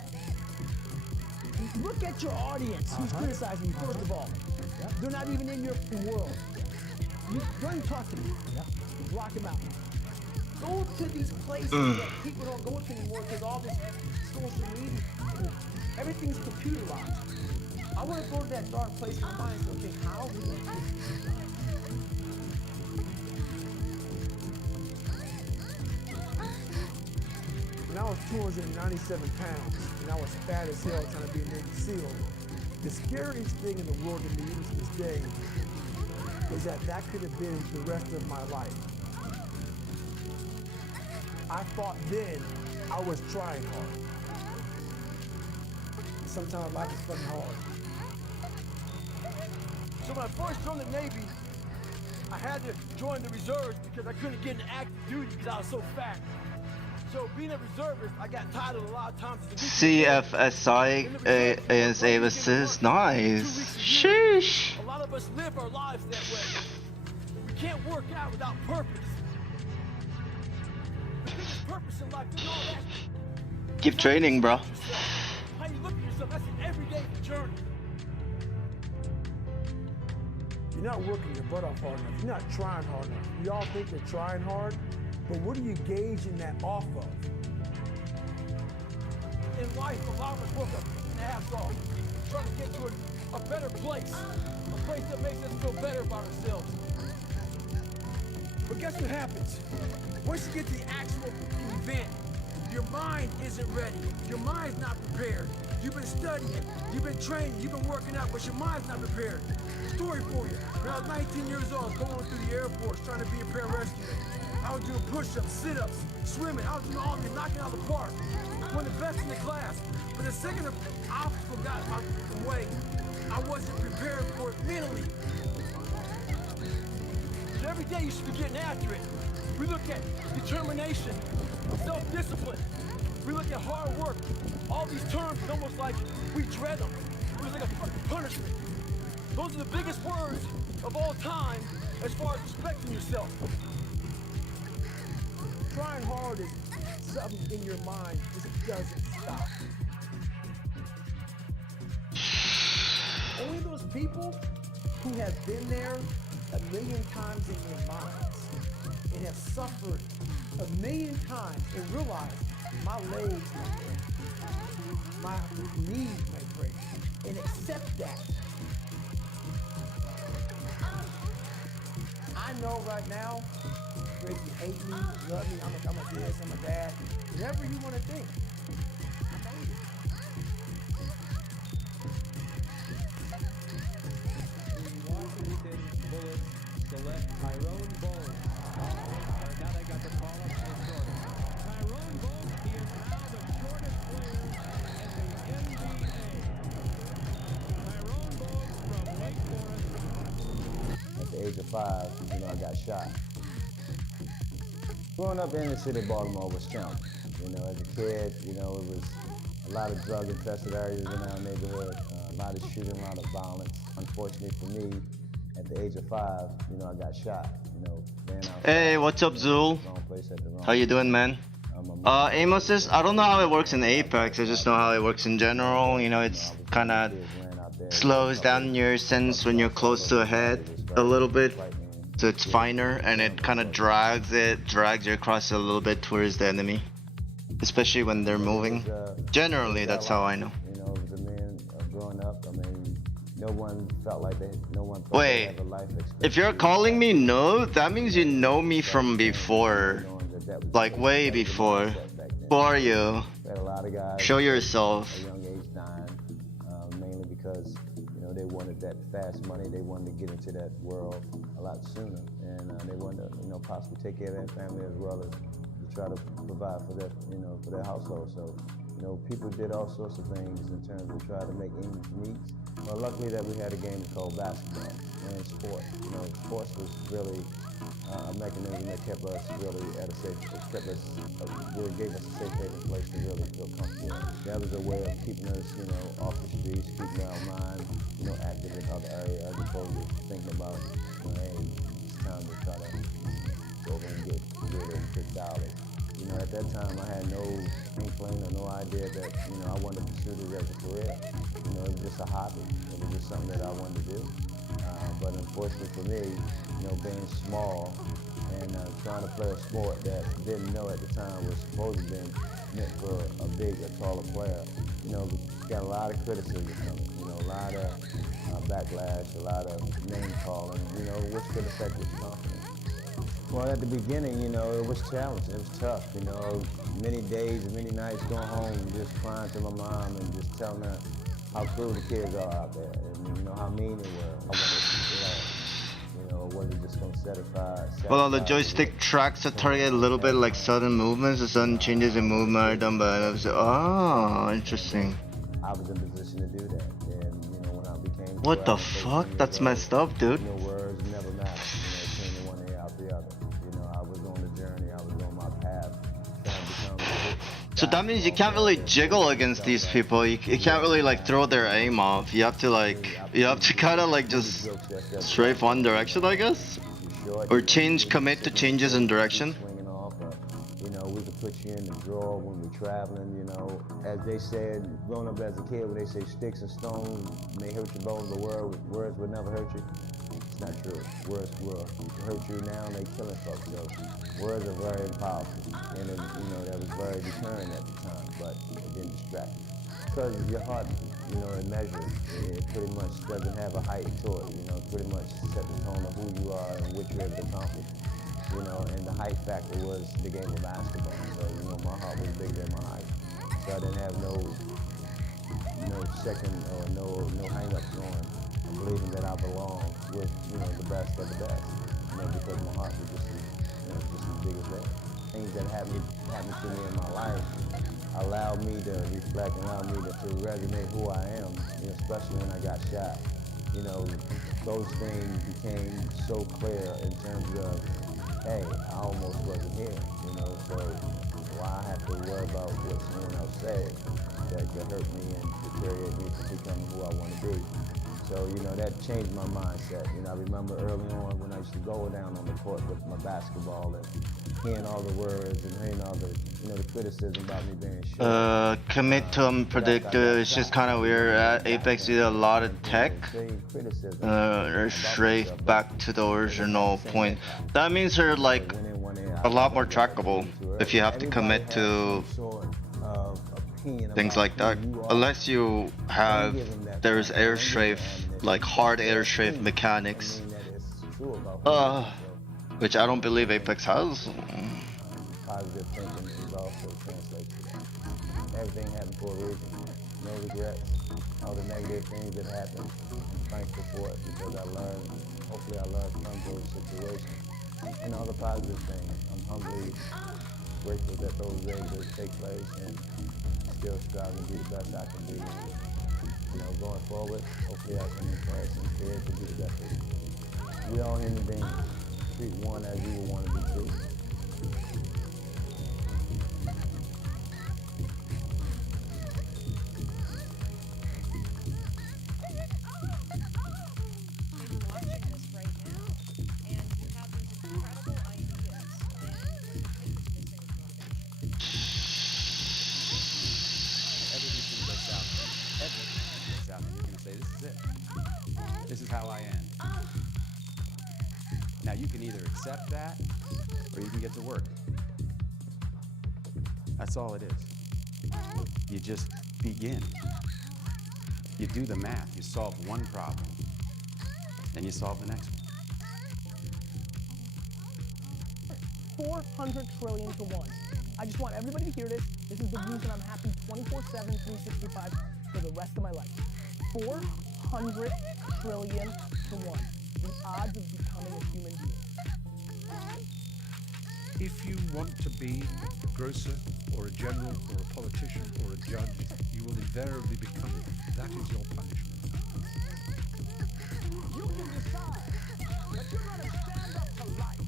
Look at your audience who's criticizing you, first of all. They're not even in your world. Don't even talk to me. Block them out. Go to these places that people don't go to anymore because all this social media, everything's computerized. I want to go to that dark place in my mind and say, okay, how do we do this? When I was 297 pounds and I was fat as hell trying to be a Navy SEAL, the scariest thing in the world to me even to this day was that could have been the rest of my life. I thought then I was trying hard. Sometimes life is fucking hard. So when I first joined the Navy, I had to join the reserves because I couldn't get into active duty because I was so fat. So being a reservist, I got tired of a lot of times. CFSI ASA is nice. Sheesh. A lot of us live our lives that way. We can't work out without purpose. The biggest purpose in life is all that. Keep training, bro. How you look at yourself, that's an everyday journey. You're not working your butt off hard enough. You're not trying hard enough. We all think they're trying hard, but what are you gauging that off of? In life, a lot of us work an ass off, trying to get to a better place. A place that makes us feel better about ourselves. But guess what happens? Once you get to the actual event, your mind isn't ready. Your mind's not prepared. You've been studying, you've been training, you've been working out, but your mind's not prepared. Story for you. When I was 19 years old, I was going through the Air Force trying to be a pararescuer. I was doing push-ups, sit-ups, swimming. I was doing all of it, knocking out of the park. One of the best in the class. But the second the obstacle got in my way, I wasn't prepared for it mentally. So every day you should be getting after it. We look at determination, self-discipline. We look at hard work. All these terms, it's almost like we dread them. It was like a fucking punishment. Those are the biggest words of all time as far as respecting yourself. Trying hard is something in your mind just doesn't stop. Only those people who have been there a million times in their minds and have suffered a million times and realize my legs might break, my knees might break, and accept that. I know right now, whether you hate me, love me, I'm a this, I'm a dad, whatever you want to think. I made it. Washington Bullets select Tyrone Bowles. Now they got the call up to the short. Tyrone Bowles, he is now the shortest player in the NBA. Tyrone Bowles from Wake Forest. At the age of 5, I got shot. Growing up in the city of Baltimore was challenging. As a kid, it was a lot of drug-infested areas in our neighborhood, a lot of shooting, a lot of violence. Unfortunately for me, at the age of 5, I got shot. Hey, what's up, Zul? How you doing, man? Amos is, I don't know how it works in Apex, I just know how it works in general. It's kinda slows down your sense when you're close to a head a little bit. So it's finer, and it kind of drags you across a little bit towards the enemy, especially when they're moving. Generally, that's how I know. As a man growing up, no one felt like Wait, they had a life expectancy. if you're calling me no, that means you know me from before, like way before. Who are you? Show yourself. At a young age, 9, mainly because they wanted that fast money. They wanted to get into that world a lot sooner, and they wanted to, possibly take care of their family as well as to try to provide for their, for their household. So, people did all sorts of things in terms of trying to make ends meet. Well, luckily that we had a game called basketball and sport. Sports was really a mechanism that kept us really at a safe, really gave us a safe haven place to really feel comfortable. That was a way of keeping us, off the streets, keeping our mind, active in other areas, as opposed to thinking about, hey, it's time to try to go over and get rid of quick dollars. At that time, I had no inkling or no idea that, I wanted to pursue this as a career. It was just a hobby. It was just something that I wanted to do. But unfortunately for me, being small and trying to play a sport that didn't know at the time was supposed to be meant for a taller player, got a lot of criticism from it. A lot of backlash, a lot of name calling, which could affect your confidence. Well, at the beginning, it was challenging. It was tough, many days and many nights going home and just crying to my mom and just telling her how cruel the kids are out there and, how mean they were. I wasn't just going to satisfy. Well, the joystick tracks the target a little bit like sudden movements. The sudden changes in movement are done by interesting. I was in a position to do that. And, when I became... What the fuck? That's messed up, dude. Words never matter. Came one day out the other. I was on the journey. I was on my path. So that means you can't really jiggle against these people. You can't really like throw their aim off. You have to kind of like just strafe one direction, I guess, or commit to changes in direction. We could put you in the drawer when we're traveling. As they said, growing up as a kid, when they say sticks and stones may hurt your bones, but words would never hurt you. It's not true. Words will hurt you now, and they killing folks. So words are very powerful, and it, you know, that was very deterrent at the time, but it didn't distract you. Because your heart, you know, it measures. It pretty much doesn't have a height to it. You know, it pretty much set the tone of who you are and what you're able to accomplish. You know, and the height factor was the game of basketball. So, you know, my heart was bigger than my height. So I didn't have no second or no hang-ups going. I'm believing that I belong with, you know, the best of the best. You know, because my heart was just as big as that. Things that happened to me in my life allowed me to reflect, allowed me to resonate who I am, you know, especially when I got shot. You know, those things became so clear in terms of, hey, I almost wasn't here, you know, so why I have to worry about what someone else said that could hurt me and deteriorate me to becoming who I want to be. So, you know, that changed my mindset. You know, I remember early on when I used to go down on the court with my basketball and hearing all the words and hearing all the, you know, the criticism about me being short. Commit to unpredictable. It's just kind of weird. At Apex, you did a lot of tech. Or strafe back to the original point. That means they're like a lot more trackable if you have to commit to things like that. Unless you have, there's air strafe, like hard air strafe mechanics. Which I don't believe Apex has. Positive thinking is also translates to that. Everything happened for a reason. No regrets. All the negative things that happened, I'm thankful for it because I learned, hopefully I learned from those situations. And all the positive things. I'm humbly grateful that those were able to take place and still striving to be the best I can be. You know, going forward, hopefully I can inspire some kids to be the best they can be. We all human beings. Treat one as you would want to be treated. This is how I end. Now you can either accept that or you can get to work. That's all it is. You just begin. You do the math. You solve one problem. Then you solve the next one. 400 trillion to 1. I just want everybody to hear this. This is the reason I'm happy 24/7, 365 for the rest of my life. 400 trillion to 1. The odds of becoming a human being. If you want to be a grocer or a general or a politician or a judge, you will invariably become it. That is your punishment. You can decide that you're going to stand up to life.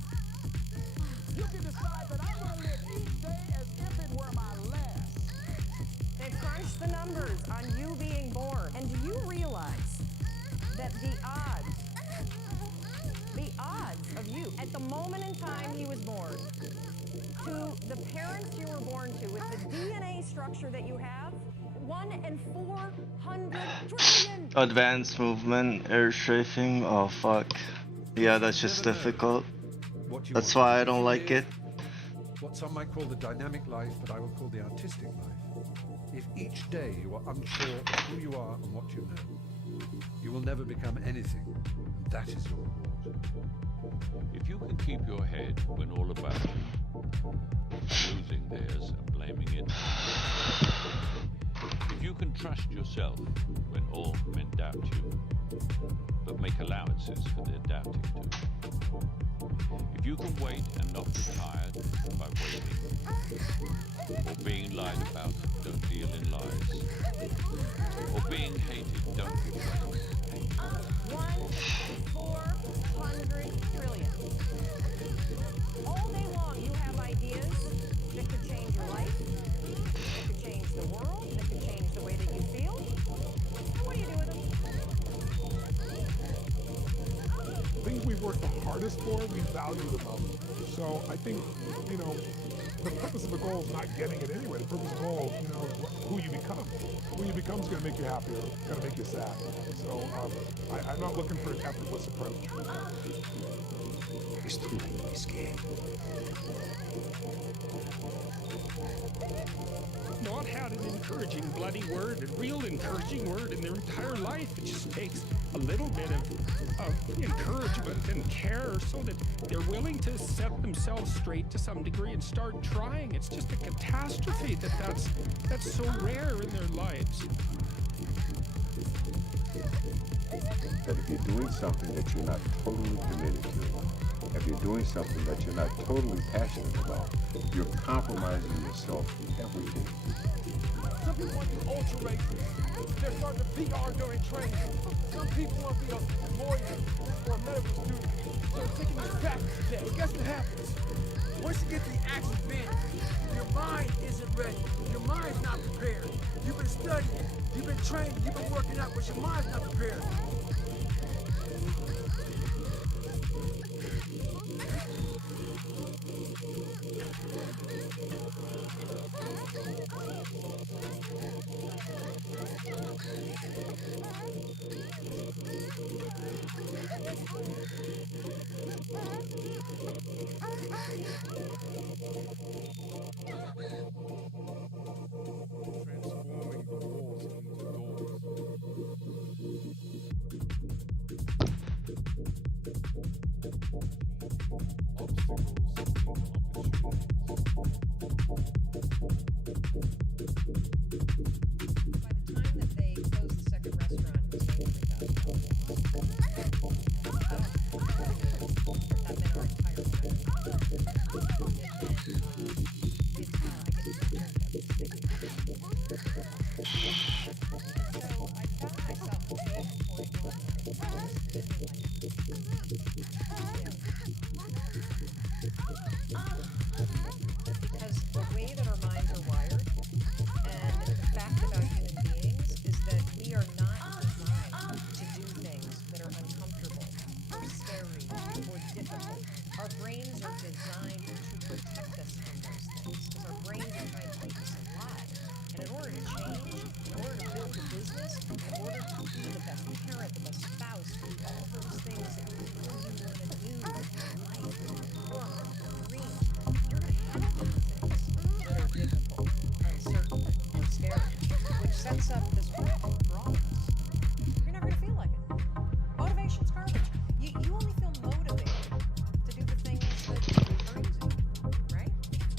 You can decide that I'm going to live each day as if it were my last. They crunched the numbers on you being born. And do you realize that the odds of you at the moment in time he was born to the parents you were born to with the DNA structure that you have, 1 in 400 trillion. Advanced movement, air strafing. Oh fuck. Yeah, that's just difficult. That's why I don't like it. What some might call the dynamic life, but I will call the artistic life. If each day you are unsure of who you are and what you know, you will never become anything, and that is your reward. If you can keep your head when all about losing theirs and blaming it, if you can trust yourself when all men doubt you, but make allowances for their doubting too, if you can wait and not get tired by waiting, or being lied about, don't deal in lies, or being hated, don't give way. 1,400 trillion. All day long you have ideas that could change your life, that could change the world, that could change the way that you feel. And what do you do with them? Things we've worked the hardest for, we value the most. So I think, you know, the purpose of a goal is not getting it anyway. The purpose of a goal, you know, is who you become. Who you become is going to make you happier, going to make you sad. So I'm not looking for an effortless approach. There's too late to be scared. Not had an encouraging bloody word, a real encouraging word in their entire life. It just takes a little bit of encouragement and care so that they're willing to set themselves straight to some degree and start trying. It's just a catastrophe that's so rare in their lives. That if you're doing something that you're not totally committed to, if you're doing something that you're not totally passionate about, you're compromising yourself every day. Some people want to be ultra racist. They're starting to PR during training. Some people want to be a lawyer or a medical student. They're taking these practice tests. But guess what happens? Once you get the action bent, your mind isn't ready. Your mind's not prepared. You've been studying, you've been training, you've been working out, but your mind's not prepared. Transforming goals into goals. Because the way that our minds are wired and the fact about human beings is that we are not designed to do things that are uncomfortable or scary or difficult. Our brains are designed to protect us from those things because our brains are trying to keep us alive. And in order to change, in order to build a business, in order to be the best parent, the best spouse, to do all those things that you really want to do in life, work, dream, you're going to have to do things that are difficult, uncertain, and scary, which sets up this problem for all of us. You're never going to feel like it. Motivation's garbage. You only feel motivated to do the things that are easy, right?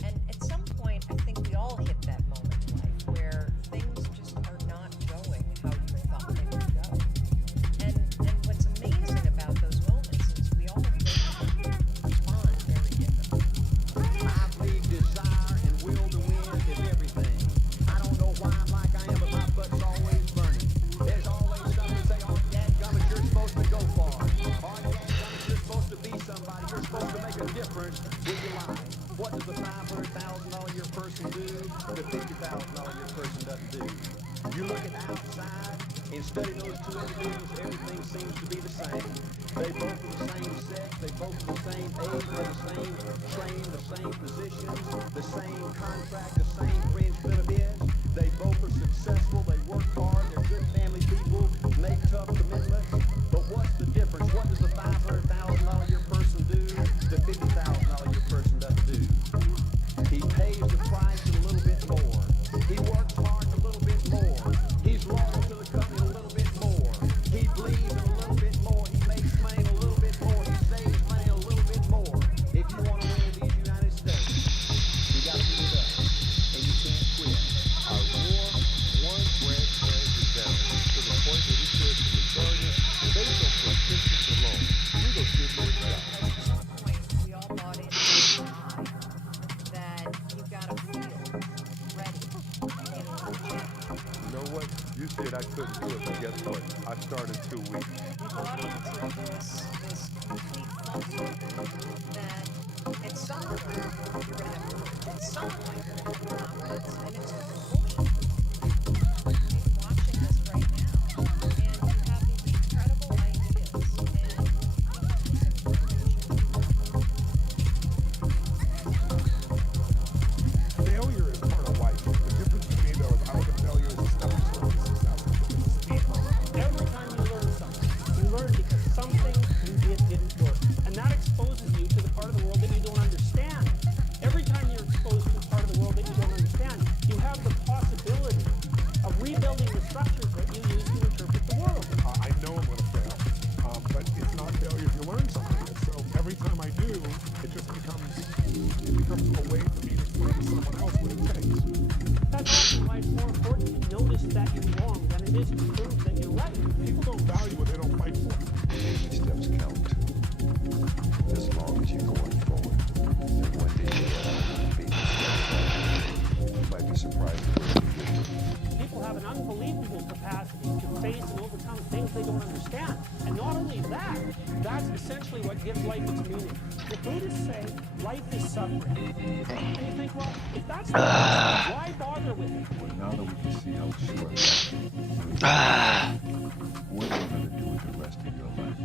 And at some point, I think we all hit that moment in life where things just are not going how you thought they would go. And what's amazing about those moments is we all respond very differently. My big desire and will to win is everything. I don't know why I'm like I am, but my butt's always burning. There's always something to say, oh, dadgummit, you're supposed to go far. Oh, dadgummit, you're supposed to be somebody. You're supposed to make a difference with your life. What does a $500,000 a year person do that a $50,000 a year person doesn't do? You look at the outside and study those two individuals, everything seems to be the same. They both are the same sex, they both are the same age, they're the same training, the same positions, the same contract, the same fringe benefits. They both are successful, they work hard, they're good family people, make tough commitments. But what's the difference? What does a $500,000 a year person do that a $50,000 a year person doesn't do? He pays the price a little bit more. He works hard a little bit more. He's loyal to the company a little bit more. He believes a little bit more. He makes money a little bit more. He saves money a little bit more. If you want to win in these United States, you got to get it up. And you can't quit. Our war, one branch manager down to the point that he said to the sergeant, based on persistence alone, you're going to give me a job. At some point, we all bought into the lie that you got to feel ready in order to change. You know what? You said I couldn't do it, but guess what? I started 2 weeks. We bought into this complete falsehood that at some point you're going to have courage, at some point you're going to have confidence, and it's bullshit. You're watching this right now, and you have these incredible ideas and is to prove that you're right. People don't value what they don't fight for. Baby steps count too. As long as you're going forward, and one day baby steps, you might be surprised at what you get. People have an unbelievable capacity to face and overcome things they don't understand. And not only that, that's essentially what gives life its meaning. The Buddhists say life is suffering. And you think, well, if that's the case, why bother with it? Well, now that we can see how short life is, what are you going to do with the rest of your life?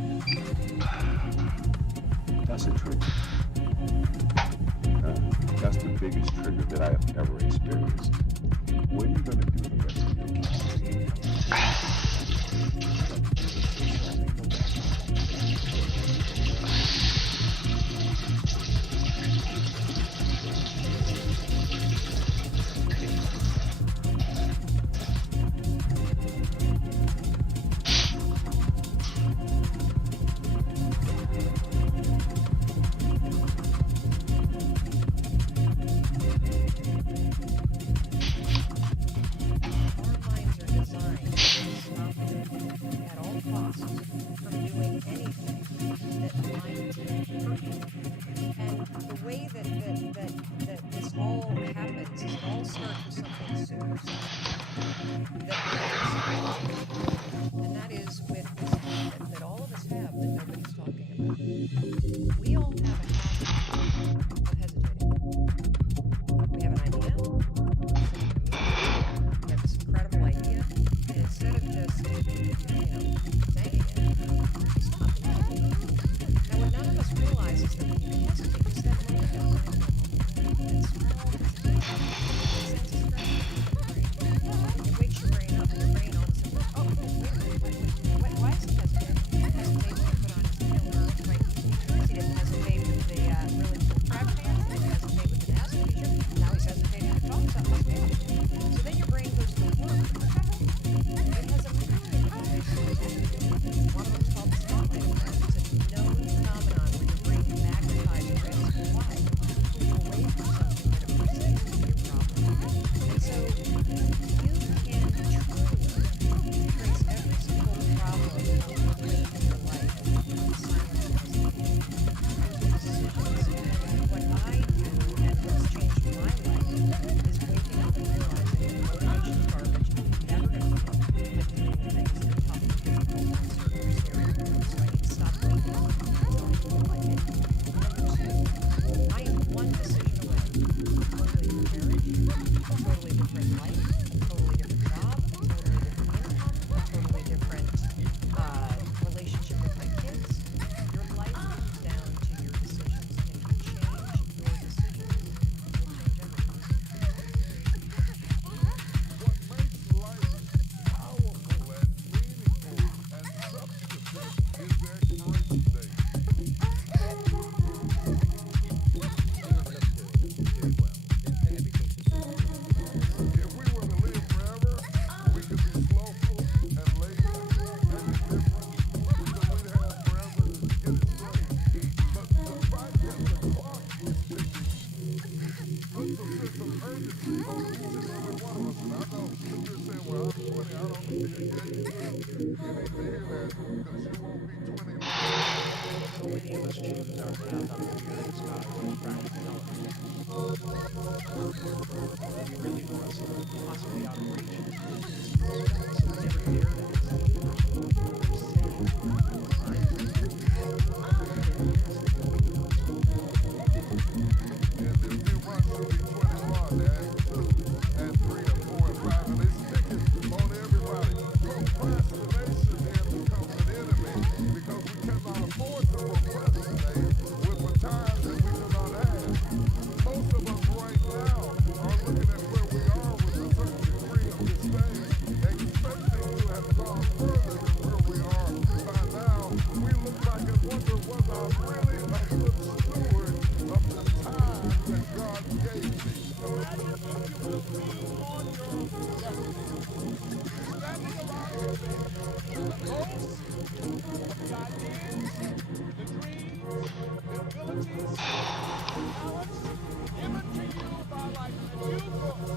That's a trigger. That's the biggest trigger that I have ever experienced. What are you going to do the rest of your life?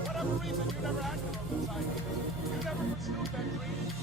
Whatever reason you never acted on those ideas, you never pursued that dream,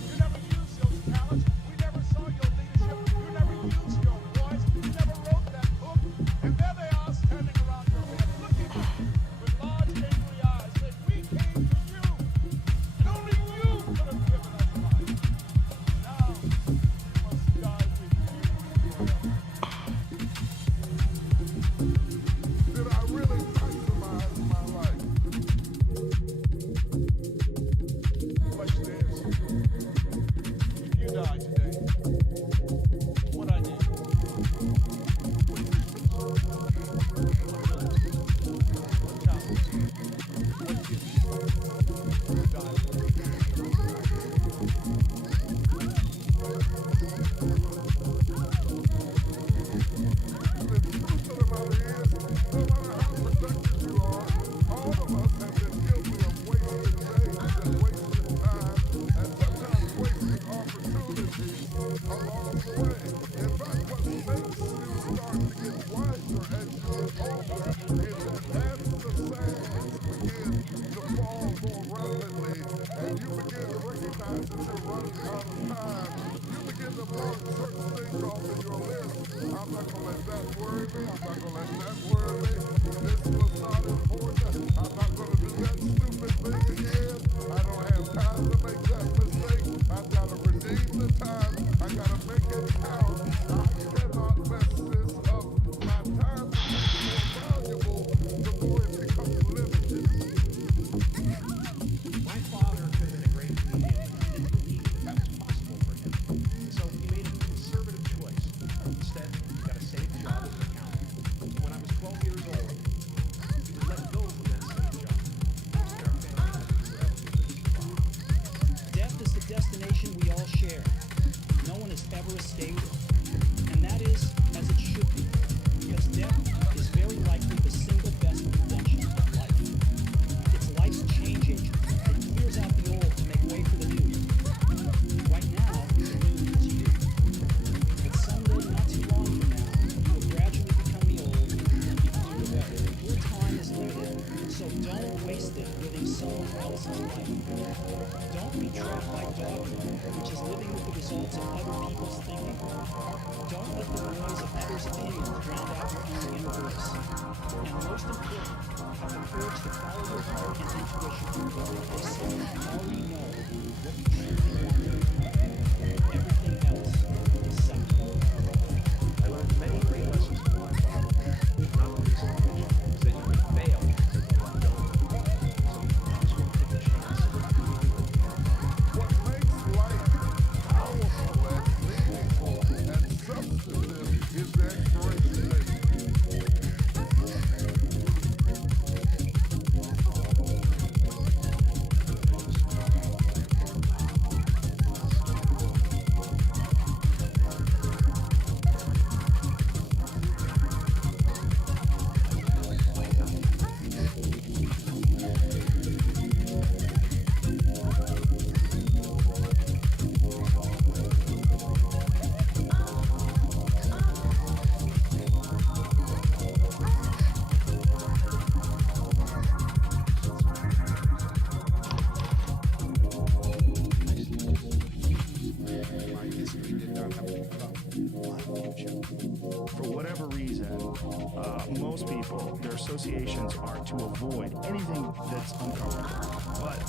most people, their associations are to avoid anything that's uncomfortable. But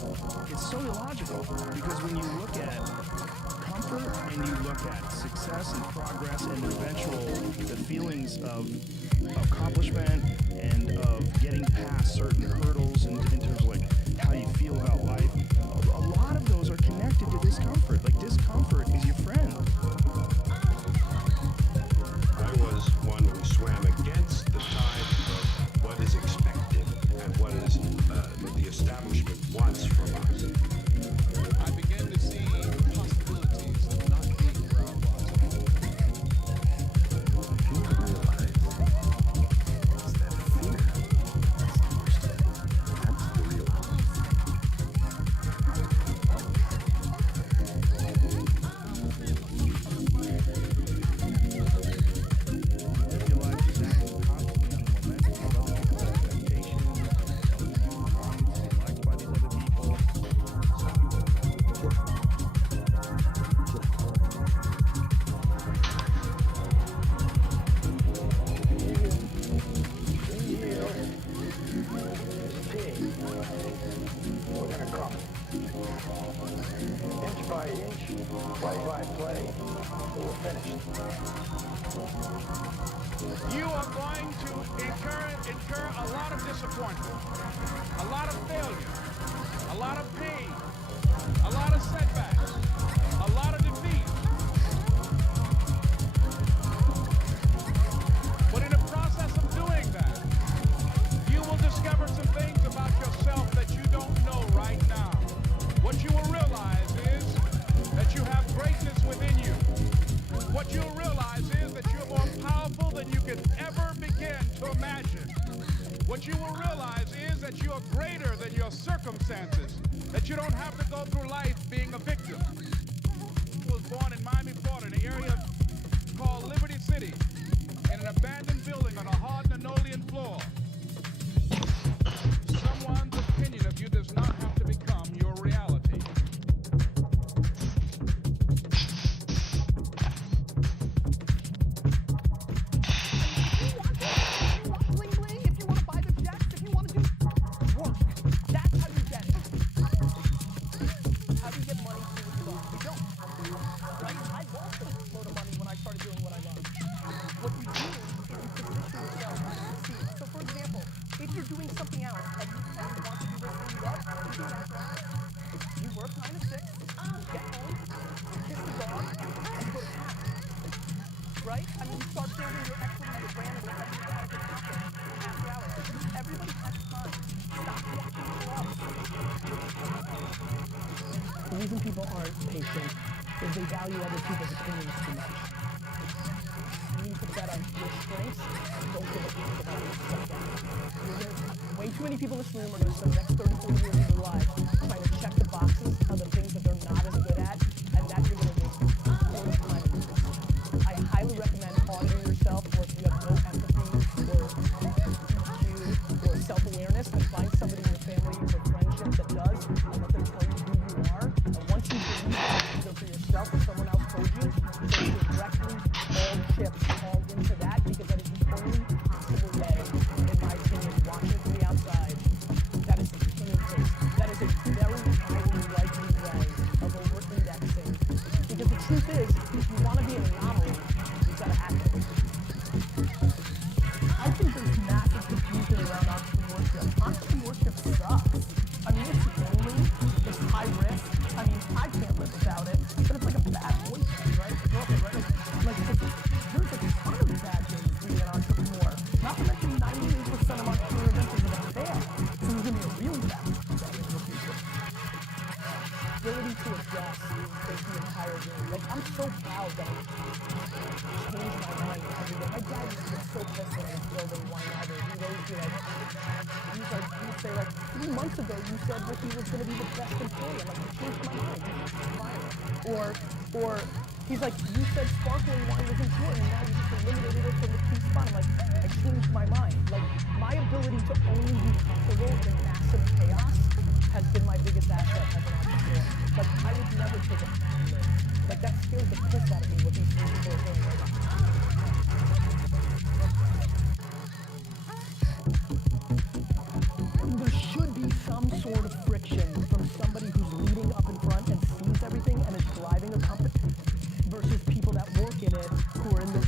it's so illogical, because when you look at comfort and you look at success and progress and the feelings of accomplishment and of getting past certain hurdles in terms of like how you feel about life, a lot of those are connected to discomfort. Like discomfort is your friend. I was one who swam against the tide of what is expected and what is the establishment wants from us. I began to see possibilities of not being where I was. You realize is that fear is understood. That's the real Inch by inch, play by play, we're finished. You are going to incur a lot of disappointment, a lot of failure, a lot of pain, a lot of setbacks, a lot of defeat. But in the process of doing that, you will discover some things about yourself that you don't know right now. What you will realize is that you have greatness within you. What you'll realize is that you're more powerful than you could ever begin to imagine. What you will realize is that you are greater than your circumstances, that you don't have to go through life being a victim. I was born in Miami, Florida, in the area of right? I mean, you start building your equity, your brand, and whatever you have to happen after hours. Everybody has time. Stop watching vlogs. The reason people aren't patient is they value other people's opinions too much. You need to bet on your strengths and don't give a fuck about yourself. Way too many people in this room are going to spend the next 30, 40 years of their lives trying to check the boxes of the things that they're not as good at, and that you're going to waste your time. I highly recommend auditing yourself, or if you have no empathy or EQ or self-awareness, and find somebody in your family or friendship that does, and let them tell you who you are. And once you believe that either for yourself or someone else told you, so you directly all chips all into that, because that is the only possible way, in my opinion, watching from the outside, that is that is a very highly likely way of over-indexing. Because the truth is, if you want to be an anomaly, you've got to act like it. I think there's massive confusion around entrepreneurship. Entrepreneurship sucks. I mean, it's lonely, it's high risk. I mean, I can't live without it, but it's like a bad boyfriend, right? Girlfriend, right? Like there's a ton of bad things being an entrepreneur. Not to mention 98% of entrepreneur ventures are going to fail. So there's going to be a really bad thing in the future. Ability to adjust is the entire game. Like, I'm so proud that I changed my mind every day. My dad used to get so pissed when I was building Wine Library. He'd always be like, he'd say like, 3 months ago you said Ricky was going to be the best employee. I'm like, I changed my mind. Or he's like, you said sparkling wine was important and now you just eliminated it from the key spot. I'm like, I changed my mind. Like, my ability to only be comfortable in massive chaos has been my biggest asset as an entrepreneur. Like, I would never take a risk. Like, that scares the piss out of me what these people are doing right now. There should be some sort of friction from somebody who's leading up in front and sees everything and is driving a company versus people that work in it who are in the,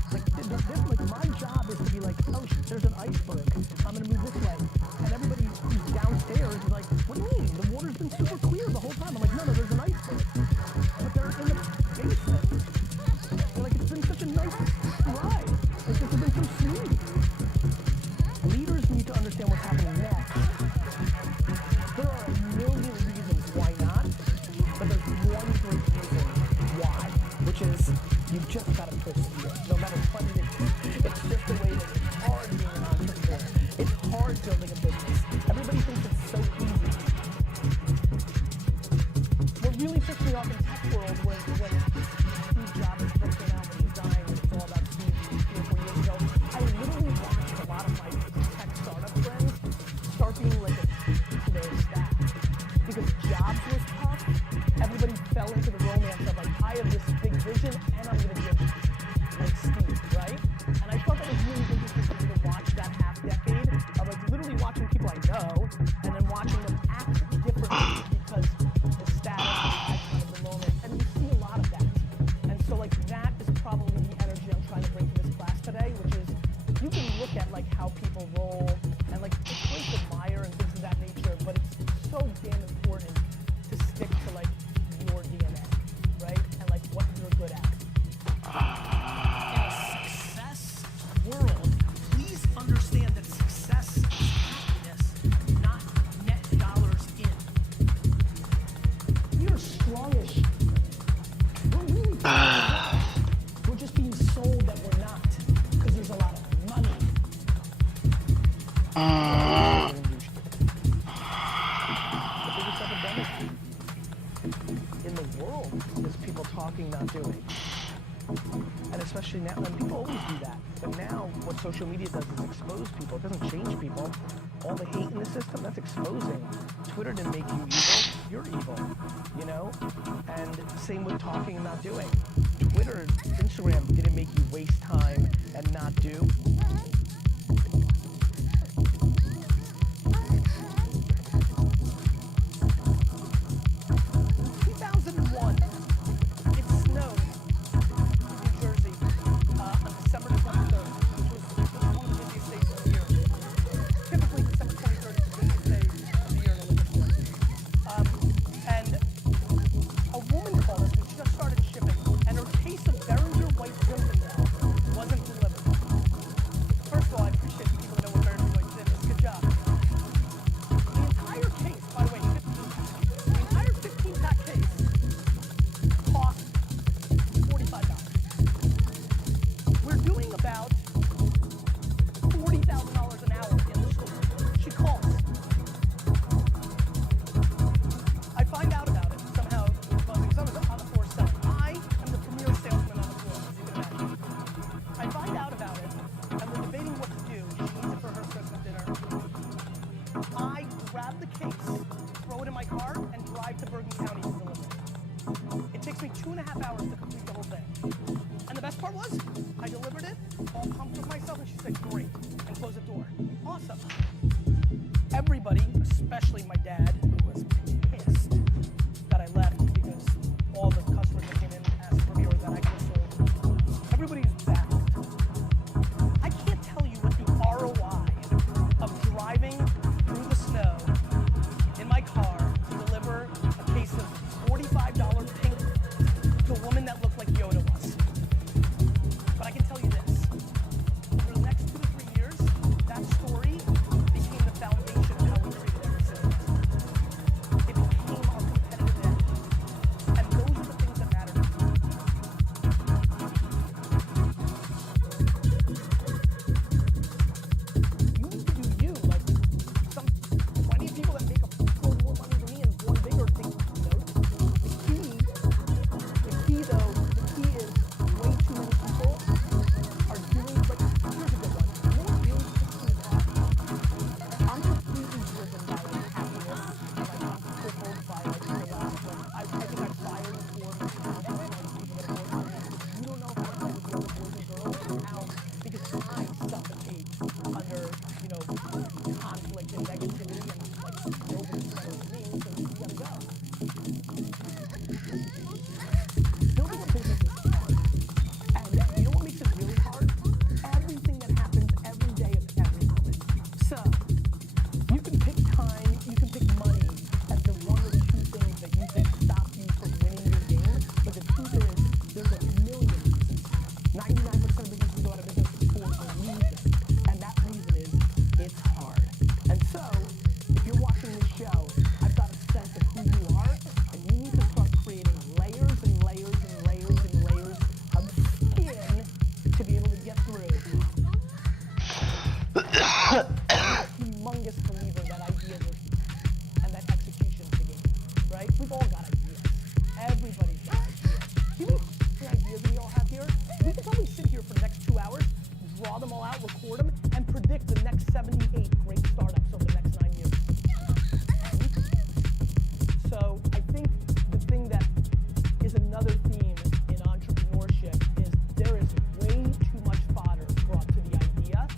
like my job is to be like, oh, there's an iceberg. I'm going to move this way. And everybody who's downstairs is like, what do you mean? The water's been super clear the whole time. I'm like, no, there's an iceberg. But they're in the basement. They're like, it's been such a nice ride. Like, it's been so smooth. Leaders need to understand what's happening next. There are a million reasons why not, but there's one great reason why, which is you've just got to persevere. No matter what it is, it's just the way that it's hard being an entrepreneur. It's hard building a business. Everybody thinks it's so easy. What really pissed me off in tech world was when Steve Jobs first came out when he was dying, and it's all about Steve 3 or 4 years ago. I literally watched a lot of my tech startup friends start being like to their staff. Because Jobs was tough, everybody fell into the romance of like, I have this big vision and I'm gonna get like Steve, right? And I thought that was really interesting for me to watch that half decade of like literally watching people I know and then watching them act differently because the status at kind of the moment. And you see a lot of that. And so like that is probably the energy I'm trying to bring to this class today, which is you can look at like how people roll and like it's great to admire and things of that nature, but it's so damn important to stick to like your DNA, right? And like what you're good at. In a success world, please understand that success is happiness, not net dollars in. We are strongish. We're really we're just being sold that we're not, because there's a lot of money. In the world is people talking, not doing. And especially now, and people always do that. But now, what social media does is expose people. It doesn't change people. All the hate in the system, that's exposing. Twitter didn't make you evil, you're evil, you know? And same with talking and not doing. Twitter, Instagram didn't make you waste time and not do. 2001, it snowed in New Jersey on December 23rd, which was one of the busiest days of the year. Typically, December 23rd is the busiest day of the year in a liquor store. And a woman called us, we just started shipping, and her case of Beringer White Zinfandel doing about $40,000 an hour in the store. She calls. I find out about it somehow, because I was on the floor selling. I am the premier salesman on the floor, as you can imagine. I find out about it, and we're debating what to do. She needs it for her Christmas dinner. I grab the case, throw it in my car, and drive to Bergen County to deliver it. It takes me 2.5 hours to complete the whole thing. And the best part was, I delivered it, all pumped with myself, and she said, great, and closed the door. Awesome. Everybody, especially my dad, who was pissed that I left because all the customers that came in asked for me or that I could have sold. Everybody was baffled. I can't tell you what the ROI of driving through the snow in my car to deliver a case of $45 pink to a woman that looked like Yoda was. But I can tell you this. For the next 2 to 3 years, that story became the foundation of how we treated every single customer. It became our competitive edge. And those are the things that matter to me. You need to do you. Like, plenty of people that make a full more money than me and one bigger thing. The key though, the key is way too many people are doing, like, here's a good one. You know what really pisses me off? I'm completely driven by, like, happiness, and, like, I'm crippled by, like, the last, like, I think I'm firing 4 of the people that work for me. You don't know how to play with the other boys and girls, how, because I suffocate under, you know, conflict and negativity, and, like, nobody's better than me, so you gotta go. Building a business is hard. And you know what makes it really hard? Everything that happens every day of every moment. So, you can pick time, you can pick money as the one or the two things that you think stop you from winning your game. But the truth is, there's a million reasons. 99% of businesses go out of business for a reason. And that reason is, it's hard. And so, if you're watching this show, I've got a sense of who you are, and you need to start creating layers and layers and layers and layers of skin to be able to get through. I'm a humongous believer that ideas are, and that execution is the game, right? We've all got ideas. Everybody's got ideas. You know the ideas we all have here? We could probably sit here for the next 2 hours, draw them all out, record them, and predict the next 78 great startups over the next 9 years. So I think the thing that is another theme in entrepreneurship is there is way too much fodder brought to the idea.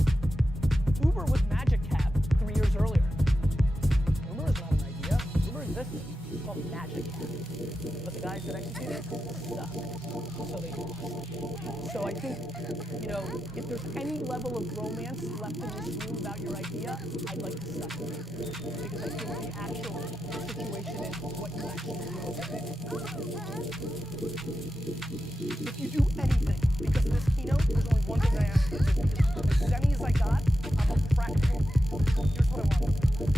Uber was Magic Cab 3 years earlier. Uber is not an idea. Uber existed. It's called Magic Cab. But the guys that executed it sucked. So they lost. So I think, you know, if there's any level of romance left in this room about your idea, I'd like to suck it. Because I think the actual situation is what you actually do. If you do anything, because of this keynote, there's only one thing I ask you to do. As zenny as I got, I'm a practical. Here's what I want.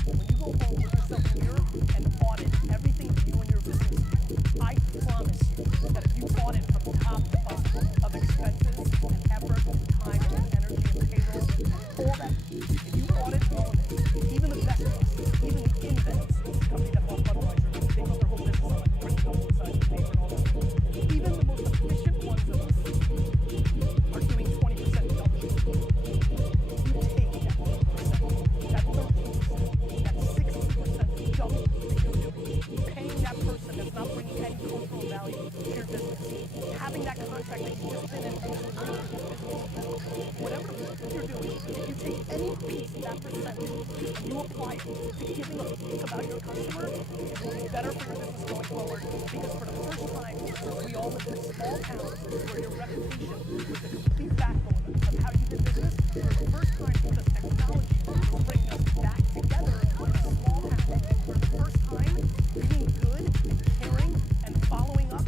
When you go home, look yourself in the mirror and audit everything you and your business do. I promise you that if you audit from top to bottom of expenses and effort and time and energy and payroll and all that, if you audit all of it, even the best of us, even the invents, the company that bought Budweiser, they built their whole business on like printing notes inside the paper and all that. Even the most efficient ones of us are doing 20% double. You take that 1%, that 13%, that 60% double that you're doing, paying that person that's not bringing any cultural value to your business, having that contract that you just did in whatever you're doing, if you take any piece of that percentage and you apply it to giving a peek about your customer, it will be better for your business going forward. Because for the first time, we all live in a small town where your reputation is the complete backbone of how you did business. For the first time, because technology is bringing us back together in a small town. For the first time, being good and caring and following up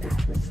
matters.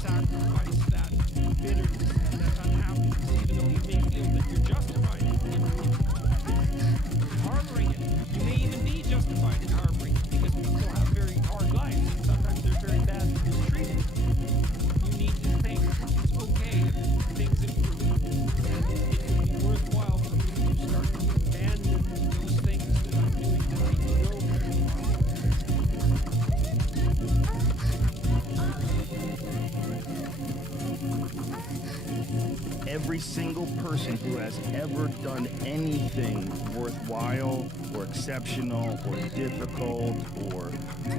Sacrifice that bitterness and that unhappiness, even though you may feel that you're justified in harboring it. You may even be justified in harboring it because people have very hard lives and sometimes they're very badly mistreated. You need to think it's okay if things improve. And it would be worthwhile for you to start to abandon those things that I'm doing that I know very well. Every single person who has ever done anything worthwhile or exceptional or difficult or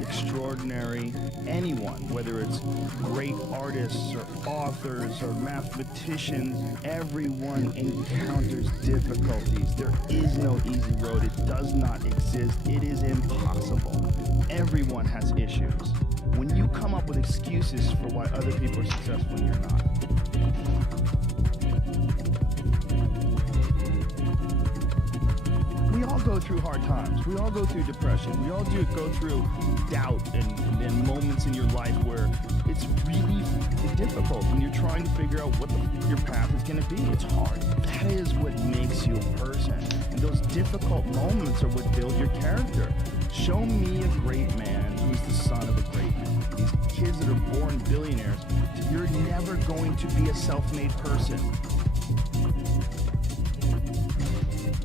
extraordinary, anyone, whether it's great artists or authors or mathematicians, everyone encounters difficulties. There is no easy road. It does not exist. It is impossible. Everyone has issues. When you come up with excuses for why other people are successful and you're not, we all go through hard times. We all go through depression. We all go through doubt and moments in your life where it's really difficult and you're trying to figure out what your path is going to be. It's hard. That is what makes you a person. And those difficult moments are what build your character. Show me a great man who's the son of a great man. These kids that are born billionaires, you're never going to be a self-made person.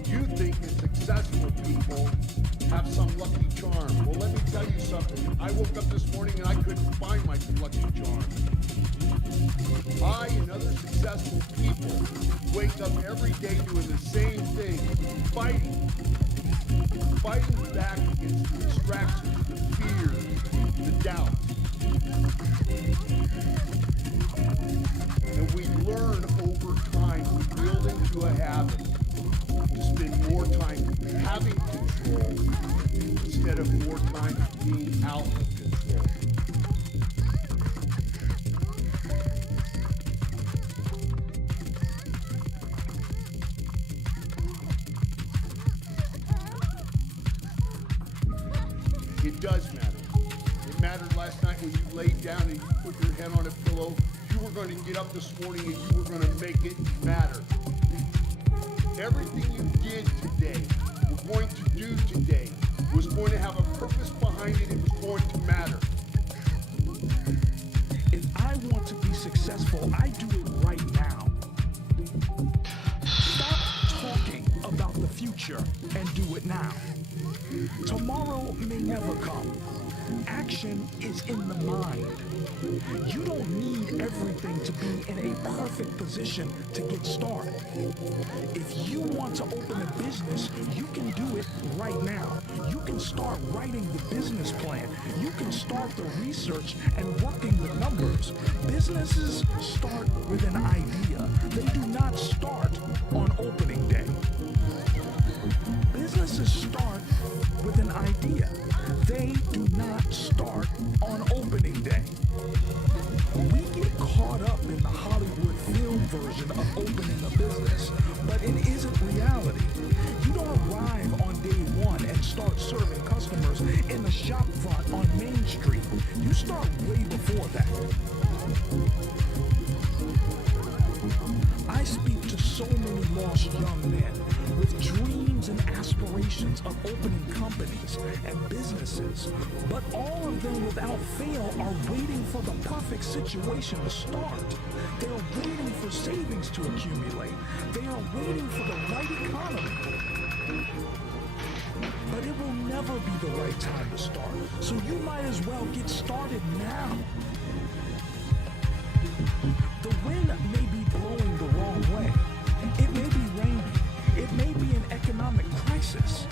You think that successful people have some lucky charm. Well, let me tell you something. I woke up this morning and I couldn't find my lucky charm. I and other successful people wake up every day doing the same thing, fighting back against the distractions, the fears, the doubts. And we learn over time, we build into a habit to spend more time having control instead of more time being out of control. It does matter. It mattered last night when you laid down and you put your head on a pillow. You were going to get up this morning and you were going to make it matter. Everything you did today, were going to do today, was going to have a purpose behind it. It was going to matter. If I want to be successful, I do it right now. Stop talking about the future and do it now. Tomorrow may never come. Action is in the mind. You don't need everything to be in a perfect position to get started. If you want to open a business, you can do it right now. You can start writing the business plan. You can start the research and working the numbers. Businesses start with an idea. They do not start on opening day. Businesses start with an idea. They do not start on opening day. We get caught up in the Hollywood film version of opening a business, but it isn't reality. You don't arrive on day one and start serving customers in the shop front on Main Street. You start way before that. I speak to so many lost young men with dreams and aspirations of opening companies and businesses, but all of them without fail are waiting for the perfect situation to start. They are waiting for savings to accumulate. They are waiting for the right economy. But it will never be the right time to start, so you might as well get started now. The wind may be blowing the wrong way. It may be raining. It may be an economic crisis.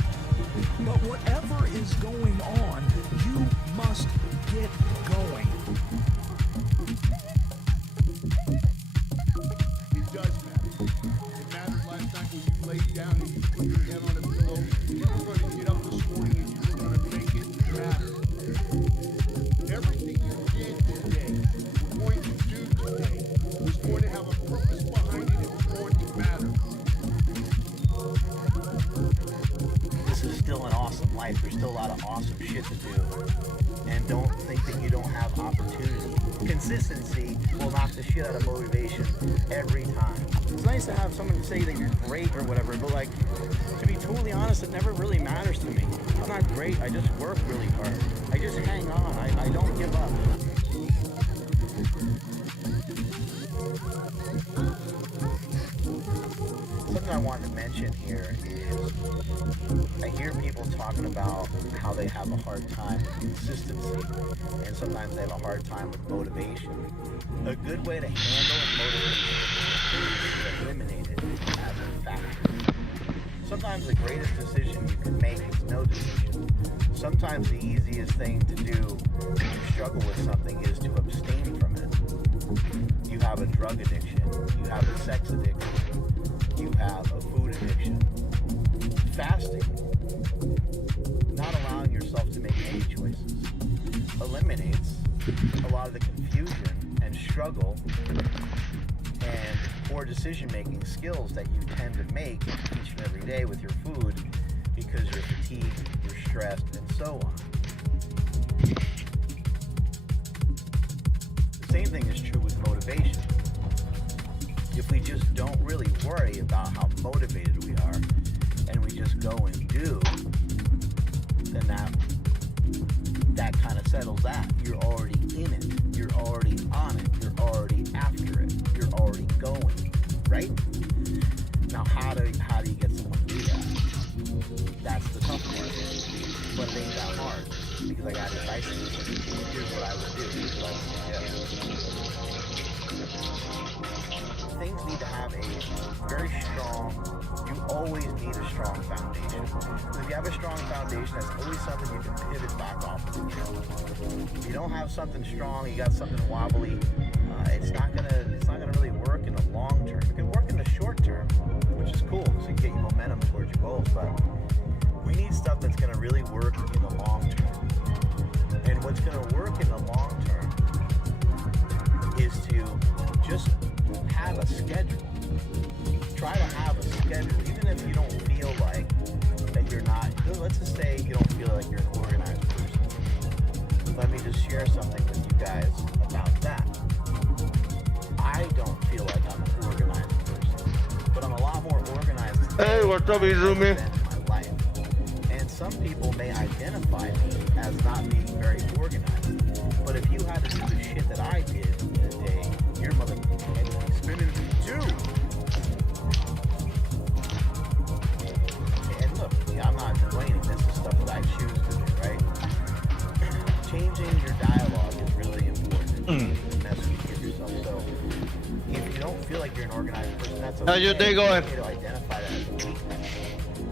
But whatever is going on, you must get going. It does matter. It mattered last night when you laid down and you put your head on a pillow. You were going to get up this morning and you were going to make it matter. Everything you did today, were going to do today, was going to have a purpose behind it. It was going to matter. This is still an awesome life. There's still a lot of awesome shit to do. And don't think that you don't have opportunity. Consistency will knock the shit out of motivation every time. It's nice to have someone say that you're great or whatever, but like, to be totally honest, it never really matters to me. I'm not great, I just work really hard. I just hang on, I don't give up. Something I wanted to mention here is I hear people talking about how they have a hard time with consistency, and sometimes they have a hard time with motivation. A good way to handle motivation is to eliminate it as a factor. Sometimes the greatest decision you can make is no decision. Sometimes the easiest thing to do when you struggle with something is to abstain from it. You have a drug addiction, you have a sex addiction, you have a food addiction. Fasting, not allowing yourself to make any choices, eliminates a lot of the confusion and struggle and poor decision-making skills that you tend to make each and every day with your food because you're fatigued, you're stressed, and so on. The same thing is true with motivation. If we just don't really worry about how motivated we are and we just go and do, then that kind of settles that. You're already in it. You're already on it. You're already after it. You're already going, right? Now, how do you get someone to do that? That's the tough part. But it ain't that hard because I got advice. Here's what I would do. Here's what I would suggest. Things need to have a very strong, you always need a strong foundation. If you have a strong foundation, that's always something you can pivot back off of. If you don't have something strong, you got something wobbly, it's not gonna really work in the long term. It can work in the short term, which is cool, so you get your momentum towards your goals, but we need stuff that's gonna really work in the long term. And what's gonna work in the long term is to just have a schedule. Try to have a schedule, even if you don't feel like that you're not, let's just say you don't feel like you're an organized person. Let me just share something with you guys about that. I don't feel like I'm an organized person, but I'm a lot more organized today. Hey, what's up, Izumi? In my life. And some people may identify me as not being very organized, but if you had to do the shit that I did in a day, your mother would be spinning too. And look, I'm not complaining. This is stuff that I choose to do, right? Changing your dialogue is really important. The message you give yourself. So if you don't feel like you're an organized person, that's okay. How's your day going? It's okay to identify that as a weakness.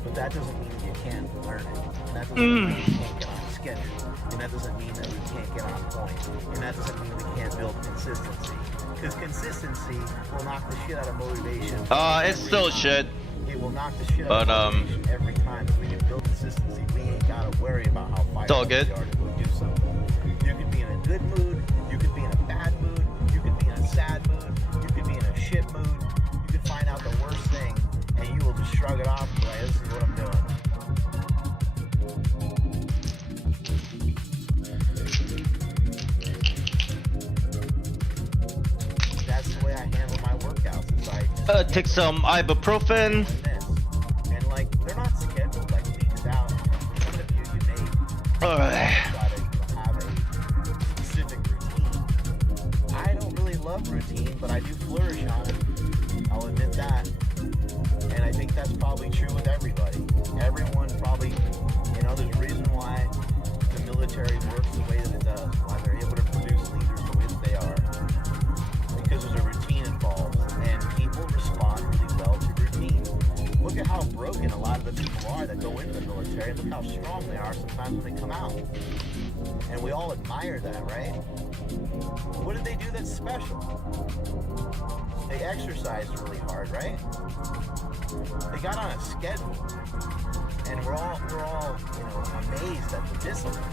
But that doesn't mean you can't learn it. And that doesn't mean you can't get on schedule. And that doesn't mean that we can't get on point. And that doesn't mean we can't build consistency. Because consistency will knock the shit out of motivation. It's still shit. It will knock the shit out of motivation every time. If we can build consistency, we ain't gotta worry about how fired all good. we are to go do something. You could be in a good mood, you could be in a bad mood, you could be in a sad mood, you could be in a shit mood. You could find out the worst thing, and you will just shrug it off and be like, this is what I'm doing. That's the way I handle my workouts. It's like Take some ibuprofen. and like they're not scheduled like weeks out. Some of you may Alright. try to have a specific routine. I don't really love routine, but I do flourish on it. I'll admit that. And I think that's probably true with everybody. Everyone probably, there's a reason why the military works the way that it does, why they're able to produce leaders the way that they are. Because there's a routine involved, and people respond really well to routine. Look at how broken a lot of the people are that go into the military, and look how strong they are sometimes when they come out. And we all admire that, right? What did they do that's special? They exercised really hard, right? They got on a schedule, and we're all amazed at the discipline.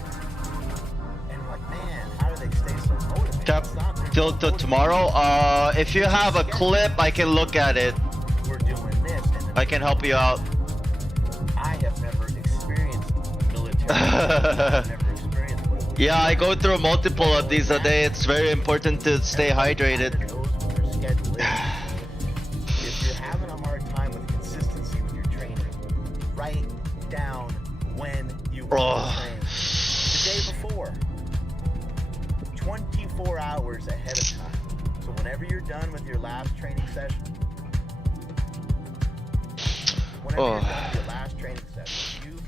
And we're like, man, how do they stay so motivated? Till tomorrow. If you have a clip, I can look at it. We're doing this, and I can help you out. I have never experienced military Yeah, I go through multiple of these a day. It's very important to stay hydrated. If you're having a hard time with consistency with your training, write down when you want to train. The day before. 24 hours ahead of time. So whenever you're done with your last training session, whenever you're done with your last training session,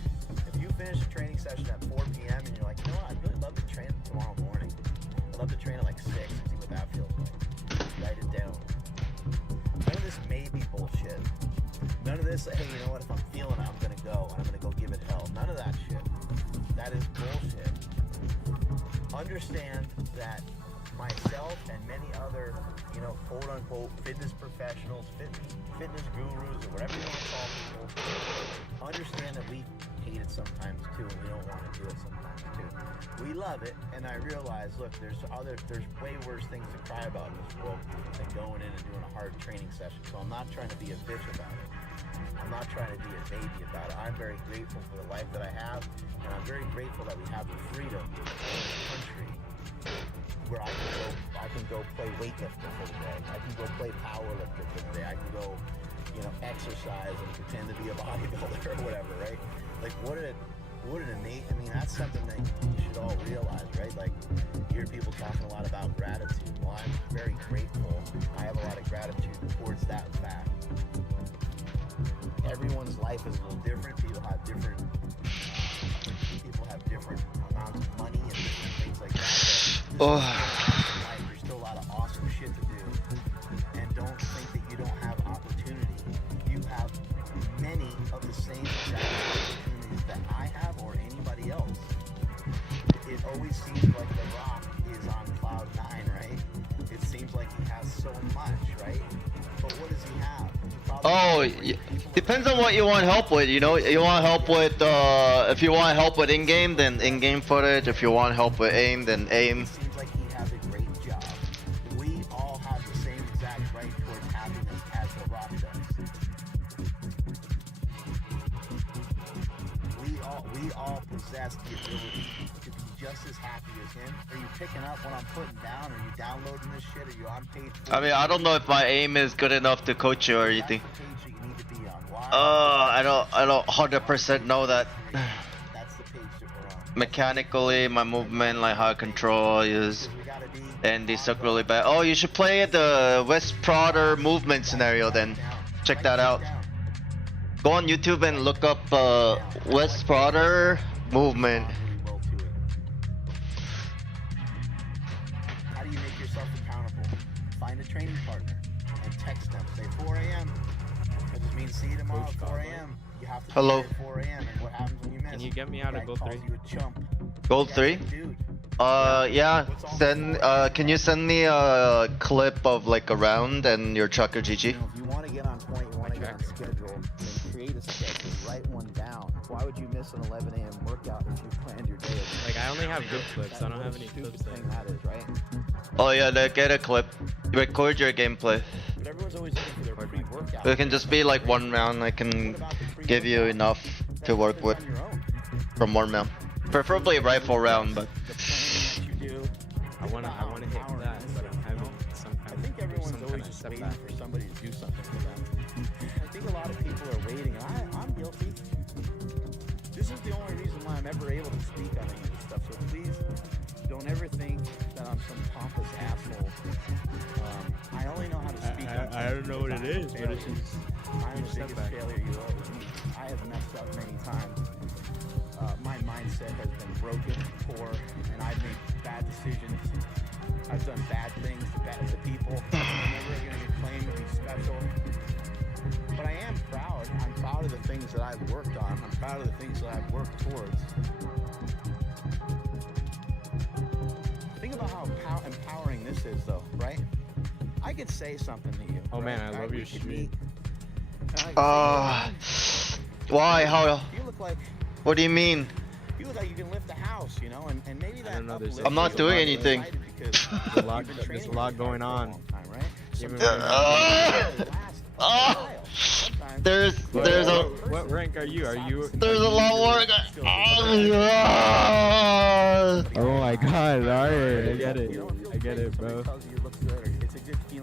if you finish a training session at 4 p.m. and you're like, you know what, I'd really love to train tomorrow morning. I'd love to train at like 6 and see what that feels like. Write it down. None of this may be bullshit. None of this, hey, you know what, if I'm feeling it, I'm gonna go and I'm gonna go give it hell. None of that shit. That is bullshit. Understand that myself and many other, you know, quote unquote fitness professionals, fitness gurus, or whatever you want to call people, understand that we hate it sometimes too, and we don't want to do it sometimes too. We love it, and I realize, look, there's way worse things to cry about in this world than going in and doing a hard training session. So I'm not trying to be a bitch about it. I'm not trying to be a baby about it. I'm very grateful for the life that I have, and I'm very grateful that we have the freedom in this country where I can go play weightlifter for the day. I can go play powerlifter for the day. I can go, you know, exercise and pretend to be a bodybuilder or whatever, right? Like, what an amazing, I mean, that's something that you should all realize, right? Like, you hear people talking a lot about gratitude. Well, I'm very grateful. I have a lot of gratitude towards that fact. Everyone's life is a little different. People have different amounts of money and different things like that. There's still a lot of awesome shit to do. And don't think that you don't have opportunity. You have many of the same exact opportunities that I have or anybody else. It always seems like The Rock is on cloud 9, right? It seems like he has so much, right? But what does he have? Depends on what you want help with, you know. You want help with, if you want help with in-game, then in-game footage. If you want help with aim, then aim. It seems like he has a great job. We all have the same exact right towards happiness as The Rock does. We all possess the ability to be just as happy as him. Are you picking up what I'm putting down? Are you downloading this shit? Are you on page 4? I mean, I don't know if my aim is good enough to coach you or anything. I don't 100% know that. That's the page that we're on. Mechanically, my movement, like how I control is, and they suck really bad. Oh, you should play the Wes Prodder movement scenario then. Check that out. Go on YouTube and look up Wes Prodder movement. How do you make yourself accountable? Find a training partner and text them. Say 4 a.m. That just means see you tomorrow at 4 a.m. You have to Hello. be there at 4 a.m. And what happens when you miss? Can you get me out of Gold 3? You a chump. Gold 3? Yeah. Can you send me a clip of like a round and your trucker GG? If you want to get on point, you want to get on schedule, then create a schedule. Write one down. Why would you miss an 11 a.m. workout if you planned your day? Like, I only have good clips. I don't have any clips thing that is, right? Oh yeah, get a clip. Record your gameplay. But everyone's always looking for their pre-workout. It can just be like one round. I can give you enough to work with from one round. Preferably a rifle round, but. I wanna hit that, but I'm having some kind of. I think everyone's always just waiting for somebody to do something for them. I think a lot of people are waiting. I'm guilty. This is the only reason why I'm ever able to speak on any of this stuff. So please don't ever think that I'm some pompous asshole. I only know how to speak. I don't know what it is, but it's just. I'm the biggest failure you will ever meet. I have messed up many times. My mindset has been broken, poor, and I've made bad decisions. I've done bad things to people. I'm never going to claim to be special. But I am proud. I'm proud of the things that I've worked on. I'm proud of the things that I've worked towards. Think about how empowering this is, though, right? I could say something to you. Oh right? man, I love your street. Why? How? You look like. What do you mean? You look like you can lift a house, you know, and maybe that. I'm not doing anything. There's a lot going on. Sometimes There's a What rank are you? Are you? there's a lot more. Oh my God! Alright, I get it, bro.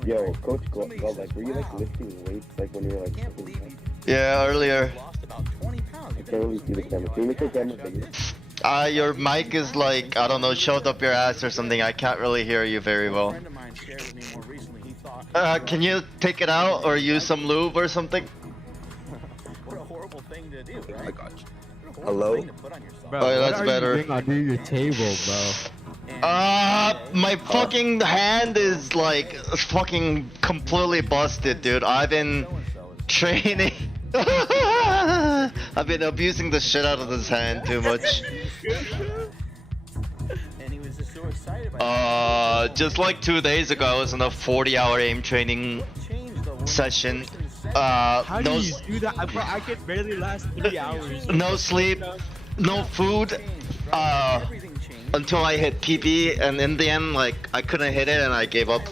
Yo, Coach Gold, like, were you like lifting weights like when you were like? Yeah, earlier. I can't really see the camera. Can you make the camera bigger? Your mic is like, I don't know, shoved up your ass or something. I can't really hear you very well. Can you take it out or use some lube or something? What a horrible thing to do, right? I got you. Hello? Bro, Oh, what that's are better. you doing under your table, bro? My fucking hand is like fucking completely busted, dude. I've been training. I've been abusing the shit out of this hand too much. And he was just so excited by Just like 2 days ago, I was in a 40-hour aim training session. How do No, you do that? I could barely last 3 hours. no sleep, no food, until I hit PB, and in the end, like, I couldn't hit it and I gave up.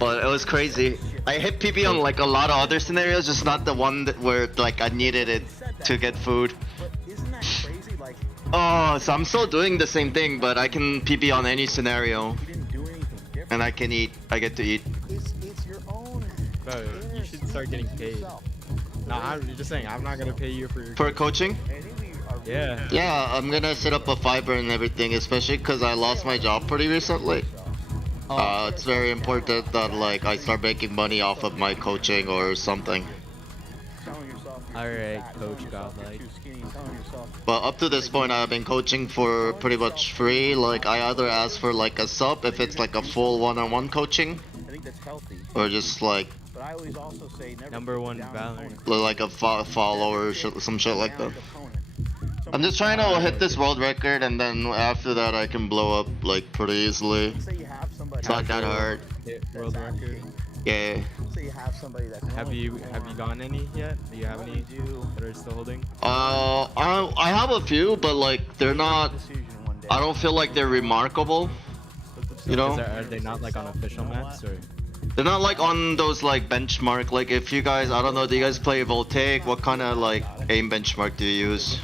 But it was crazy. I hit PB on like a lot of other scenarios, just not the one that where like I needed it to get food. Oh, so I'm still doing the same thing, but I can PB on any scenario. And I can eat. I get to eat. it's your own. Bro, you should start getting paid. No, I'm just saying, I'm not gonna pay you for your coaching. Yeah. Yeah, I'm gonna set up a Fiverr and everything, especially because I lost my job pretty recently. It's very important that like I start making money off of my coaching or something. Alright, Coach Godlike. But up to this point, I've been coaching for pretty much free. Like I either ask for like a sub if it's like a full one-on-one coaching, or just like But I always also say never number one Valorant. like a follow or some shit like that. I'm just trying to hit this world record, and then after that I can blow up like pretty easily. It's not that hard. Hit world record. Yeah. Say you have somebody that Have you gotten any yet? Do you have any that are still holding? I have a few, but like they're not. I don't feel like they're remarkable. You know? Are they not like on official maps or? They're not like on those like benchmark. Like if you guys, I don't know, do you guys play Voltaic? What kind of like aim benchmark do you use?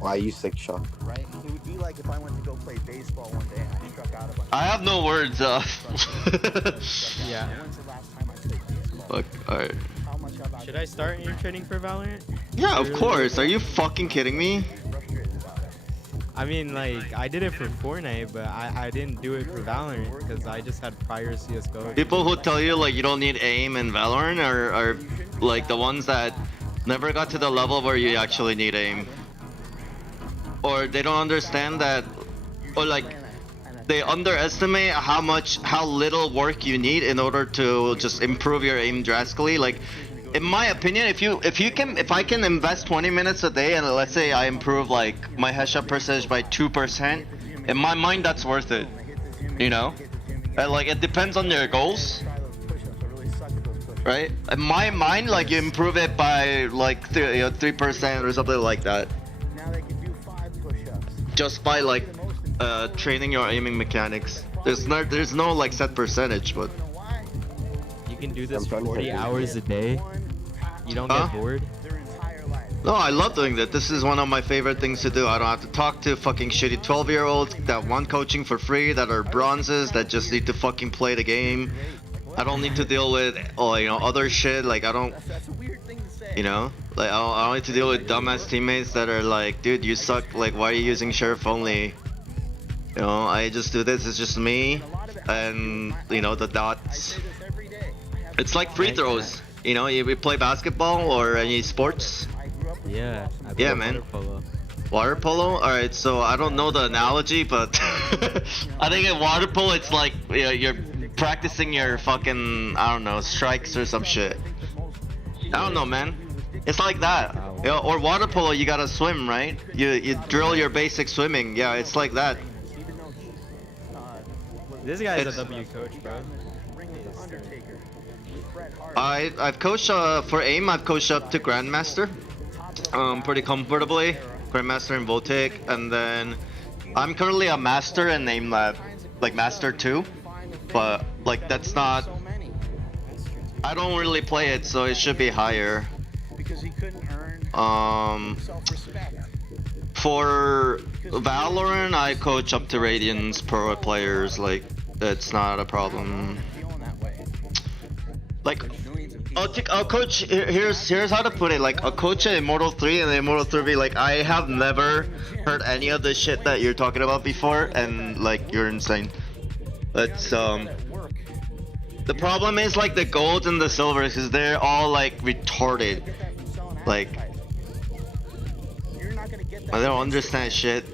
Well, I use Six Shot. right? It would be like if I went to go play baseball one day and I struck out a bunch. I have no words. Yeah. When's the last time I played baseball? Fuck. Alright. How much have I Should I start your training for Valorant? Yeah, of course. Are you fucking kidding me? I mean, like, I did it for Fortnite, but I didn't do it for Valorant because I just had prior CSGO. People who tell you like you don't need aim in Valorant are like the ones that never got to the level where you actually need aim. Or they don't understand that, or like they underestimate how little work you need in order to just improve your aim drastically. Like in my opinion, if I can invest 20 minutes a day and let's say I improve like my headshot percentage by 2%, in my mind that's worth it. You know? And like it depends on your goals. Right? In my mind, like you improve it by like 3% or something like that. Just by like training your aiming mechanics. There's no like set percentage, but You can do this 40 hours a day. You don't get bored. no, I love doing that. This is one of my favorite things to do. I don't have to talk to fucking shitty 12-year-olds that want coaching for free, that are bronzes, that just need to fucking play the game. I don't need to deal with other shit. Like I don't, like I don't need to deal with dumbass teammates that are like, dude, you suck. Like, why are you using sheriff only? I just do this. It's just me, and the dots. It's like free throws. We play basketball or any sports. Yeah. I Yeah, play man. water polo. Water polo? Alright, so I don't know the analogy, but I think in water polo it's like you're practicing your fucking, I don't know, strikes or some shit. I don't know, man. It's like that. Or water polo, you gotta swim, right? You drill your basic swimming. Yeah, it's like that. This guy's a W coach, bro. I've coached for aim. I've coached up to grandmaster, pretty comfortably. Grandmaster in Voltaic, and then I'm currently a master in aim lab, like master 2, but like that's not I don't really play it, so it should be higher. Because he couldn't earn self-respect. For Valorant, I coach up to Radiance pro players. Like, that's not a problem. Like, I'll coach. Here's how to put it. Like, I'll coach at Immortal 3 and Immortal 3. Like, I have never heard any of the shit that you're talking about before, and like, you're insane. That's the problem is like the golds and the silvers, because they're all like retarded. Like, I don't understand shit.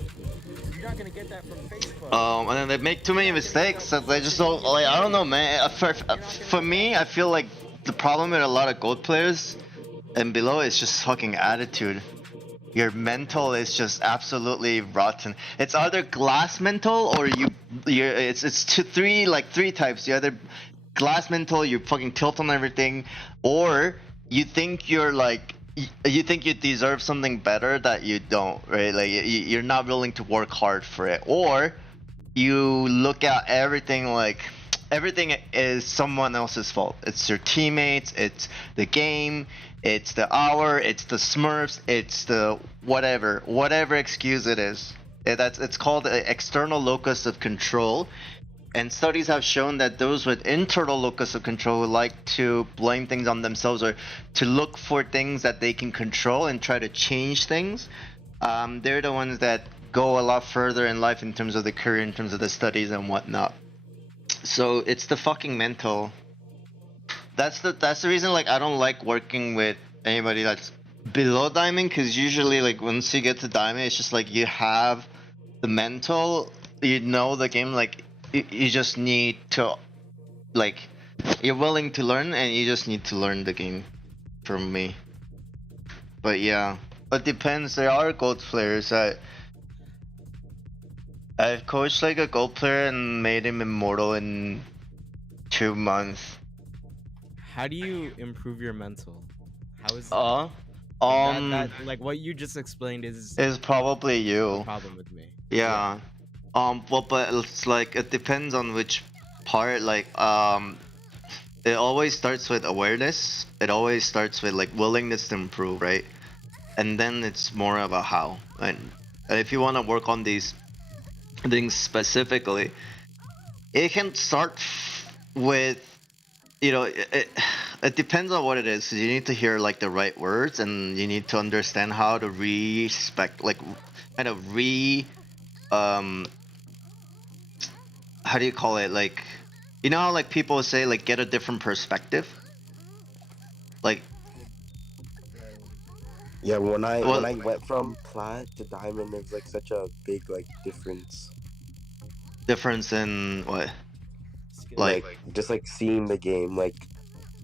And then they make too many mistakes that they just don't, like, I don't know, man. For me, I feel like the problem with a lot of gold players and below is just fucking attitude. Your mental is just absolutely rotten. It's either glass mental or it's three types. You either glass mental, you fucking tilt on everything, or you think you're like, you think you deserve something better that you don't, right? Like, you're not willing to work hard for it, or you look at everything like everything is someone else's fault. It's your teammates, it's the game, it's the hour, it's the Smurfs, it's the whatever excuse it is. It's called an external locus of control. And studies have shown that those with internal locus of control who like to blame things on themselves or to look for things that they can control and try to change things, they're the ones that go a lot further in life in terms of the career, in terms of the studies and whatnot. So it's the fucking mental. That's the reason, like, I don't like working with anybody that's below diamond, because usually, like, once you get to diamond, it's just like you have the mental, you know the game, like, you just need to, like, you're willing to learn and you just need to learn the game from me. But yeah, it depends. There are gold players that I've coached like a gold player and made him immortal in 2 months. How do you improve your mental? How is that like what you just explained is probably you. a problem with me. Yeah. Well, but it's like, it depends on which part. Like, it always starts with awareness. It always starts with like willingness to improve, right? And then it's more about how. And if you want to work on these things specifically, it can start with, you know, it depends on what it is. You need to hear like the right words, and you need to understand how to respect, like, kind of how do you call it, like, you know how like people say like get a different perspective, like, yeah, when I went from plat to diamond, there's like such a big like difference in what, like just like seeing the game, like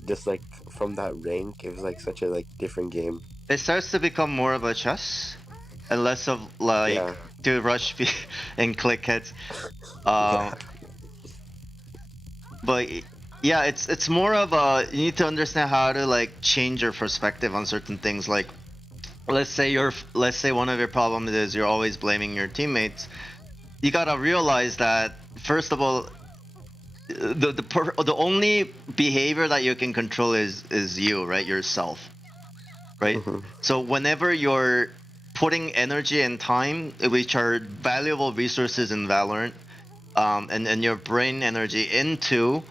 just like from that rank, it was like such a like different game. It starts to become more of a chess and less of like to rush and click hits. But yeah, it's more of a, you need to understand how to like change your perspective on certain things. Like, let's say one of your problems is you're always blaming your teammates. You gotta realize that, first of all, the only behavior that you can control is you, right? Yourself, right? So whenever you're putting energy and time, which are valuable resources in Valorant, and your brain energy into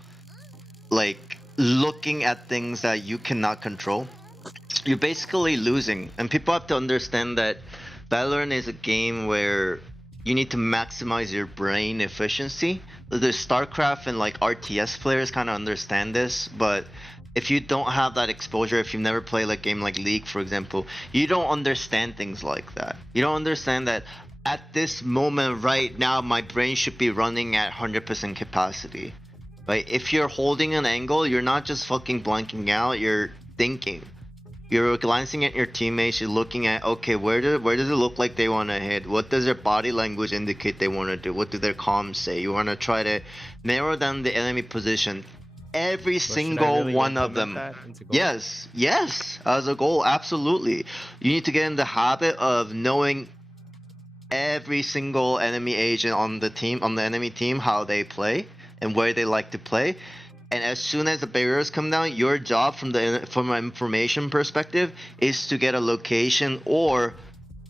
like looking at things that you cannot control, you're basically losing. And people have to understand that Valorant is a game where you need to maximize your brain efficiency. The StarCraft and like RTS players kind of understand this, but if you don't have that exposure, if you've never played like a game like League, for example, you don't understand things like that. You don't understand that at this moment right now, my brain should be running at 100% capacity. Right? If you're holding an angle, you're not just fucking blanking out, you're thinking. You're glancing at your teammates, you're looking at, okay, where does it look like they want to hit? What does their body language indicate they want to do? What do their comms say? You want to try to narrow down the enemy position. Every single one of them. Yes, as a goal, absolutely. You need to get in the habit of knowing every single enemy agent on the team, on the enemy team, how they play and where they like to play. and as soon as the barriers come down, your job from an information perspective is to get a location or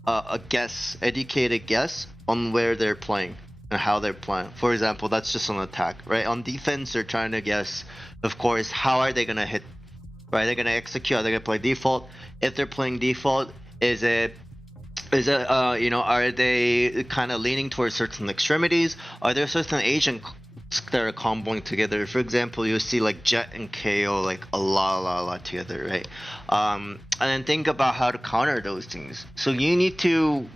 a guess, educated guess on where they're playing and how they're playing. For example, that's just on attack, right? On defense, they're trying to guess, of course, how are they gonna hit, right? They're gonna execute. Are they gonna play default? If they're playing default, is it you know, are they kind of leaning towards certain extremities? Are there certain agents that are comboing together? For example, you see like Jet and KO like a lot together, right? And then think about how to counter those things. So you need to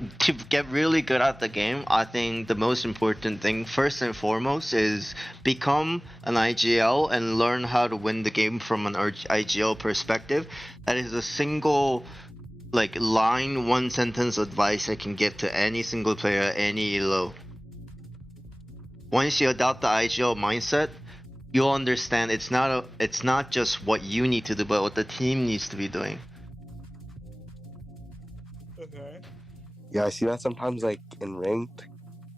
get really good at the game. I think the most important thing, first and foremost, is become an IGL and learn how to win the game from an IGL perspective. That is a single like line, one sentence advice I can give to any single player at any elo. Once you adopt the IGL mindset, you'll understand it's not just what you need to do, but what the team needs to be doing. Okay. Yeah, I see that sometimes like in ranked.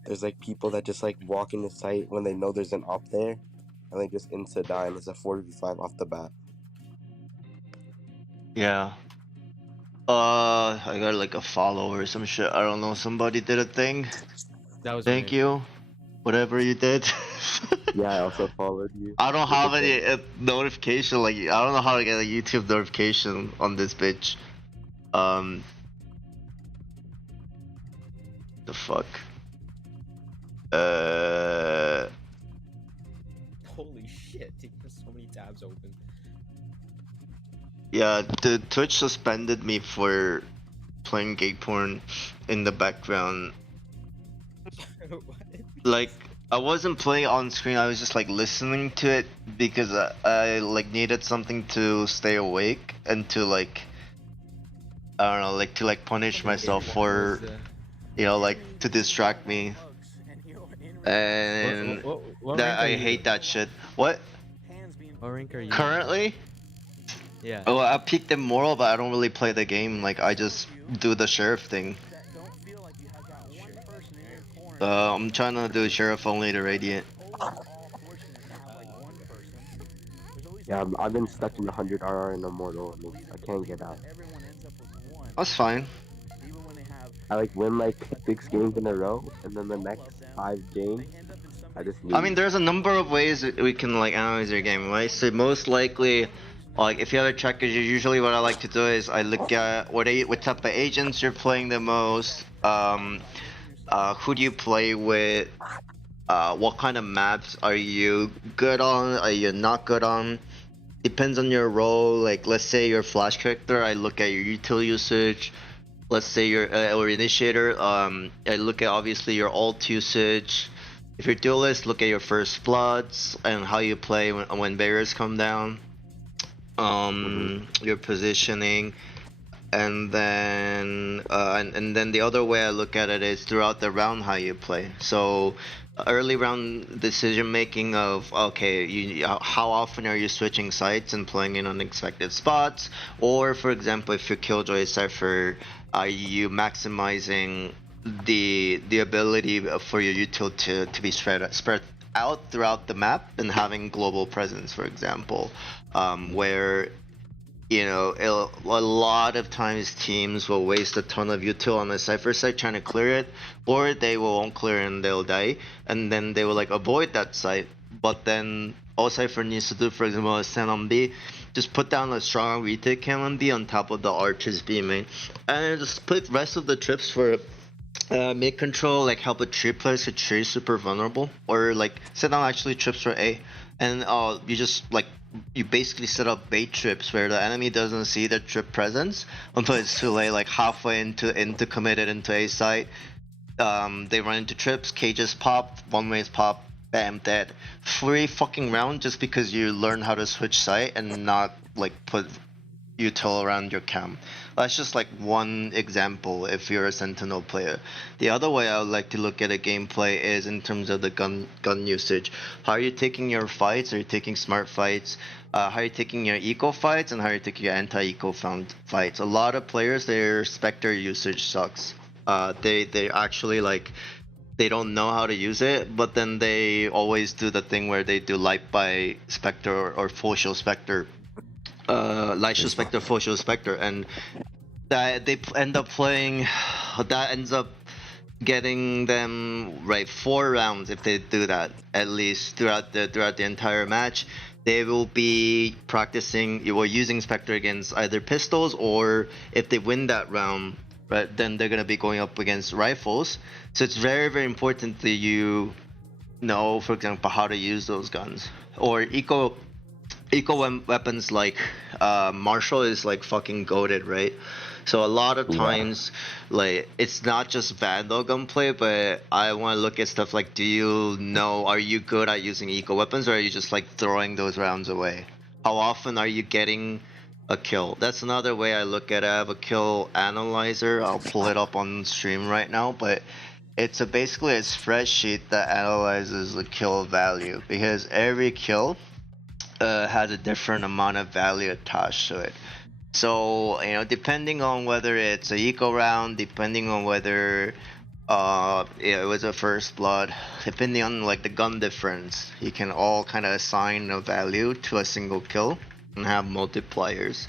There's like people that just like walk in the site when they know there's an op there, and they just insta die, and it's a 4v5 off the bat. Yeah. I got like a follow or some shit. I don't know. Somebody did a thing. That was Thank me. you. Whatever you did. Yeah, I also followed you. I don't have any notification. Like I don't know how to get a YouTube notification on this bitch. The fuck. Holy shit! There's so many tabs open. Yeah, the Twitch suspended me for playing gay porn in the background. Like I wasn't playing on screen, I was just like listening to it because I like needed something to stay awake and to like I don't know, like to like punish myself for, you know, like to distract me. And what that rank are I you? hate that shit. What? What rank are you? Currently? Yeah. Oh, I peaked Immortal, but I don't really play the game. Like I just do the sheriff thing. I'm trying to do sheriff only to Radiant. Yeah, I've been stuck in 100 RR in Immortal, and I can't get out. That's fine. I like win like 6 games in a row, and then the next 5 games, I just lose. I mean, there's a number of ways that we can like analyze your game, right? So most likely, like if you have a tracker, usually what I like to do is I look at what type of agents you're playing the most, who do you play with, what kind of maps are you good on, are you not good on. Depends on your role. Like let's say you're a flash character, I look at your util usage. Let's say you're or initiator, I look at obviously your ult usage. If you're duelist, look at your first bloods and how you play when barriers come down. Your positioning, and then and then the other way I look at it is throughout the round how you play. So early round decision making of okay, how often are you switching sites and playing in unexpected spots, or for example if you're Killjoy Cypher, are you maximizing the ability for your util to be spread out throughout the map and having global presence, for example, where you know a lot of times teams will waste a ton of util on the Cypher site trying to clear it, or they won't clear and they'll die, and then they will like avoid that site. But then all Cypher needs to do, for example, is stand on B, just put down a strong retake cam on B on top of the archer's B main, and just put rest of the trips for mid control, like help a tree players who tree super vulnerable, or like set down actually trips for A, and you just like you basically set up bait trips where the enemy doesn't see the trip presence until it's too late, like halfway into committed into A site. They run into trips, cages pop, one ways pop, bam, dead. Free fucking round just because you learn how to switch site and not like put util around your cam. That's just like one example if you're a Sentinel player. The other way I would like to look at a gameplay is in terms of the gun usage. How are you taking your fights? Are you taking smart fights? How are you taking your eco fights, and how are you taking your anti-eco fights? A lot of players, their Spectre usage sucks. They actually like they don't know how to use it, but then they always do the thing where they do light by Spectre or full show Spectre, light show Spectre, full show Spectre, and that they end up playing. That ends up getting them right 4 rounds if they do that at least throughout the entire match. They will be practicing or using Spectre against either pistols, or if they win that round, right, then they're gonna be going up against rifles. So it's very, very important that you know, for example, how to use those guns. Or eco weapons like Marshall is like fucking goated, right? So a lot of times, like, it's not just Vandal gunplay, but I want to look at stuff like, do you know, are you good at using eco weapons, or are you just like throwing those rounds away? How often are you getting a kill? That's another way I look at it. I have a kill analyzer. I'll pull it up on stream right now, but it's basically a spreadsheet that analyzes the kill value, because every kill has a different amount of value attached to it. So, you know, depending on whether it's a eco round, depending on whether it was a first blood, depending on like the gun difference, you can all kind of assign a value to a single kill and have multipliers.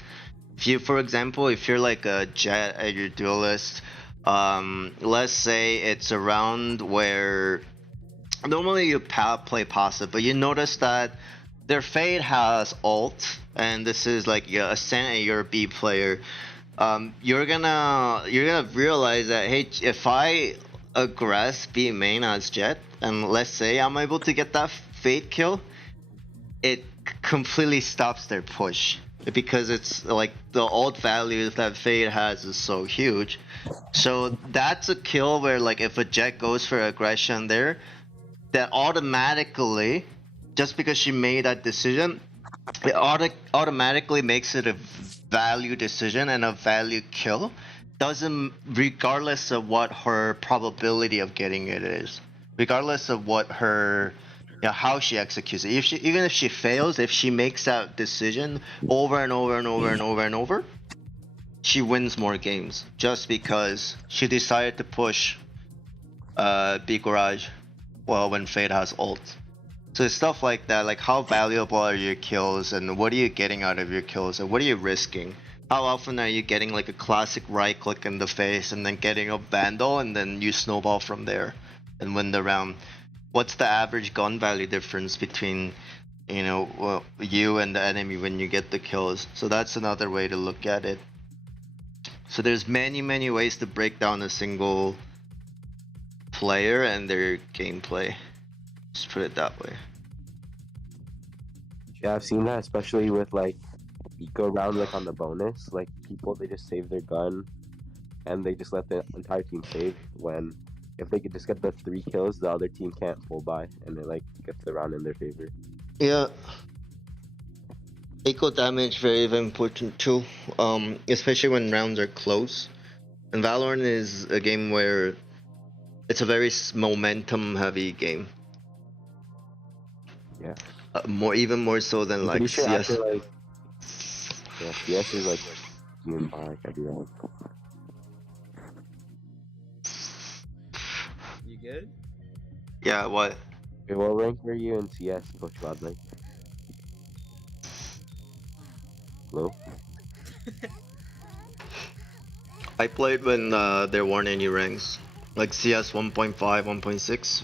If you, for example, if you're like a jet at your duelist, let's say it's a round where normally you play passive, but you notice that their Fade has ult, and this is like your Ascent and you're a B player. You're gonna realize that, hey, if I aggress B main as Jet, and let's say I'm able to get that Fade kill, it completely stops their push, because it's like the ult value that Fade has is so huge. So that's a kill where, like, if a Jet goes for aggression there, that automatically, just because she made that decision, it automatically makes it a value decision and a value kill. Doesn't, regardless of what her probability of getting it is, regardless of what her, you know, how she executes it. Even if she fails, if she makes that decision over and over and over and over and over, she wins more games just because she decided to push B Garage well when Fade has ult. So it's stuff like that, like how valuable are your kills, and what are you getting out of your kills, and what are you risking? How often are you getting like a classic right click in the face and then getting a Vandal, and then you snowball from there and win the round? What's the average gun value difference between, you know, you and the enemy when you get the kills? So that's another way to look at it. So there's many ways to break down a single player and their gameplay. Just put it that way. Yeah, I've seen that, especially with like eco round, like on the bonus. Like people, they just save their gun, and they just let the entire team save. When if they could just get the 3 kills, the other team can't pull by, and it like gets the round in their favor. Yeah. Eco damage very important too, especially when rounds are close. And Valorant is a game where it's a very momentum heavy game. Yeah. Even more so than like sure CS. like, yeah, CS is like doing by like every round. You good? Yeah, what? Okay, what rank were you in CS, Coach Godlike? Hello? I played when there weren't any ranks, like CS 1.5, 1.6.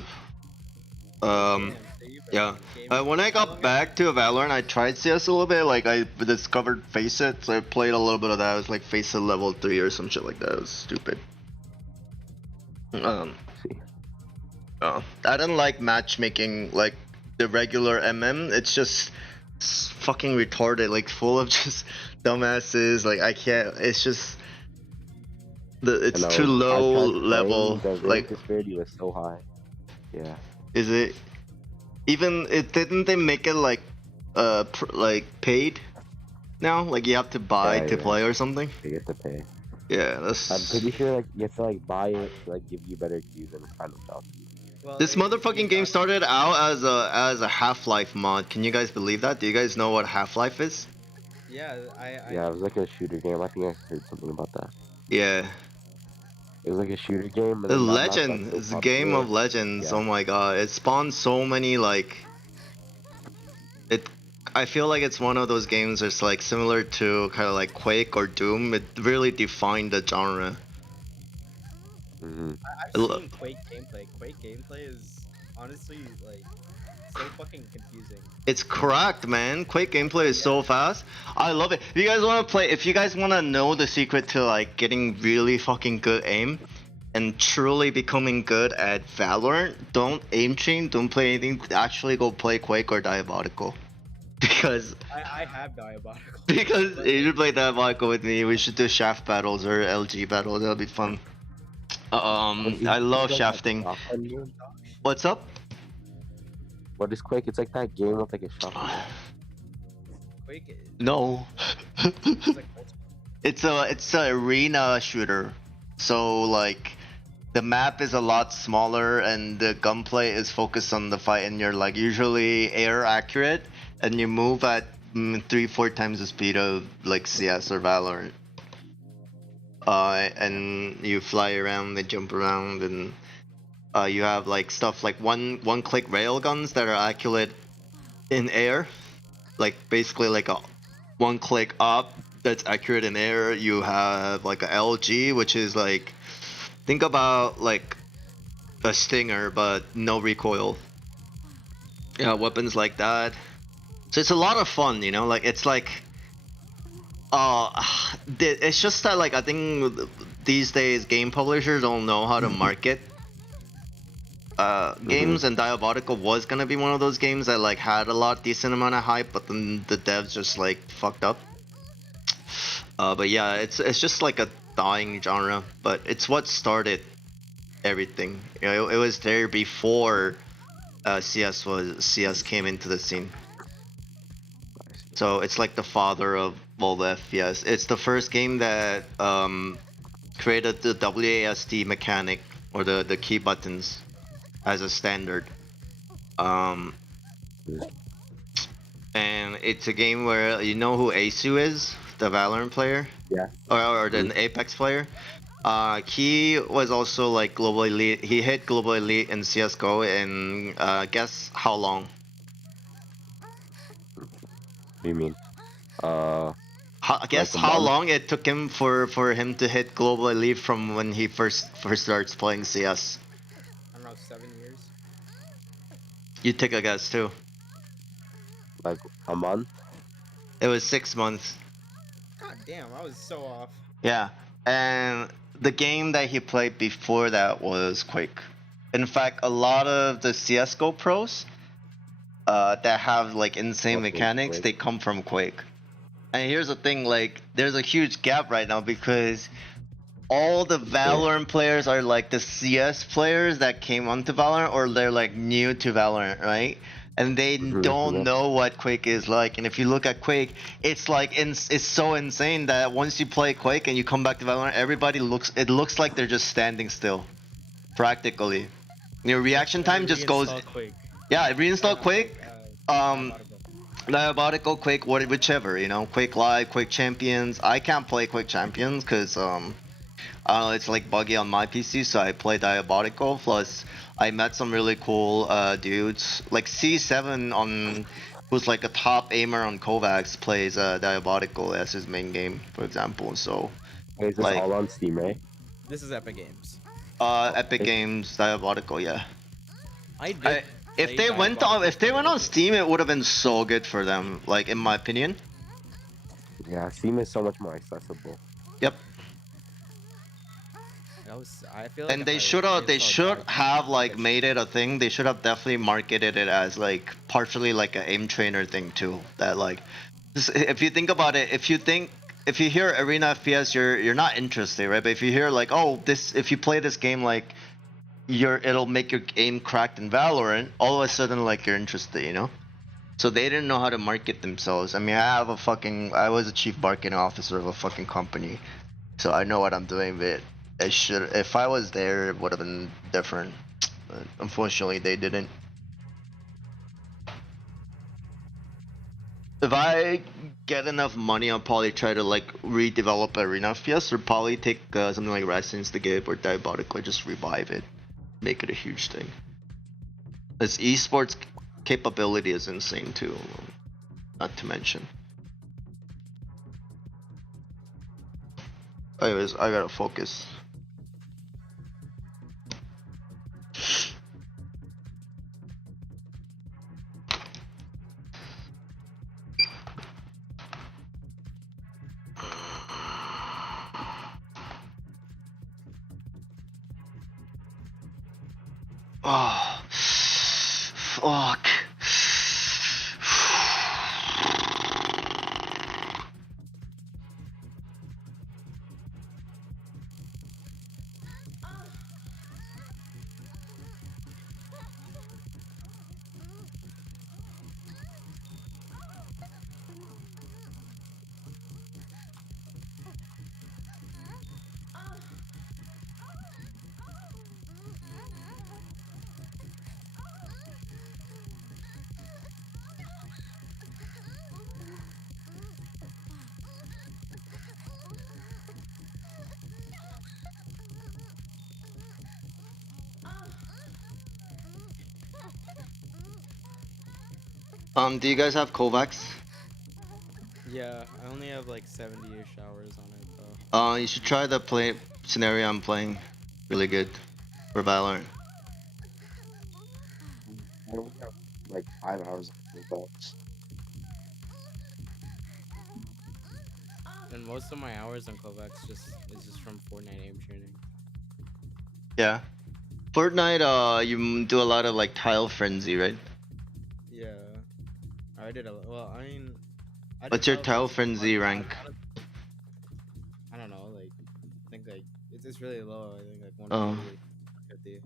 Yeah. When I got back to Valorant, I tried CS a little bit. Like I discovered Faceit, so I played a little bit of that. It was like Faceit level 3 or some shit like that. It was stupid. I don't like matchmaking like the regular MM. It's just fucking retarded, like full of just dumbasses. Like I can't. It's just it's too low level. The like disparity was so high. Yeah. Is it? Even it didn't they make it like like paid now? Like you have to buy to play or something? You have to pay. Yeah, that's. I'm pretty sure like you have to like buy it to like give you better queues and kind of stuff. This motherfucking game started out as a Half-Life mod. Can you guys believe that? Do you guys know what Half-Life is? Yeah, Yeah, it was like a shooter game. I think I heard something about that. Yeah. It was like a shooter game, but The then that map got Legend, so it's a game popular. of legends. Yeah. Oh my god, it spawned so many like it. I feel like it's one of those games that's like similar to kind of like Quake or Doom. It really defined the genre. Mm-hmm. I've seen Quake gameplay. Quake gameplay is honestly like so fucking confusing. It's correct, man. Quake gameplay is so fast. I love it. If you guys want to play, if you guys want to know the secret to like getting really fucking good aim and truly becoming good at Valorant, don't aim train, don't play anything. Actually, go play Quake or Diabolical. Because I have Diabolical. if you should play Diabolical with me, we should do shaft battles or LG battles. That'll be fun. I love shafting. What's up? What is Quake? It's like that game with like a shotgun. Quake is No. it's a arena shooter. So like the map is a lot smaller and the gunplay is focused on the fight and you're like usually air accurate and you move at 3-4 times the speed of like CS or Valorant. And you fly around and jump around and you have like stuff like one click railguns that are accurate in air, like basically like a one click up that's accurate in air. You have like a LG, which is like, think about like a Stinger but no recoil. Yeah, weapons like that. So it's a lot of fun, you know, like it's like it's just that like I think these days game publishers don't know how to market games, and Diabolical was gonna be one of those games that like had a decent amount of hype, but then the devs just like fucked up. But yeah, it's just like a dying genre, but it's what started everything. You know, it was there before CS came into the scene. So it's like the father of all the FPS. It's the first game that created the WASD mechanic or the key buttons as a standard. And it's a game where you know who Asu is, the Valorant player, or the Apex player. He was also like global elite. He hit global elite in CS:GO, and guess how long? What do you mean? Guess like a how month? long it took him for him to hit global elite from when he first starts playing CS. I don't know, 7 years. You take a guess too. Like a month? It was 6 months. God damn, I was so off. Yeah, and the game that he played before that was Quake. In fact, a lot of the CS:GO pros that have like insane mechanics, they come from Quake. And here's the thing, like, there's a huge gap right now because all the Valorant players are like the CS players that came onto Valorant, or they're like new to Valorant, right? And they don't know what Quake is like. And if you look at Quake, it's like it's so insane that once you play Quake and you come back to Valorant, everybody looks like they're just standing still, practically. Your reaction time just goes. Quake. Yeah, reinstall Quake. Diabolical, Quake, whichever, you know, Quake Live, Quake Champions. I can't play Quake Champions because it's like buggy on my PC, so I play Diabolical. Plus, I met some really cool dudes, like C7 on, who's like a top aimer on Kovacs, plays Diabolical as his main game, for example. So, Wait, is this all on Steam, right? This is Epic Games. Epic Games, Diabolical, yeah. If play they went on Steam, it would have been so good for them, like in my opinion. Yeah, Steam is so much more accessible. Yep. I feel like And they should have like made it a thing. They should have definitely marketed it as like partially like an aim trainer thing too. That like, if you think about it, if you hear Arena FPS, you're not interested, right? But if you hear like, oh, if you play this game, like it'll make your aim cracked in Valorant, all of a sudden like you're interested, you know? So they didn't know how to market themselves. I mean, I was a chief marketing officer of a fucking company, so I know what I'm doing, but if I was there, it would have been different. But unfortunately, they didn't. If I get enough money, I'll probably try to like redevelop Arena FPS or probably take something like Residence the Game or Diabotic, like just revive it, make it a huge thing. Its esports capability is insane too, not to mention. Anyways, I gotta focus. Oh, fuck. Do you guys have Kovacs? Yeah, I only have like 70-ish hours on it though. You should try the play scenario I'm playing. Really good for Valorant. I only have like 5 hours of box. And most of my hours on Kovacs is just from Fortnite aim training. Yeah. Fortnite, you do a lot of like tile frenzy, right? Yeah. I did a well. I mean, What's your tile frenzy rank? I don't know. Like, I think like it's really low. I think like 150.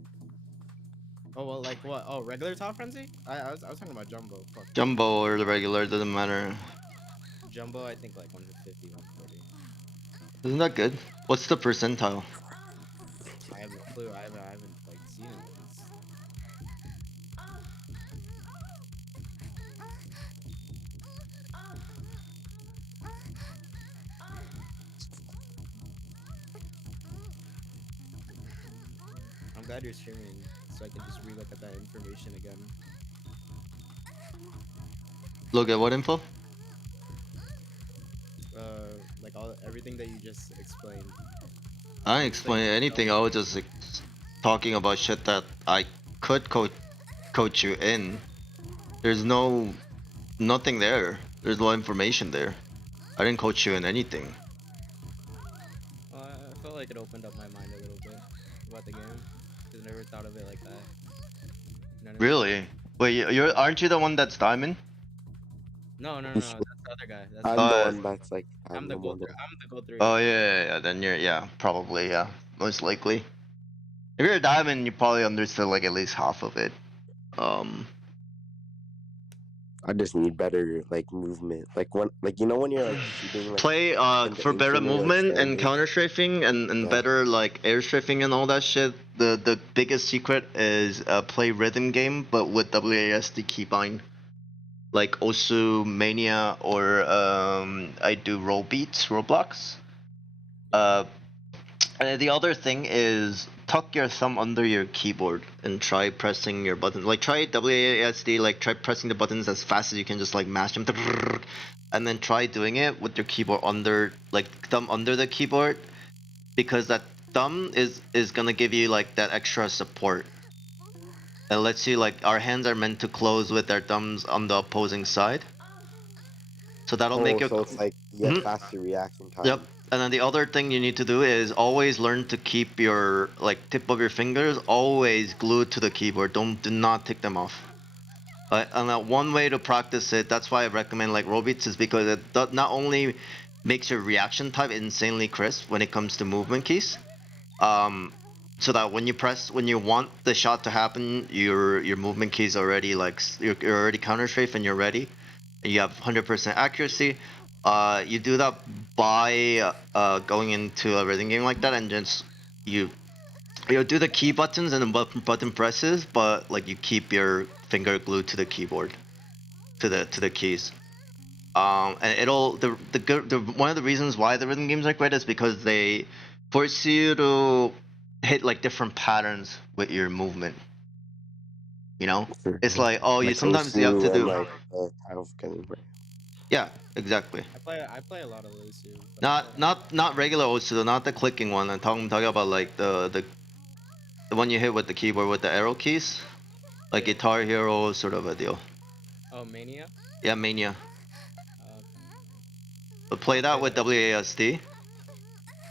Oh well, like what? Oh, regular tile frenzy? I was talking about jumbo. Fuck. Jumbo or the regular, doesn't matter. Jumbo, I think like 150, 140. Isn't that good? What's the percentile? I have no clue. I haven't like seen it. I'm glad you're streaming, so I can just relook at that information again. Look at what info? Like everything that you just explained. I didn't explain anything. I was just like, talking about shit that I could coach you in. There's nothing there. There's no information there. I didn't coach you in anything. I felt like it opened up my mind a little bit about the game. Cause I never thought of it like that. You know what I mean? Really? Wait, aren't you the one that's diamond? No, that's the other guy. That's I'm the one that's like I'm the gold 3. I'm the gold 3. Oh yeah. Then you're probably most likely. If you're a diamond, you probably understood like at least half of it. I just need better like movement. Like when when you're like shooting like play for better movement and counter strafing and better like air strafing and all that shit. The biggest secret is play rhythm game but with WASD keybind. Like Osu Mania or I do Roblox. And the other thing is tuck your thumb under your keyboard and try pressing your buttons. Like try WASD, like try pressing the buttons as fast as you can, just like mash them, and then try doing it with your keyboard under, like thumb under the keyboard, because that thumb is gonna give you like that extra support. It lets you like our hands are meant to close with our thumbs on the opposing side, so that'll make you. So it's like you get faster reaction time. Yep. And then the other thing you need to do is always learn to keep your like tip of your fingers always glued to the keyboard. Do not take them off. And one way to practice it, that's why I recommend like Robits, is because it not only makes your reaction time insanely crisp when it comes to movement keys, so that when you want the shot to happen, your movement keys already like you're already counter strafe and you're ready, and you have 100% accuracy. You do that by going into a rhythm game like that, and just you do the key buttons and the button presses, but like you keep your finger glued to the keyboard, to the keys. And it'll the good the one of the reasons why the rhythm games are great is because they force you to hit like different patterns with your movement. You know, it's like, oh, you Like sometimes you have to Osu and do. like Half Getting Right. Yeah, exactly. I play a lot of those too. But Not regular Osu, not the clicking one. I'm talking about like the one you hit with the keyboard with the arrow keys, like Guitar Hero sort of a deal. Oh, Mania. Yeah, Mania. Uh, But play I that played with that a few times. WASD.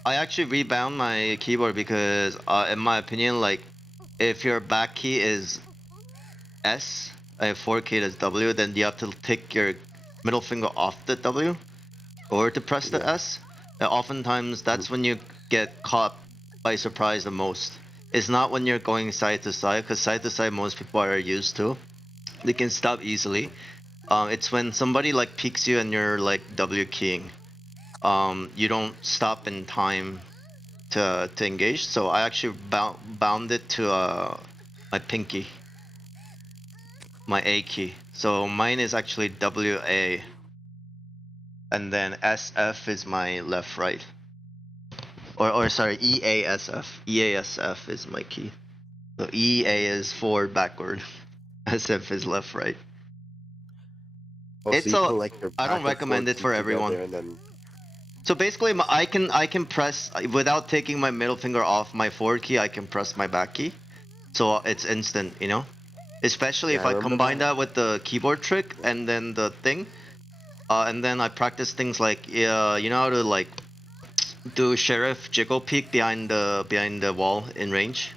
I actually rebound my keyboard because, in my opinion, like if your back key is S and 4 key is W, then you have to take your middle finger off the W or to press the Yeah. S. And oftentimes, that's when you get caught by surprise the most. It's not when you're going side to side most people are used to. They can stop easily. It's when somebody like peeks you and you're like W keying. You don't stop in time to engage. So I actually bound it to my pinky, my A key. So mine is actually WA, and then SF is my left right. Or sorry, EASF. EASF is my key. So EA is forward backward. SF is left right. Oh, so It's you a put like your I don't back and recommend forth it key for everyone. together and then. So basically, I can press without taking my middle finger off my forward key. I can press my back key, so it's instant. You know, especially Yeah, if I I remember combine that. that with the keyboard trick and then the thing, and then I practice things like you know how to like do sheriff jiggle peek behind the wall in range.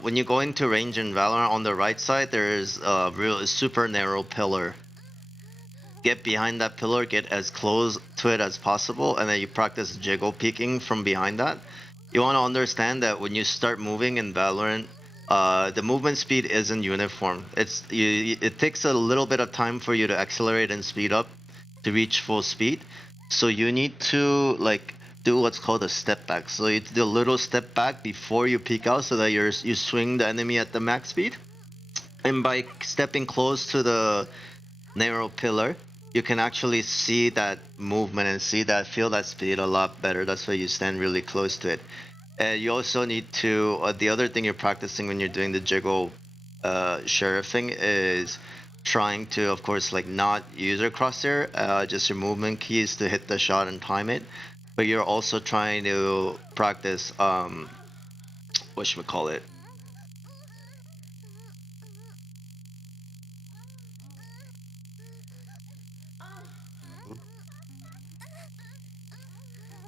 When you go into range in Valorant on the right side, there's a real super narrow pillar. Get behind that pillar, get as close to it as possible, and then you practice jiggle peeking from behind that. You want to understand that when you start moving in Valorant, the movement speed isn't uniform. It takes a little bit of time for you to accelerate and speed up to reach full speed. So you need to like do what's called a step back. So you do a little step back before you peek out, so that you swing the enemy at the max speed. And by stepping close to the narrow pillar, you can actually see that movement and feel that speed a lot better. That's why you stand really close to it. And you also need to, the other thing you're practicing when you're doing the jiggle sheriff thing is trying to, of course, like not use your crosshair, just your movement keys to hit the shot and time it. But you're also trying to practice, what should we call it?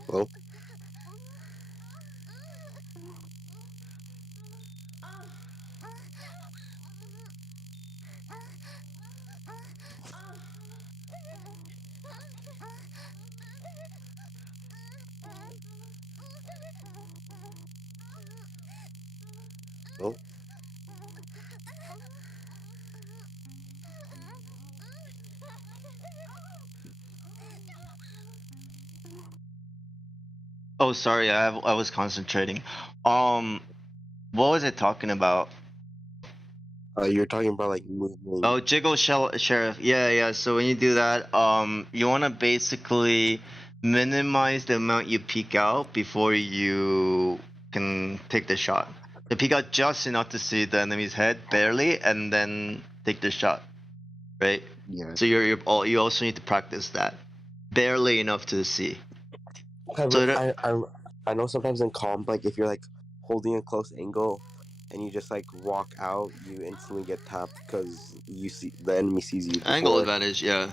Well, well, Oh, sorry, I was concentrating. What was it talking about? you're talking about like moving. Oh, jiggle sheriff. Yeah, yeah. So when you do that, you want to basically minimize the amount you peek out before you can take the shot. So peek out just enough to see the enemy's head, barely, and then take the shot. Right. Yeah. So you also need to practice that, barely enough to see. I, So re- that, I know sometimes in comp, like if you're like holding a close angle and you just like walk out, you instantly get tapped because you see the enemy sees you angle before. advantage, yeah.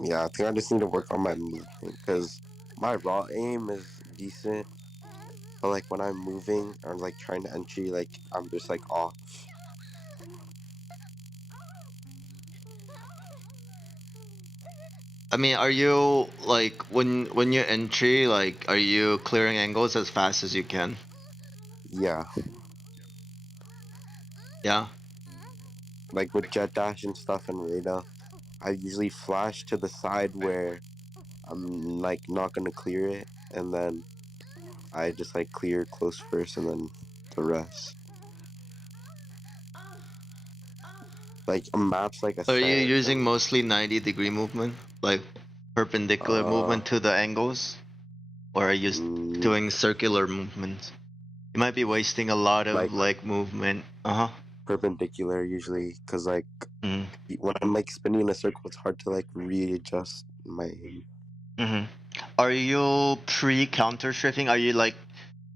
Yeah, I think I just need to work on my movement because my raw aim is decent, but like when I'm moving or like trying to entry, like I'm just like off. I mean, are you like when you entry, like are you clearing angles as fast as you can? Yeah, Yeah. like with jet dash and stuff and radar, I usually flash to the side where I'm like not gonna clear it, and then I just like clear close first and then the rest. Like a map's like a Are you sand. using mostly 90-degree movement, like perpendicular movement to the angles, or are you doing circular movements? You might be wasting a lot of like movement. Perpendicular usually, cause like when I'm like spinning in a circle, it's hard to like readjust my aim. Are you pre-counter strafing? Are you like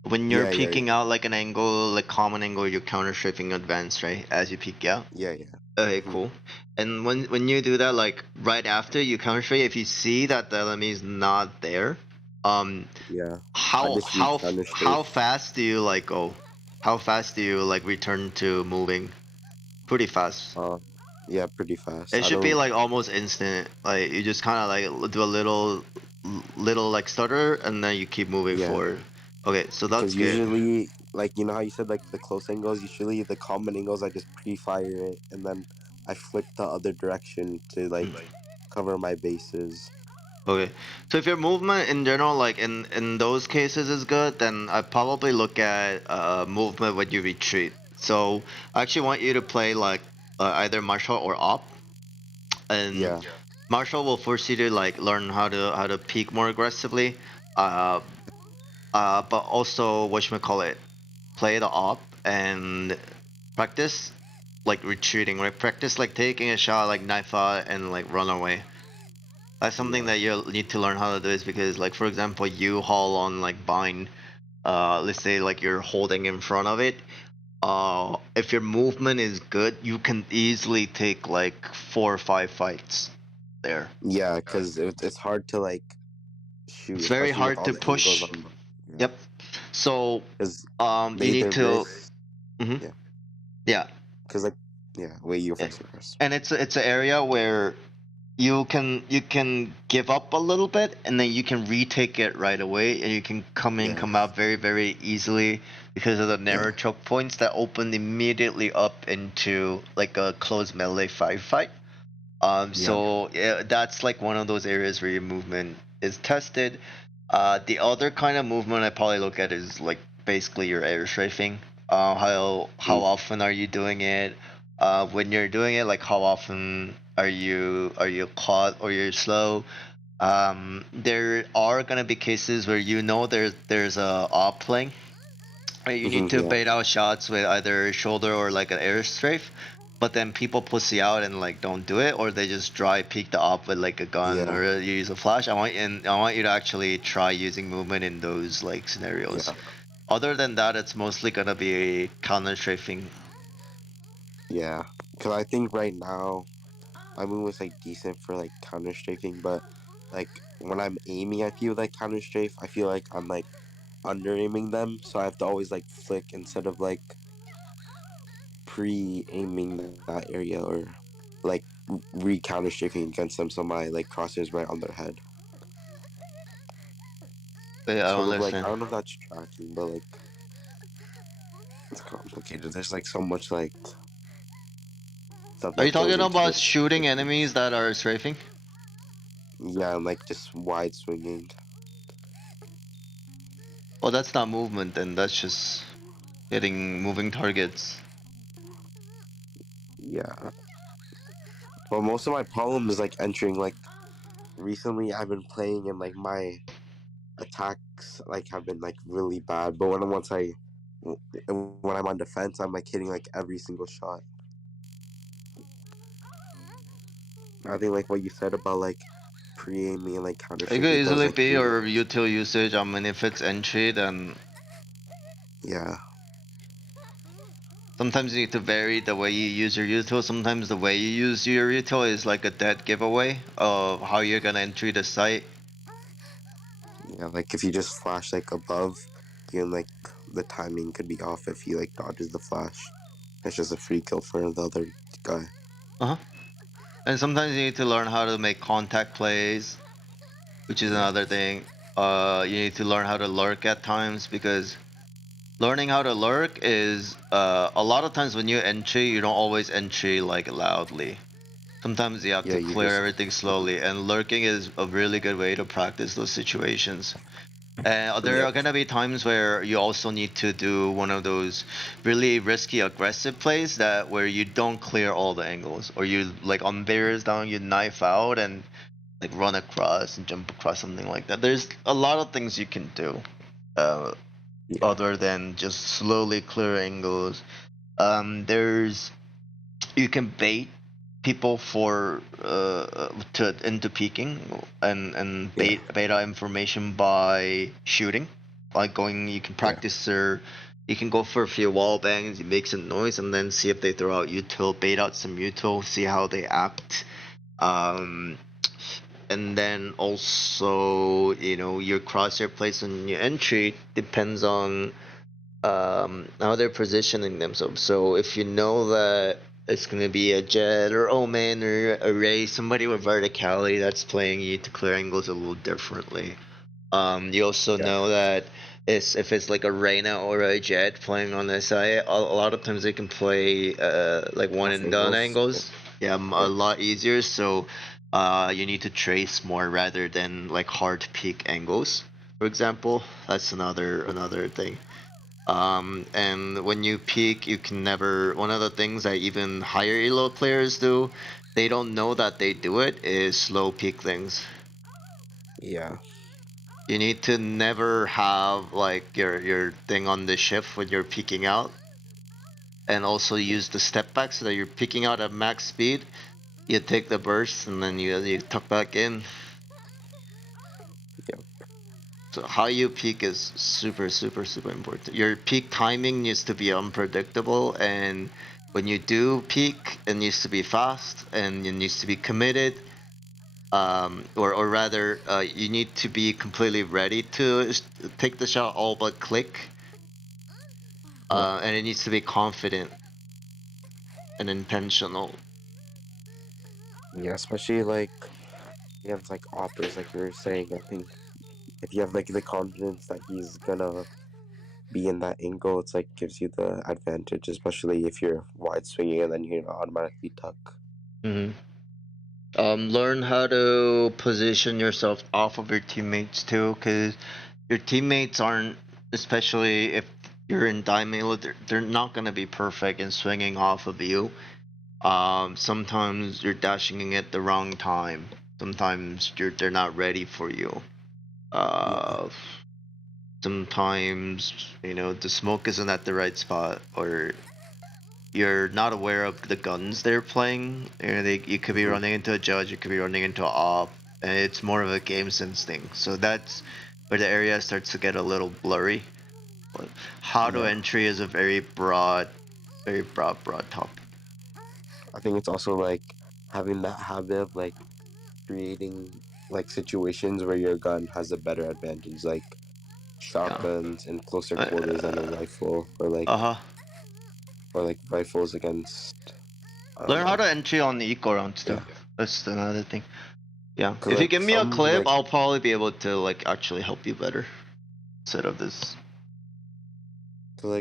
when you're Yeah, peeking out like an angle, like common angle, you're counter strafing advanced, right? As you peek out. Yeah. Okay, cool. And when you do that, like right after you counter strafe, if you see that the enemy is not there, yeah. how fast do you like go? How fast do you like return to moving? Pretty fast. Yeah, pretty fast. It should be like almost instant. Like you just kind of like do a little like stutter, and then you keep moving forward. Okay, so that's Because good. usually, like you know how you said like the close angles. Usually the common angles, I just pre-fire it and then I flick the other direction to like cover my bases. Okay, so if your movement in general, like in those cases, is good, then I probably look at movement when you retreat. So I actually want you to play like either martial or op, and martial will force you to like learn how to peek more aggressively. But also whatchamacallit, play the op and practice like retreating, right? Practice like taking a shot, like knife out and like run away. That's something that you'll need to learn how to do, is because like for example you haul on like bind, let's say like you're holding in front of it. If your movement is good, you can easily take like 4 or 5 fights there. Yeah, because it's hard to like shoot. It's very especially with hard all to the angles push. on them. Yep. So you They need either to. risk. Yeah. Because like wait, you first. And it's an area where you can give up a little bit, and then you can retake it right away, and you can come out very very easily because of the narrow choke points that open immediately up into like a close melee fight. So yeah, that's like one of those areas where your movement is tested. The other kind of movement I probably look at is like basically your air strafing. How often are you doing it? When you're doing it, like how often are you caught or you're slow? There are gonna be cases where you know there's a op playing. Right, you need to bait out shots with either shoulder or like an air strafe, but then people pussy out and like don't do it, or they just dry peek the op with like a gun or you use a flash. I want you to actually try using movement in those like scenarios. Other than that, it's mostly gonna be counter strafing. Yeah, because I think right now my movement's like decent for like counter strafing, but like when I'm aiming at people like counter strafe, I feel like I'm like under aiming them, so I have to always like flick instead of like pre-aiming that area or like re-counter strafing against them, so my like crosshair's right on their head. Yeah, I Sort of like understand. I don't know if that's tracking, but like it's complicated. There's like so much like stuff Are you that goes talking into about it. shooting enemies that are strafing? Yeah, and like just wide swinging. Well, that's not movement, then that's just hitting moving targets. Yeah. Well, most of my problem is like entering. Like recently, I've been playing and like my attacks like have been like really bad. But when I'm on defense, I'm like hitting like every single shot. I think like what you said about like pre-aiming and like counter It could strafing does easily like be your util usage. I mean, if it's entry, then yeah. Sometimes you need to vary the way you use your util. Sometimes the way you use your util is like a dead giveaway of how you're gonna enter the site. Yeah, like if you just flash like above, you can like the timing could be off if he like dodges the flash. It's just a free kill for the other guy. And sometimes you need to learn how to make contact plays, which is another thing. You need to learn how to lurk at times, because learning how to lurk is a lot of times when you entry, you don't always entry like loudly. Sometimes you have to clear everything slowly, and lurking is a really good way to practice those situations. There are gonna be times where you also need to do one of those really risky aggressive plays that where you don't clear all the angles, or you like on bears down, you knife out and like run across and jump across, something like that. There's a lot of things you can do, other than just slowly clear angles. There's you can bait people for to into peeking and bait out information by shooting, like going. You can practice their. You can go for a few wall bangs, you make some noise, and then see if they throw out util, bait out some util, see how they act. And then also, your crosshair place on your entry depends on how they're positioning themselves. So if you know that it's going to be a Jet or Omen or a Ray, somebody with verticality that's playing you to clear angles a little differently. You also know that if it's like a Reyna or a Jet playing on the side, a lot of times they can play like one and done angles. Yeah, a lot easier. So you need to trace more rather than like hard peak angles. For example, that's another thing. And when you peak, you can never. One of the things that even higher elo players do, they don't know that they do it, is slow peak things. Yeah. You need to never have like your thing on the shift when you're peeking out, and also use the step back so that you're peeking out at max speed. You take the burst and then you tuck back in. So how you peak is super important. Your peak timing needs to be unpredictable, and when you do peak, it needs to be fast and it needs to be committed. Or rather, you need to be completely ready to take the shot all but click. And it needs to be confident and intentional. Yeah, especially like you have like operas, like you were saying. I think if you have like the confidence that he's gonna be in that angle, it's like gives you the advantage, especially if you're wide swinging and then you're automatically tuck. Mm-hmm. Learn how to position yourself off of your teammates too, because your teammates aren't, especially if you're in diamond, they're not gonna be perfect in swinging off of you. Sometimes you're dashing at the wrong time. Sometimes they're not ready for you. Sometimes the smoke isn't at the right spot, or you're not aware of the guns they're playing. You could be running into a judge, you could be running into a op, and it's more of a game sense thing. So that's where the area starts to get a little blurry. But how to entry is a very broad topic. I think it's also like having that habit of like creating like situations where your gun has a better advantage, like shotguns in closer quarters than a rifle, or like rifles against. I don't Learn how know. to entry on the eco rounds too. That's another thing. Yeah. If you Like give me a some clip, like I'll probably be able to like actually help you better instead of this.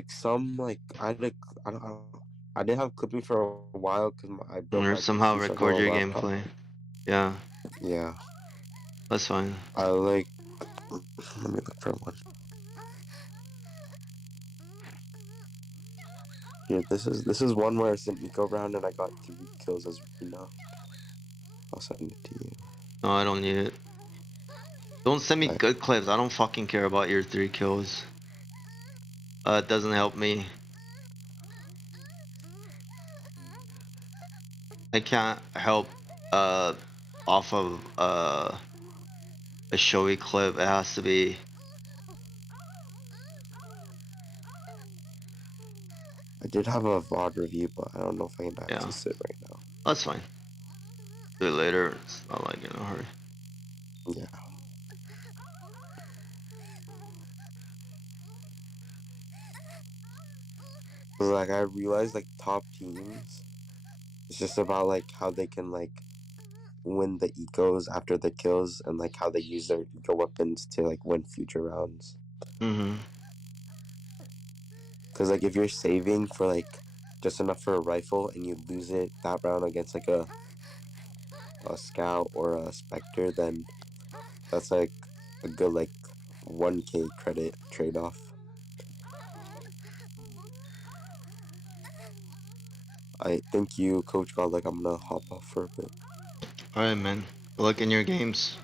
some like I didn't have clipping for a while because I built Or my somehow PC, so I have record a your laptop. gameplay. Yeah. Yeah. That's fine. I like. Let me look for one. Here, this is one where it's an eco round and I got 3 kills as Rena. I'll send it to you. No, I don't need it. Don't send me good clips. I don't fucking care about your 3 kills. It doesn't help me. I can't help off of a showy clip. It has to be. I did have a VOD review, but I don't know if I can access it right now. That's fine. Do it later. It's not like in a hurry. Yeah. Like I realized like top teams, it's just about like how they can like win the ecos after the kills and like how they use their eco weapons to like win future rounds. Mm-hmm. Because like if you're saving for like just enough for a rifle and you lose it that round against like a scout or a specter, then that's like a good like 1K credit trade-off. I thank you, Coach Godlike. I'm gonna hop off for a bit. Alright, man. Good luck in your games.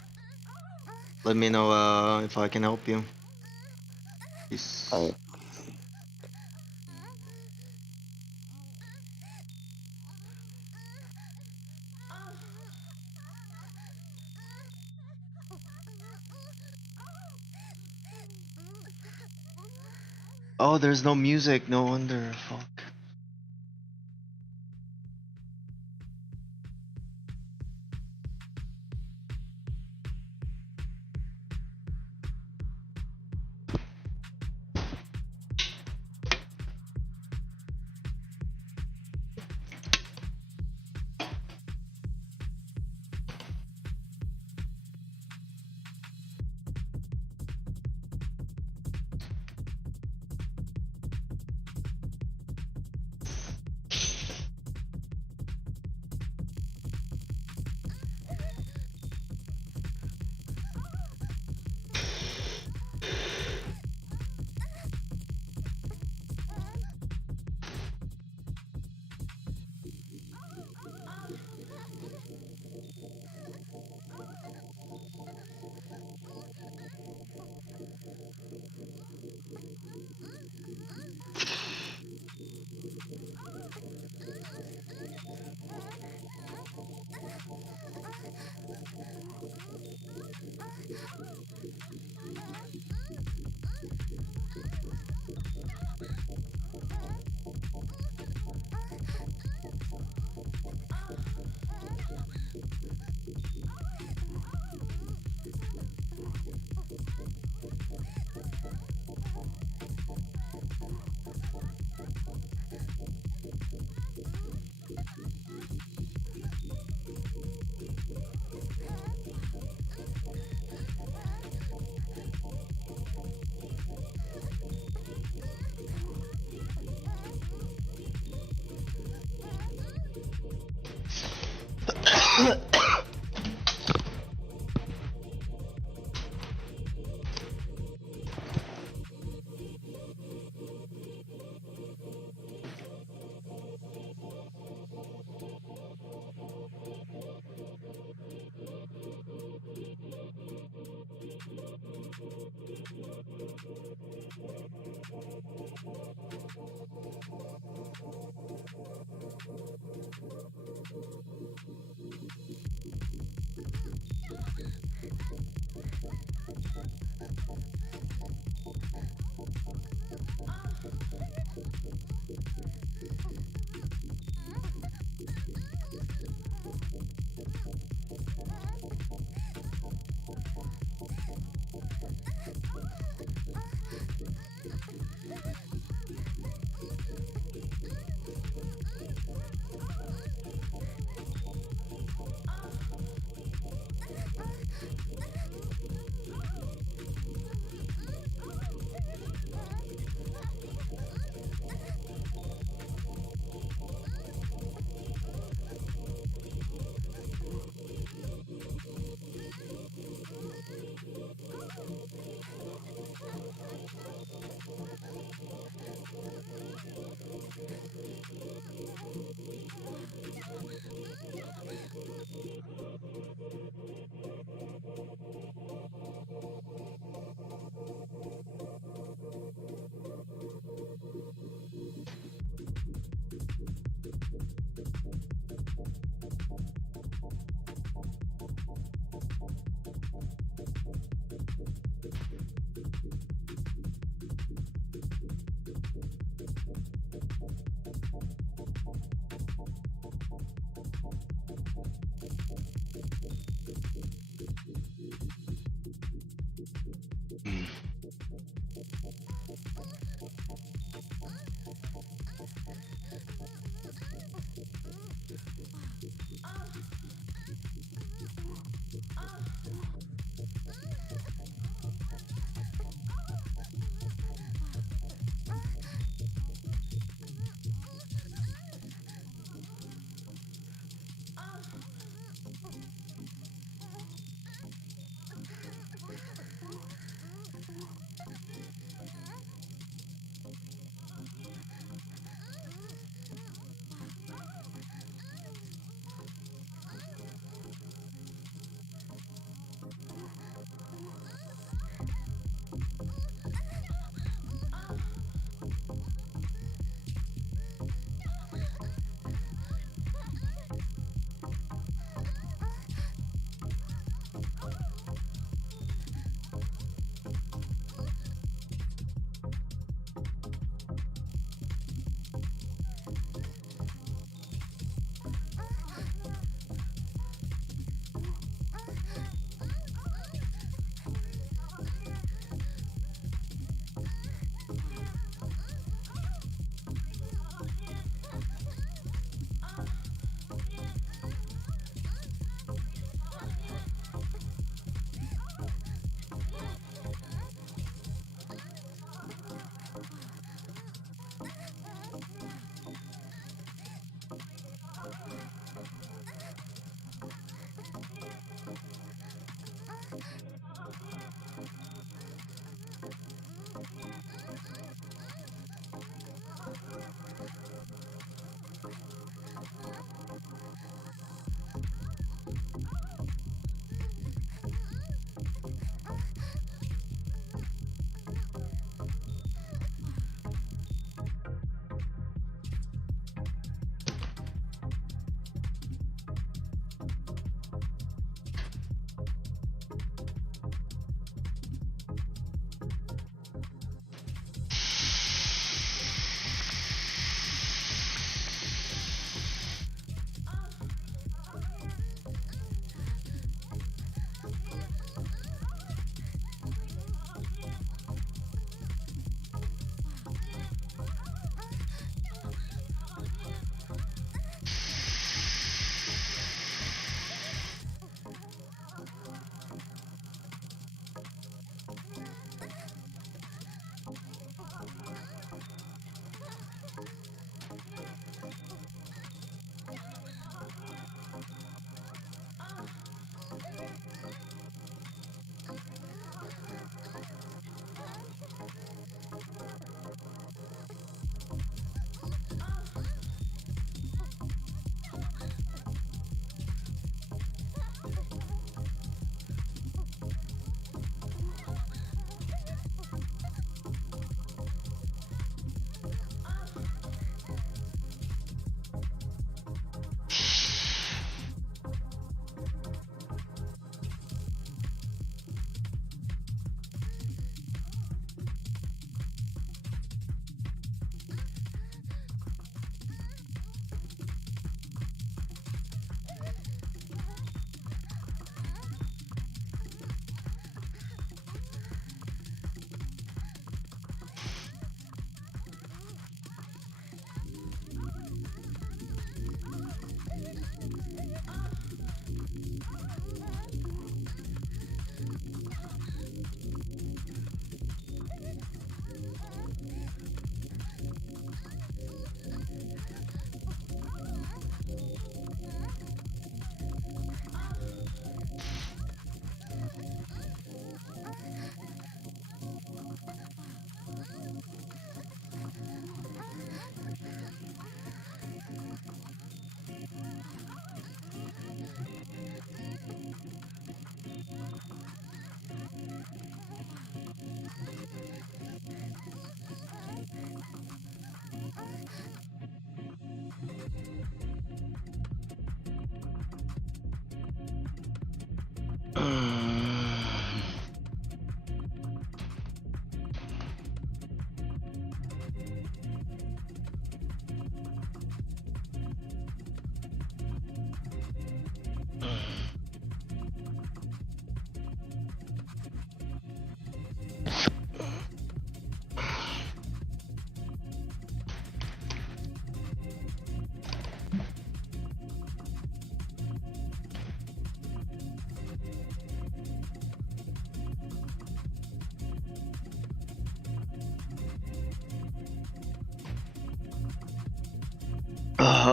Let me know if I can help you. Peace. Alright. Oh, there's no music. No wonder. Fuck.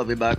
I'll be back.